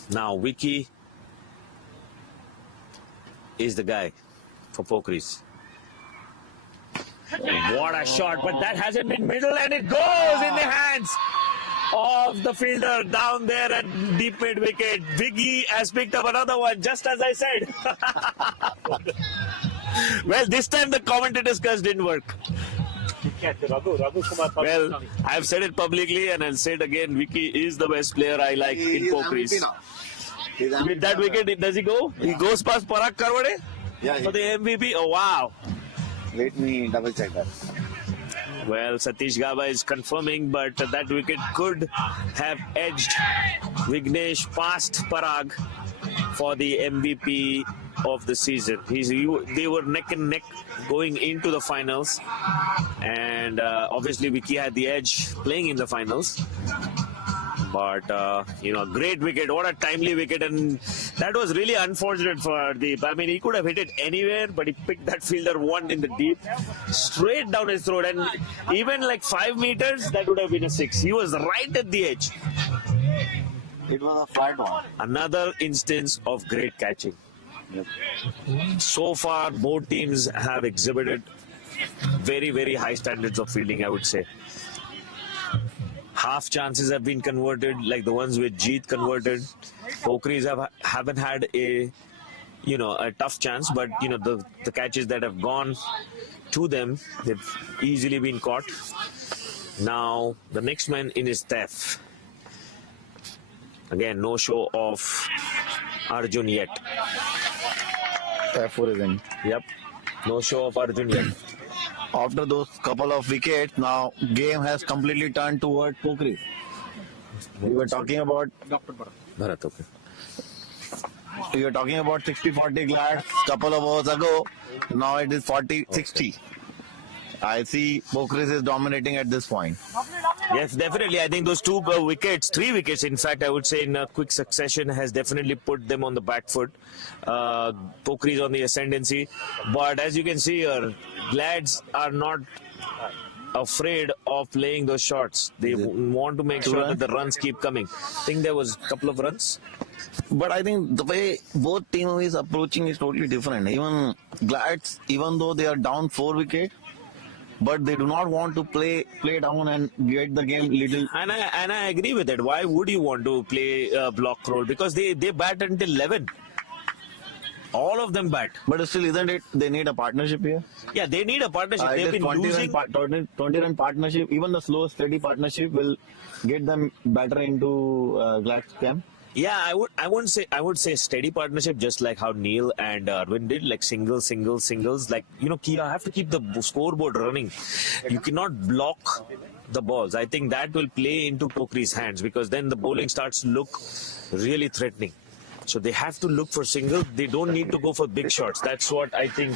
Now Vicky is the guy for Pokiris. What a shot, but that hasn't been middle, and it goes in the hands of the fielder down there at deep mid wicket. Vicky has picked up another one, just as I said. Well, this time the commentator's curse didn't work. Well, I've said it publicly and I'll say it again. Vicky is the best player I like in Pokiris. With that wicket, does he go? He goes past Parag Karwade for the MVP? Oh, wow. Let me double check that. Well, Satish Gaba is confirming, but that wicket could have edged Vignesh past Parag for the MVP of the season. They were neck and neck going into the finals, and obviously Vicky had the edge playing in the finals. But great wicket, what a timely wicket, and that was really unfortunate for Hardeep. I mean, he could have hit it anywhere, but he picked that fielder one in the deep, straight down his throat, and even like 5 meters, that would have been a 6. He was right at the edge. It was a flat one. Another instance of great catching. Yep. So far, both teams have exhibited very, very high standards of fielding, I would say. Half chances have been converted, like the ones with Jeet converted. Pokiris haven't had a tough chance, but the catches that have gone to them, they've easily been caught. Now the next man in is Tef. Again, no show of Arjun yet. Tef is in. Yep, no show of Arjun yet. After those couple of wickets, now game has completely turned toward Pokiris. We were talking about Bharat, okay. We were talking about 60-40 Glad couple of hours ago. Now it is 40-60. I see Pokiris is dominating at this point. Yes, definitely. I think those 3 wickets, in fact, I would say in a quick succession has definitely put them on the back foot. Pokiris on the ascendancy. But as you can see here, Glads are not afraid of playing those shots. They want to make sure that the runs keep coming. I think there was a couple of runs. But I think the way both teams is approaching is totally different. Even Glads, even though they are down 4 wickets, but they do not want to play down and get the game little. And I agree with that. Why would you want to play block roll? Because they bat until 11. All of them bat. But still, isn't it? They need a partnership here. Yeah, they need a partnership. They've been 20-run partnership. Even the slow, steady partnership will get them better into Glad's camp. Yeah, I would say steady partnership, just like how Neil and Arvind did, like singles. Like, you have to keep the scoreboard running. You cannot block the balls. I think that will play into Pokiris' hands, because then the bowling starts to look really threatening. So they have to look for singles. They don't need to go for big shots. That's what I think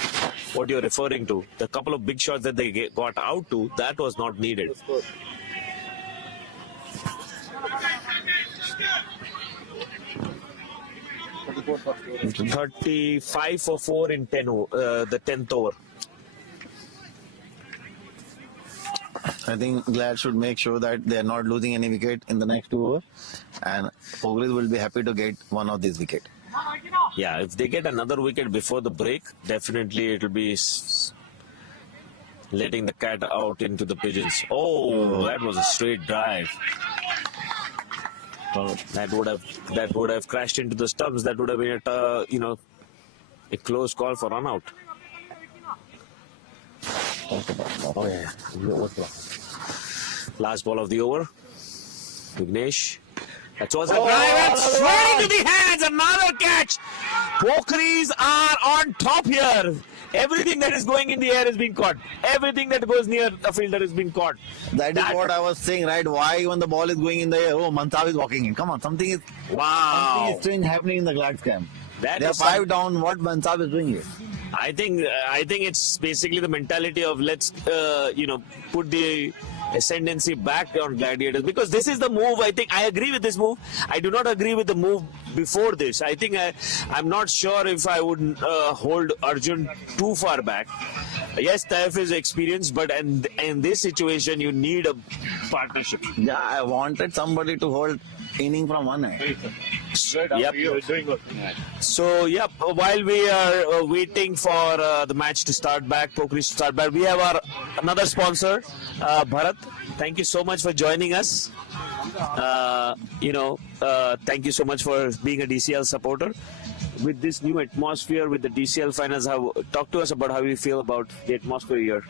what you're referring to. The couple of big shots that they got out to, that was not needed. 35 for 4 in the 10th over. I think Glad should make sure that they are not losing any wicket in the next 2 overs, and Pokiris will be happy to get one of these wickets. Yeah, if they get another wicket before the break, definitely it will be letting the cat out into the pigeons. Oh, that was a straight drive. That would have crashed into the stumps. That would have been a close call for run out. Oh yeah. Last ball of the over. Vignesh That was a drive and straight into the hands. Another catch. Pokiris are on top here. Everything that is going in the air is being caught. Everything that goes near the fielder is being caught. That is what I was saying, right? Why when the ball is going in the air, oh, Mansav is walking in. Come on, something is strange happening in the Glads camp. They are 5 down. What Mansav is doing here? I think it's basically the mentality of let's put the ascendancy back on Gladiators, because this is the move. I think I agree with this move. I do not agree with the move before this. I think I'm not sure if I would hold Arjun too far back. Yes, Taif is experienced, but in this situation you need a partnership. Yeah, I wanted somebody to hold inning from one end. Yep. Doing good. So, while we are waiting for the match to start back, Pokiris to start back, we have our another sponsor, Bharat. Thank you so much for joining us. Thank you so much for being a DCL supporter. With this new atmosphere, with the DCL finals, talk to us about how you feel about the atmosphere here.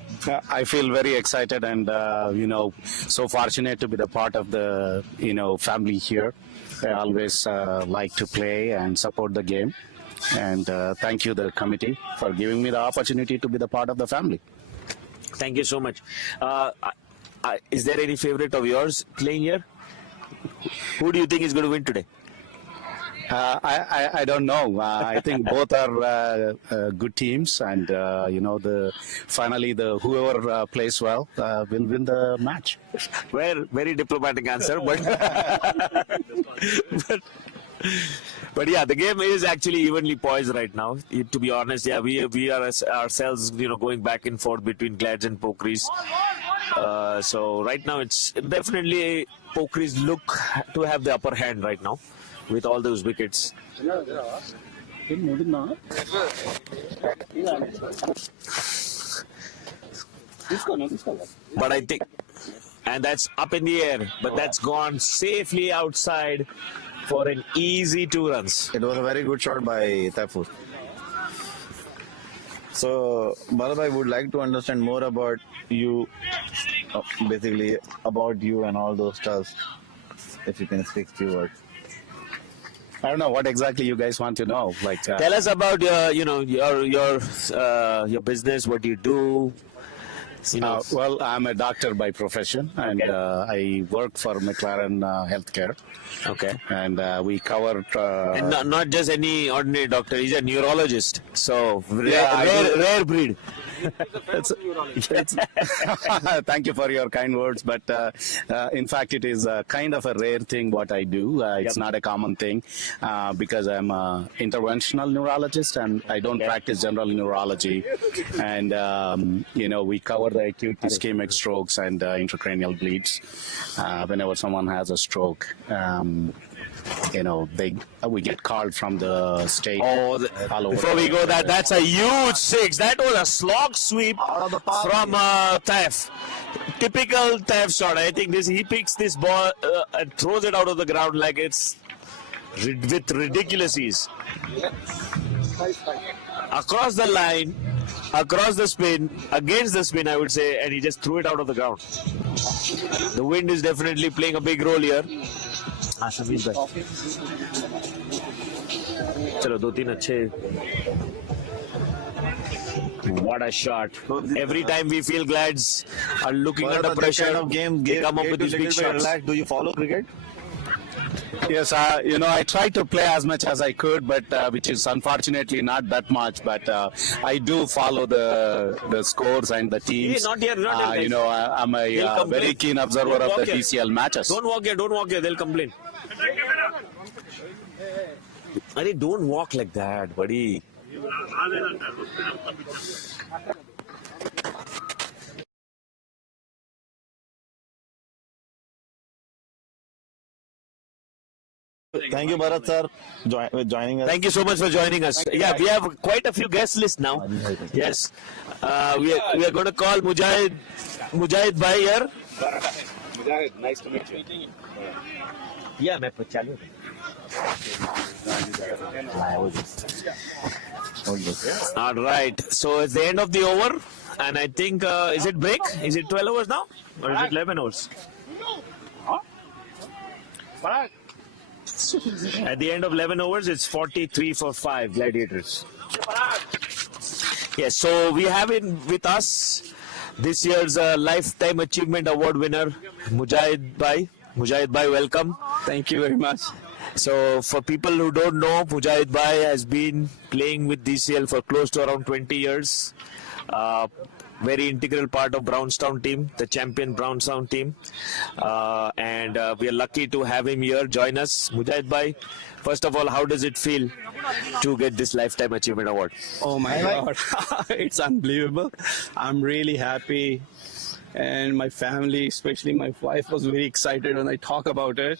I feel very excited and, so fortunate to be the part of the, family here. I always like to play and support the game. And thank you, the committee, for giving me the opportunity to be the part of the family. Thank you so much. Is there any favorite of yours playing here? Who do you think is going to win today? I don't know. I think both are good teams, and finally whoever plays well will win the match. Well, very diplomatic answer, but but yeah, the game is actually evenly poised right now. To be honest, we are ourselves going back and forth between Glads and Pokiris. So right now it's definitely Pokiris look to have the upper hand right now, with all those wickets. But I think, and that's up in the air, but that's gone safely outside for an easy 2 runs. It was a very good shot by Taifur. So, Bharat, I would like to understand more about you, basically about you and all those stuff, if you can speak few words. I don't know what exactly you guys want to know. Tell us about your business, what you do. Well, I'm a doctor by profession, and I work for McLaren Healthcare. Okay. And we cover... and not just any ordinary doctor, he's a neurologist. So, rare breed. Thank you for your kind words, but in fact it is kind of a rare thing what I do. It's not a common thing because I'm an interventional neurologist and I don't practice general neurology, and we cover the acute ischemic strokes and intracranial bleeds. Whenever someone has a stroke, we get called from the state. All over. Before we go, that's a huge 6. That was a slog sweep from Taif. Typical Taif shot. I think he picks this ball and throws it out of the ground like it's with ridiculous ease. Across the line, across the spin, against the spin, I would say, and he just threw it out of the ground. The wind is definitely playing a big role here. चलो 2-3 अच्छे. What a shot. Every time we feel Glads are looking under pressure, kind of game, they come up with these big shots. Relax. Do you follow cricket? Yes, I tried to play as much as I could, but which is unfortunately not that much. But I do follow the scores and the teams. Not here. I'm a very keen observer of the DCL matches. Don't walk here. They'll complain. Arey, don't walk like that, buddy. Thank you, Bharat sir, joining us. Thank you so much for joining us. Yeah, we have quite a few guest lists now. Yes, we are going to call Mujahid bhai here. Mujahid, nice to meet you. Yeah, मैं चालू. All right. So it's the end of the over, and I think is it break? Is it 12 overs now, or is it 11 overs? At the end of 11 overs, it's 43 for 5 Gladiators. Yes, so we have with us this year's Lifetime Achievement Award winner, Mujahid Bhai. Mujahid Bhai, welcome. Thank you very much. So, for people who don't know, Mujahid Bhai has been playing with DCL for close to around 20 years. Very integral part of Brownstown team, the champion Brownstown team. And we are lucky to have him here, join us. Mujahid Bhai, first of all, how does it feel to get this Lifetime Achievement Award? Oh my God, it's unbelievable. I'm really happy. And my family, especially my wife, was very excited when I talk about it.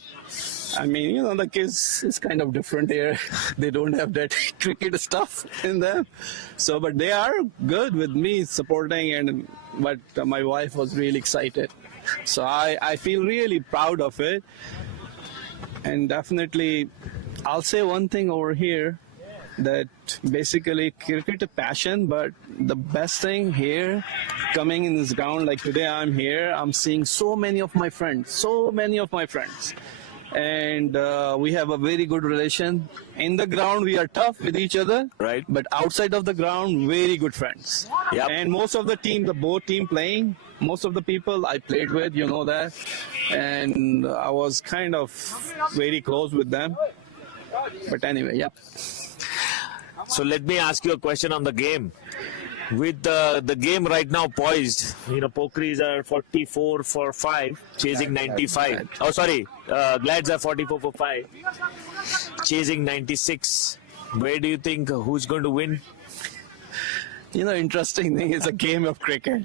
I mean, you know, the kids is kind of different here. They don't have that cricket stuff in them. So, but they are good with me supporting, but my wife was really excited. So I feel really proud of it. And definitely, I'll say one thing over here, that basically cricket a passion, but the best thing here, coming in this ground, like today I'm here, I'm seeing so many of my friends, and we have a very good relation. In the ground we are tough with each other, right? But outside of the ground, very good friends. Yep. And most of the team, the both team playing, most of the people I played with, you know that, and I was kind of very close with them. But anyway, yeah. So let me ask you a question on the game. With the game right now poised, you know, Pokiris are 44 for 5, chasing 95. Oh, sorry, Glads are 44 for 5, chasing 96. Where do you think who's going to win? You know, interesting thing is a game of cricket.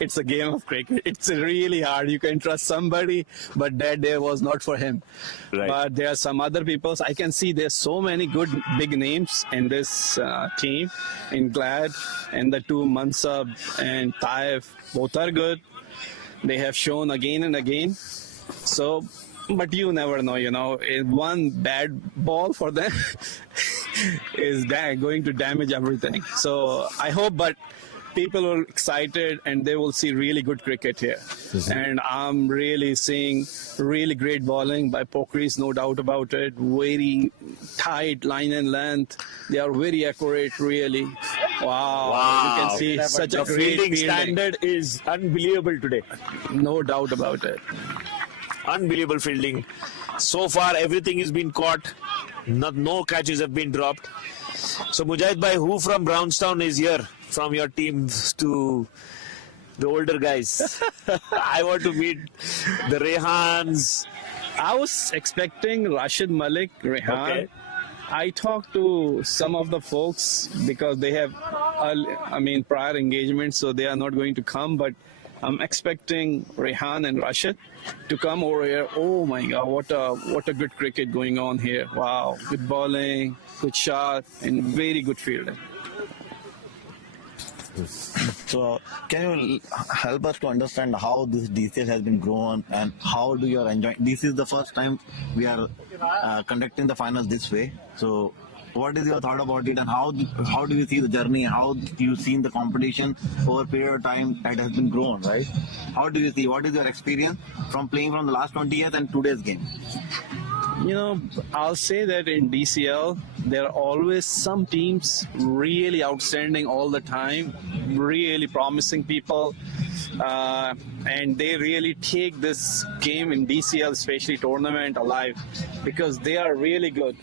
It's a game of cricket. It's really hard. You can trust somebody, but that day was not for him. Right. But there are some other people. I can see there's so many good big names in this team, in Glad, and the two Mansab and Taif, both are good. They have shown again and again. So, but you never know, you know, one bad ball for them is going to damage everything. So I hope, but people are excited and they will see really good cricket here. And I'm really seeing really great bowling by Pokiris, no doubt about it. Very tight line and length. They are very accurate, really. Wow. You can see such a great fielding standard is unbelievable today. No doubt about it. Unbelievable fielding. So far, everything has been caught. No catches have been dropped. So, Mujahid Bhai, who from Brownstown is here from your team to the older guys? I want to meet the Rehans. I was expecting Rashid Malik, Rehan. Okay. I talked to some of the folks because they have, prior engagements, so they are not going to come. But I'm expecting Rehan and Rashid to come over here. Oh my God, what a good cricket going on here! Wow, good bowling, good shot, and very good fielding. So, can you help us to understand how this DCL has been grown and how do you enjoy? This is the first time we are conducting the finals this way. So, what is your thought about it, and how do you see the journey? How do you see the competition over a period of time that has been grown, right? How do you see? What is your experience from playing from the last 20 years and today's game? You know, I'll say that in DCL, there are always some teams really outstanding all the time, really promising people, and they really take this game in DCL, especially tournament, alive because they are really good.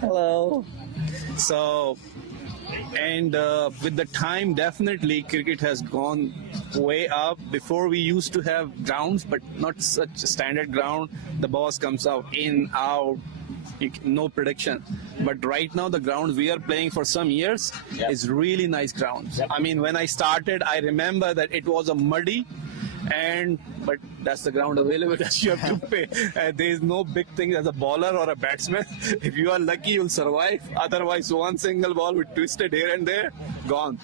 Hello. So, and with the time, definitely cricket has gone way up. Before we used to have grounds, but not such a standard ground. The balls comes out, in, out, no prediction. But right now, the ground we are playing for some years is really nice grounds. I mean, when I started, I remember that it was a muddy, but that's the ground available that you have to pay. There is no big thing as a bowler or a batsman. If you are lucky, you'll survive. Otherwise, one single ball with twisted here and there, gone.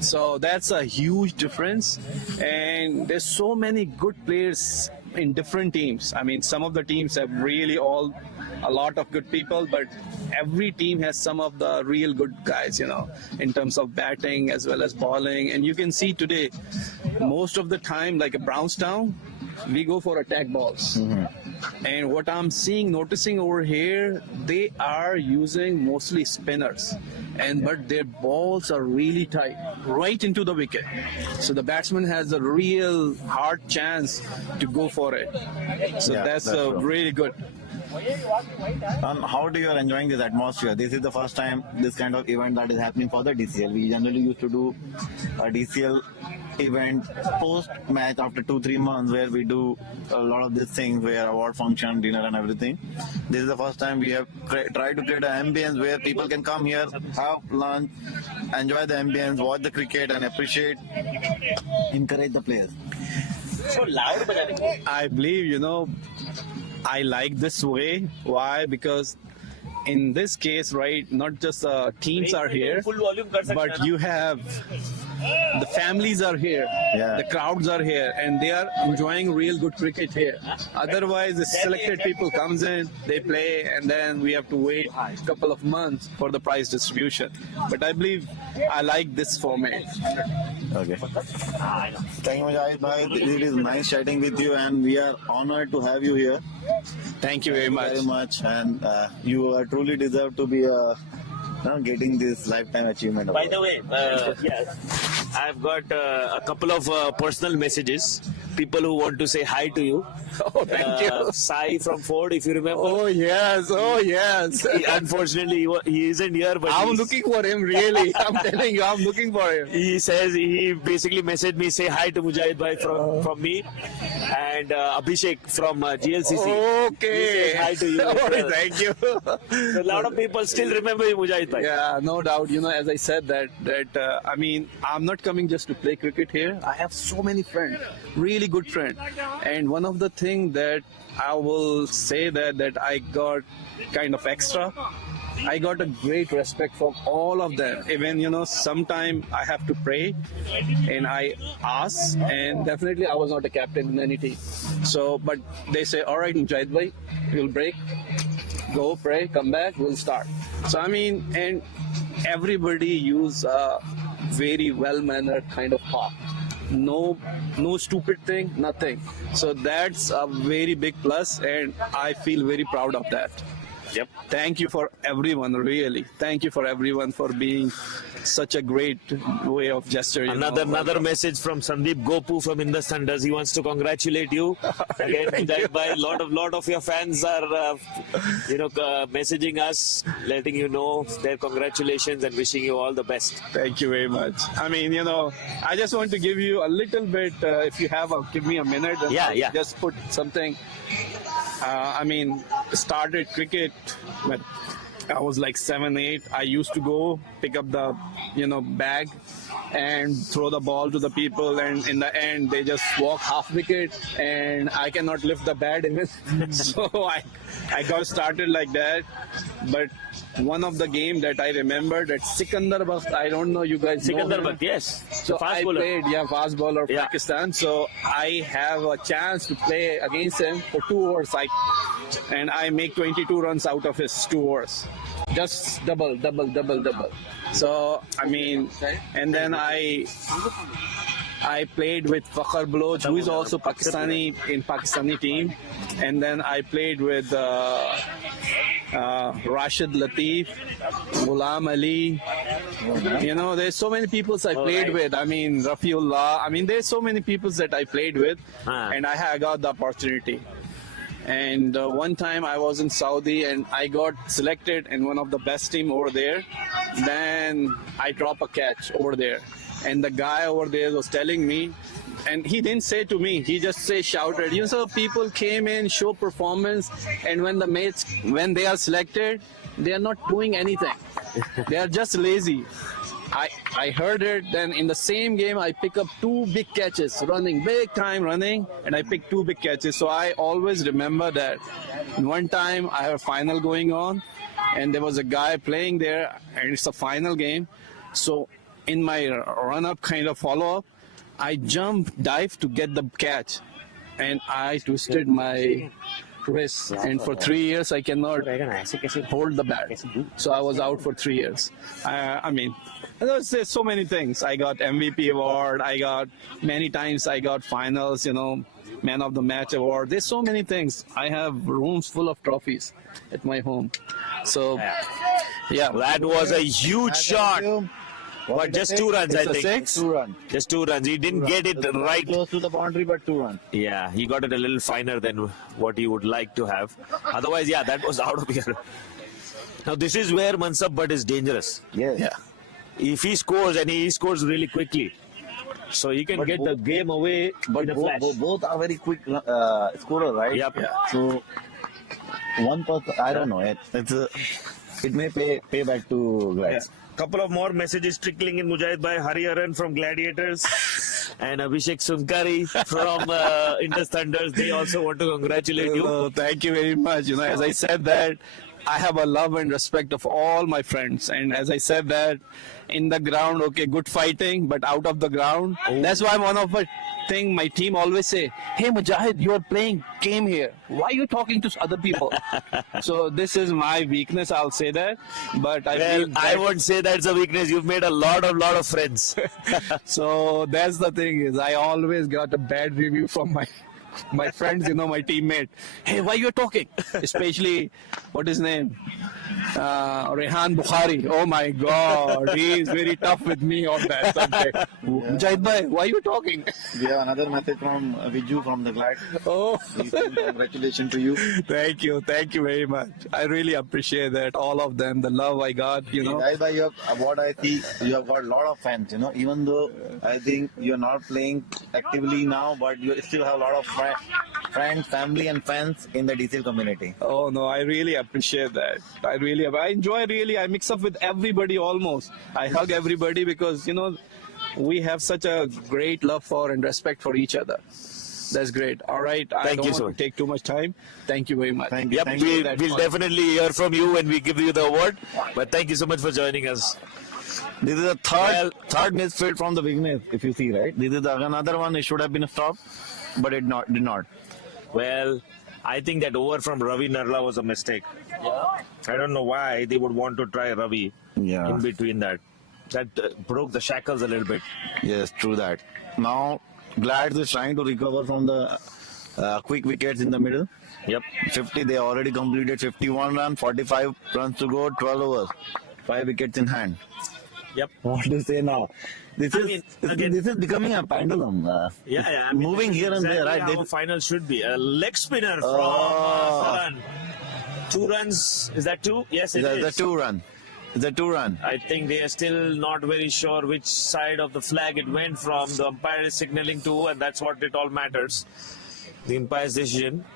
So that's a huge difference. And there's so many good players in different teams. I mean, some of the teams have really a lot of good people, but every team has some of the real good guys, you know, in terms of batting as well as bowling. And you can see today, most of the time, like a Brownstown, we go for attack balls. And what I'm noticing over here, they are using mostly spinners, but their balls are really tight, right into the wicket. So the batsman has a real hard chance to go for it. So that's really good. How do you are enjoying this atmosphere? This is the first time this kind of event that is happening for the DCL. We generally used to do a DCL event post match after 2-3 months where we do a lot of these things, where award function, dinner and everything. This is the first time we have tried to create an ambience where people can come here, have lunch, enjoy the ambience, watch the cricket and appreciate, encourage the players. So loud, I believe, I like this way. Why? Because in this case, right, not just teams are here, but you have the families are here, the crowds are here, and they are enjoying real good cricket here. Otherwise, the selected people comes in, they play, and then we have to wait a couple of months for the prize distribution. But I believe I like this format. Okay. Thank you, Mujahid bhai. It is nice chatting with you, and we are honored to have you here. Thank you very much. And you are truly deserve to be getting this lifetime achievement award. By the way, I've got a couple of personal messages. People who want to say hi to you. Oh, thank you. Sai from Ford, if you remember. Oh, yes. Unfortunately, he isn't here. But I'm looking for him, really. I'm telling you, I'm looking for him. He says, he basically messaged me, say hi to Mujahid bhai from me. And Abhishek from GLCC. Okay. He says hi to you. Oh, thank you. So a lot of people still remember you, Mujahid bhai. Yeah, no doubt. As I said that I'm not coming just to play cricket here. I have so many friends, really good friends. And one of the things that I will say that I got kind of extra, I got a great respect from all of them. Even, sometime I have to pray and I ask, and definitely I was not a captain in any team. So, but they say, all right, Mujahid bhai, we'll break, go pray, come back, we'll start. So, and everybody use a very well-mannered kind of talk. No stupid thing, nothing. So that's a very big plus, and I feel very proud of that. Yep. Thank you for everyone, really. Thank you for everyone for being such a great way of gesture. Another message from Sandeep Gopu from Indus Thunders. He wants to congratulate you. Again, a lot of your fans are, messaging us, letting you know their congratulations and wishing you all the best. Thank you very much. I just want to give you a little bit, if you have, give me a minute. Just put something. Started cricket when I was like 7, 8. I used to go pick up the, bag and throw the ball to the people, and in the end they just walk half wicket and I cannot lift the bat even. So I got started like that. But one of the game that I remember, that Sikandar Bakht, I don't know you guys know Sikandar him. Bakht, yes. So I played, fast bowler of Pakistan. So I have a chance to play against him for 2 overs. And I make 22 runs out of his 2 overs. Just double. So, and then I played with Fakhar Baloch, who is also Pakistani team. And then I played with Rashid Latif, Ghulam Ali. There's so many people I played with. Rafiullah. There's so many people that I played with, and I got the opportunity. And one time I was in Saudi and I got selected in one of the best team over there. Then I drop a catch over there, and the guy over there was telling me, and he didn't say to me, he just shouted. People came in, show performance, and when they are selected, they are not doing anything. They are just lazy. I heard it. Then in the same game, I pick up 2 big catches, big time running, and I picked 2 big catches. So I always remember that. One time I have a final going on, and there was a guy playing there, and it's a final game. So in my run-up kind of follow-up, I dive to get the catch, and I twisted my wrist, and for 3 years I cannot hold the bat. So I was out for 3 years. There's so many things. I got MVP award. I got many times. I got finals. Man of the Match award. There's so many things. I have rooms full of trophies at my home. So, yeah. That was a huge shot. But just 2 runs, I think. 6? 2 runs. Just 2 runs. He didn't get it right. Close to the boundary, but 2 runs. Yeah, he got it a little finer than what he would like to have. Otherwise, yeah, that was out of here. Now, this is where Mansab Butt is dangerous. Yeah. If he scores, and he scores really quickly, so he can get the game away But in a flash. both are very quick scorer, right? Yep. Yeah. So one person, I don't know. It may pay back to Glad. Couple of more messages trickling in. Mujahid Bhai Hariharan from Gladiators and Abhishek Sunkari from Indus Thunders. They also want to congratulate you. Thank you very much. As I said that, I have a love and respect of all my friends. And as I said that, in the ground, okay, good fighting, but out of the ground. That's why one of my thing my team always say, hey Mujahid, you are playing game here. Why are you talking to other people? So this is my weakness, I'll say that. But I won't say that's a weakness. You've made a lot of friends. So that's the thing is, I always got a bad review from my friends, my teammate. Hey, why you're talking? Especially, what is his name? Rehan Bukhari. Oh my God, he is very tough with me on that subject. Mujahid bhai, why you talking? We have another message from Viju from the Glad. Oh, congratulations to you. Thank you very much. I really appreciate that, all of them, the love I got. Guys, what I see, you have got a lot of fans. Even though I think you're not playing actively now, but you still have a lot of friends, family, and fans in the DCL community. Oh no, I really appreciate that. I enjoy I mix up with everybody almost. I hug everybody because, we have such a great love for and respect for each other. That's great. All right. I don't want to take too much time. Thank you very much. We'll definitely hear from you when we give you the award. But thank you so much for joining us. This is a third misfield from the beginning, if you see, right? This is another one. It should have been a stop, but it did not. Well, I think that over from Ravi Narla was a mistake. I don't know why they would want to try Ravi in between that. That broke the shackles a little bit. Yes, true that. Now, Glad is trying to recover from the quick wickets in the middle. Yep. 50, they already completed 51 runs, 45 runs to go, 12 overs, 5 wickets in hand. Yep. What to say now? This is becoming a pendulum. Moving here and there, right? How final should be. A leg spinner from Saran. 2 runs. Is that 2? Yes, it is. It's a 2 run. I think they are still not very sure which side of the flag it went from. The umpire is signaling 2, and that's what it all matters. The umpire's decision.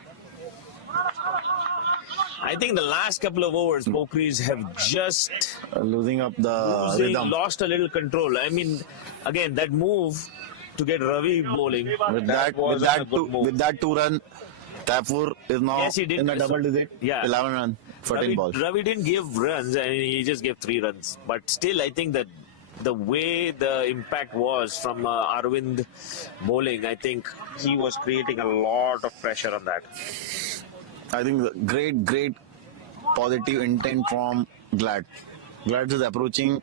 I think the last couple of overs, Pokiris have just losing the rhythm. Lost a little control. I mean, again, that move to get Ravi bowling. With that 2 run, Taipur is now in a double digit. 11 runs for 10 balls. Ravi didn't give runs, and he just gave 3 runs. But still, I think that the way the impact was from Arvind bowling, I think he was creating a lot of pressure on that. I think great positive intent from Glad. Glad is approaching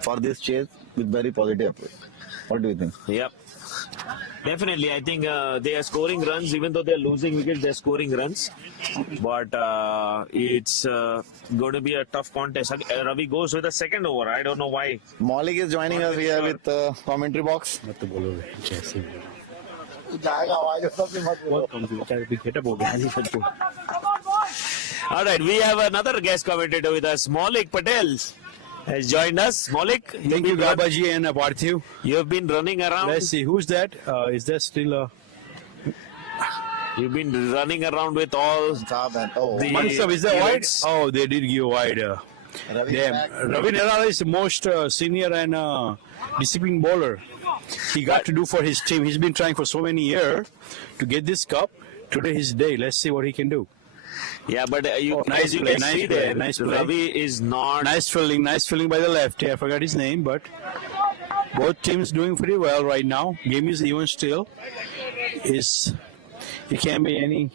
for this chase with very positive approach. What do you think? Yep. Definitely, I think they are scoring runs. Even though they are losing wickets, they are scoring runs. But it's going to be a tough contest. Ravi goes with the second over. I don't know why. Malik is joining us here with the commentary box. All right, we have another guest commentator with us. Maulik Patel has joined us. Maulik, thank you, Gabaji and Parthiv. You have been running around. Let's see, who's that? Is there still a... You've been running around with all Mansab, is that wide? Oh, they did give wide. Ravi Narala is the most senior and disciplined bowler. He got to do for his team. He's been trying for so many years to get this cup. Today his day. Let's see what he can do. Yeah, but nice play. Ravi is not... Nice fielding by the lefty. I forgot his name, but both teams doing pretty well right now. Game is even still. It can't be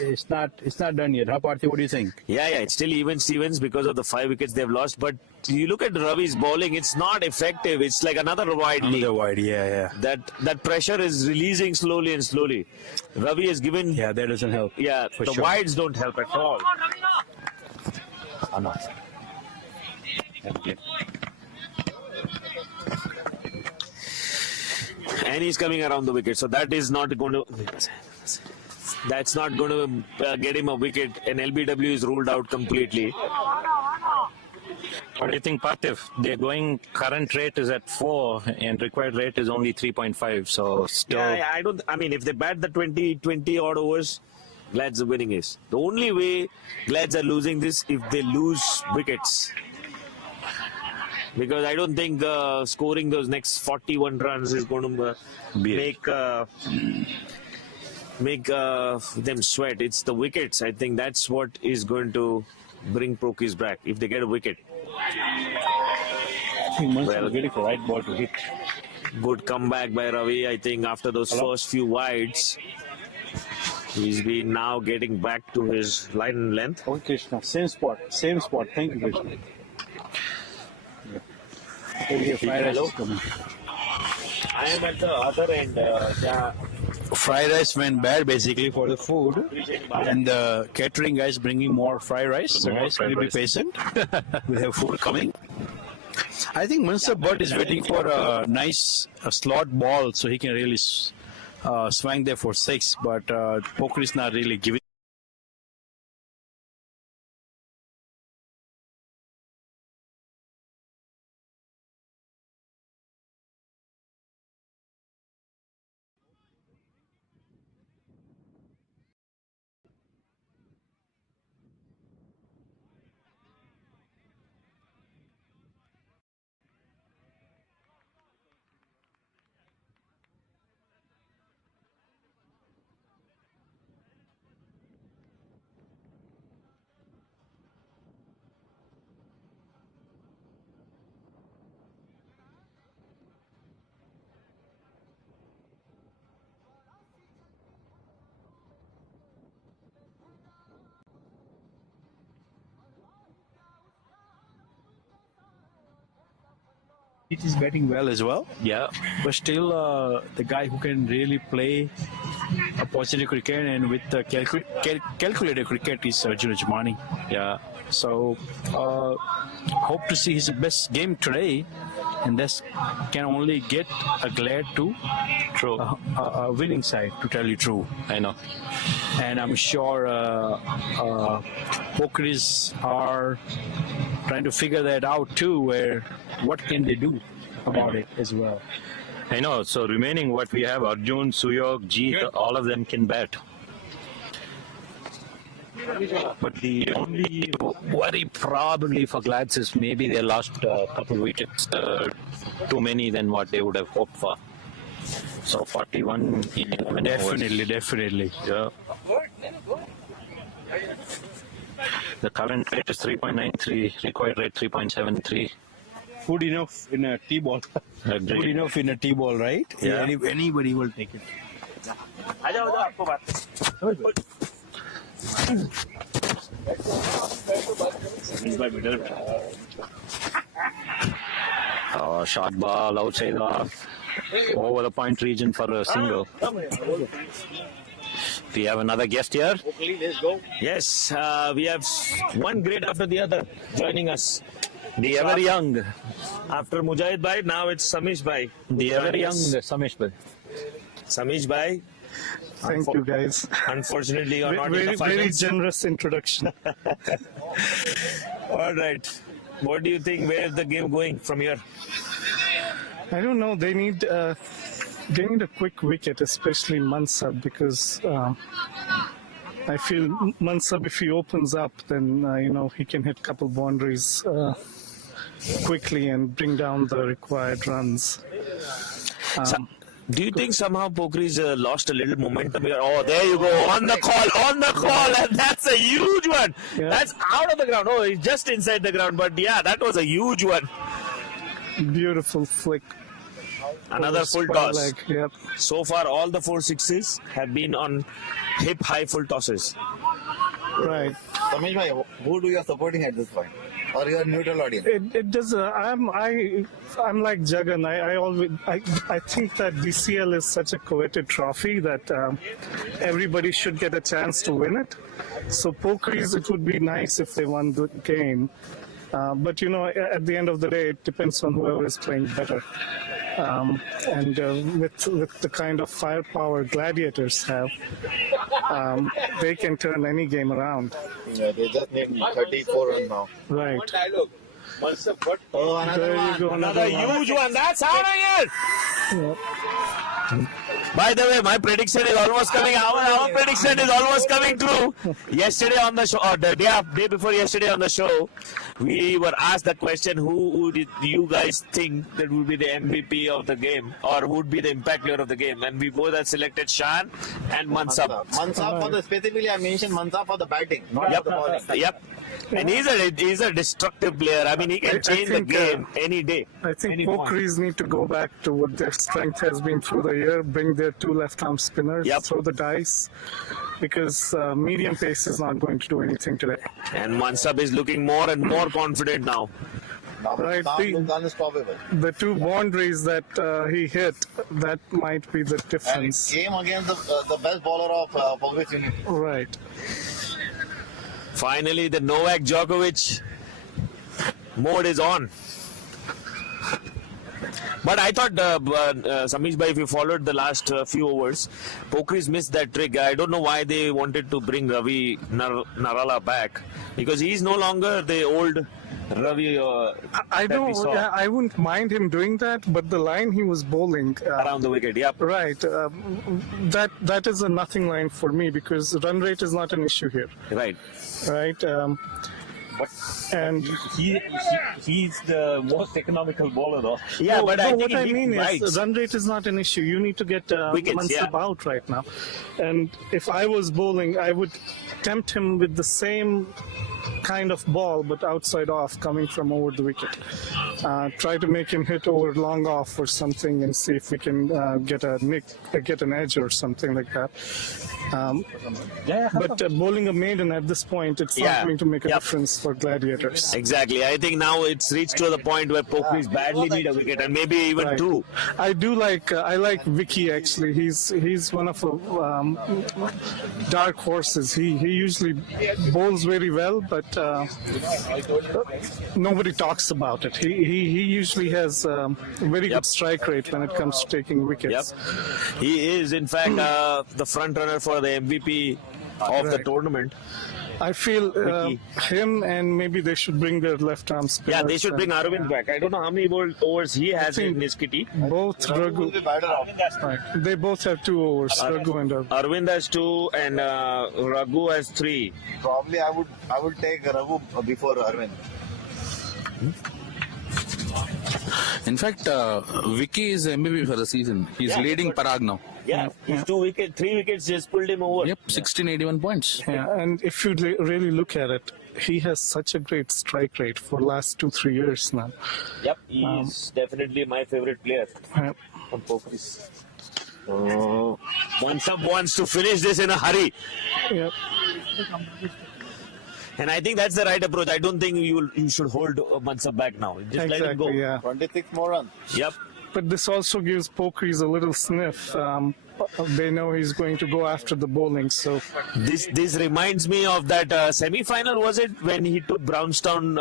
it's not done yet. Huh, Parthy? What do you think? Yeah, it's still even Stevens because of the 5 wickets they've lost. But you look at Ravi's bowling; it's not effective. It's like another wide lead. Another wide, yeah. That pressure is releasing slowly and slowly. Ravi has given. Yeah, that doesn't help. Yeah, the sure. wides don't help at all. And he's coming around the wicket, so that is not going to. That's not going to get him a wicket. And LBW is ruled out completely. What do you think, Parthiv? They're going, current rate is at 4 and required rate is only 3.5. So still. Yeah, I mean, if they bat the 20 odd overs, Glads the winning is. The only way Glads are losing this if they lose wickets. Because I don't think scoring those next 41 runs is going to make them sweat. It's the wickets. I think that's what is going to bring Pokiris back if they get a wicket. Well, getting the right ball to hit. Good comeback by Ravi. I think after those first few wides, he's been now getting back to his line and length. Oh, Krishna, same spot. Thank you, Krishna. I am at the other end. Fried rice went bad basically for the food, and the catering guys bringing more fried rice. So guys, can you be patient? We have food coming. I think Mansur Bhatt is waiting for a nice slot ball so he can really swing there for 6, but Pokiris not really giving. It is batting well as well. Yeah. But still, the guy who can really play a positive cricket and with the calculated cricket is Arjun Ajmani. Yeah. So, hope to see his best game today, and this can only get a Glad to a winning side, to tell you true. I know. And I'm sure Pokiris are trying to figure that out too, where what can they do about it as well. I know. So remaining what we have, Arjun, Suyog, Jeet, all of them can bat. But the only worry probably for Glads is maybe they lost a couple wickets, too many than what they would have hoped for. So 41 in 11 Definitely. Yeah. The current rate is 3.93, required rate 3.73. Good enough in a T-ball. Good enough in a T-ball, right? Yeah. Anybody will take it. Short ball outside off, over the point region for a single. We have another guest here. Yes, we have one great after the other joining us. The ever young. After Mujahid Bhai, now it's Samish Bhai. The ever young Samish Bhai. Samish Bhai. Thank you, guys. Unfortunately, you're not in the finals. Very generous introduction. All right. What do you think? Where is the game going from here? I don't know. They need a quick wicket, especially Mansur, because I feel Mansur, if he opens up, then he can hit a couple boundaries quickly and bring down the required runs. Do you think somehow Pokiris lost a little momentum here? Oh, there you go. On the call. And that's a huge one. Yeah. That's out of the ground. Oh, he's just inside the ground. But yeah, that was a huge one. Beautiful flick. Another full Square toss. leg, yep. So far, all the 4 sixes have been on hip high full tosses. Right. Ramesh bhai, who do you are supporting at this point? Or you are neutral audience? It does. I'm like Jagan. I think that DCL is such a coveted trophy that everybody should get a chance to win it. So Pokiris, it would be nice if they won the game. But at the end of the day, it depends on whoever is playing better. With the kind of firepower Gladiators have, they can turn any game around. Yeah, they just need 34 runs now. Right. Oh, another There one. you go, Another huge one. That's out of here. Yep. By the way, my prediction is almost coming. Our prediction is almost coming true. Yesterday on the show, or the day before yesterday on the show, we were asked the question: Who did you guys think that would be the MVP of the game, or would be the impact player of the game? And we both had selected Shan and Mansab. Mansab for the specifically, I mentioned Mansab for the batting, not Yep. for the bowling. Yep. And he's a destructive player. I mean, he can change the game any day. I think any point. Pokiris need to go back to what their strength has been through the year, bring their 2 left-arm spinners, throw the dice, because medium pace is not going to do anything today. And Mansab is looking more and more confident now. Right, the 2 boundaries that he hit, that might be the And it difference. came against the best bowler of Pokiris unit. Right. Finally, the Novak Djokovic mode is on. But I thought, Samish bhai, if you followed the last few overs, Pokiris missed that trick. I don't know why they wanted to bring Ravi Narala back, because he's no longer the old Ravi. I that we don't. saw. I wouldn't mind him doing that, but the line he was bowling Around the wicket, yep. Right. That is a nothing line for me, because run rate is not an issue here. Right. Right. And he's the most economical bowler, though. Yeah, but I think what I he mean bites. is run rate is not an issue. You need to get Wickets, Mansab out right now. And if I was bowling, I would tempt him with the same kind of ball, but outside off, coming from over the wicket. Try to make him hit over long off or something, and see if we can get an edge or something like that. But bowling a maiden at this point, it's not going to make a difference for Gladiators. Exactly. I think now it's reached to the point where Pokiris badly need a wicket, and maybe even Right. 2. I like Vicky actually. He's one of the dark horses. He usually bowls very well, but nobody talks about it. He usually has very good strike rate when it comes to taking wickets. Yep. He is, in fact, the front runner for the MVP of the tournament. I feel him, and maybe they should bring their left arm spinner. Yeah, they should bring Arvind back. I don't know how many overs he has in his kitty. Both Raghu. Right. They both have 2 overs. Raghu and Raghu. Arvind has 2 and Raghu has 3. Probably I would take Raghu before Arvind. In fact, Vicky is MVP for the season. He's leading Parag now. Yeah, he's 3 wickets just pulled him over. Yep, 81 points. Yeah, and if you really look at it, he has such a great strike rate for last 2-3 years now. Yep, he's definitely my favorite player from Pokiris. Mansab wants to finish this in a hurry. Yep. And I think that's the right approach. I don't think you should hold Mansab back now. Just let him go. Yeah. 26 more runs. Yep. But this also gives Pokiris a little sniff. They know he's going to go after the bowling. So this reminds me of that semi-final, was it, when he took Brownstown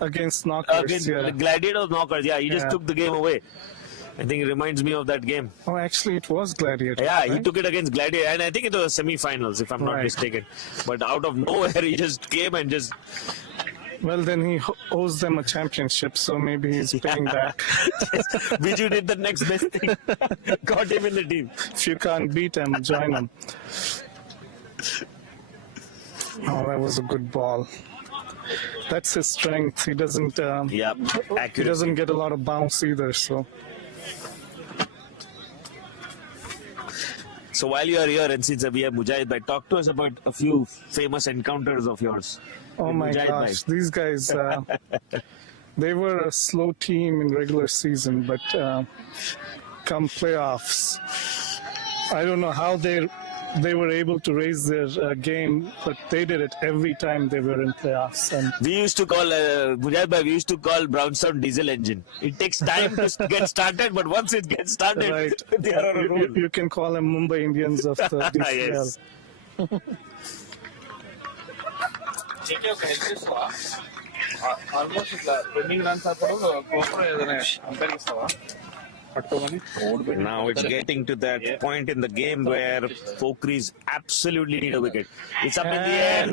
against Knockers? Against Yeah. Gladiators Knockers. Yeah, he just Yeah. took the game away. I think it reminds me of that game. Oh, actually, it was Gladiator. Yeah, he right? took it against Gladiator, and I think it was semi-finals, if I'm not Right. mistaken. But out of nowhere, he just came and just. Well, then he owes them a championship, so maybe he's paying back. Biju did the next best thing. Got him in the team. If you can't beat him, join him. Oh, that was a good ball. That's his strength. He doesn't. He doesn't get a lot of bounce either. So while you are here, and since we have Mujahid Bhai, talk to us about a few famous encounters of yours. Oh with my Mujahid gosh, Bhai. these guys. They were a slow team in regular season, but come playoffs, I don't know how they were able to raise their game, but they did it every time they were in playoffs. And we used to call we used to call Brownstown diesel engine. It takes time to get started, but once it gets started, right, they are on a roll. you can call them Mumbai Indians of the DCL. Yes. Now it's getting to that point in the game where Pokiris absolutely need a wicket. It's up in the air.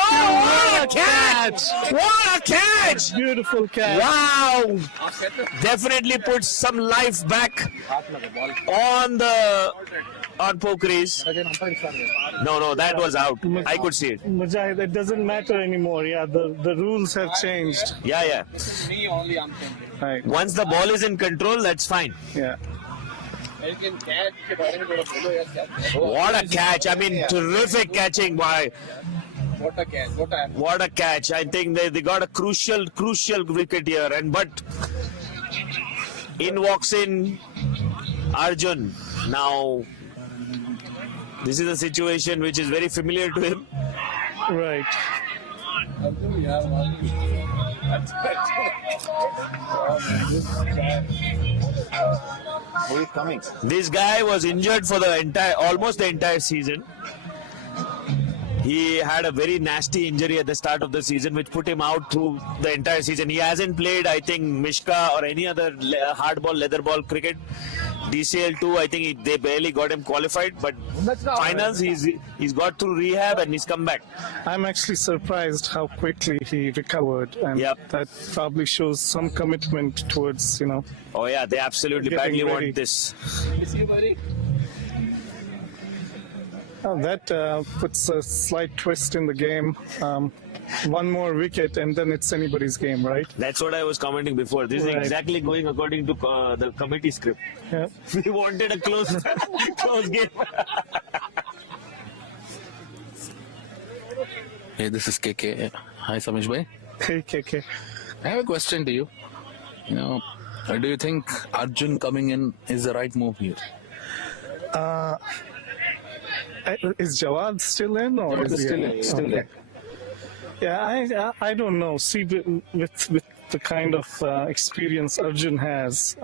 Oh, what a catch! What a catch! Beautiful catch. Wow! Definitely puts some life back on Pokiris. No, that was out. I could see it. Mujahid, it doesn't matter anymore. Yeah, the rules have changed. Yeah. Right. Once the ball is in control, that's fine. Yeah. What a catch. I mean, terrific catching by... What a catch. I think they got a crucial wicket here. But in walks in Arjun. Now, this is a situation which is very familiar to him. Right. Who is coming? This guy was injured for almost the entire season. He had a very nasty injury at the start of the season, which put him out through the entire season. He hasn't played, I think, Mishka or any other hardball, leather ball cricket. DCL 2, I think they barely got him qualified, but finals, he's got through rehab and he's come back. I'm actually surprised how quickly he recovered, and that probably shows some commitment towards, Oh yeah, they absolutely badly want this. That puts a slight twist in the game. One more wicket and then it's anybody's game, right? That's what I was commenting before. This is exactly going according to the committee script. Yeah. We wanted a close game. Hey, this is KK. Hi, Samish bhai. Hey, KK. I have a question to you. Do you think Arjun coming in is the right move here? Is Jawad still in or is he still in? Yeah, I don't know. See, with the kind of experience Arjun has,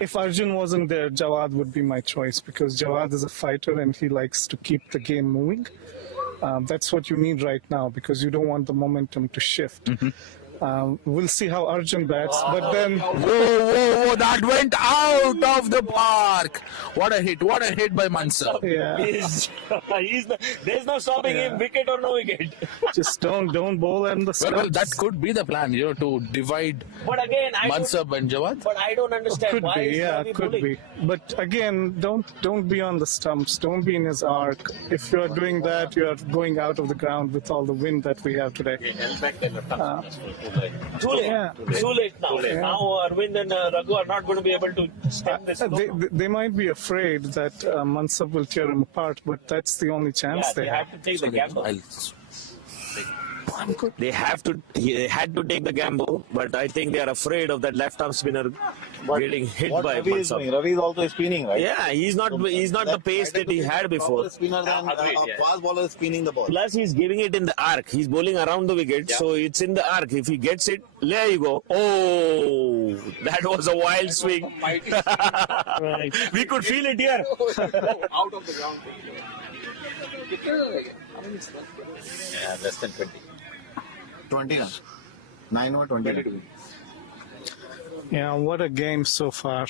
if Arjun wasn't there, Jawad would be my choice because Jawad is a fighter and he likes to keep the game moving. That's what you need right now because you don't want the momentum to shift. We'll see how Arjun bats, but then... Whoa, that went out of the park. What a hit by Mansur. Yeah. There's no stopping him, wicket or no wicket. Just don't bowl in the stumps. Well, that could be the plan, to divide Mansur and Jawad. But I don't understand Could be. But again, don't be on the stumps. Don't be in his arc. If you are doing that, you are going out of the ground with all the wind that we have today. Too late now. Yeah. Now Arvind and Raghu are not going to be able to stem this. They might be afraid that Mansur will tear him apart, but that's the only chance they have. To take the gamble. They had to take the gamble, but I think they are afraid of that left arm spinner getting hit by Mansur. Ravi is also spinning, right? Yeah, he's not the pace that he had before. Spinner than a fast bowler is spinning the ball. Plus, he's giving it in the arc. He's bowling around the wicket, so it's in the arc. If he gets it, there you go. Oh, that was a wild swing. Right. We could feel it here. Out of the ground. Yeah, less than 20. 20 runs. 9 over 20. Yeah, what a game so far.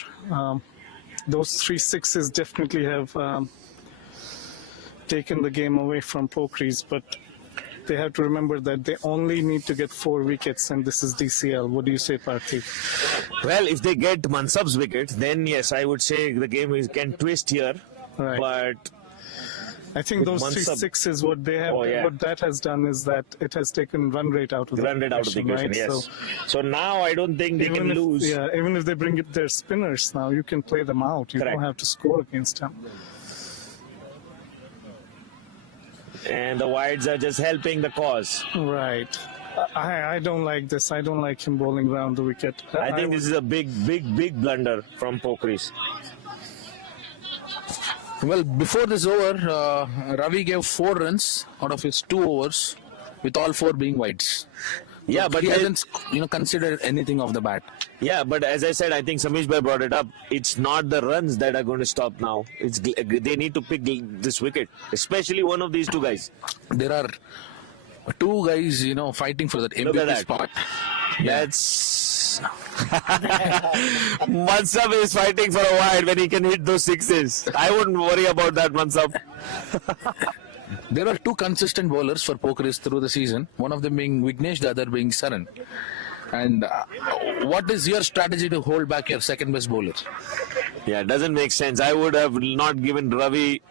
Those 3 sixes definitely have taken the game away from Pokiris, but they have to remember that they only need to get 4 wickets, and this is DCL. What do you say, Parthiv? Well, if they get Mansub's wicket, then yes, I would say the game can twist here. Right. But I think those 3 sixes, what that has done is that it has taken run rate out of the equation, right? Yes. So now I don't think they can lose. Yeah, even if they bring it their spinners now, you can play them out. You don't have to score against them. And the wides are just helping the cause. Right. I don't like this. I don't like him bowling around the wicket. I think this is a big blunder from Pokiris. Well, before this over, Ravi gave 4 runs out of his 2 overs, with all 4 being wides. Yeah, but he hasn't, considered anything of the bat. Yeah, but as I said, I think Samish Bhai brought it up. It's not the runs that are going to stop now. They need to pick this wicket, especially one of these 2 guys. There are 2 guys, fighting for that MVP spot. That's Mansab is fighting for a while when he can hit those 6s. I wouldn't worry about that, Mansab. There are 2 consistent bowlers for Pokiris through the season. One of them being Vignesh, the other being Saran. And what is your strategy to hold back your second best bowler? Yeah, it doesn't make sense. I would have not given Ravi.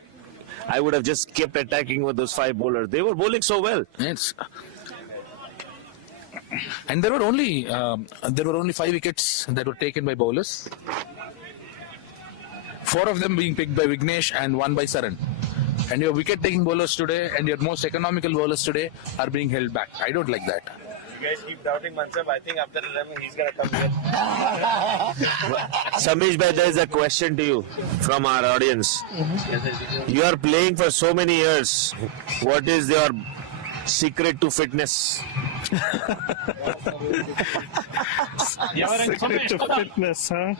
I would have just kept attacking with those 5 bowlers. They were bowling so well. Yes. And there were only 5 wickets that were taken by bowlers. 4 of them being picked by Vignesh and 1 by Saran. And your wicket-taking bowlers today and your most economical bowlers today are being held back. I don't like that. You guys keep doubting Mansab. I think after 11 he's going to come here. Samish Bhai, there is a question to you from our audience. You are playing for so many years. What is your secret to fitness? Secret to fitness, huh?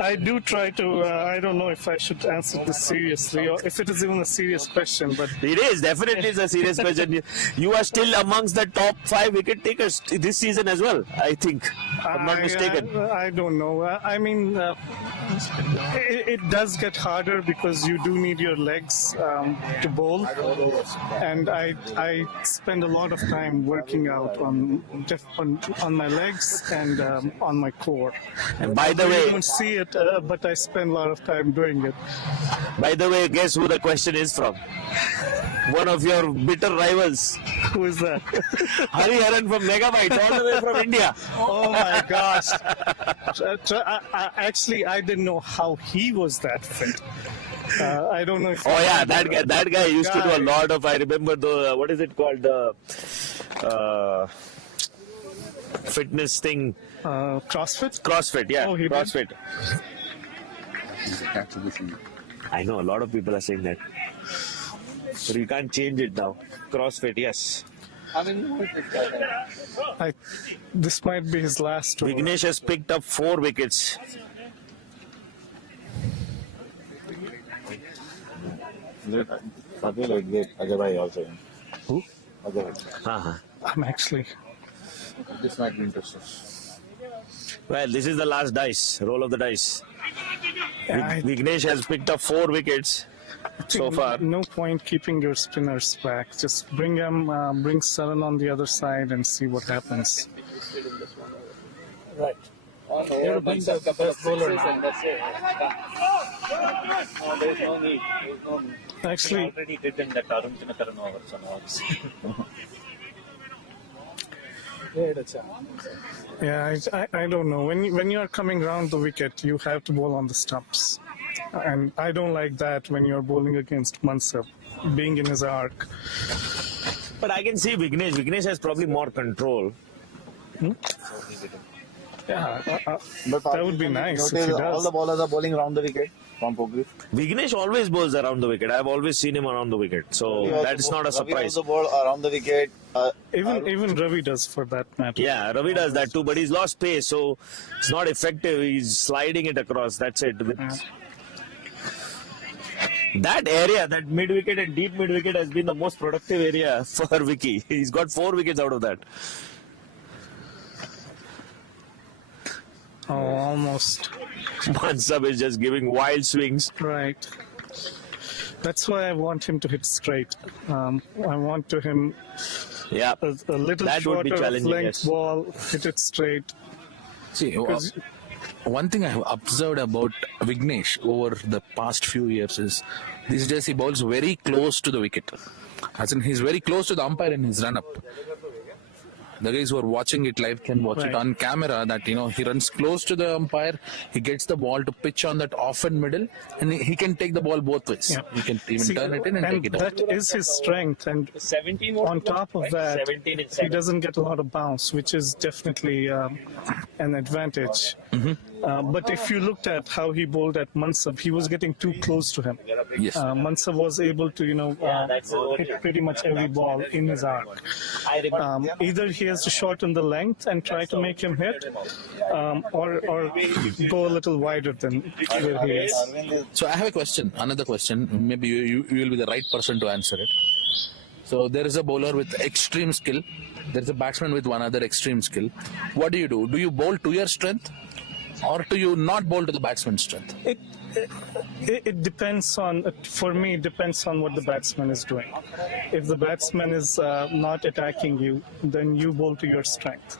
I do try to, I don't know if I should answer this seriously or if it is even a serious question, but... It is, definitely is a serious question. You are still amongst the top 5 wicket takers this season as well, I think. I'm not mistaken. I don't know. I mean, it does get harder because you do need your legs to bowl. And I spend a lot of time working out on my legs and on my core. And by the way, you don't see it, but I spend a lot of time doing it. By the way, guess who the question is from? One of your bitter rivals. Who is that? Hariharan from Megabytes, all the way from India. Oh my gosh. Actually, I didn't know how he was that fit. I don't know if... Oh yeah, that guy used to do a lot of, I remember the, what is it called? The fitness thing. CrossFit? CrossFit, yeah. Oh, CrossFit. I know, a lot of people are saying that. But you can't change it now. CrossFit, yes. This might be his last over. Vignesh has picked up 4 wickets. Also. Who? Uh-huh. I'm actually... This might be interesting. Well, this is the last dice, roll of the dice. Vignesh has picked up 4 wickets so far. No point keeping your spinners back. Just bring Saran on the other side and see what happens. Right. You have to bring the best bowler and that's it. No, there's no need. Actually, we already did in the Tarun Tinakaran overs and all. Yeah, I don't know. When you are coming around the wicket, you have to bowl on the stumps. And I don't like that when you're bowling against Mansab, being in his arc. But I can see Vignesh. Vignesh has probably more control. Yeah, But that would be nice if he does. All the bowlers are bowling around the wicket from Pokiris. Vignesh always bowls around the wicket. I've always seen him around the wicket. So that's not a surprise. Ravi also bowls around the wicket. Even Ravi does for that matter. Yeah, Ravi does that too, but he's lost pace, so it's not effective. He's sliding it across. That's it. That area, that mid wicket and deep mid wicket, has been the most productive area for Vicky. He's got 4 wickets out of that. Oh, almost. Mansab is just giving wild swings. Right. That's why I want him to hit straight. I want him a little that would be shorter challenging, length yes. ball, hit it straight. See, one thing I have observed about Vignesh over the past few years is these days he bowls very close to the wicket. As in, he's very close to the umpire in his run-up. The guys who are watching it live can watch it on camera. That he runs close to the umpire. He gets the ball to pitch on that off and middle, and he can take the ball both ways. Yeah. He can even turn it in and take it out. That is his strength, and 17 on top of that, 17 and he doesn't get a lot of bounce, which is definitely an advantage. But if you looked at how he bowled at Mansab, he was getting too close to him. Yes. Mansab was able to, hit pretty much every ball in his arc. Either he has to shorten the length and try to make him hit, or go a little wider than where he is. So I have a question, another question. Maybe you will be the right person to answer it. So there is a bowler with extreme skill. There is a batsman with one other extreme skill. What do? Do you bowl to your strength, or do you not bowl to the batsman's strength? It depends on, for me, it depends on what the batsman is doing. If the batsman is not attacking you, then you bowl to your strength.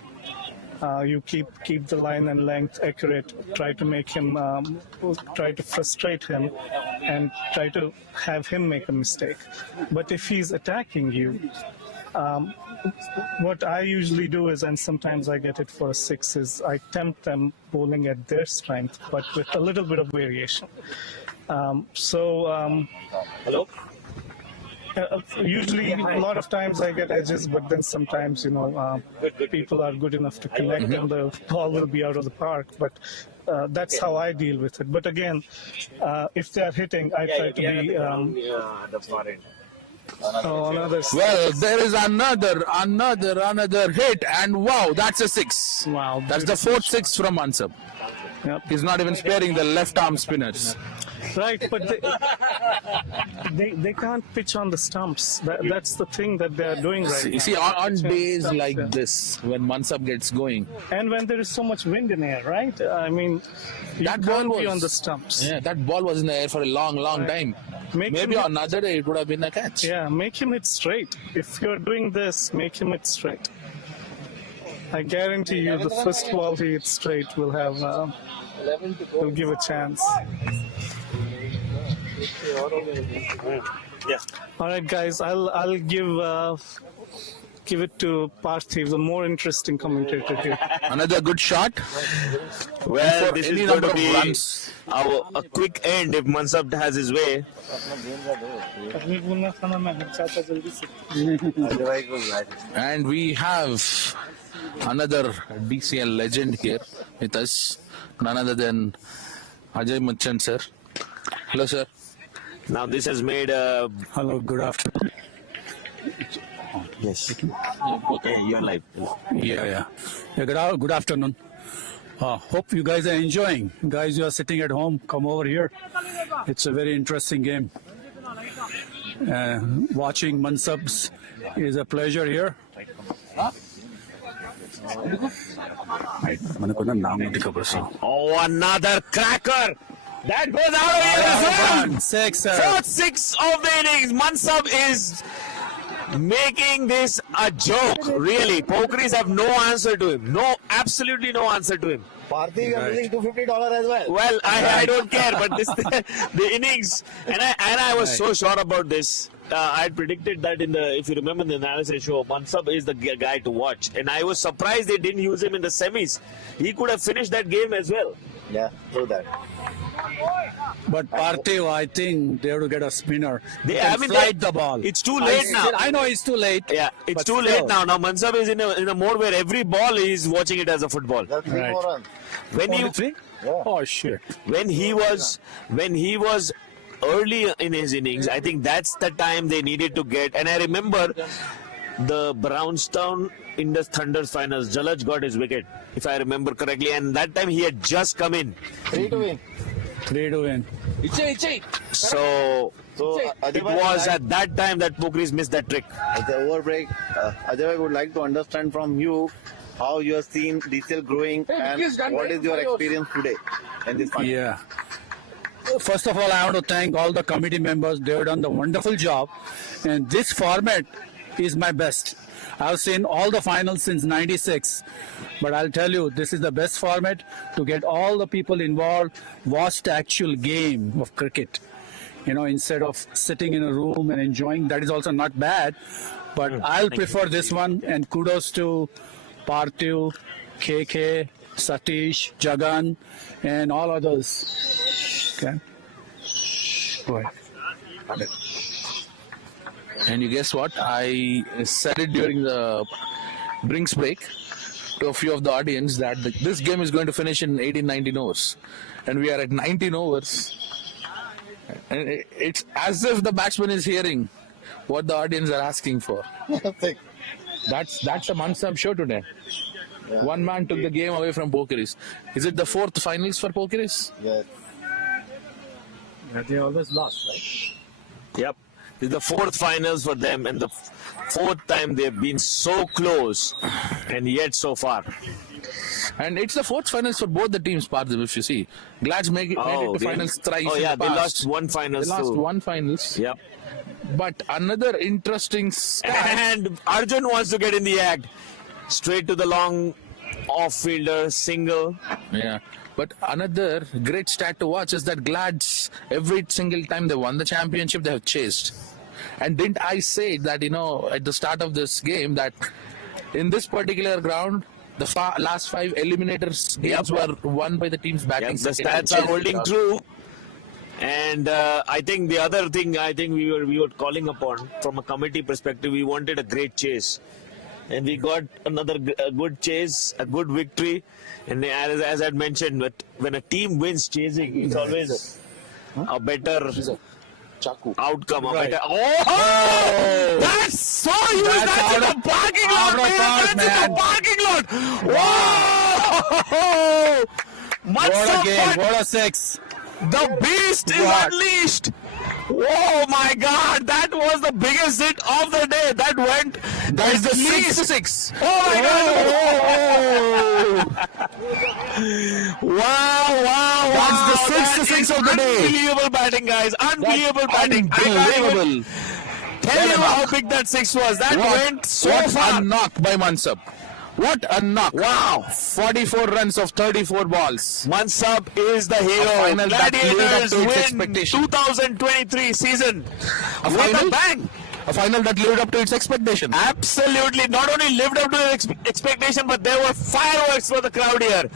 You keep the line and length accurate, try to make him, try to frustrate him, and try to have him make a mistake. But if he's attacking you, what I usually do is, and sometimes I get it for a 6, is I tempt them bowling at their strength, but with a little bit of variation. Hello? Usually, a lot of times I get edges, but then sometimes, people are good enough to connect and the ball will be out of the park. But that's how I deal with it. But again, if they are hitting, I try to be... Well, there is another hit, and wow, that's a 6. Wow, that's the 4th 6 from Mansab. Yep. He's not even sparing the left arm spinners. Right, but they can't pitch on the stumps. That's the thing that they are doing right now. You see, on days like this, when Mansab gets going, and when there is so much wind in the air, right? I mean, that ball was be on the stumps. Yeah, that ball was in the air for a long time. Maybe on another day it would have been a catch. Yeah, make him hit straight. If you're doing this, make him hit straight. I guarantee you, the first ball he hits straight will have, will give a chance. Yeah. All right, guys. I'll give it to Parthiv, the more interesting commentator here. Another good shot. Well, this is going to be a quick end if Mansab has his way. And we have another DCL legend here with us, none other than Ajay Muchan, sir. Hello, sir. Now this has made Hello, good afternoon. Yes. Okay, you're live. Yeah, good afternoon. Hope you guys are enjoying. Guys, you are sitting at home, come over here. It's a very interesting game. Watching Mansabs is a pleasure here. Oh, another cracker! That goes out of here as well! 6, 4th 6 of the innings. Mansab is making this a joke, really. Pokiris have no answer to him. No, absolutely no answer to him. Parthiv, you're losing $250 as well. Well, I don't care, but the innings, and I was so sure about this. I had predicted that if you remember the analysis show, Mansab is the guy to watch, and I was surprised they didn't use him in the semis. He could have finished that game as well. Yeah, true that. But Parthiv, I think they have to get a spinner. They slide the ball. It's too late now. I know it's too late. Yeah, it's too late now. Now Mansab is in a mode where every ball is watching it as a football. That's 3 more runs. When you, Yeah. Oh shit! when he was early in his innings, I think that's the time they needed to get. And I remember the Brownstown Indus Thunder's finals. Jalaj got his wicket, if I remember correctly, and that time he had just come in. 3 to win. 3 to win. So it was at that time that Pokiris missed that trick. At the over break, Ajay, I would like to understand from you how you have seen DCL growing and what is your experience today in this final. Yeah. First of all, I want to thank all the committee members. They have done the wonderful job, and this format is my best. I've seen all the finals since '96, but I'll tell you, this is the best format to get all the people involved, watch the actual game of cricket. instead of sitting in a room and enjoying. That is also not bad, but I'll prefer this one. And kudos to Parthiv, KK, Satish, Jagan, and all others. Okay. Go ahead. And you guess what? I said it during the drinks break to a few of the audience that this game is going to finish in 18-19 overs. And we are at 19 overs. And it's as if the batsman is hearing what the audience are asking for. That's a Mansab show today. Yeah. One man took the game away from Pokiris. Is it the fourth finals for Pokiris? Yes. Yeah, they always lost, right? Yep. This is the fourth finals for them, and the fourth time they've been so close, and yet so far. And it's the fourth finals for both the teams, Parthiv, if you see. Glads made it to finals thrice. Oh, yeah, they lost one finals. They lost one finals. Yep. But another interesting stat. And Arjun wants to get in the act. Straight to the long off-fielder, single. Yeah. But another great stat to watch is that Glads, every single time they won the championship, they have chased. And didn't I say that, at the start of this game, that in this particular ground, the last 5 eliminators games were won by the teams batting. The stats are holding true. And I think the other thing we were calling upon from a committee perspective, we wanted a great chase. And we got another good chase, a good victory. And as I mentioned, when a team wins chasing, it's always a better outcome. Right. Oh! That's so huge! That's in the parking lot, man! That's in the parking lot! Whoa! What a game! What a six! The beast is unleashed! Oh my God! That was the biggest hit of the day. That went. That is the 6-6. Oh my God! Wow! That's the 6-6 of the day. Unbelievable batting, guys! Unbelievable batting! Unbelievable! Tell you how big that 6 was. That went so far. What a knock by Mansab. What a knock. Wow. 44 runs of 34 balls. Mansab is the hero. Gladiators win 2023 season. With a bang. A final that lived up to its expectation. Absolutely. Not only lived up to the expectation, but there were fireworks for the crowd here.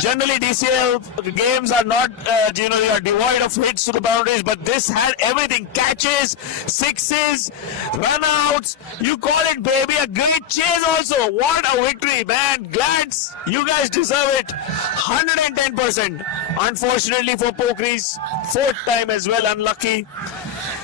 Generally, DCL games are not, they are devoid of hits to the boundaries, but this had everything. Catches, sixes, run-outs. You call it, baby, a great chase also. What a victory, man. Glads, you guys deserve it. 110%. Unfortunately for Pokiris, fourth time as well, unlucky.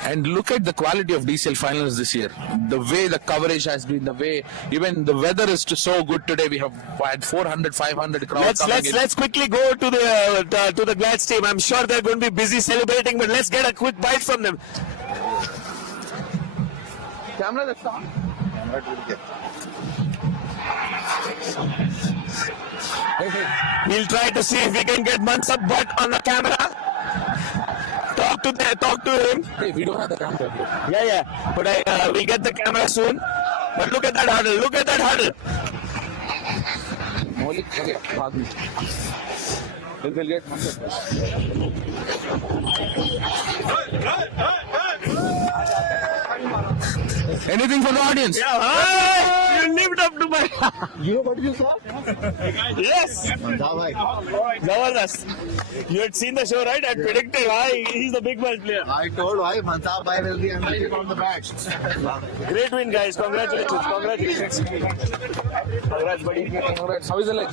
And look at the quality of DCL finals this year. The way the coverage has been, the way even the weather is so good today. We have had 400, 500 crowds. Let's quickly go to the Glads team. I'm sure they're going to be busy celebrating, but let's get a quick bite from them. Camera that's on. We'll try to see if we can get Mansab butt on the camera. Talk to him. Hey, we don't have the camera here. Yeah. But we'll get the camera soon. But look at that huddle. Look at that huddle. We'll get anything for the audience? Yeah, you lived up to my. You know what you saw? Yes. Zabardast. You had seen the show, right? I predicted why he's the big match player. I told why Mansab Bhai will be unbeaten on the bat. Great win, guys. Congratulations. Congrats, buddy. Congrats. How is the leg?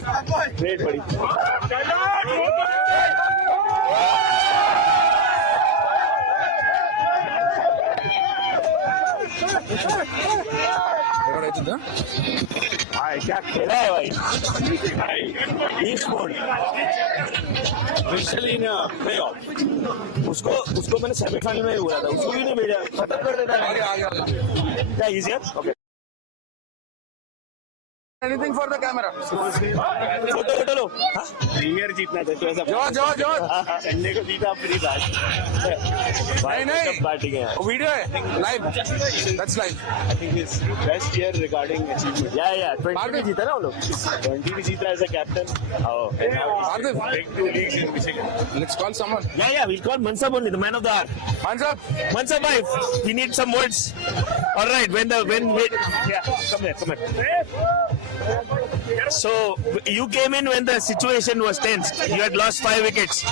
Great, buddy. क्या खेला है भाई उसको मैंने semifinal में हुआ था उसको भी नहीं भेजा खत्म कर देता है क्या इजी है okay Anything for the camera. Photo लो प्रीमियर जीतना था थोड़ा सा जो संडे को जीता फ्री बैट नहीं बैटिंग है वीडियो है live that's live I think is best year regarding achievement या 20 भी जीता ना वो लोग 20 भी जीता as a captain let's call someone. Yeah, we'll call Mansab only, the man of the hour. Mansab bhai, we need some words. All right, come here. So you came in when the situation was tense. You had lost 5 wickets.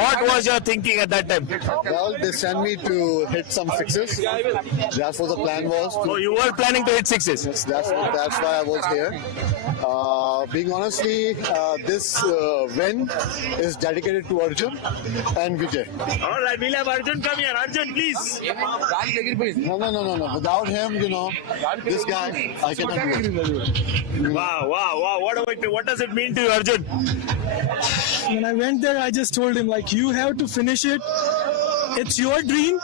What was your thinking at that time? Well, they sent me to hit some sixes. That's what the plan was. Oh, you were planning to hit sixes? Yes, that's why I was here. Being honestly, this win is dedicated to Arjun and Vijay. All right, we'll have Arjun come here. Arjun, please. No. Without him, this guy, I cannot do it. Wow. What does it mean to you, Arjun? When I went there, I just told him, like, you have to finish it. It's your dream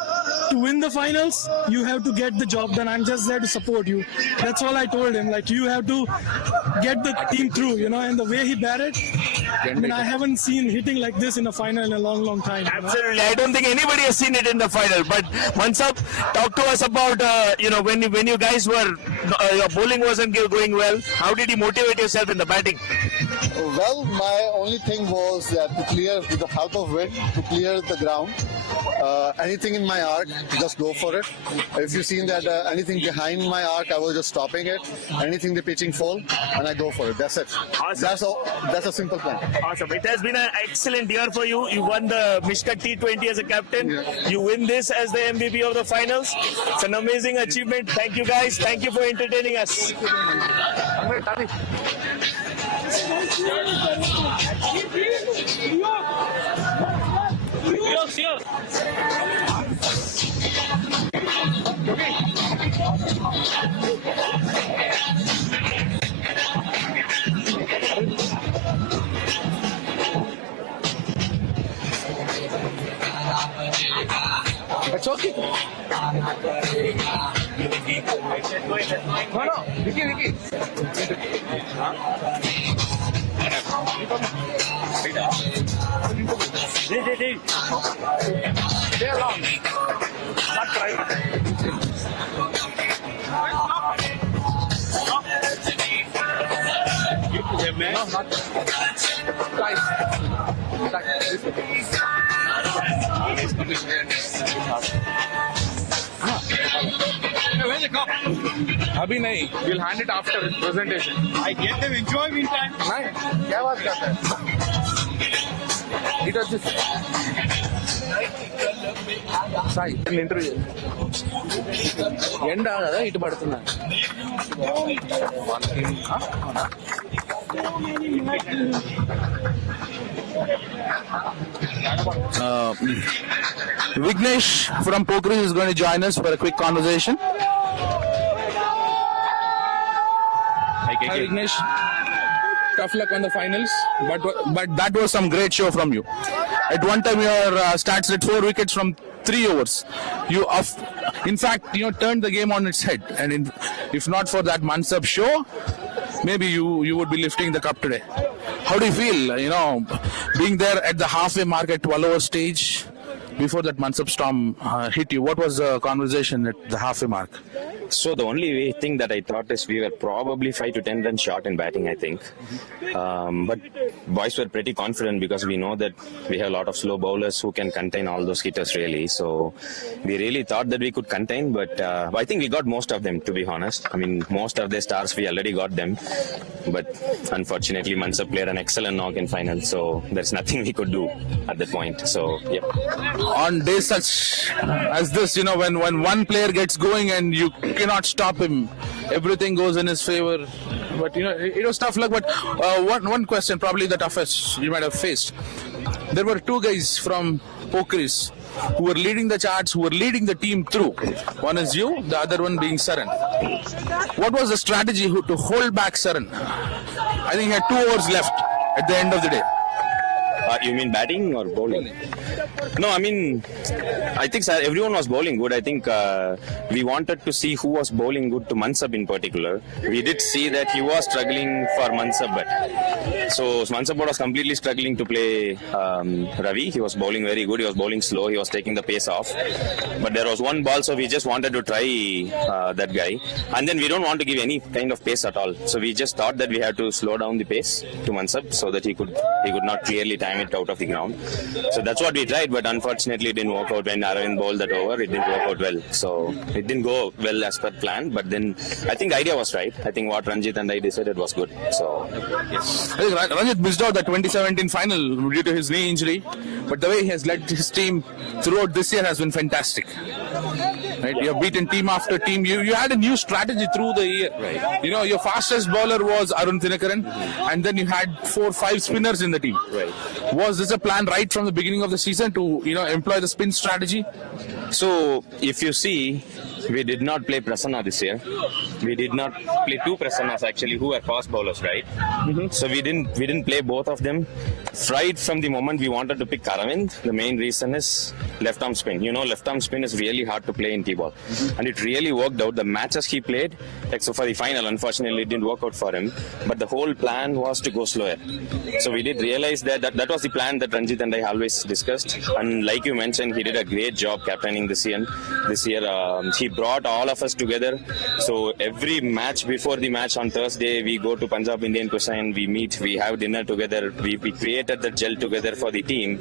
to win the finals. You have to get the job done. I'm just there to support you. That's all I told him. Like, you have to get the team through, and the way he batted, I haven't seen hitting like this in a final in a long time. Absolutely. I don't think anybody has seen it in the final. But Mansab, talk to us about, when you guys were, your bowling wasn't going well. How did you motivate yourself in the batting? Well, my only thing was that to clear, with the help of wind, to clear the ground. Anything in my arc, just go for it. If you've seen that anything behind my arc, I was just stopping it. Anything the pitching fall, and I go for it. That's it. Awesome. That's a simple plan. Awesome. It has been an excellent year for you. You won the Mishka T20 as a captain. Yeah. You win this as the MVP of the finals. It's an amazing achievement. Thank you guys. Thank you for entertaining us. It's okay. No, Vicky. Stay along. Not try. No, not twice. Where's the cup? अभी नहीं, we'll hand it after presentation. I get them enjoy meantime. नहीं, क्या बात करता है? It was just. Sai, interview. End ಆಗದ ಇಟ್ಟು ಪಡ್ತುన్నా. Vignesh from Pokiris is going to join us for a quick conversation. Hi Vignesh, tough luck on the finals, but that was some great show from you. At one time your stats at 4 wickets from 3 overs. In fact, turned the game on its head, and if not for that Mansab show, maybe you would be lifting the cup today. How do you feel, being there at the halfway mark at 12-over stage before that Mansab storm hit you? What was the conversation at the halfway mark? So the only thing that I thought is we were probably 5 to 10 runs short in batting, I think. But boys were pretty confident because we know that we have a lot of slow bowlers who can contain all those hitters really. So we really thought that we could contain, but I think we got most of them, to be honest. I mean, most of the stars we already got them. But unfortunately, Mansab played an excellent knock in final, so there's nothing we could do at that point. So, yeah. On days such as this, when one player gets going and you cannot stop him, everything goes in his favor. But it was tough luck. But one question, probably the toughest you might have faced. There were 2 guys from Pokiris who were leading the charts, who were leading the team through. One is you, the other one being Saran. What was the strategy to hold back Saran? I think he had 2 overs left at the end of the day. You mean batting or bowling? No, I mean, I think everyone was bowling good. I think we wanted to see who was bowling good to Mansab in particular. We did see that he was struggling for Mansab, so Mansab was completely struggling to play Ravi. He was bowling very good. He was bowling slow. He was taking the pace off. But there was one ball, so we just wanted to try that guy. And then we don't want to give any kind of pace at all. So we just thought that we had to slow down the pace to Mansab so that he could not clearly time it out of the ground. So that's what we tried, but unfortunately it didn't work out. When Aravind bowled that over, it didn't work out well. So it didn't go well as per plan, but then I think the idea was right. I think what Ranjit and I decided was good. So yes. I think Ranjit missed out the 2017 final due to his knee injury, but the way he has led his team throughout this year has been fantastic. Right? You have beaten team after team. You had a new strategy through the year. Right. You know, your fastest bowler was Arun Thinakaran, and then you had 4-5 spinners in the team. Right. Was this a plan right from the beginning of the season to employ the spin strategy? So if you see, we did not play Prasanna this year. We did not play two Prasannas actually, who are fast bowlers, right? So we didn't play both of them. Right from the moment we wanted to pick Aravind, the main reason is left arm spin. You know, left arm spin is really hard to play in T-ball, and it really worked out. The matches he played, except for the final, unfortunately it didn't work out for him. But the whole plan was to go slower. So we did realize that was the plan that Ranjit and I always discussed. And like you mentioned, he did a great job captaining this year. He brought all of us together. So every match, before the match on Thursday, we go to Punjab Indian Cuisine, we meet, we have dinner together, we created the gel together for the team,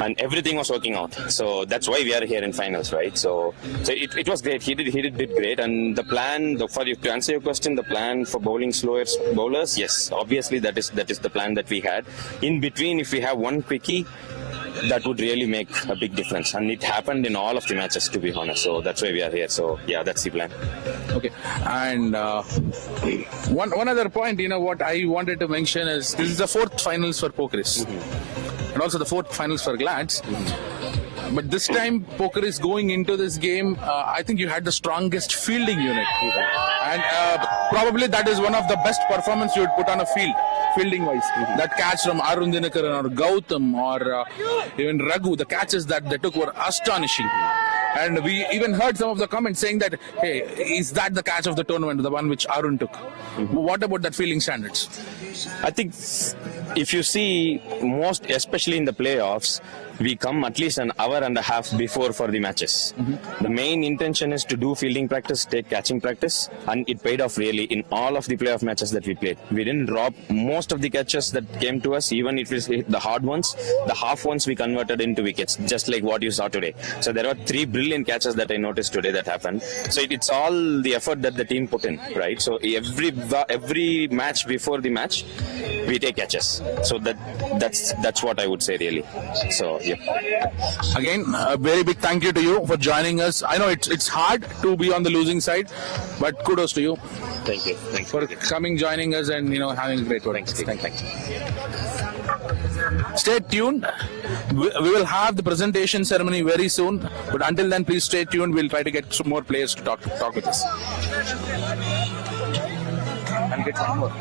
and everything was working out. So that's why we are here in finals, right? So it was great. He did great. And the plan, to answer your question, the plan for bowling slower bowlers, yes, obviously that is the plan that we had. In between, if we have one quickie, that would really make a big difference, and it happened in all of the matches, to be honest. So that's why we are here. So yeah, that's the plan. Okay, and one other point, what I wanted to mention is this is the fourth finals for Pokiris, and also the fourth finals for Glads. But this time, Pokiris going into this game, I think you had the strongest fielding unit, and probably that is one of the best performance you would put on a field. Fielding wise, that catch from Arun Dinakaran or Gautam or even Raghu, the catches that they took were astonishing. And we even heard some of the comments saying that, hey, is that the catch of the tournament, the one which Arun took? What about that fielding standards? I think if you see, especially in the playoffs, we come at least an hour and a half before for the matches. The main intention is to do fielding practice, take catching practice, and it paid off really in all of the playoff matches that we played. We didn't drop most of the catches that came to us, even if it was the hard ones. The half ones we converted into wickets, just like what you saw today. So there were 3 brilliant catches that I noticed today that happened. So it's all the effort that the team put in, right? So every match before the match, we take catches. So that's what I would say really. So yeah. Again, a very big thank you to you for joining us. I know it's hard to be on the losing side, but kudos to you. Thank you. Thanks for coming, joining us, and having a great work. Thanks. Stay tuned. We will have the presentation ceremony very soon, but until then, please stay tuned. We'll try to get some more players to talk with us. And get one more.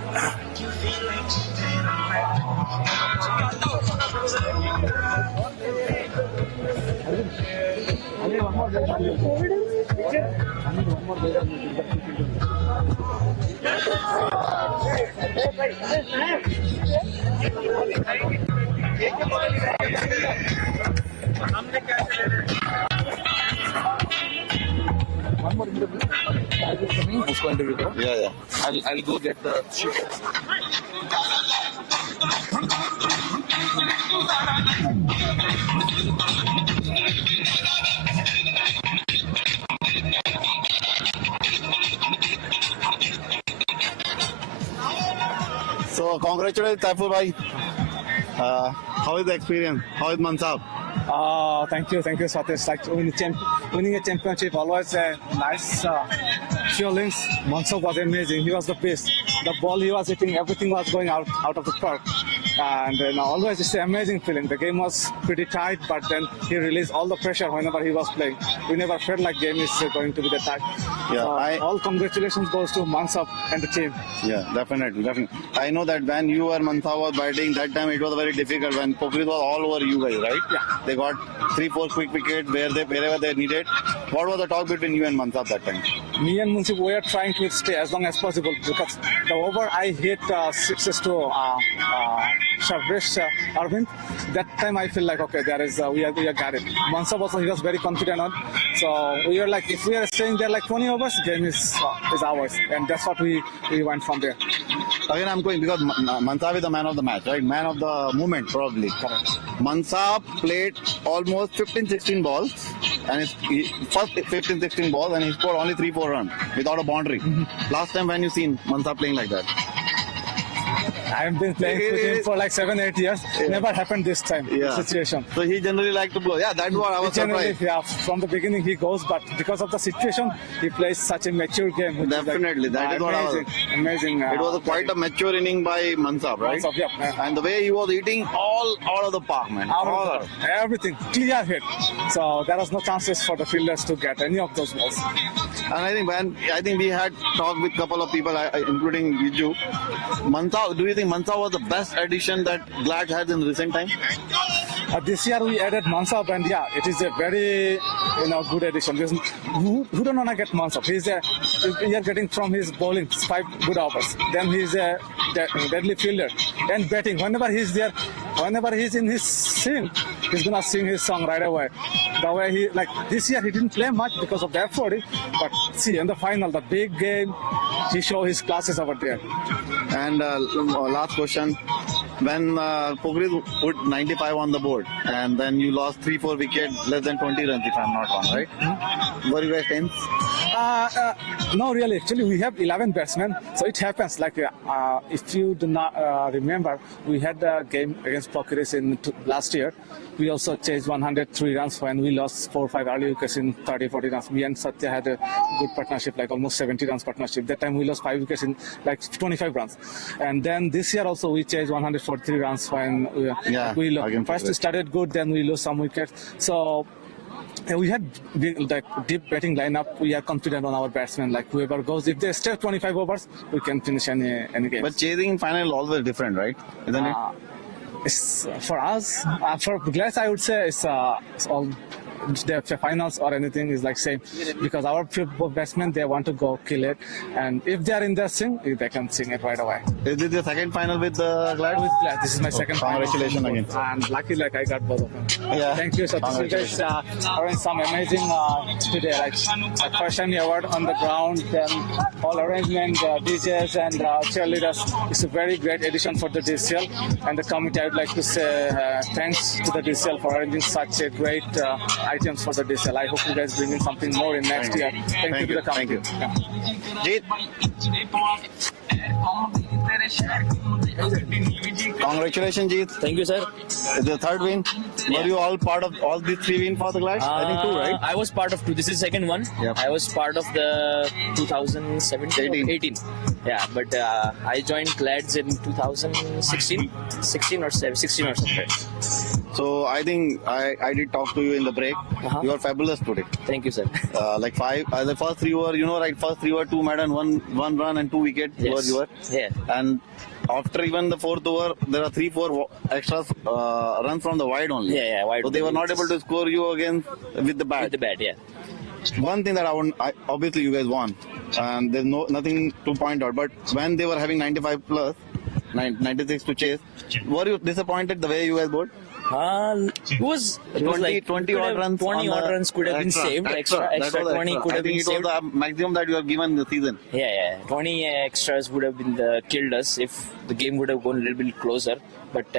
One more interview. Who's going to go? Yeah. I'll go get the sheet. So congratulations, Taifur bhai. How is the experience? How is Mansab? Thank you, Satish. Like winning a championship, always nice feelings. Mansab was amazing. He was the best. The ball he was hitting, everything was going out of the park. And always it's an amazing feeling. The game was pretty tight, but then he released all the pressure whenever he was playing. We never felt like game is going to be that tight. Yeah, all congratulations goes to Mansab and the team. Yeah, definitely. I know that when you were Mansab was batting, that time it was very difficult when Pokiris was all over you guys, right? Yeah. They got 3-4 quick wickets wherever they needed. What was the talk between you and Mansab that time? Me and Mansab were trying to stay as long as possible because the over I hit 6 to Sharvish Arvind. That time I feel like okay, there is we are got it. Mansab also he was very confident on. So we were like if we are staying there like 20 overs, game is ours, and that's what we went from there. Again, I'm going because Mansab is the man of the match, right? Man of the moment, probably. Correct. Mansab played almost 15-16 balls, and his first 15-16 balls, and he scored only 3-4 runs without a boundary. Last time when you seen Mansab playing like that? I've been playing with him for like 7-8 years. Yeah. Never happened this time. Yeah. Situation. So he generally like to blow. Yeah, that's what I was surprised. Yeah, from the beginning he goes, but because of the situation, he plays such a mature game. Definitely, that is what I was. Amazing. It was quite a mature inning by Mansab, right? Mansab, yeah. And the way he was eating all out of the park, man. Everything clear hit. So there was no chances for the fielders to get any of those balls. And I think we had talked with a couple of people, including Viju. Mansab, do you think Mansab was the best addition that Glad had in recent time? This year we added Mansab, and yeah, it is a very good addition. Who don't want to get Mansab? We are getting from his bowling 5 good overs. Then he's a deadly fielder and batting. Whenever he's there, whenever he's in his sing, he's gonna sing his song right away. The way he this year he didn't play much because of the F40, but see in the final, the big game, he showed his classes over there. And last question. When Pokiris put 95 on the board and then you lost 3-4 wickets, less than 20 runs if I'm not wrong, right? Were you guys tense? No, really. Actually, we have 11 batsmen, so it happens. If you do not remember, we had a game against Pokiris in last year. We also chased 103 runs when we lost 4 or 5 early wickets in 30-40 runs. Me and Satya had a good partnership, like almost 70 runs partnership. That time we lost 5 wickets in like 25 runs. And then this year also we chased 143 runs when we lost. First we started good, then we lost some wickets. So we had deep batting lineup. We are confident on our batsmen. Like whoever goes, if they stay 25 overs, we can finish any game. But chasing in final is always different, right? Isn't it? It's, for us, for Glass, I would say it's all the finals or anything is like same because our batsmen they want to go kill it, and if they are in their sing, they can sing it right away. Is this your second final with Glad? With Glad, this is my second final. Congratulations again. And lucky I got both of them. Yeah. Thank you, sir. You guys are doing some amazing today. Like first time award on the ground, then all arrangement, DJs and cheerleaders. It's a very great addition for the DCL and the committee. I would like to say thanks to the DCL for arranging such a great items for the DCL. I hope you guys bring in something more in next year. Thank you to the committee. Jeet. Congratulations, Jeet. Thank you, sir. It's the third win. Yeah. Were you all part of all these 3 wins for the Glad? I think 2, right? I was part of 2. This is the second one. Yep. I was part of the 2017 18. Yeah, but I joined Glads in 2016 or 16 or something. So I think I did talk to you in the break. You are fabulous today. Thank you, sir. Like 5, the first 3 were, right? First 3 were 2 mad and one run and 2 wickets. Yes. You were. Yeah. And after even the 4th over, there are 3-4 extras runs from the wide only. Yeah, wide. So they were not able to score you again with the bat. With the bat, yeah. One thing that obviously you guys won, and there's nothing to point out. But when they were having 95 plus, 96 to chase, were you disappointed the way you guys bowled? It was 20 odd runs. 20 odd runs could have been saved. Extra 20 could have been saved. It was the maximum that you have given the season. Yeah. 20 extras would have been killed us if the game would have gone a little bit closer. But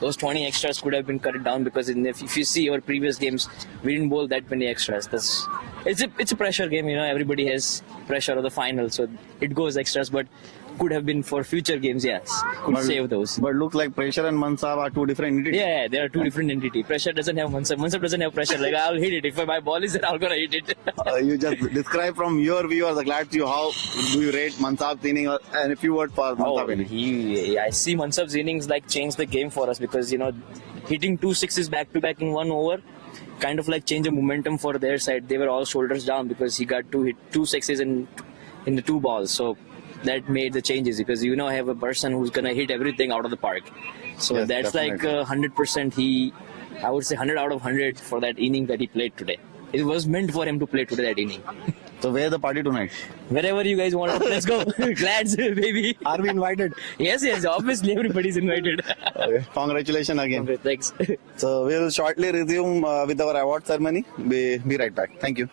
those 20 extras could have been cut down because if you see our previous games, we didn't bowl that many extras. It's a pressure game, everybody has pressure of the final, so it goes extras. But could have been for future games. Yes, could save those. But looks like Pressure and Mansab are two different entities. Yeah, they are two different entities. Pressure doesn't have Mansab. Mansab doesn't have pressure. Like, I'll hit it. If my ball is there, I'm gonna hit it. You just describe from your view or the Glad view, how do you rate Mansab's inning, and if you word for Mansab inning? I see Mansab's innings like change the game for us, because hitting 2 sixes back to back in 1 over kind of like change the momentum for their side. They were all shoulders down because he got to hit 2 sixes in the 2 balls. So that made the changes, because have a person who's gonna hit everything out of the park. So Yes, that's definitely. like 100%. I would say 100 out of 100 for that inning that he played today. It was meant for him to play today, that inning. So where the party tonight? Wherever you guys want, let's go. Glads, baby. Are we invited? Yes, obviously everybody's invited. Okay. Congratulations again. Okay, thanks. So we'll shortly resume with our award ceremony. Be right back. Thank you.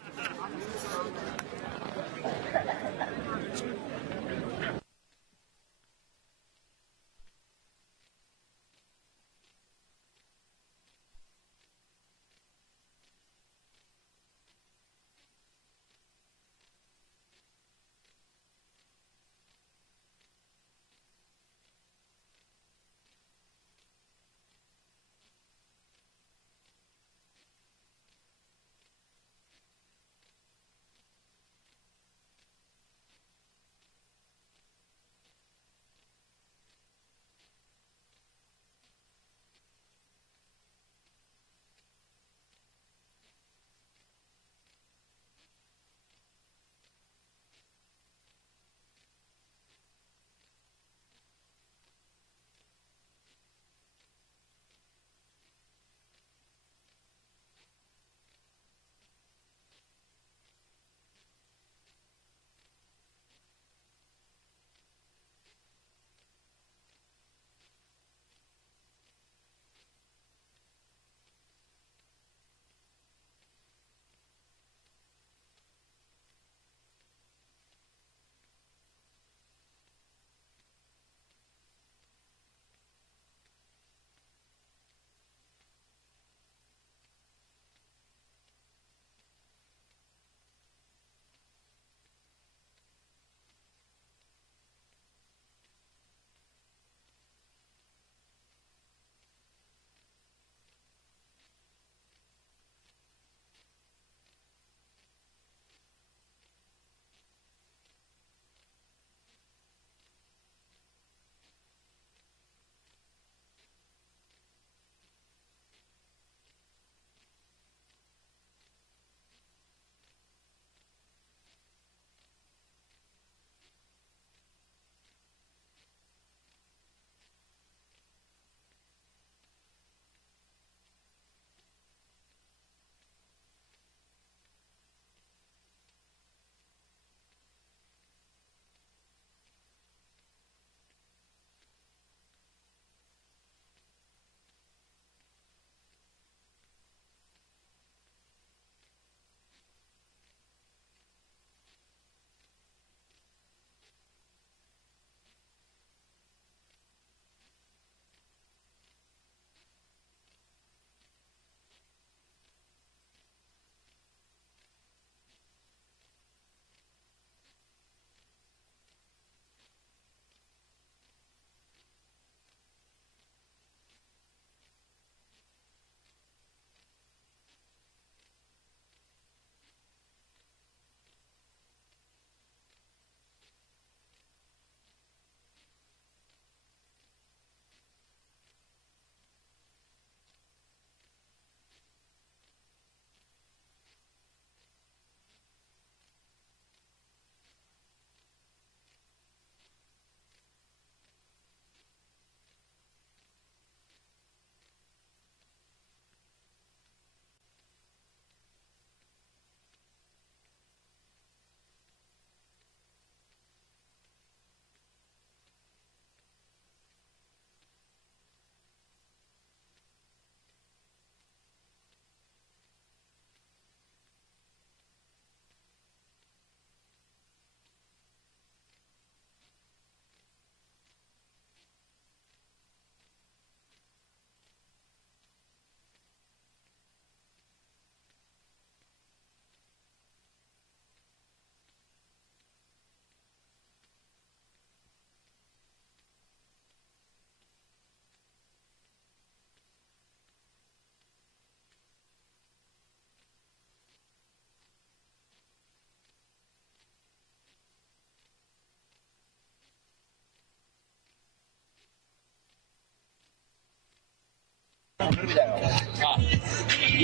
You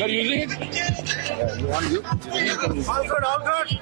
are using it? You want you? All good, all good.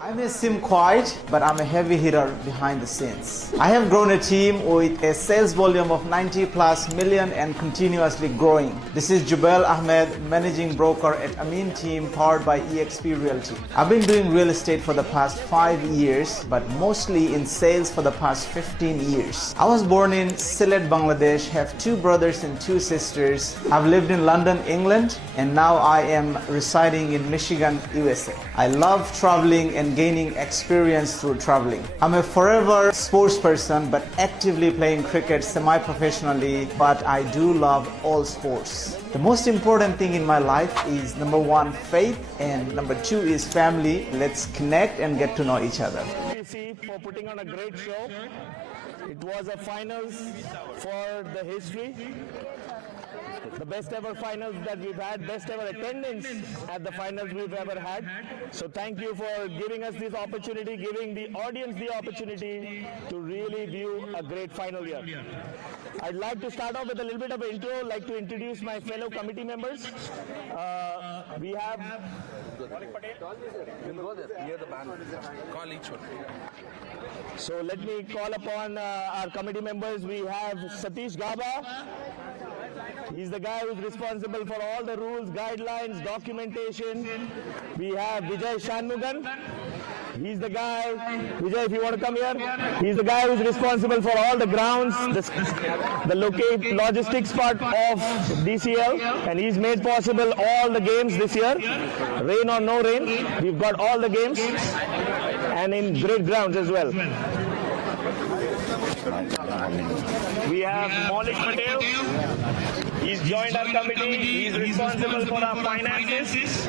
I may seem quiet, but I'm a heavy hitter behind the scenes. I have grown a team with a sales volume of 90+ million and continuously growing. This is Jubel Ahmed, managing broker at Amin Team, powered by eXp Realty. I've been doing real estate for the past 5 years, but mostly in sales for the past 15 years. I was born in Sylhet, Bangladesh, have 2 brothers and 2 sisters. I've lived in London, England, and now I am residing in Michigan, USA. I love traveling and gaining experience through traveling. I'm a forever sports person, but actively playing cricket semi-professionally, but I do love all sports. The most important thing in my life is number 1, faith, and number 2 is family. Let's connect and get to know each other. For putting on a great show. It was a finals for the history. The best ever finals that we've had, best ever attendance at the finals we've ever had. So thank you for giving us this opportunity, giving the audience the opportunity to really view a great final here. I'd like to start off with a little bit of an intro. I'd like to introduce my fellow committee members. We have... So let me call upon our committee members. We have Satish Gaba. He's the guy who's responsible for all the rules, guidelines, documentation. We have Vijay Shanmugan. He's the guy, Vijay, if you want to come here, he's the guy who's responsible for all the grounds, the logistics part of DCL, and he's made possible all the games this year. Rain or no rain, we've got all the games, and in great grounds as well. We have Maulik Patel. He's joined our committee. He's responsible for our finances.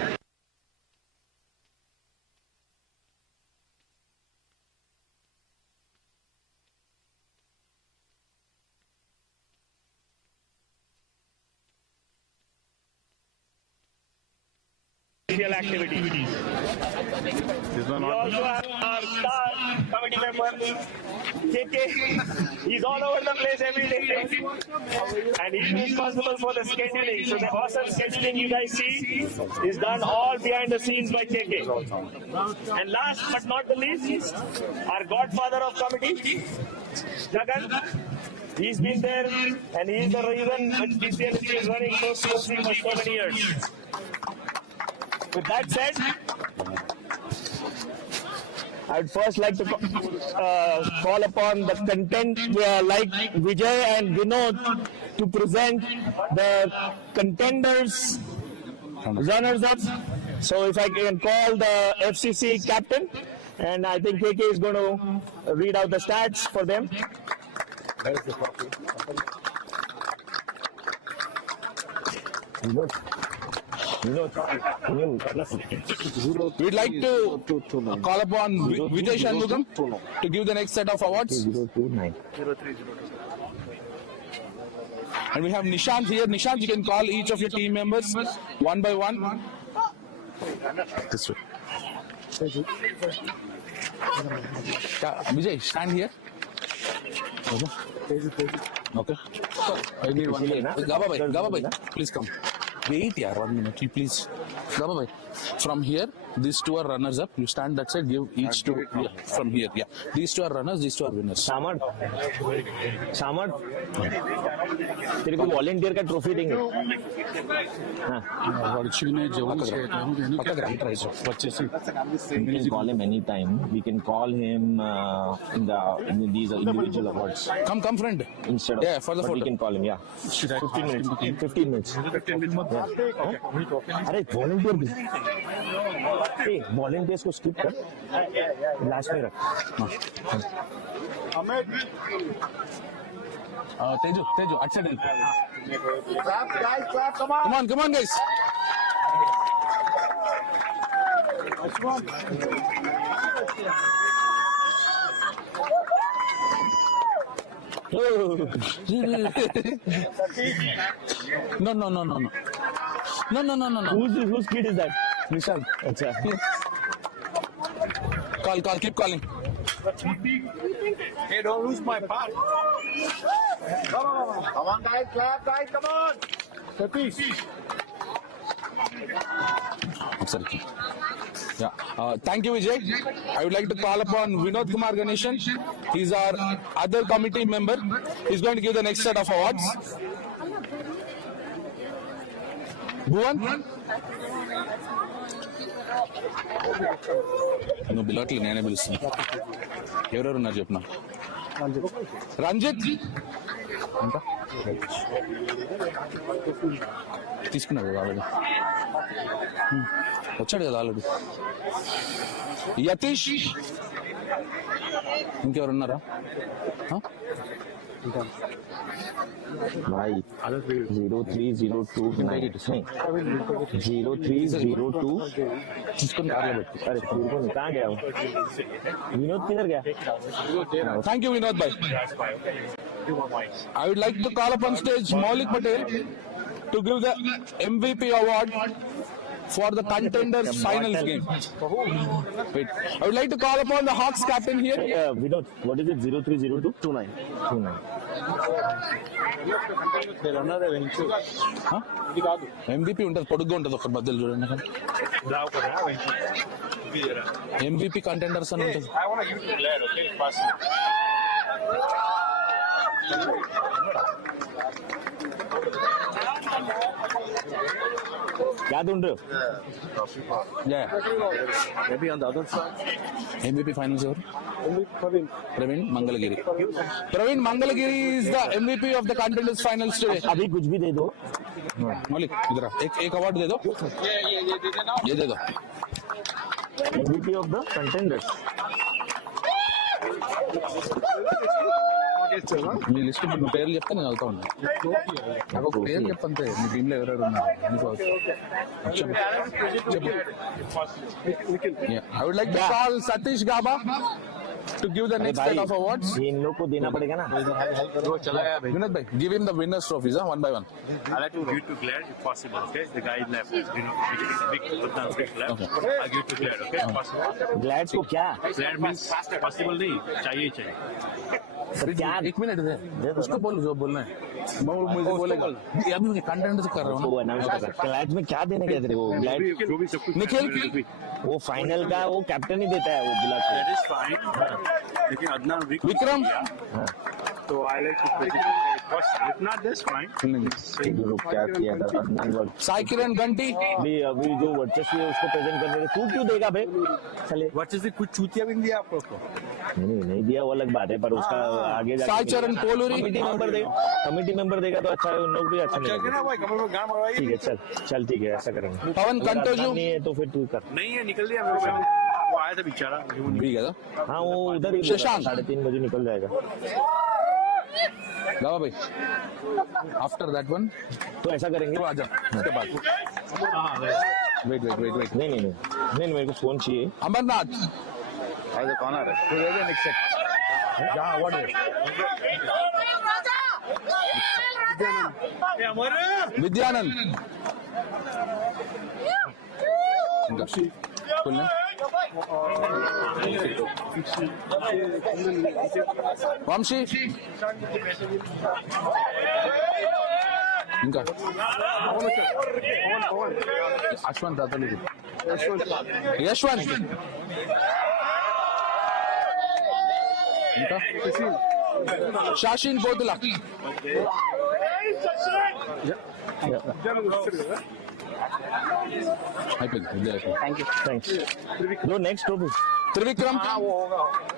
Activities. We also have our star committee member, KK. He's all over the place every day, and he's responsible for the scheduling. So the awesome scheduling you guys see is done all behind the scenes by KK. And last but not the least, our godfather of committee, Jagan. He's been there, and he's the reason that DCL is running so smoothly for so many years. With that said, I'd first like to call upon the content like Vijay and Vinod to present the contenders, runners-up. So if I can call the FCC captain, and I think KK is going to read out the stats for them. Where's the copy? We'd like to call upon Vijay Shanmugam to give the next set of awards. 029. And we have Nishant here. Nishant, you can call each of your team members one by one. This way. Vijay, stand here. Okay. I need one. Gaba bhai, please come. Wait, yaar, 1 minute. You please. Gaba bhai, from here, these two are runners up. You stand that side. Give each two. Yeah, from here. Yeah. These two are runners. These two are winners. सामर तेरे को volunteer का trophy देंगे. We can call him anytime. We can call him in these individual awards. Come, friend. Instead of, yeah, for the photo. We can call him. Yeah. 15 minutes. 15 minutes. अरे volunteer भी. Hey, volunteers को skip कर. Last में रख. Teju, अच्छा डल. Come on, guys. No. Whose kid is that? Nishant. अच्छा. Call, keep calling. Hey, don't lose my part. Come on, guys, clap, guys, come on. Absolutely. Yeah. Thank you, Vijay. I would like to call upon Vinod Kumar Ganeshan. He's our other committee member. He's going to give the next set of awards. Bhuvan? నువ్వు బిలవట్లేదు, నేనే పిలుస్తున్నా. ఎవరెవరు ఉన్నారు చెప్పిన. రంజిత్ తీసుకున్నాడు కదా already, వచ్చాడు కదా ఆల్రెడీ. యతీష్, ఇంకెవరు ఉన్నారా? भाई 0302 0302 తీసుకుని కార్లో పెట్టు. अरे कहाँ गया वो? विनोद किधर गया? Thank you, Vinod bhai. I would like to call upon stage Maulik Patel to give the MVP award for the contenders finals game. Wait, I would like to call upon the Hawks captain here. Vinod, what is it? 0302 29. MVP ఉంటుంది, పొడుగ్గా ఉంటుంది, ఒక మధ్యలో చూడండి. MVP contenders అని ఉంటుంది. क्या ढूंढ रहे हो? Yeah. Maybe on the other side. MVP finals over. Praveen Mangalagiri. Praveen Mangalagiri is the MVP of the contenders finals today. अभी कुछ भी दे दो. मौलिक इधर एक अवार्ड दे दो. ये दे दो. MVP of the contenders. మీ లిస్ట్ మీ పేర్లు చెప్తే నేను వెళ్తా ఉన్నా. నాకు ఒక పేరు చెప్పంతే, మీ టీంలో ఎవరెవరు ఉన్నారు. I would like to call Satish Gaba to give the next set of awards. इन लोग को देना पड़ेगा ना. Vinod bhai, give him the winners trophies, one by one. I like to give it to Glad if possible, okay? The guy left, big left. Okay. I give it to Glad, okay? Possible. Glad को क्या? Glad means possible नहीं, चाहिए. क्या? एक minute दे, उसको बोल जो बोलना है. मुझे बोलेगा. अभी मैं कंटेंट कर रहा हूँ. वो अनाउंस कर. ग्लैड में क्या देने गए थे वो? ग्लैड निखिल, वो फाइनल का वो कैप्टन ही देता है वो दिला के. That is fine. लेकिन अदनान विक्रम, तो I like to present if not this fine. क्या किया था अदनान वर्ड. साई किरण घंटी अभी जो वर्चस्व है उसको प्रेजेंट करने के तू क्यों देगा भाई? चले वर्चस्व कुछ चूतिया भी नहीं दिया आपको. नहीं दिया वो अलग बात है, पर उसका आगे साई चरण पोलूरी कमेटी मेंबर देगा तो अच्छा, उन लोग भी अच्छा नहीं. ठीक है, चल ठीक है, ऐसा करेंगे. पवन कंटोजू नहीं है तो फिर तू कर. नहीं है, निकल दिया वो आया था बेचारा. ठीक है. हाँ वो उधर ही 3:30 बजे निकल जाएगा. गावा भाई, आफ्टर दैट वन तो ऐसा करेंगे. तो आजा उसके बाद Wait. नहीं मेरे को फोन चाहिए. Amarnath. As a corner. So there's an except. Yeah, what is it? Vidyanand. Full name? Vamshi. ఇంకా అశ్వంత్ అతను యశ్వంత్ ఇంకా షాషిన్ బోతుల అయిపోయింది. Thanks. Go next, Toby. Trivikram.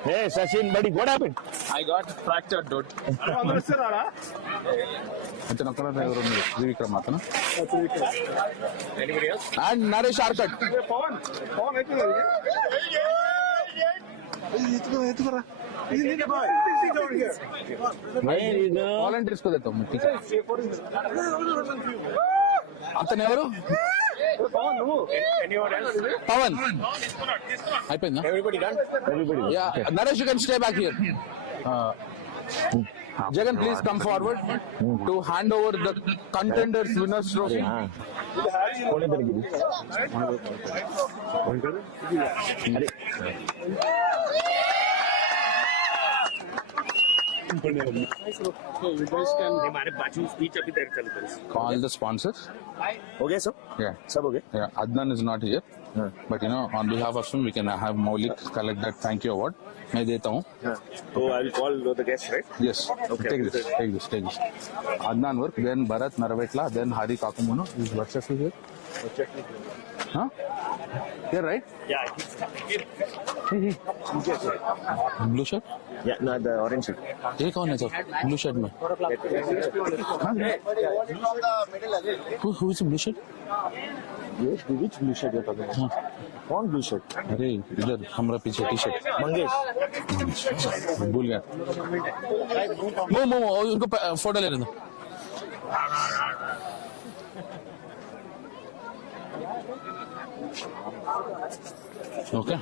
Hey, Sachin, buddy, what happened? I got fractured, dude. అతను ఒక్కడే ఎవరు ఉన్నారు? త్రివిక్రమ్ అతను. Anybody else? And Naresh Arcot. Volunteers को देता हूं ठीक है. అతను ఎవరు? పవన్. అయిపోయిందా? Everybody. Yeah, Naresh, you can stay back here. Jagan, please come forward to hand over the contenders winners trophy. कौन इधर गिरी? अरे So you guys can. हमारे बाजू स्पीच अभी तक चल रही है. Call the sponsors. हो गया सब? Yeah. सब हो गया? Yeah, Adnan is not here. But you know, on behalf of him, we can have Maulik collect that thank you award. मैं देता हूँ. So I'll call the guest, right? Yes. Okay. Take this. Adnan work, then Bharat Naravetla, then Hari Kakumuno. Is Varshas here? Huh? Here, right? Yeah. Blue shirt? Yeah, no, the orange shirt. ये कौन है सब? Blue shirt में. Who is blue shirt? Yes, which blue shirt you're talking about? कौन blue shirt? अरे इधर हमारा पीछे टी शर्ट. मंगेश. भूल गया. मो उनको फोटो ले लेना. Okay.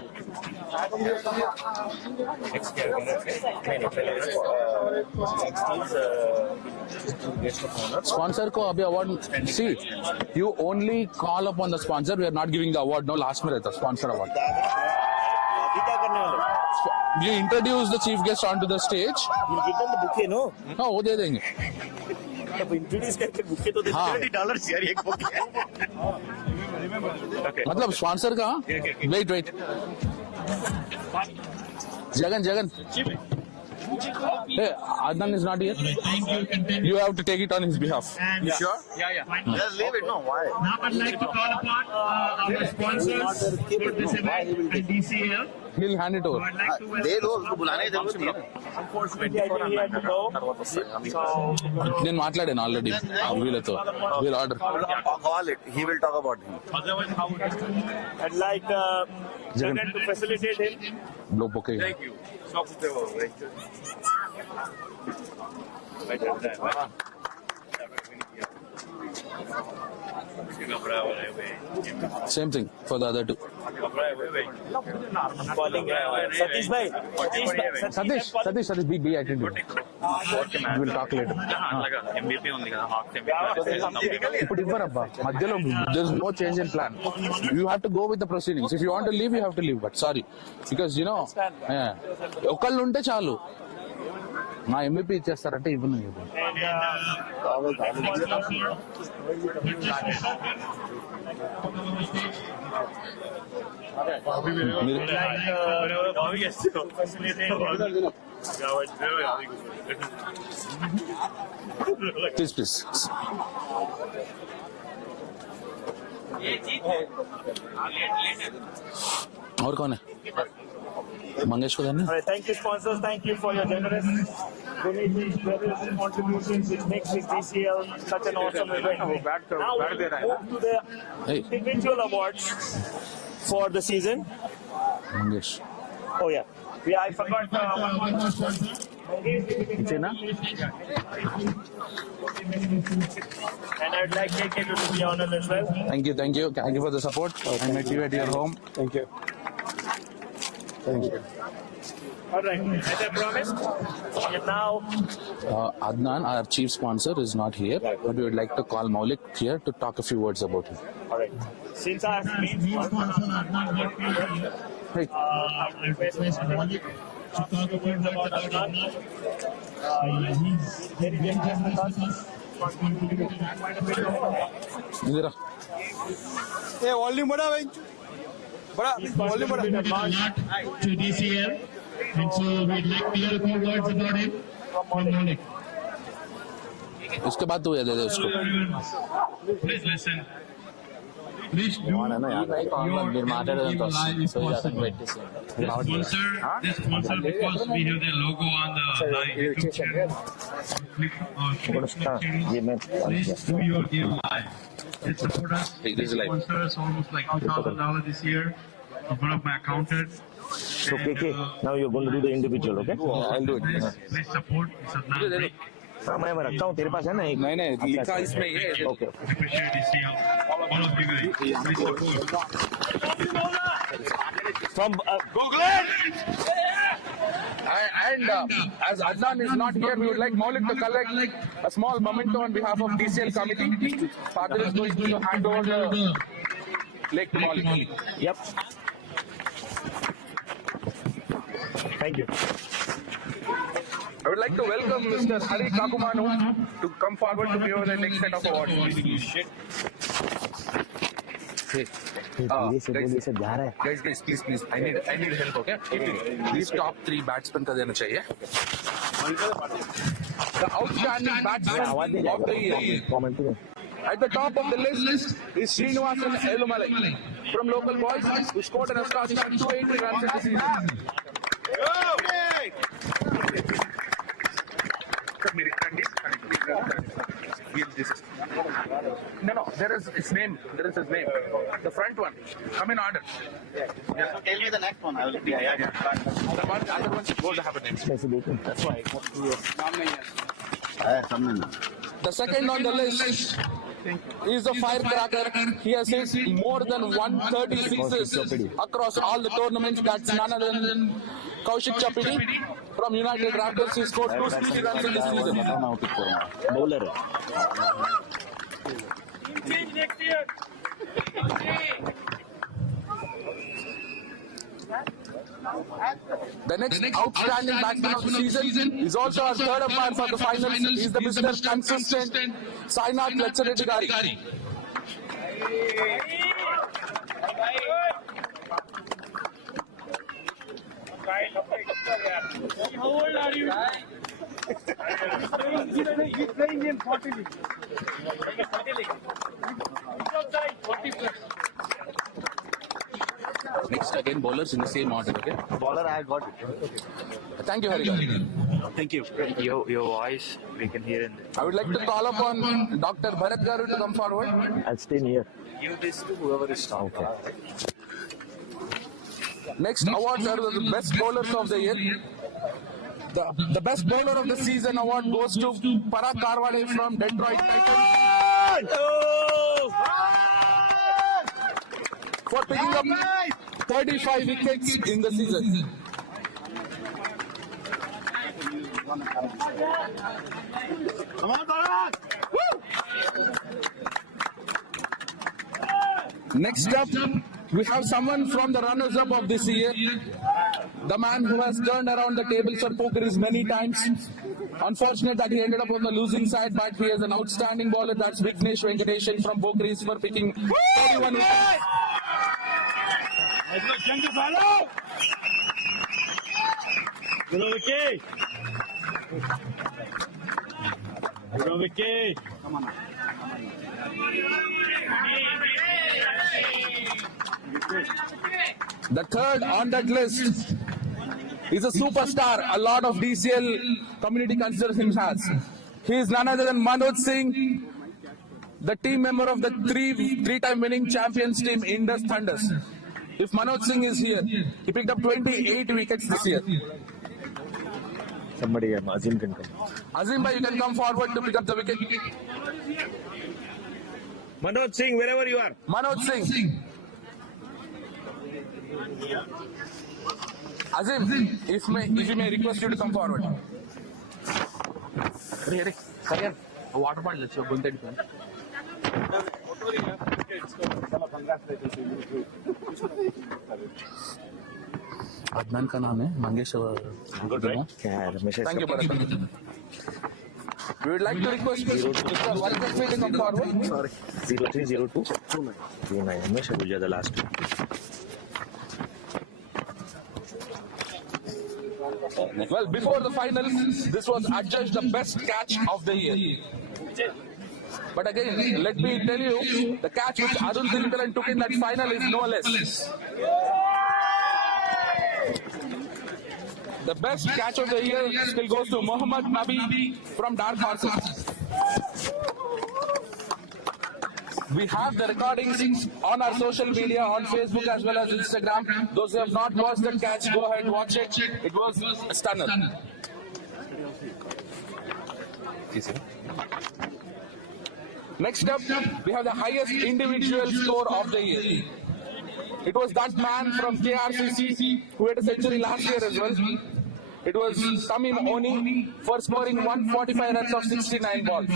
Sponsor को अभी award. See, you only call upon the sponsor. We are not giving the award. No, last में रहता sponsor award. You introduce the chief guest onto the stage. You give them the bouquet, no? हाँ वो दे देंगे. अब introduce करके bouquet तो देते हैं $30 यार एक बुके. मतलब स्पॉन्सर का. Wait Jagan. Hey, Adnan is not here. You have to take it on his behalf. You sure? Yeah. Just leave it. No, why? Now I'd like to call upon our sponsors for this event and DCL. He'll hand it over. They know उसको बुलाने की जरूरत नहीं है. నేను మాట్లాడాను already వీళ్ళతో. We'll order. Call it. He will talk about him. Otherwise, how would it? I'd like Jagan to facilitate him. Blow bouquet. Thank you. Stop the table. Same thing for the other two. Calling Satish bhai. Satish, be attended. We'll talk later. MVP ఉంది కదా half ఇప్పుడు ఇవ్వరబ్బా మధ్యలో. there's no change in plan. You have to go with the proceedings. If you want to leave, you have to leave. But sorry, because you know, ఒకళ్ళు ఉంటే చాలు. నా MVP ఇచ్చేస్తారంటే ఇవ్వను. Please. और कौन है? मंगेश को देना. Thank you, sponsors. Thank you for your generous donations, generous contributions. It makes this DCL such an awesome event. Now we move to the individual awards for the season. Mangesh. Oh yeah. I forgot one more sponsor. And I'd like KK to be honored as well. Thank you for the support. I met you at your home. Thank you. All right, as I promised, and now Adnan, our chief sponsor, is not here, but we would like to call Maulik here to talk a few words about him. all right. Since our main sponsor Adnan not here, I will request Malik to talk a word about Adnan. He's very generous with us. Hey, volume bada bhai. He's contributed a lot to DCL, and so we'd like to hear a few words about him from Malik. उसके बाद तू ये दे दे उसको. Please listen. Please do your sponsor because we have their logo on the live YouTube channel. Please do your game live. It support us. They sponsor us almost like $2,000 this year. One of my accountant. So KK, now you're going to do the individual, okay? I'll do it. Please support. It's a non-break. मैं रखता हूँ तेरे पास है ना एक नहीं लिखा इसमें ये है. Okay Appreciate DCL. All of you guys. Please support. from Go Glad! And as Adnan is not here, we would like Maulik to collect a small memento on behalf of DCL committee. Father is going to hand over the lake to Maulik. Yep. Thank you. I would like to welcome Mr. Hari Kakumanu to come forward to give the next set of awards. Guys, please. I need help, okay? These top 3 batsmen का देना चाहिए. The outstanding batsman of the year. At the top of the list is Srinivasan Elumalai from local boys, who scored an astonishing 280 runs in the season. No, there is his name. The front one. Come in order. Yeah. So tell me the next one. I will. Yeah. The other one goes to have a name. That's why. The second on the list is the firecracker. He has hit more than 130 sixes across all the tournaments. That's none other than Kaushik Chapidi from United Raptors. He scored 260 runs in this season. Bowler. Next year. The next outstanding batsman of the season is also our third umpire for the finals. He's the Mr. Consistent Sainath Letsaredigari. How old are you? He's playing in 40 league. 40 plus. Next again, bowlers in the same order. Okay. Bowler, I got it. Thank you, Hari. Thank you. Your voice, we can hear it. I would like to call upon Dr. Bharat Garu to come forward. I'll stay near. Give this to whoever is strong. Okay. Next awards are the best bowlers of the year. The best bowler of the season award goes to Parag Karwade from Detroit Titans for picking up 35 wickets in the season. Come on, Parag! Next up, we have someone from the runners-up of this year. The man who has turned around the tables for Pokiris many times. Unfortunate that he ended up on the losing side, but he is an outstanding bowler. That's Vignesh Venkateshan from Pokiris for picking 31 wickets. Let's go, Jungle Follow! Good on, Vicky! Good on, Vicky! Come on. The third on that list is a superstar. A lot of DCL community considers him as. He is none other than Manoj Singh, the team member of the three-time winning champions team Indus Thunders. If Manoj Singh is here, he picked up 28 wickets this year. Somebody, Azim can come. Azim bhai, you can come forward to pick up the wicket. Manoj Singh, wherever you are. Manoj Singh. Azim, if you may request you to come forward. Hurry. A water bottle, let's go. Adnan का नाम है Mangesh. Good, right? Thank you, Bharat. We would like to request Mr. Vargas to come forward. Sorry. 0302 29. Hamisha will the last. Well, before the finals, this was adjudged the best catch of the year. But again, let me tell you, the catch which Arun Tinkalan took in that final is no less. The best catch of the year still goes to Mohammad Nabi from Dark Horses. We have the recordings on our social media, on Facebook as well as Instagram. Those who have not watched the catch, go ahead and watch it. It was a stunner. Next up, we have the highest individual score of the year. It was that man from KRCC who had a century last year as well. It was Tamim Oni for scoring 145 runs of 69 balls.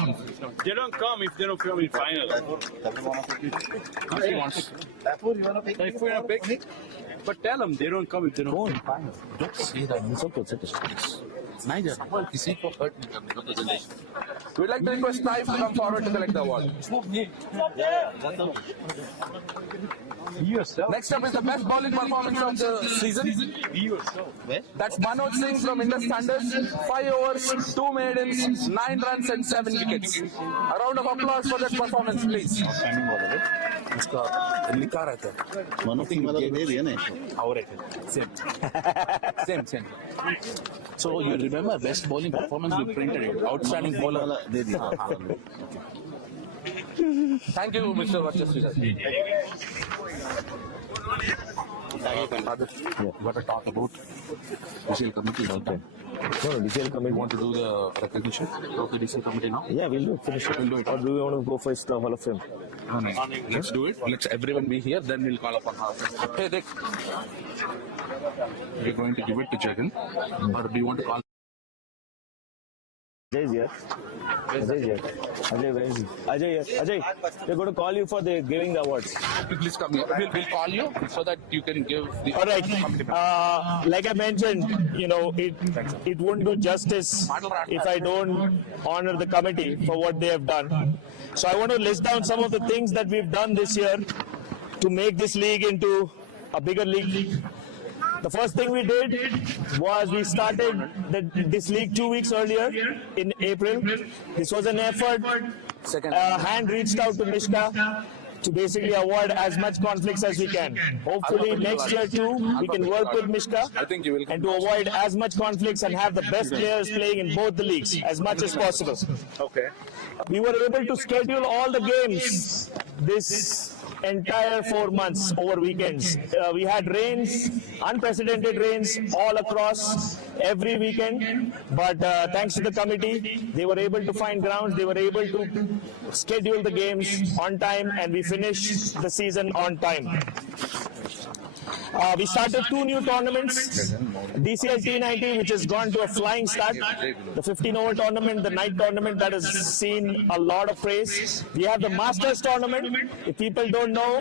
They don't come if they don't come in final. If he wants. If we are big, but tell them they don't come if they don't come in final. Don't say that. It's okay. Neither. किसी को hurt नहीं करने को तो नहीं. We'd like to request Taif to come forward to collect the award. Next up is the best bowling performance of the season. That's Manoj Singh from Indus Standards. 5 overs, 2 maidens, 9 runs and 7 wickets. A round of applause for that performance, please. इसका लिखा रहता है. Manoj वाला तो दे दिया ना. और same. So you remember best bowling performance we printed it. Outstanding bowler. दे दिया. Thank you, Mr. Varchasvi. What to talk about DCL committee? Okay. No, DCL committee. Want to do the recognition of the DCL committee now? Yeah, we'll do it. Finish it. We'll do it. Or do we want to go first the Hall of Fame? No. Let's do it. Let's everyone be here, then we'll call upon Hall of Fame. Hey, Dick. We're going to give it to Jagan, or do you want to call? Ajay is here. Ajay, where is he? Ajay, they're going to call you for the giving the awards. Please come here. We'll call you so that you can give the. All right. Like I mentioned, it won't do justice if I don't honor the committee for what they have done. So I want to list down some of the things that we've done this year to make this league into a bigger league. The first thing we did was we started this league 2 weeks earlier in April. This was an effort. Hand reached out to Mishka to basically avoid as much conflicts as we can. Hopefully next year too, we can work with Mishka and to avoid as much conflicts and have the best players playing in both the leagues as much as possible. Okay. We were able to schedule all the games this entire 4 months over weekends. We had rains, unprecedented rains all across every weekend, but thanks to the committee, they were able to find grounds, they were able to schedule the games on time, and we finished the season on time. We started 2 new tournaments, DCL T90, which has gone to a flying start, the 15-over tournament, the night tournament that has seen a lot of praise. We have the Masters tournament. If people don't know,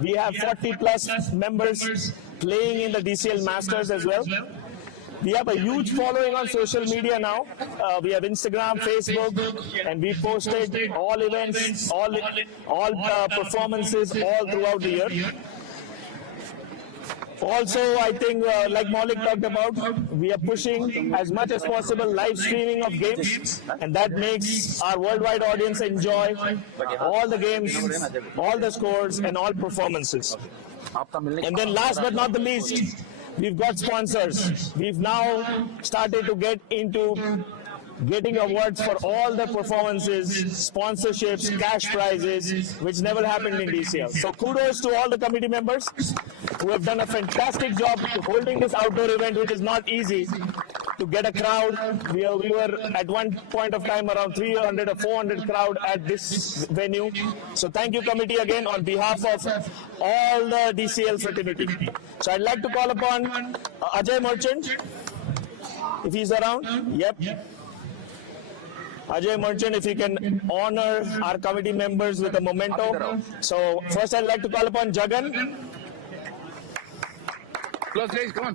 we have 40-plus members playing in the DCL Masters as well. We have a huge following on social media now. We have Instagram, Facebook, and we posted all events, all performances all throughout the year. Also, I think, like Maulik talked about, we are pushing as much as possible live streaming of games, and that makes our worldwide audience enjoy all the games, all the scores, and all performances. And then last but not the least, we've got sponsors. We've now started to get into getting awards for all the performances, sponsorships, cash prizes, which never happened in DCL. So kudos to all the committee members who have done a fantastic job holding this outdoor event, which is not easy. to get a crowd. We were at one point of time around 300 or 400 crowd at this venue. So thank you committee again on behalf of all the DCL fraternity. So I'd like to call upon Ajay Merchant, if he's around. Yep. Ajay Merchant, if you can honor our committee members with a memento. So first I'd like to call upon Jagan. Close range, come on.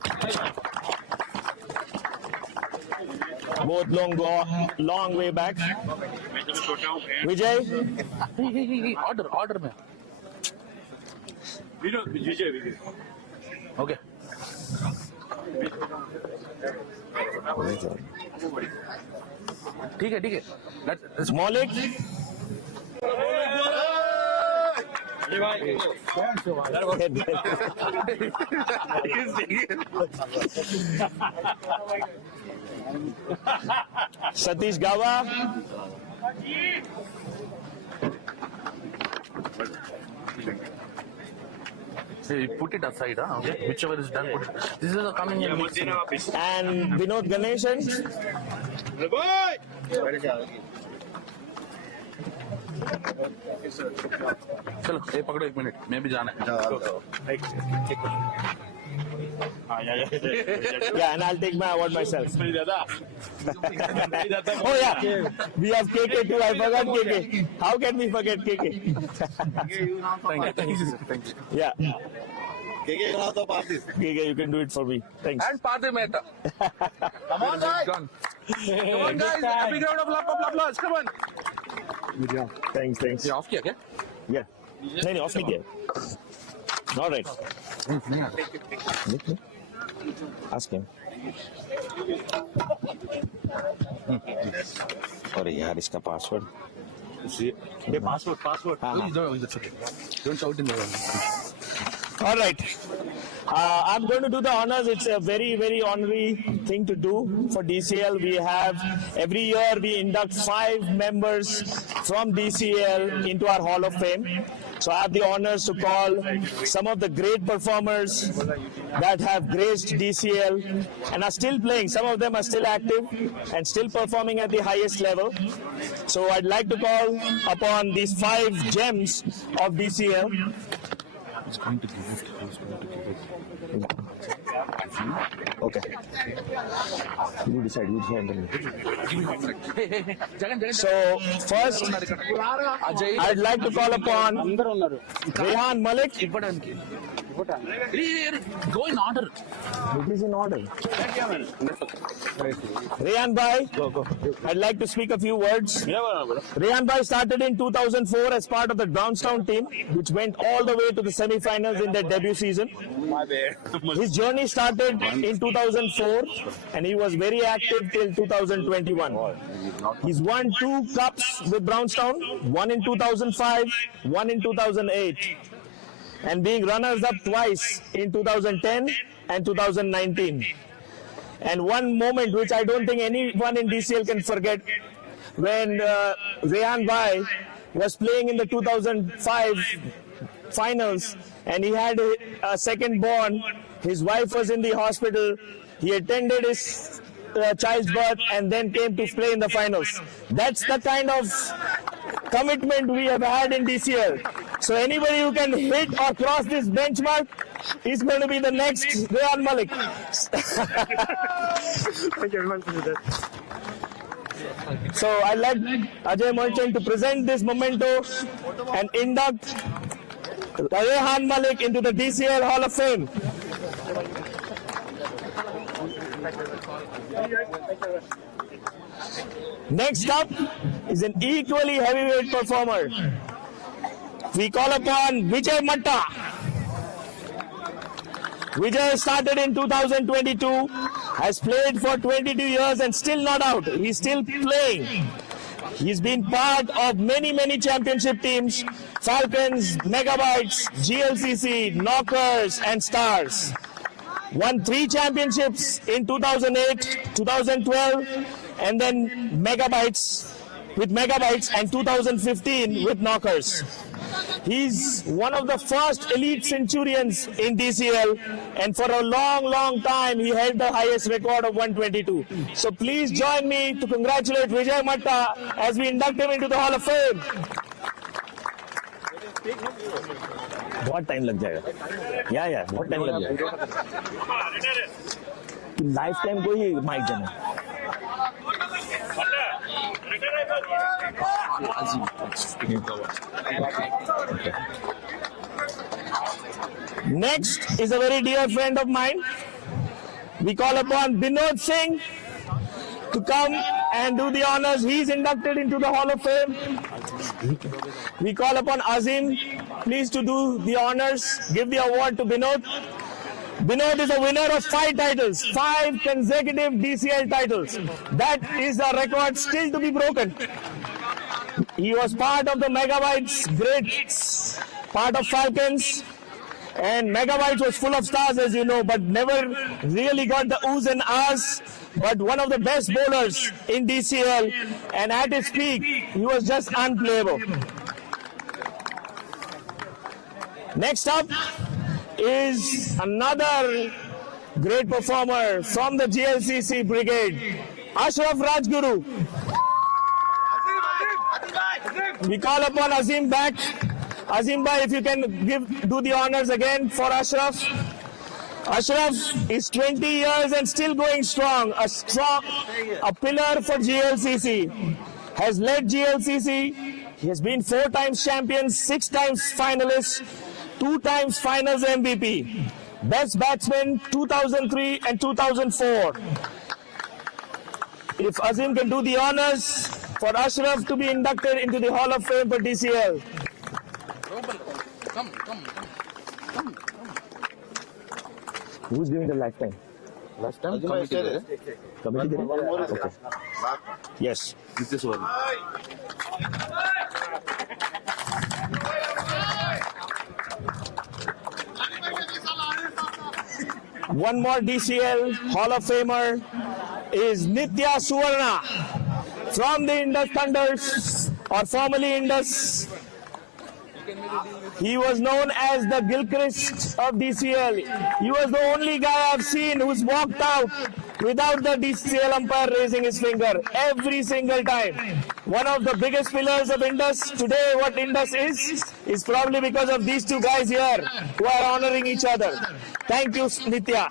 Both long way back. Vijay. Order, man. Vijay. Okay. ठीक है Let's Maulik. Satish Gawa. Hey, put it aside, huh? Okay. Whichever is done, put it. This is a coming in. And Vinod Ganeshan. चलो ये पकड़ो 1 minute मैं भी जाना है Yeah, and I'll take my award myself. Oh yeah, we have KK too. I forgot KK. How can we forget KK? Thank you. Yeah. KK, you can do it for me. Thanks. And Parthe Mehta. Come on, guys. Come on, guys. A big round of applause. Come on. Good job. Thanks. ये off किया क्या? Yeah. नहीं off नहीं किया. All right. Ask him. अरे यार इसका password. ये password. Don't shout in the room. All right. I'm going to do the honors. It's a very, very honorary thing to do for DCL. We have, every year we induct 5 members from DCL into our Hall of Fame. So I have the honors to call some of the great performers that have graced DCL and are still playing. Some of them are still active and still performing at the highest level. So I'd like to call upon these 5 gems of DCL. He's going to give it. Okay. You decide. So first, I'd like to call upon Rehan Malik. Go in order. It is in order. Rehan Bhai, I'd like to speak a few words. Rehan Bhai started in 2004 as part of the Brownstown team, which went all the way to the semi-finals in their debut season. His journey started in 2004 and he was very active till 2021. He's won 2 cups with Brownstown, one in 2005, one in 2008. And being runners-up twice in 2010 and 2019. And one moment which I don't think anyone in DCL can forget, when Rehan Bhai was playing in the 2005 finals and he had a second born, his wife was in the hospital, he attended his child's birth and then came to play in the finals. That's the kind of commitment we have had in DCL. So anybody who can hit or cross this benchmark is going to be the next Rehan Malik. Thank you very much for that. So I'd like Ajay Merchant to present this memento and induct Rehan Malik into the DCL Hall of Fame. Next up is an equally heavyweight performer. We call upon Vijay Matta. Vijay started in 2022, has played for 22 years and still not out. He's still playing. He's been part of many, many championship teams, Falcons, Megabytes, GLCC, Knockers and Stars. Won 3 championships in 2008, 2012 and then Megabytes with Megabytes and 2015 with Knockers. He's one of the first elite centurions in DCL, and for a long time he held the highest record of 122. So please join me to congratulate Vijay Matta as we induct him into the Hall of Fame. बहुत time लग जाएगा या बहुत time लग जाएगा life time कोई mic देना Next is a very dear friend of mine. We call upon Binod Singh to come and do the honors. He's inducted into the Hall of Fame. We call upon Azim, please to do the honors, give the award to Binod. Binod is a winner of 5 titles, 5 consecutive DCL titles. That is a record still to be broken. He was part of the Megabytes greats, part of Falcons, and Megabytes was full of stars, as you know, but never really got the oohs and ahs. But one of the best bowlers in DCL, and at his peak, he was just unplayable. Next up is another great performer from the GLCC brigade, Ashraf Rajguru. We call upon Azim back. Azim bhai, if you can do the honors again for Ashraf. Ashraf is 20 years and still going strong. A pillar for GLCC. Has led GLCC. He has been 4 times champion, 6 times finalist, 2 times finals MVP. Best batsman 2003 and 2004. If Azim can do the honors for Ashraf to be inducted into the Hall of Fame for DCL. Come. Who's giving the lifetime? Lifetime? Committee. Okay. Yes. This one. One more DCL Hall of Famer is Nitya Suvarna from the Indus Thunders, or formerly Indus. He was known as the Gilchrist of DCL. He was the only guy I've seen who's walked out without the DCL umpire raising his finger every single time. One of the biggest pillars of Indus. Today what Indus is probably because of these 2 guys here who are honoring each other. Thank you, Nitya.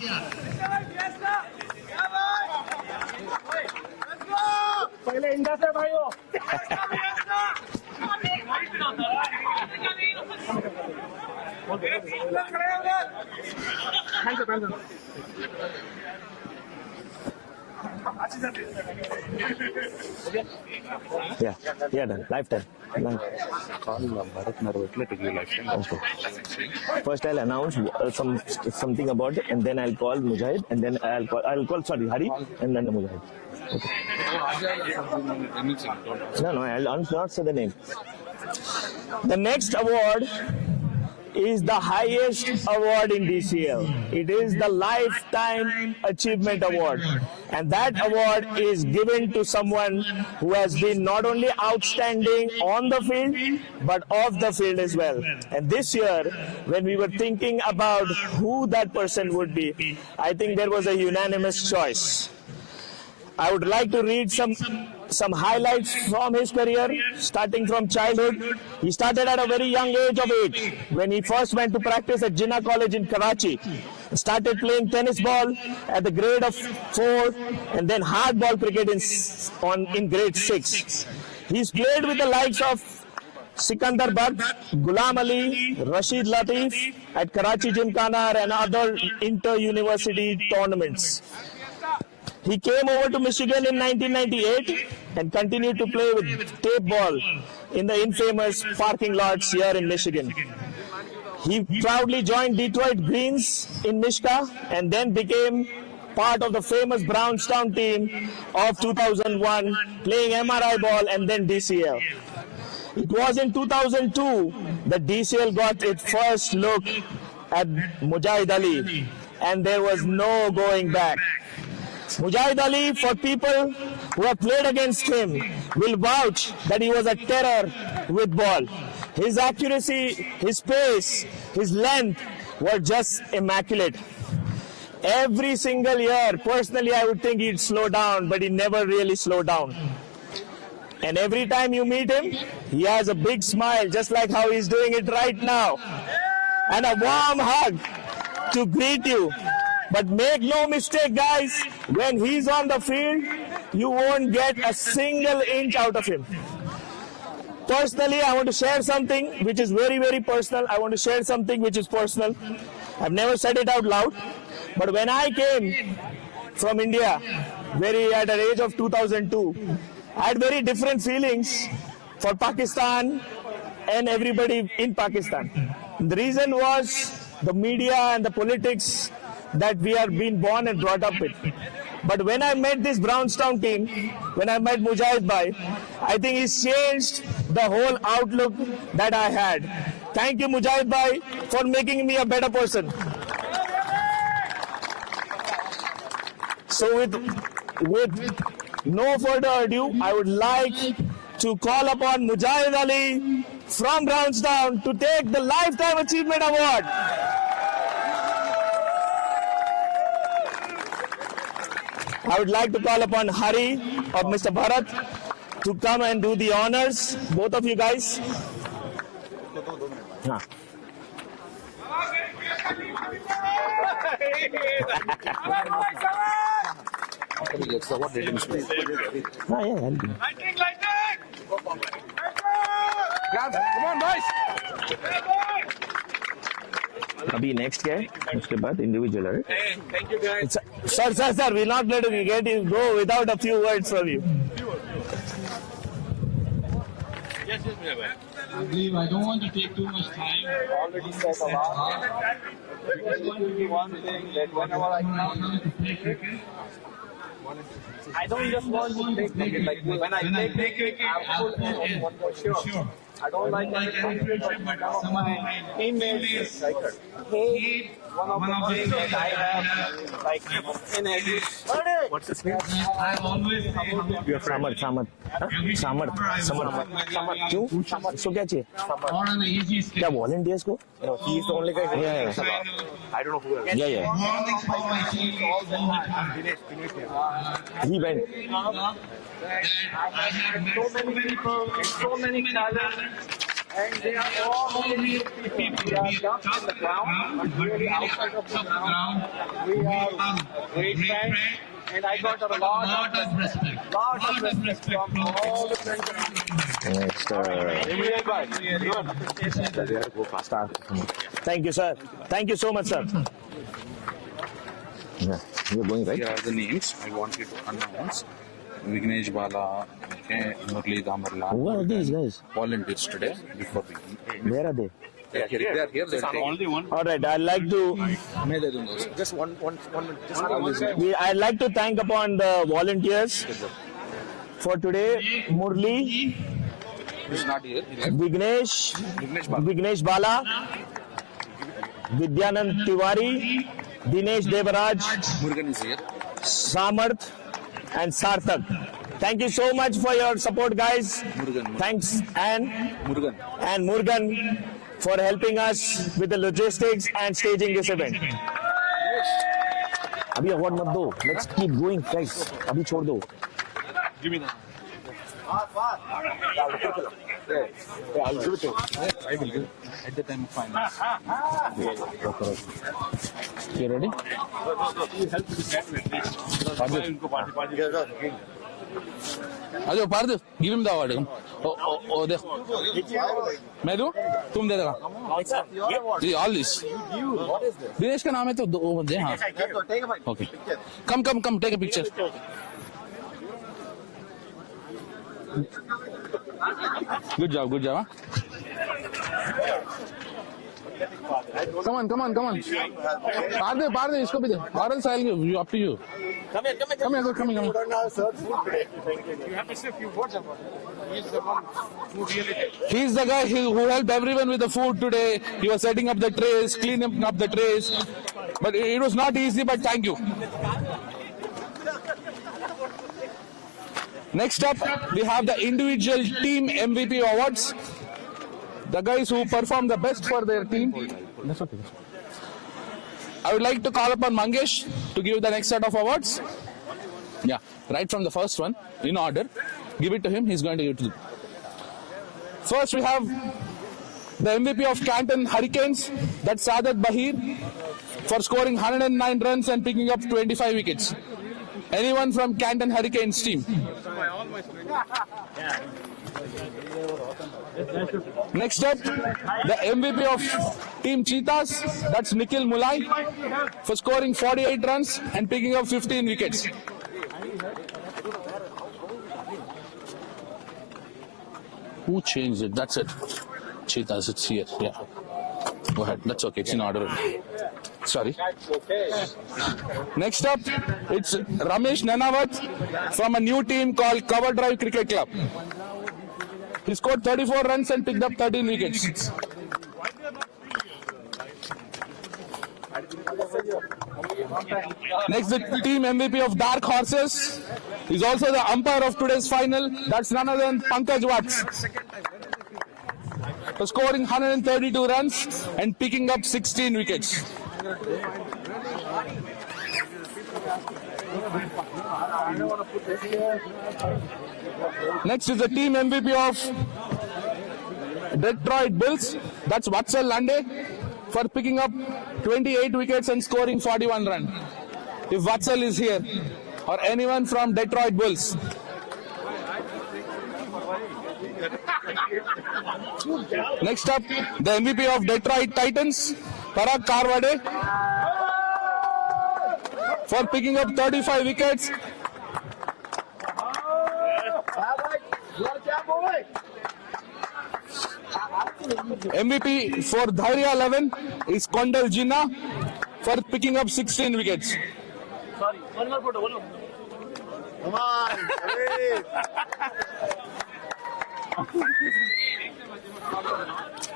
Yeah, done. Lifetime. Done. Okay. First I'll announce something about it, and then I'll call Mujahid, and then I'll call Hari, and then Mujahid. Okay. No, I'll not say the name. The next award is the highest award in DCL. It is the Lifetime Achievement Award. And that award is given to someone who has been not only outstanding on the field, but off the field as well. And this year, when we were thinking about who that person would be, I think there was a unanimous choice. I would like to read some highlights from his career, starting from childhood. He started at a very young age of 8 when he first went to practice at Jinnah College in Karachi. Started playing tennis ball at the grade of 4 and then hardball cricket in grade 6. He's played with the likes of Sikandar Bhatt, Ghulam Ali, Rashid Latif at Karachi Gymkhana and other inter-university tournaments. He came over to Michigan in 1998 and continued to play with tape ball in the infamous parking lots here in Michigan. He proudly joined Detroit Greens in Mishka and then became part of the famous Brownstown team of 2001, playing MRI ball and then DCL. It was in 2002 that DCL got its first look at Mujahid Ali, and there was no going back. Mujahid Ali, for people who have played against him, will vouch that he was a terror with ball. His accuracy, his pace, his length were just immaculate. Every single year, personally, I would think he'd slow down, but he never really slowed down. And every time you meet him, he has a big smile, just like how he's doing it right now. And a warm hug to greet you. But make no mistake, guys, when he's on the field, you won't get a single inch out of him. Personally, I want to share something which is very, very personal. I want to share something which is personal. I've never said it out loud. But when I came from India, at the age of 2002, I had very different feelings for Pakistan and everybody in Pakistan. The reason was the media and the politics that we are being born and brought up with. But when I met this Brownstown team, when I met Mujahid Bhai, I think he's changed the whole outlook that I had. Thank you, Mujahid Bhai, for making me a better person. So with no further ado, I would like to call upon Mujahid Ali from Brownstown to take the Lifetime Achievement Award. I would like to call upon Hari of Mr. Bharat to come and do the honors, both of you guys. What did you say? Come on, boys! अभी next क्या है? उसके बाद individual, right? Thank you, guys. Sir, we'll not let you get you go without a few words from you. Yes, I believe I don't want to take too much time. Already said a lot. Just going to do one thing that whenever I come to play cricket, I don't just want to play cricket. Like when I play cricket, I'll put in for sure. I don't like any pressure, but some of my teammates hate one of the things that I have, like in every. What's his name? I always You're Samarth. क्यों? इसको क्या चाहिए? क्या volunteers को? He is the only guy who I don't know who else. Yeah. mornings for my team all the time. He went. I have met so many people, so many talents, and they are all really people. We are tough in the ground, but really outside of the ground, we are great friends. And I got a lot of respect. From all the friends Thank you, sir. Thank you so much, sir. Yeah, you're going right. Here are the names I want you to announce. Vignesh Bala, okay, Murli Damarla. Who are these guys? Volunteers today before we. Where are they? They are here. They are only one. All right, I'd like to. Just one. I'd like to thank upon the volunteers for today. Murli, He's not here. Vignesh Bala, Vidyanand Tiwari, Dinesh Devaraj, Murugan is here. Samarth, and Sarthak. Thank you so much for your support, guys. Thanks, and Murugan for helping us with the logistics and staging this event. Abhi award mat do. Let's keep going, guys. Abhi chhod do. Give me that. I'll give it to you. I will give it at the time of finals. You ready? अरे Parth give him the award ओ देख मैं दूं तुम दे देगा जी all this Dinesh का नाम है तो वो बंदे हाँ okay come take a picture good job Come on. Parth, इसको भी दे. Oral I'll give you up to you. Come here. You have to say a few words about it. He's the one who really did. He's the guy who helped everyone with the food today. He was setting up the trays, cleaning up the trays. But it was not easy, but thank you. Next up, we have the individual team MVP awards. the guys who perform the best for their team. That's okay. I would like to call upon Mangesh to give the next set of awards. Yeah, right from the first one, in order. Give it to him, he's going to give it to you. First we have the MVP of Canton Hurricanes, that's Sadat Bahir, for scoring 109 runs and picking up 25 wickets. Anyone from Canton Hurricanes team? Next up, the MVP of Team Cheetahs, that's Nikhil Mulai, for scoring 48 runs and picking up 15 wickets. Who changed it? That's it. Cheetahs, it's here. Yeah. Go ahead. That's okay. It's in order. Sorry. Next up, it's Ramesh Nanawat from a new team called Cover Drive Cricket Club. He scored 34 runs and picked up 13 wickets. Next, the team MVP of Dark Horses is also the umpire of today's final. That's none other than Pankaj Watts, for scoring 132 runs and picking up 16 wickets. Next is the team MVP of Detroit Bills. That's Vatsal Lande, for picking up 28 wickets and scoring 41 runs. If Vatsal is here, or anyone from Detroit Bulls. Next up, the MVP of Detroit Titans, Parag Karwade, for picking up 35 wickets. MVP for Dhairya 11 is Kondal Jinnah, for picking up 16 wickets. Sorry, one more photo. Come on.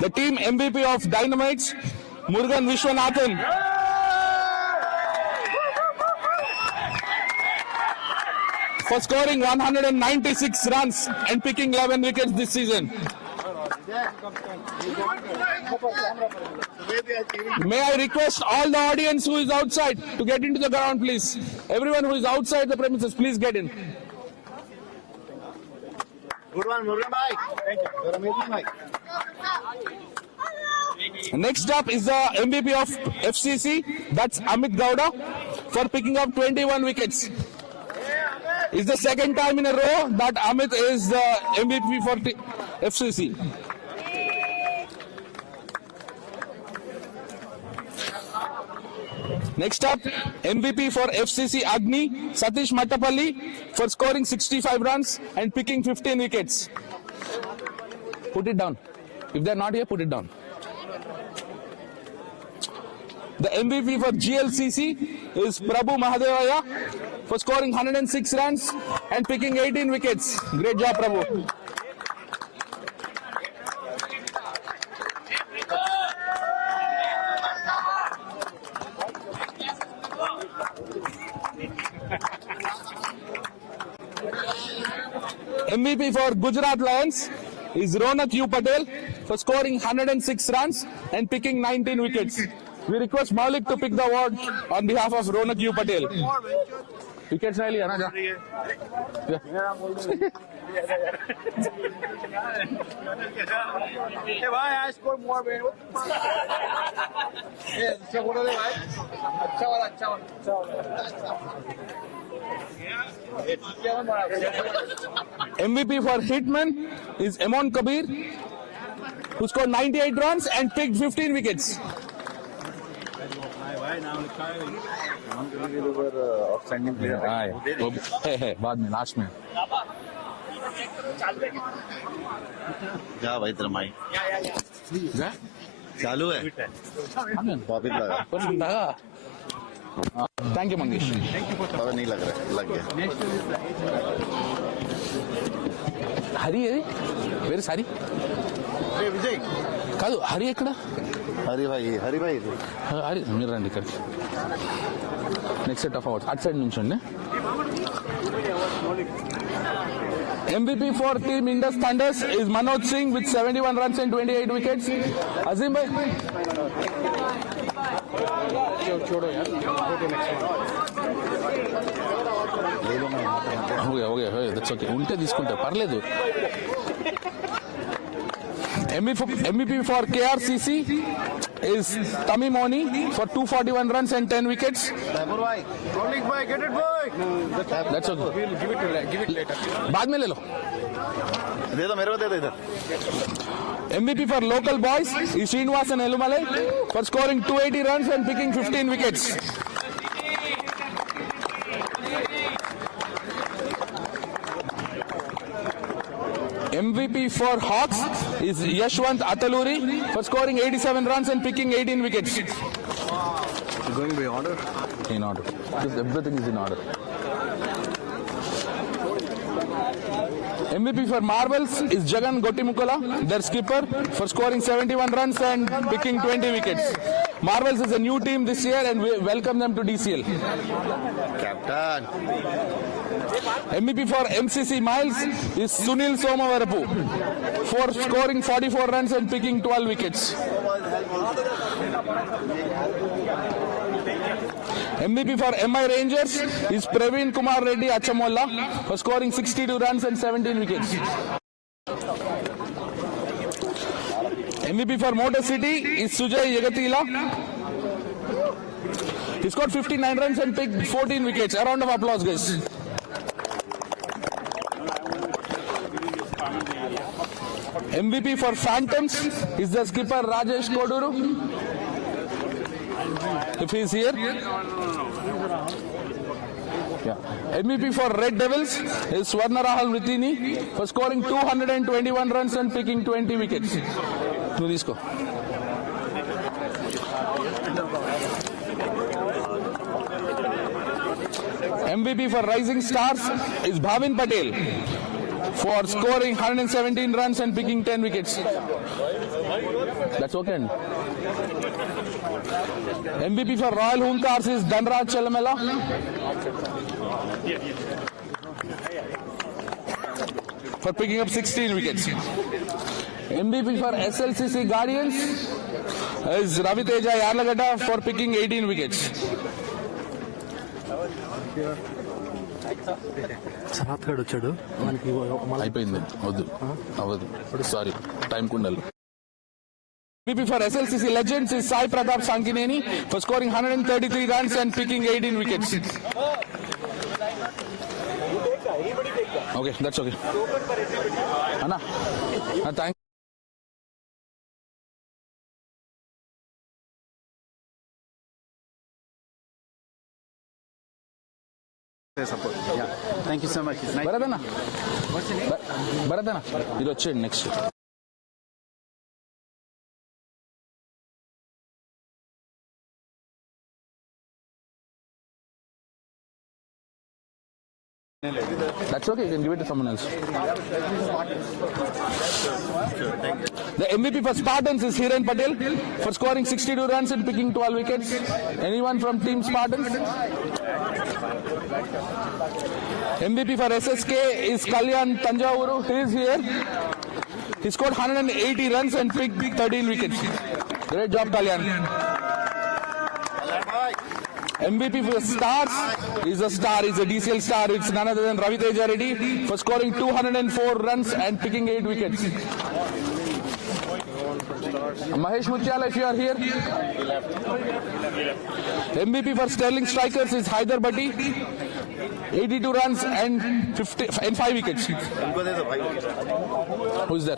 The team MVP of Dynamites, Murugan Vishwanathan, for scoring 196 runs and picking 11 wickets this season. May I request all the audience who is outside to get into the ground, please. Everyone who is outside the premises, please get in. Good one, Murugan bhai. Thank you. You're amazing, bhai. Next up is the MVP of FCC, that's Amit Gowda, for picking up 21 wickets. It's the second time in a row that Amit is the MVP for FCC. Next up, MVP for FCC Agni, Satish Mattapalli, for scoring 65 runs and picking 15 wickets. Put it down. If they're not here, put it down. The MVP for GLCC is Prabhu Mahadevaya, for scoring 106 runs and picking 18 wickets. Great job, Prabhu. MVP for Gujarat Lions is Ronak U. Patel, for scoring 106 runs and picking 19 wickets. We request Maulik to pick the award on behalf of Ronak U. Patel. Wickets nahi liya na ja. Hey, bhai, I scored more, man. Yes, अच्छा photo दे भाई. अच्छा वाला, अच्छा वाला, अच्छा वाला. MVP for Hitman is Emon Kabir, who scored 98 runs and picked 15 wickets. Hey, बाद में लास्ट में. क्या भाई तेरा माइक चालू है वापिस लगा थैंक यू मंगेश. पता नहीं लग रहा है लग गया. హరి వేరే సారీ విజయ్ కాదు హరి ఎక్కడ హరి భాయ్ హరి మీరు రండి ఇక్కడికి. నెక్స్ట్ సెట్ ఆఫ్ అవార్డ్స్ అటు సైడ్ నుంచి అండి. MVP for Team Indus Thunders is Manoj Singh with 71 runs and 28 wickets. Azim bhai. हो गया that's okay. उल्टे తీసుకుంటా పర్లేదు. MVP for KRCC is Tamim Oni for 241 runs and 10 wickets. That's okay. We'll give it later. बाद में ले लो. दे दो मेरे को दे दो इधर. MVP for local boys is Srinivasan Elumalai for scoring 280 runs and picking 15 wickets. MVP for Hawks is Yashwant Ataluri for scoring 87 runs and picking 18 wickets. Going by order? In order. Everything is in order. MVP for Marvels is Jagan Gotimukala, their skipper, for scoring 71 runs and picking 20 wickets. Marvels is a new team this year and we welcome them to DCL. Captain. MVP for MCC Miles is Sunil Somavarapu for scoring 44 runs and picking 12 wickets. MVP for MI Rangers is Praveen Kumar Reddy Achamolla for scoring 62 runs and 17 wickets. MVP for Motor City is Sujay Yegatila. He scored 59 runs and picked 14 wickets. A round of applause, guys. MVP for Phantoms is the skipper Rajesh Koduru. If he is here. Yeah. MVP for Red Devils is Swarna Rahal Ritini for scoring 221 runs and picking 20 wickets. Do this go. MVP for Rising Stars is Bhavin Patel for scoring 117 runs and picking 10 wickets. That's okay. MVP for Royal Hunkars is Dhanraj Chalamela for picking up 16 wickets. MVP for SLCC Guardians is Ravi Teja Yarlagada for picking 18 wickets. అయిపోయింది వద్దు అవ్వదు sorry time కుండాలి. MVP for SLCC Legends is Sai Pratap Sankineni for scoring 133 runs and picking 18 wickets. Okay, that's okay. Anna, thank Support. Yeah. Thank you so much. Nice. Baradana. What's your name? Baradana. You'll watch it next year. That's okay, you can give it to someone else. The MVP for Spartans is Hiren Patel for scoring 62 runs and picking 12 wickets. Anyone from Team Spartans? MVP for SSK is Kalyan Tanjavuru. He is here. He scored 180 runs and picked 13 wickets. Great job, Kalyan. MVP for Stars is a star, is a DCL star. It's none other than Ravi Teja Reddy for scoring 204 runs and picking 8 wickets. Mahesh Mutyala, if you are here. MVP for Sterling Strikers is Haider Bhatti. 82 runs and 5 wickets. Who's there?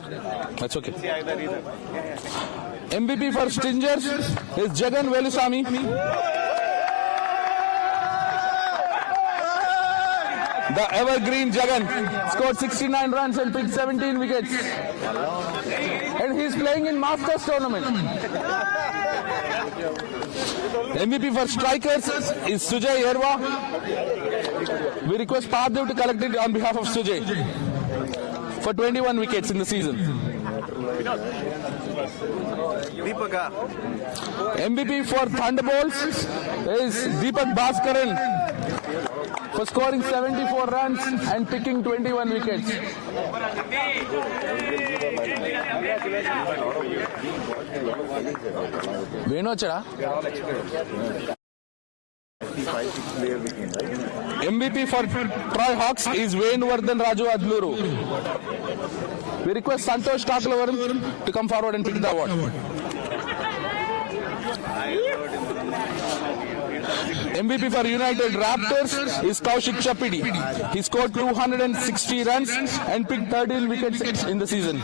That's okay. MVP for Stingers is Jagan Velusamy. The evergreen Jagan scored 69 runs and picked 17 wickets. And he's playing in Masters tournament. MVP for Strikers is Sujay Yerwa. We request Pardev to collect it on behalf of Sujay for 21 wickets in the season. MVP for Thunderbolts is Deepak Bhaskaran for scoring 74 runs and picking 21 wickets. MVP for Troy Hawks is Venuvardhan Raju Adluru. We request Santosh Kaklavaram to come forward and pick the award. MVP for United Raptors is Kaushik Chapidi. He scored 260 runs and picked 13 wickets in the season.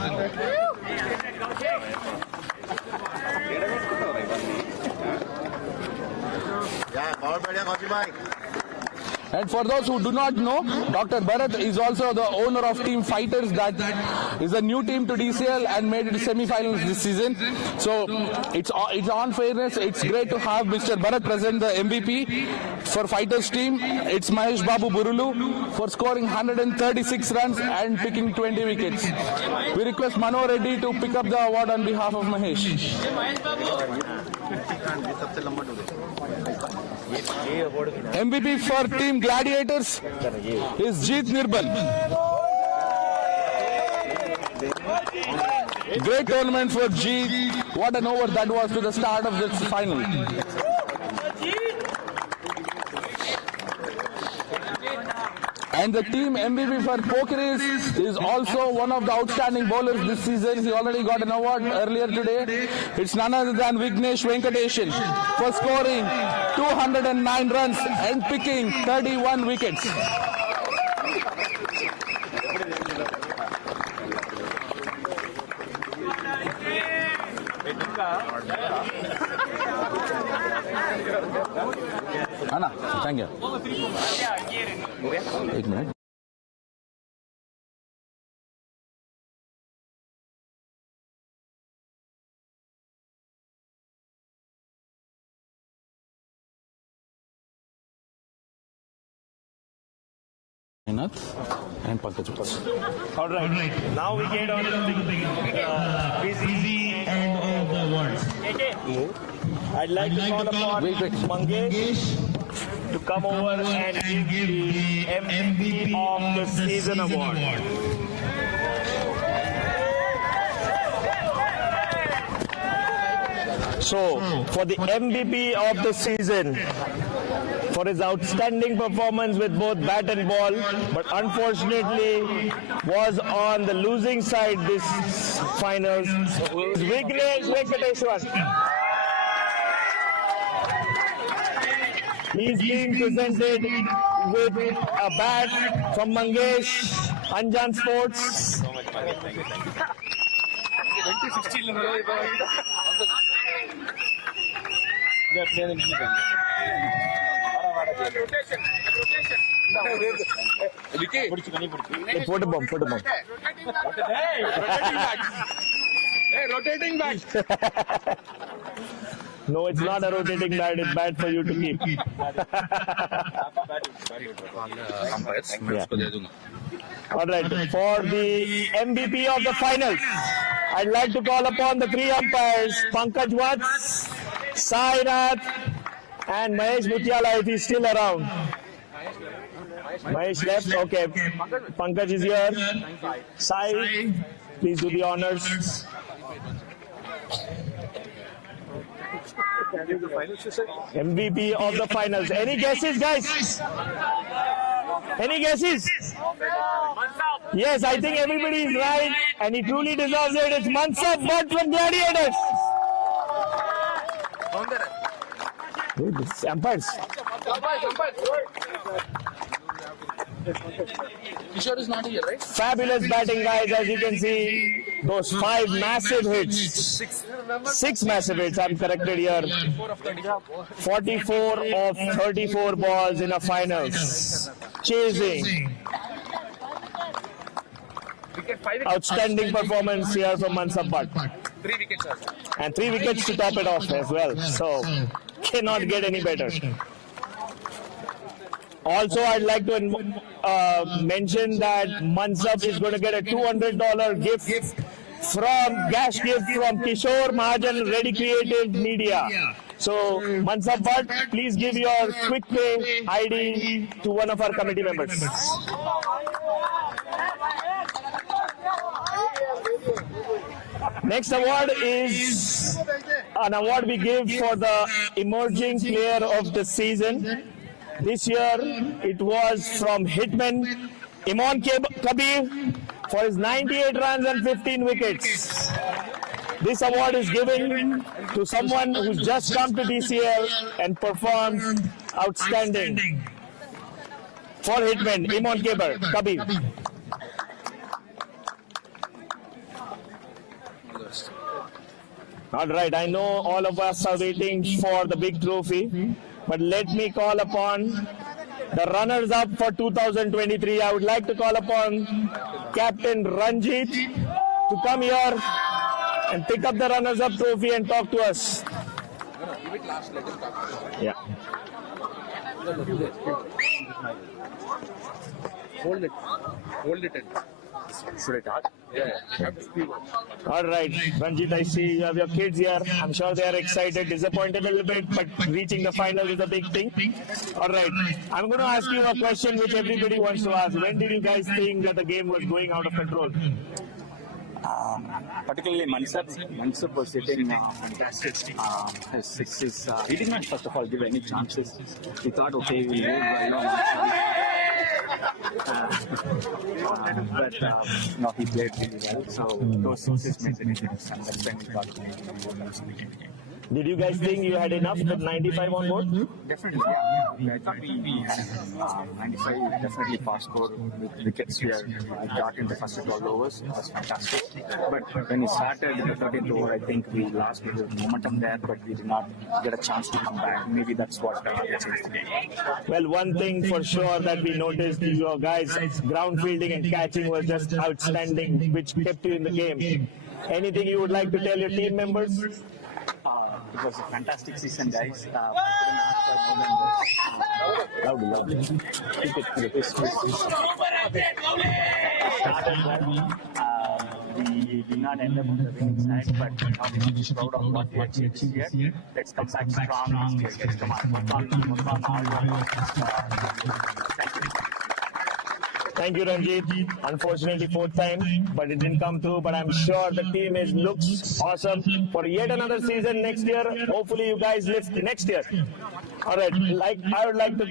And for those who do not know, Dr. Bharat is also the owner of Team Fighters, that is a new team to DCL and made it to semi-finals this season. So it's on fairness. It's great to have Mr. Bharat present the MVP for Fighters team. It's Mahesh Babu Burulu for scoring 136 runs and picking 20 wickets. We request Mano Reddy to pick up the award on behalf of Mahesh. MVP for Team Gladiators is Jeet Nirbal. Great tournament for Jeet. What an over that was to the start of this final. And the team MVP for Pokiris is also one of the outstanding bowlers this season. He already got an award earlier today. It's none other than Vignesh Venkateshan for scoring 209 runs and picking 31 wickets. Anna, thank you. एक minute. And Pankaj. All right. Now we get on to the busy end of the world. I'd like to call upon Mangesh to come over and give the MVP of the season award. So, for the MVP of the season, for his outstanding performance with both bat and ball, but unfortunately was on the losing side this finals, is Vignesh Venkateswan. He's being presented with a bat from Mangesh, Anjan Sports. 2016. Photo bomb. Hey, rotating back. No, it's not a rotating bat. It's bad for you to keep. All right. For the MVP of the finals, I'd like to call upon the three umpires, Pankaj Vats, Sai Nath, and Mahesh Mutiala, if he's still around. Mahesh left. Okay. Pankaj is here. Sai, please do the honors. MVP of the finals. Any guesses, guys? Any guesses? Yes, I think everybody is right, and he truly deserves it. It's Mansab Bhatt from Gladiators. Umpires. Kishore is not here, right? Fabulous batting, guys, as you can see. Those 5 massive hits. 6 massive hits, I'm corrected here. 44 of 34 balls in a finals. Chasing. Outstanding performance here from Mansab Bhatt. 3 wickets. And 3 wickets to top it off as well. So, cannot get any better. Also, I'd like to mention that Mansab is going to get a $200 gift from Kishore Mahajan Ready Creative Media. So, Mansab Bhatt, please give your quick pay ID to one of our committee members. Next award is an award we give for the emerging player of the season. This year it was from Hitman Imran Kabir for his 98 runs and 15 wickets. This award is given to someone who's just come to DCL and performed outstanding. For Hitman Imran Kabir. All right, I know all of us are waiting for the big trophy, but let me call upon the runners-up for 2023. I would like to call upon Captain Ranjit to come here and pick up the runners-up trophy and talk to us. Yeah. Hold it. Hold it. Should I talk? Yeah. All right, Ranjit, I see you have your kids here. I'm sure they are excited, disappointed a little bit, but reaching the final is a big thing. All right, I'm going to ask you a question which everybody wants to ask. When did you guys think that the game was going out of control? Particularly Mansab was hitting fantastic. His sixes. He did not, first of all, give any chances. We thought, okay, we'll move but no, he played really well. So those sixes made the difference, and that's when we got to Did you guys think you had enough with 95 on board? Definitely, yeah. I thought we had 95, definitely fast score with wickets where we got in the first 12 overs. It was fantastic. But when we started the 13th over, I think we lost the momentum there, but we did not get a chance to come back. Maybe that's what changed the game. Well, one thing for sure that we noticed, your guys' ground fielding and catching was just outstanding, which kept you in the game. Anything you would like to tell your team members? It was a fantastic season, guys. Lovely. We did not end up on the winning side, but now we're just proud of what we achieved here. Let's come back strong next year. Thank you, Ranjit. Unfortunately, fourth time, but it didn't come through. But I'm sure the team looks awesome for yet another season next year. Hopefully, you guys lift next year. All right. I would like to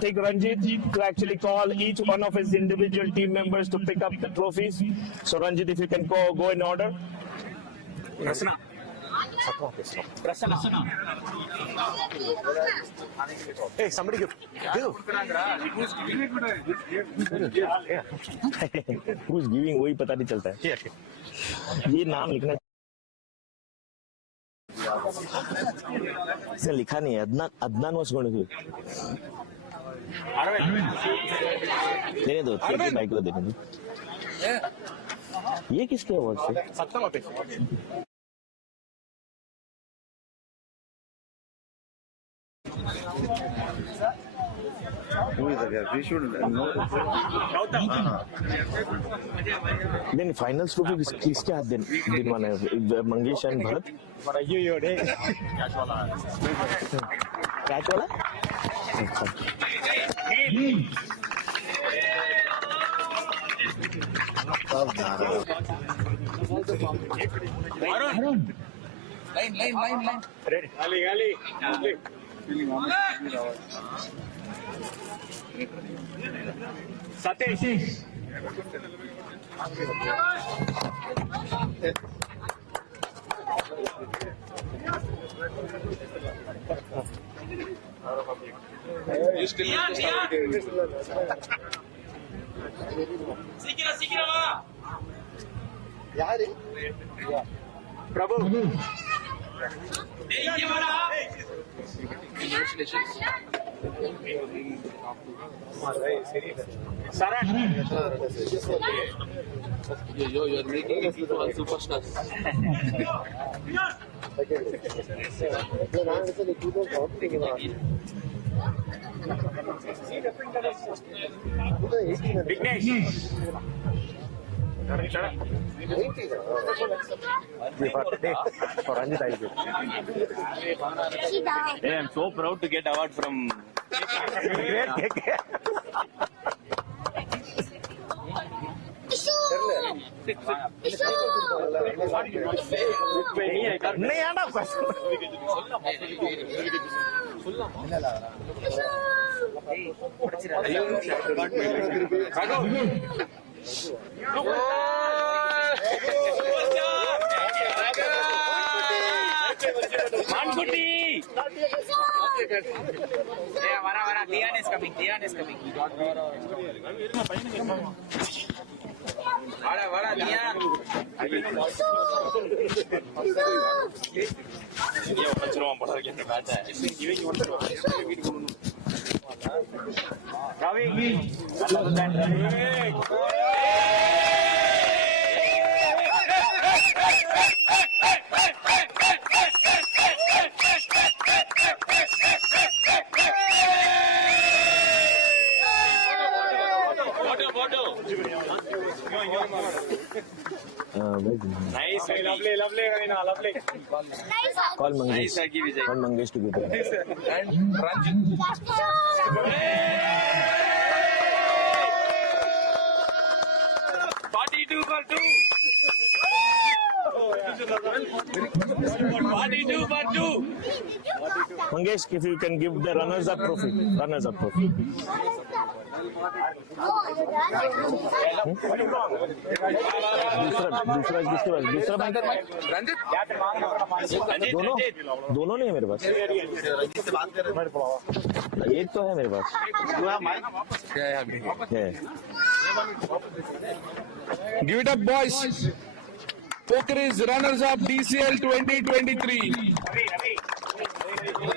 take Ranjit to actually call each one of his individual team members to pick up the trophies. So, Ranjit, if you can go in order. Prasanna. Hey, somebody give. Who's giving? वही पता नहीं चलता है. ये नाम लिखना. इसने लिखा नहीं है. Adnan was going to give. देने दो. बाइक को देने दो. ये किसके अवार्ड से? सत्तम पे. Who is the guy? We should know. Then finals trophy किसके हाथ दिलवाना है? मंगेश and भरत. ये डे. कैच वाला? Arun. Line. Ready. Ali. Satish. Prabhu. Congratulations. Saran. You're making it all superstars. Vignesh. Hey, I'm so proud to get award from. Mankuti! Yeah, Vara, Dian is coming. Vara, Dian. Nice, lovely. Call Mangesh. Nice, Vijay. Call Mangesh to get it. And Ranjit. 42 for 2. 42 for 2. Mangesh, if you can give the runners-up trophy. दूसरा banker दोनों नहीं है मेरे पास एक तो है मेरे पास Give it up, boys. Pokiris runners-up DCL 2023.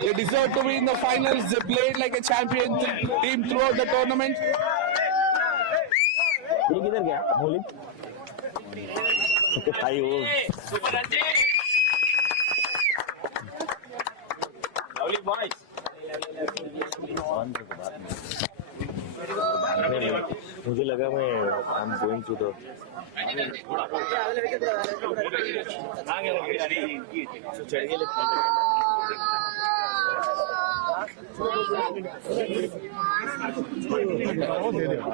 They deserve to be in the finals. They played like a champion team throughout the tournament. ये किधर गया होली भाई वो Lovely boys. मुझे लगा मैं I'm going to the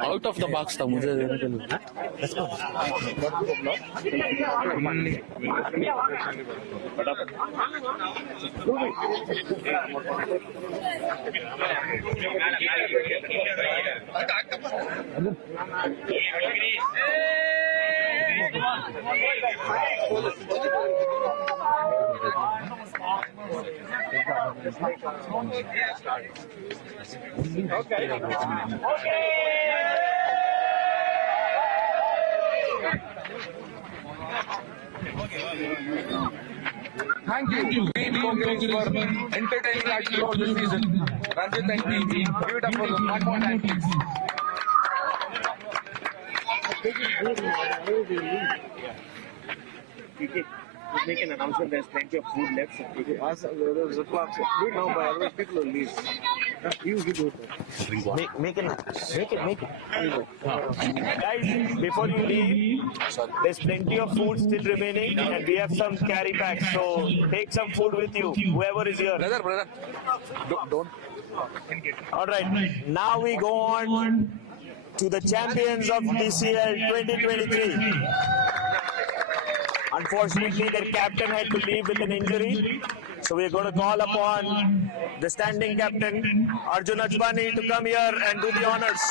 out of the box था मुझे देने के लिए Thank you, great Pokiris, for entertaining us throughout the season. Ranjit and team, give it up for them. One more time, please. Make an announcement. There's plenty of food left. There's a clock. Do it now, by otherwise people will leave. You do it. Make it. Guys, before you leave, there's plenty of food still remaining, and we have some carry packs. So take some food with you, whoever is here. Brother, don't. All right. Now we go on to the champions of DCL 2023. Unfortunately, their captain had to leave with an injury. So we're going to call upon the standing captain, Arjun Ajbani, to come here and do the honors.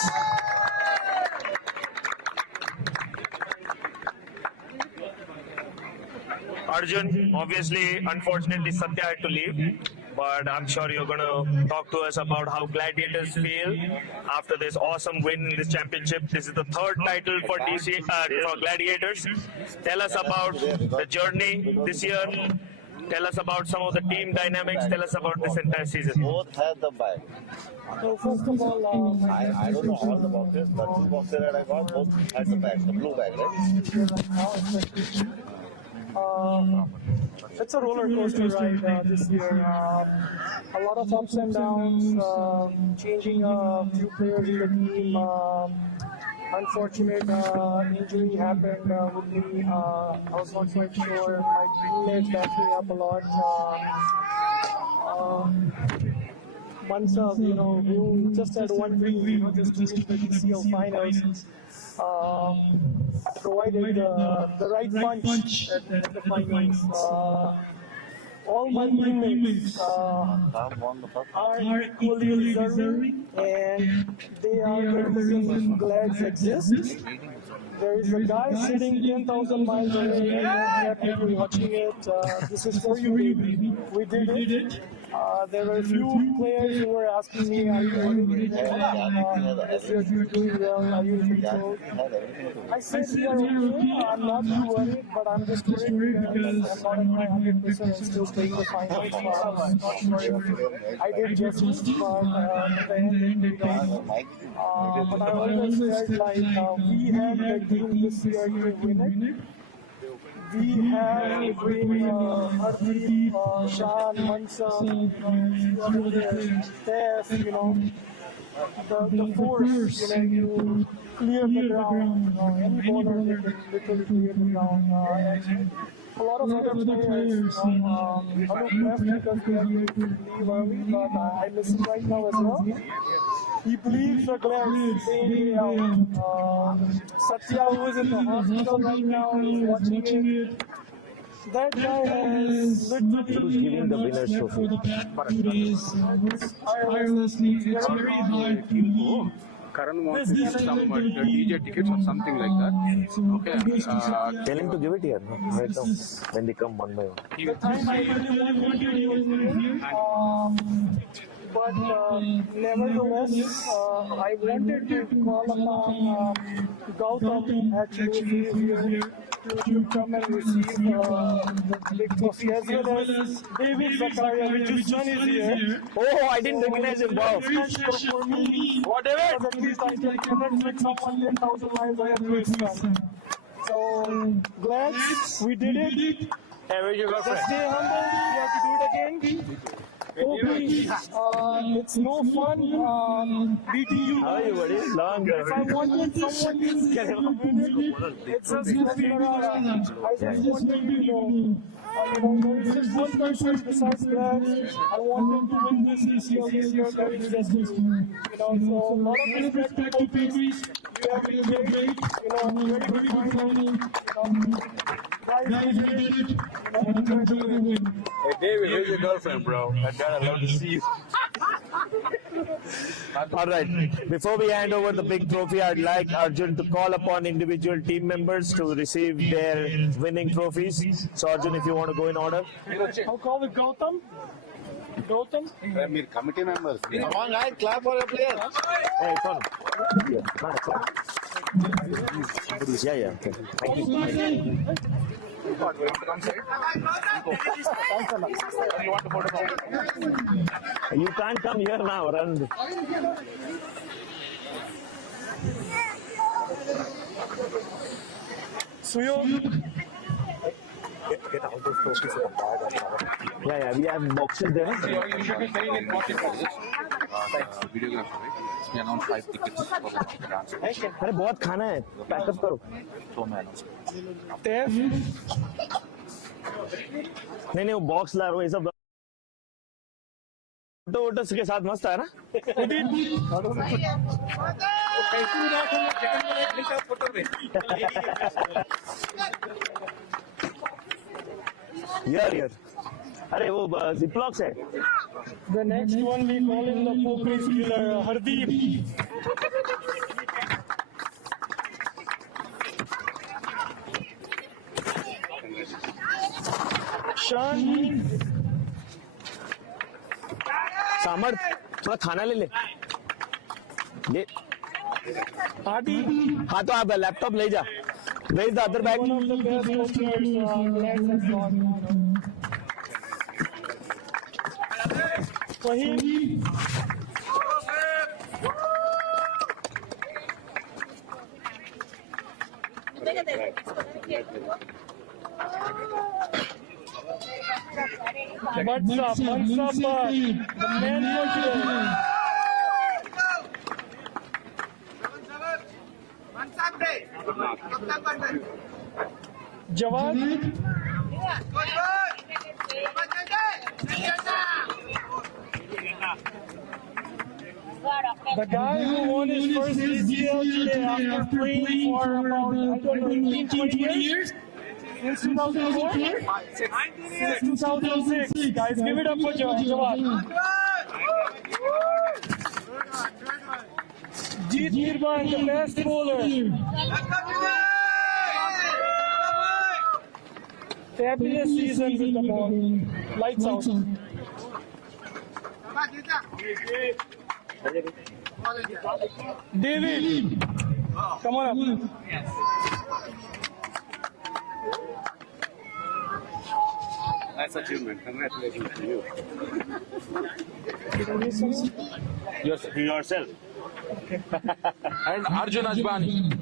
Arjun, obviously, unfortunately, Satya had to leave. But I'm sure you're going to talk to us about how Gladiators feel after this awesome win in this championship. This is the third title for for Gladiators. Tell us about the journey this year. Tell us about some of the team dynamics. Tell us about this entire season. Both had the bag. So first of all, I don't know all the boxes, but two boxes that I got, both had the bag, the blue bag, right? It's a roller coaster ride this year. A lot of ups and downs, changing a few players in the team. unfortunate injury happened with me. I was not quite sure. My teammates backed me up a lot. Mansaf, who just had one dream, just to reach the DCL finals, provided the right punch at the finals. All my teammates are equally deserving, and they are the reason Glads exist. There is a guy sitting 10,000 miles away, and you're happy watching it. This is for you, baby. We did it. There were a few players who were asking me, are you worried? Is your team doing well? Are you in control? I said, we are okay. I'm not too worried, but I'm just worried because I'm not at my 100% and still playing the finals. I'm not sure I did justice, but the end did not. But I always felt like we have the team this year to win it. We have between Hardeep, Shan, Mansa, Tef, the force, you clear the ground, any bowler they can literally clear the ground. And a lot of other players, Anup left because they are going to leave early, but I miss him right now as well. He bleeds the glass day in, day out. Satya, who is in the hospital right now, is watching it. That guy has literally giving the winners for the past 2 days. Tirelessly, it's very hard to Karan wants to give some DJ tickets or something like that. Okay. Tell him to give it here, right now, when they come one by one. The time I really wanted he was here. But nevertheless, I wanted to call upon Gautam actually to come and receive the big trophy as well as David Zakaria, which his son is here. Oh, I didn't recognize him. Wow. For me, whatever. At least I cannot make someone 10,000 miles away to his son. So glad we did it. Hey, where's your girlfriend? Just stay humble. We have to do it again. Oh please, it's no fun beating you. How are you, buddy? Long time. If I wanted someone to win it, it's just Gladiators. I just wanted you to know. There is just one person besides that. I want him to win this year. That is justice. So a lot of respect to Pokiris. You have been great. Very good final. Guys, we did it. Hey, David, where's your girlfriend, bro? I'd love to see you. All right. Before we hand over the big trophy, I'd like Arjun to call upon individual team members to receive their winning trophies. So, Arjun, if you want to go in order. I'll call it Gautam. Gautam? We're committee members. Come on, guys, clap for your players. Hey, it's on. Yeah. Okay. Thank you. You can't come here now, run. Suyog. Get out of focus of the bag. Yeah, we have boxes there. You should be paying in pocket prizes. Videographer, right? We announced 5 tickets for the dance. अरे बहुत खाना है, pack up करो. So मैं announce. नहीं वो box ला रहा हूँ ये सब. फोटो के साथ मस्त है ना? यार अरे वो जिपलॉक्स है. The next one we call him the Pokiris killer, Hardeep. Shan. सामर थोड़ा खाना ले आदि. हाँ तो आप लैपटॉप ले जा. Where is the other bag? One of the best players has gone. Fahim. What's up, the man for today. Jawad. The guy who won his first DCL today after playing for about, I don't know, 18, 20 years? Since 2004? Since 2006. Guys, give it up for Jawad. Jeet Kirban, the best bowler. Fabulous season with the ball. Lights out. David, come on up. Nice achievement. Congratulations to you. Yourself. And Arjun Ajbani.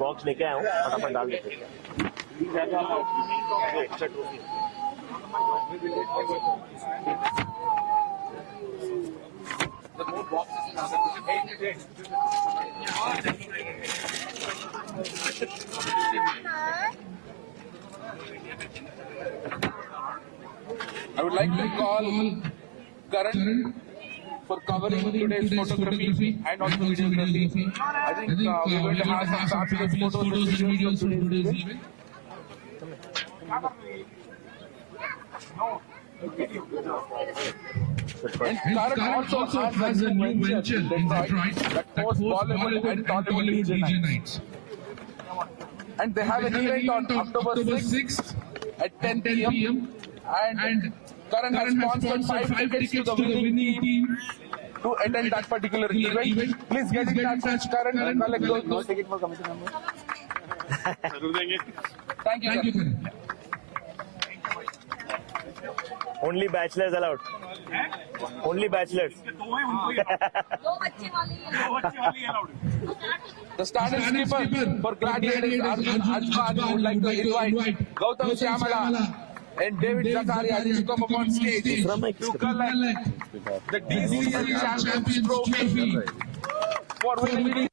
Box लेके आया हूँ फटाफट डाल देते extra trophy I would like to call Karan for covering today's photography and also videography. I think we're going to have some fabulous photos and videos from today's event. And Karan also has a new venture in Detroit that hosts Bollywood and Tollywood Legion Nights. And they have an event on October 6th at 10 p.m. And Karan has sponsored 5 tickets to the winning team to attend that particular event. Please get in touch, Karan, and collect those tickets for committee members. Thank you, Karan. Only bachelors allowed. Only bachelors. The starting skipper for Gladiators, Arjun Ajbani, would like to invite Gautam Syamala and David Zakaria to come up on stage to collect the DCL Champions Trophy for winning.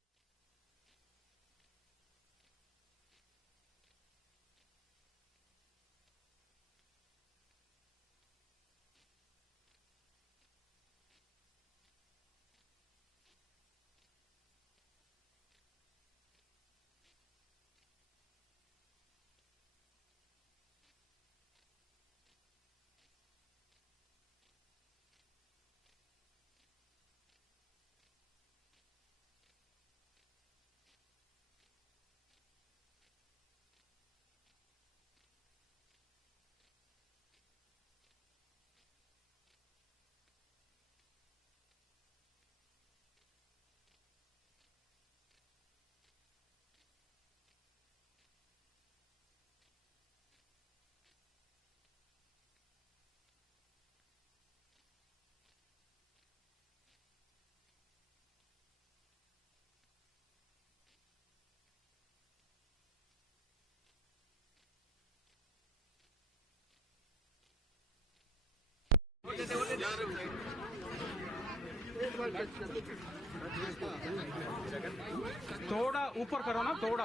थोड़ा ऊपर करो ना थोड़ा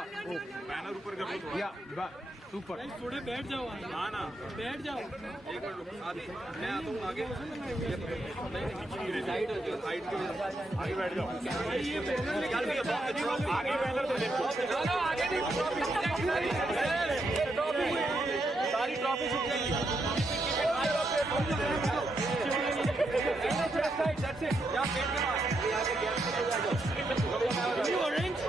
banner ऊपर कर लो या ऊपर थोड़े बैठ जाओ ना ना बैठ जाओ एक बार मैं आता हूँ आगे साइड हो जाओ साइड के आगे बैठ जाओ ये बैनर निकाल दिया आगे बैनर तो देखो चलो आगे नहीं ट्रॉफी सारी ट्रॉफी छूट जाएगी That's it. Yeah, can you arrange?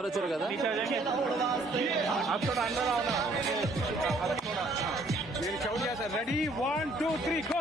अंदर चल गया था आप थोड़ा अंदर आओ ना रेडी 1 2 3 गो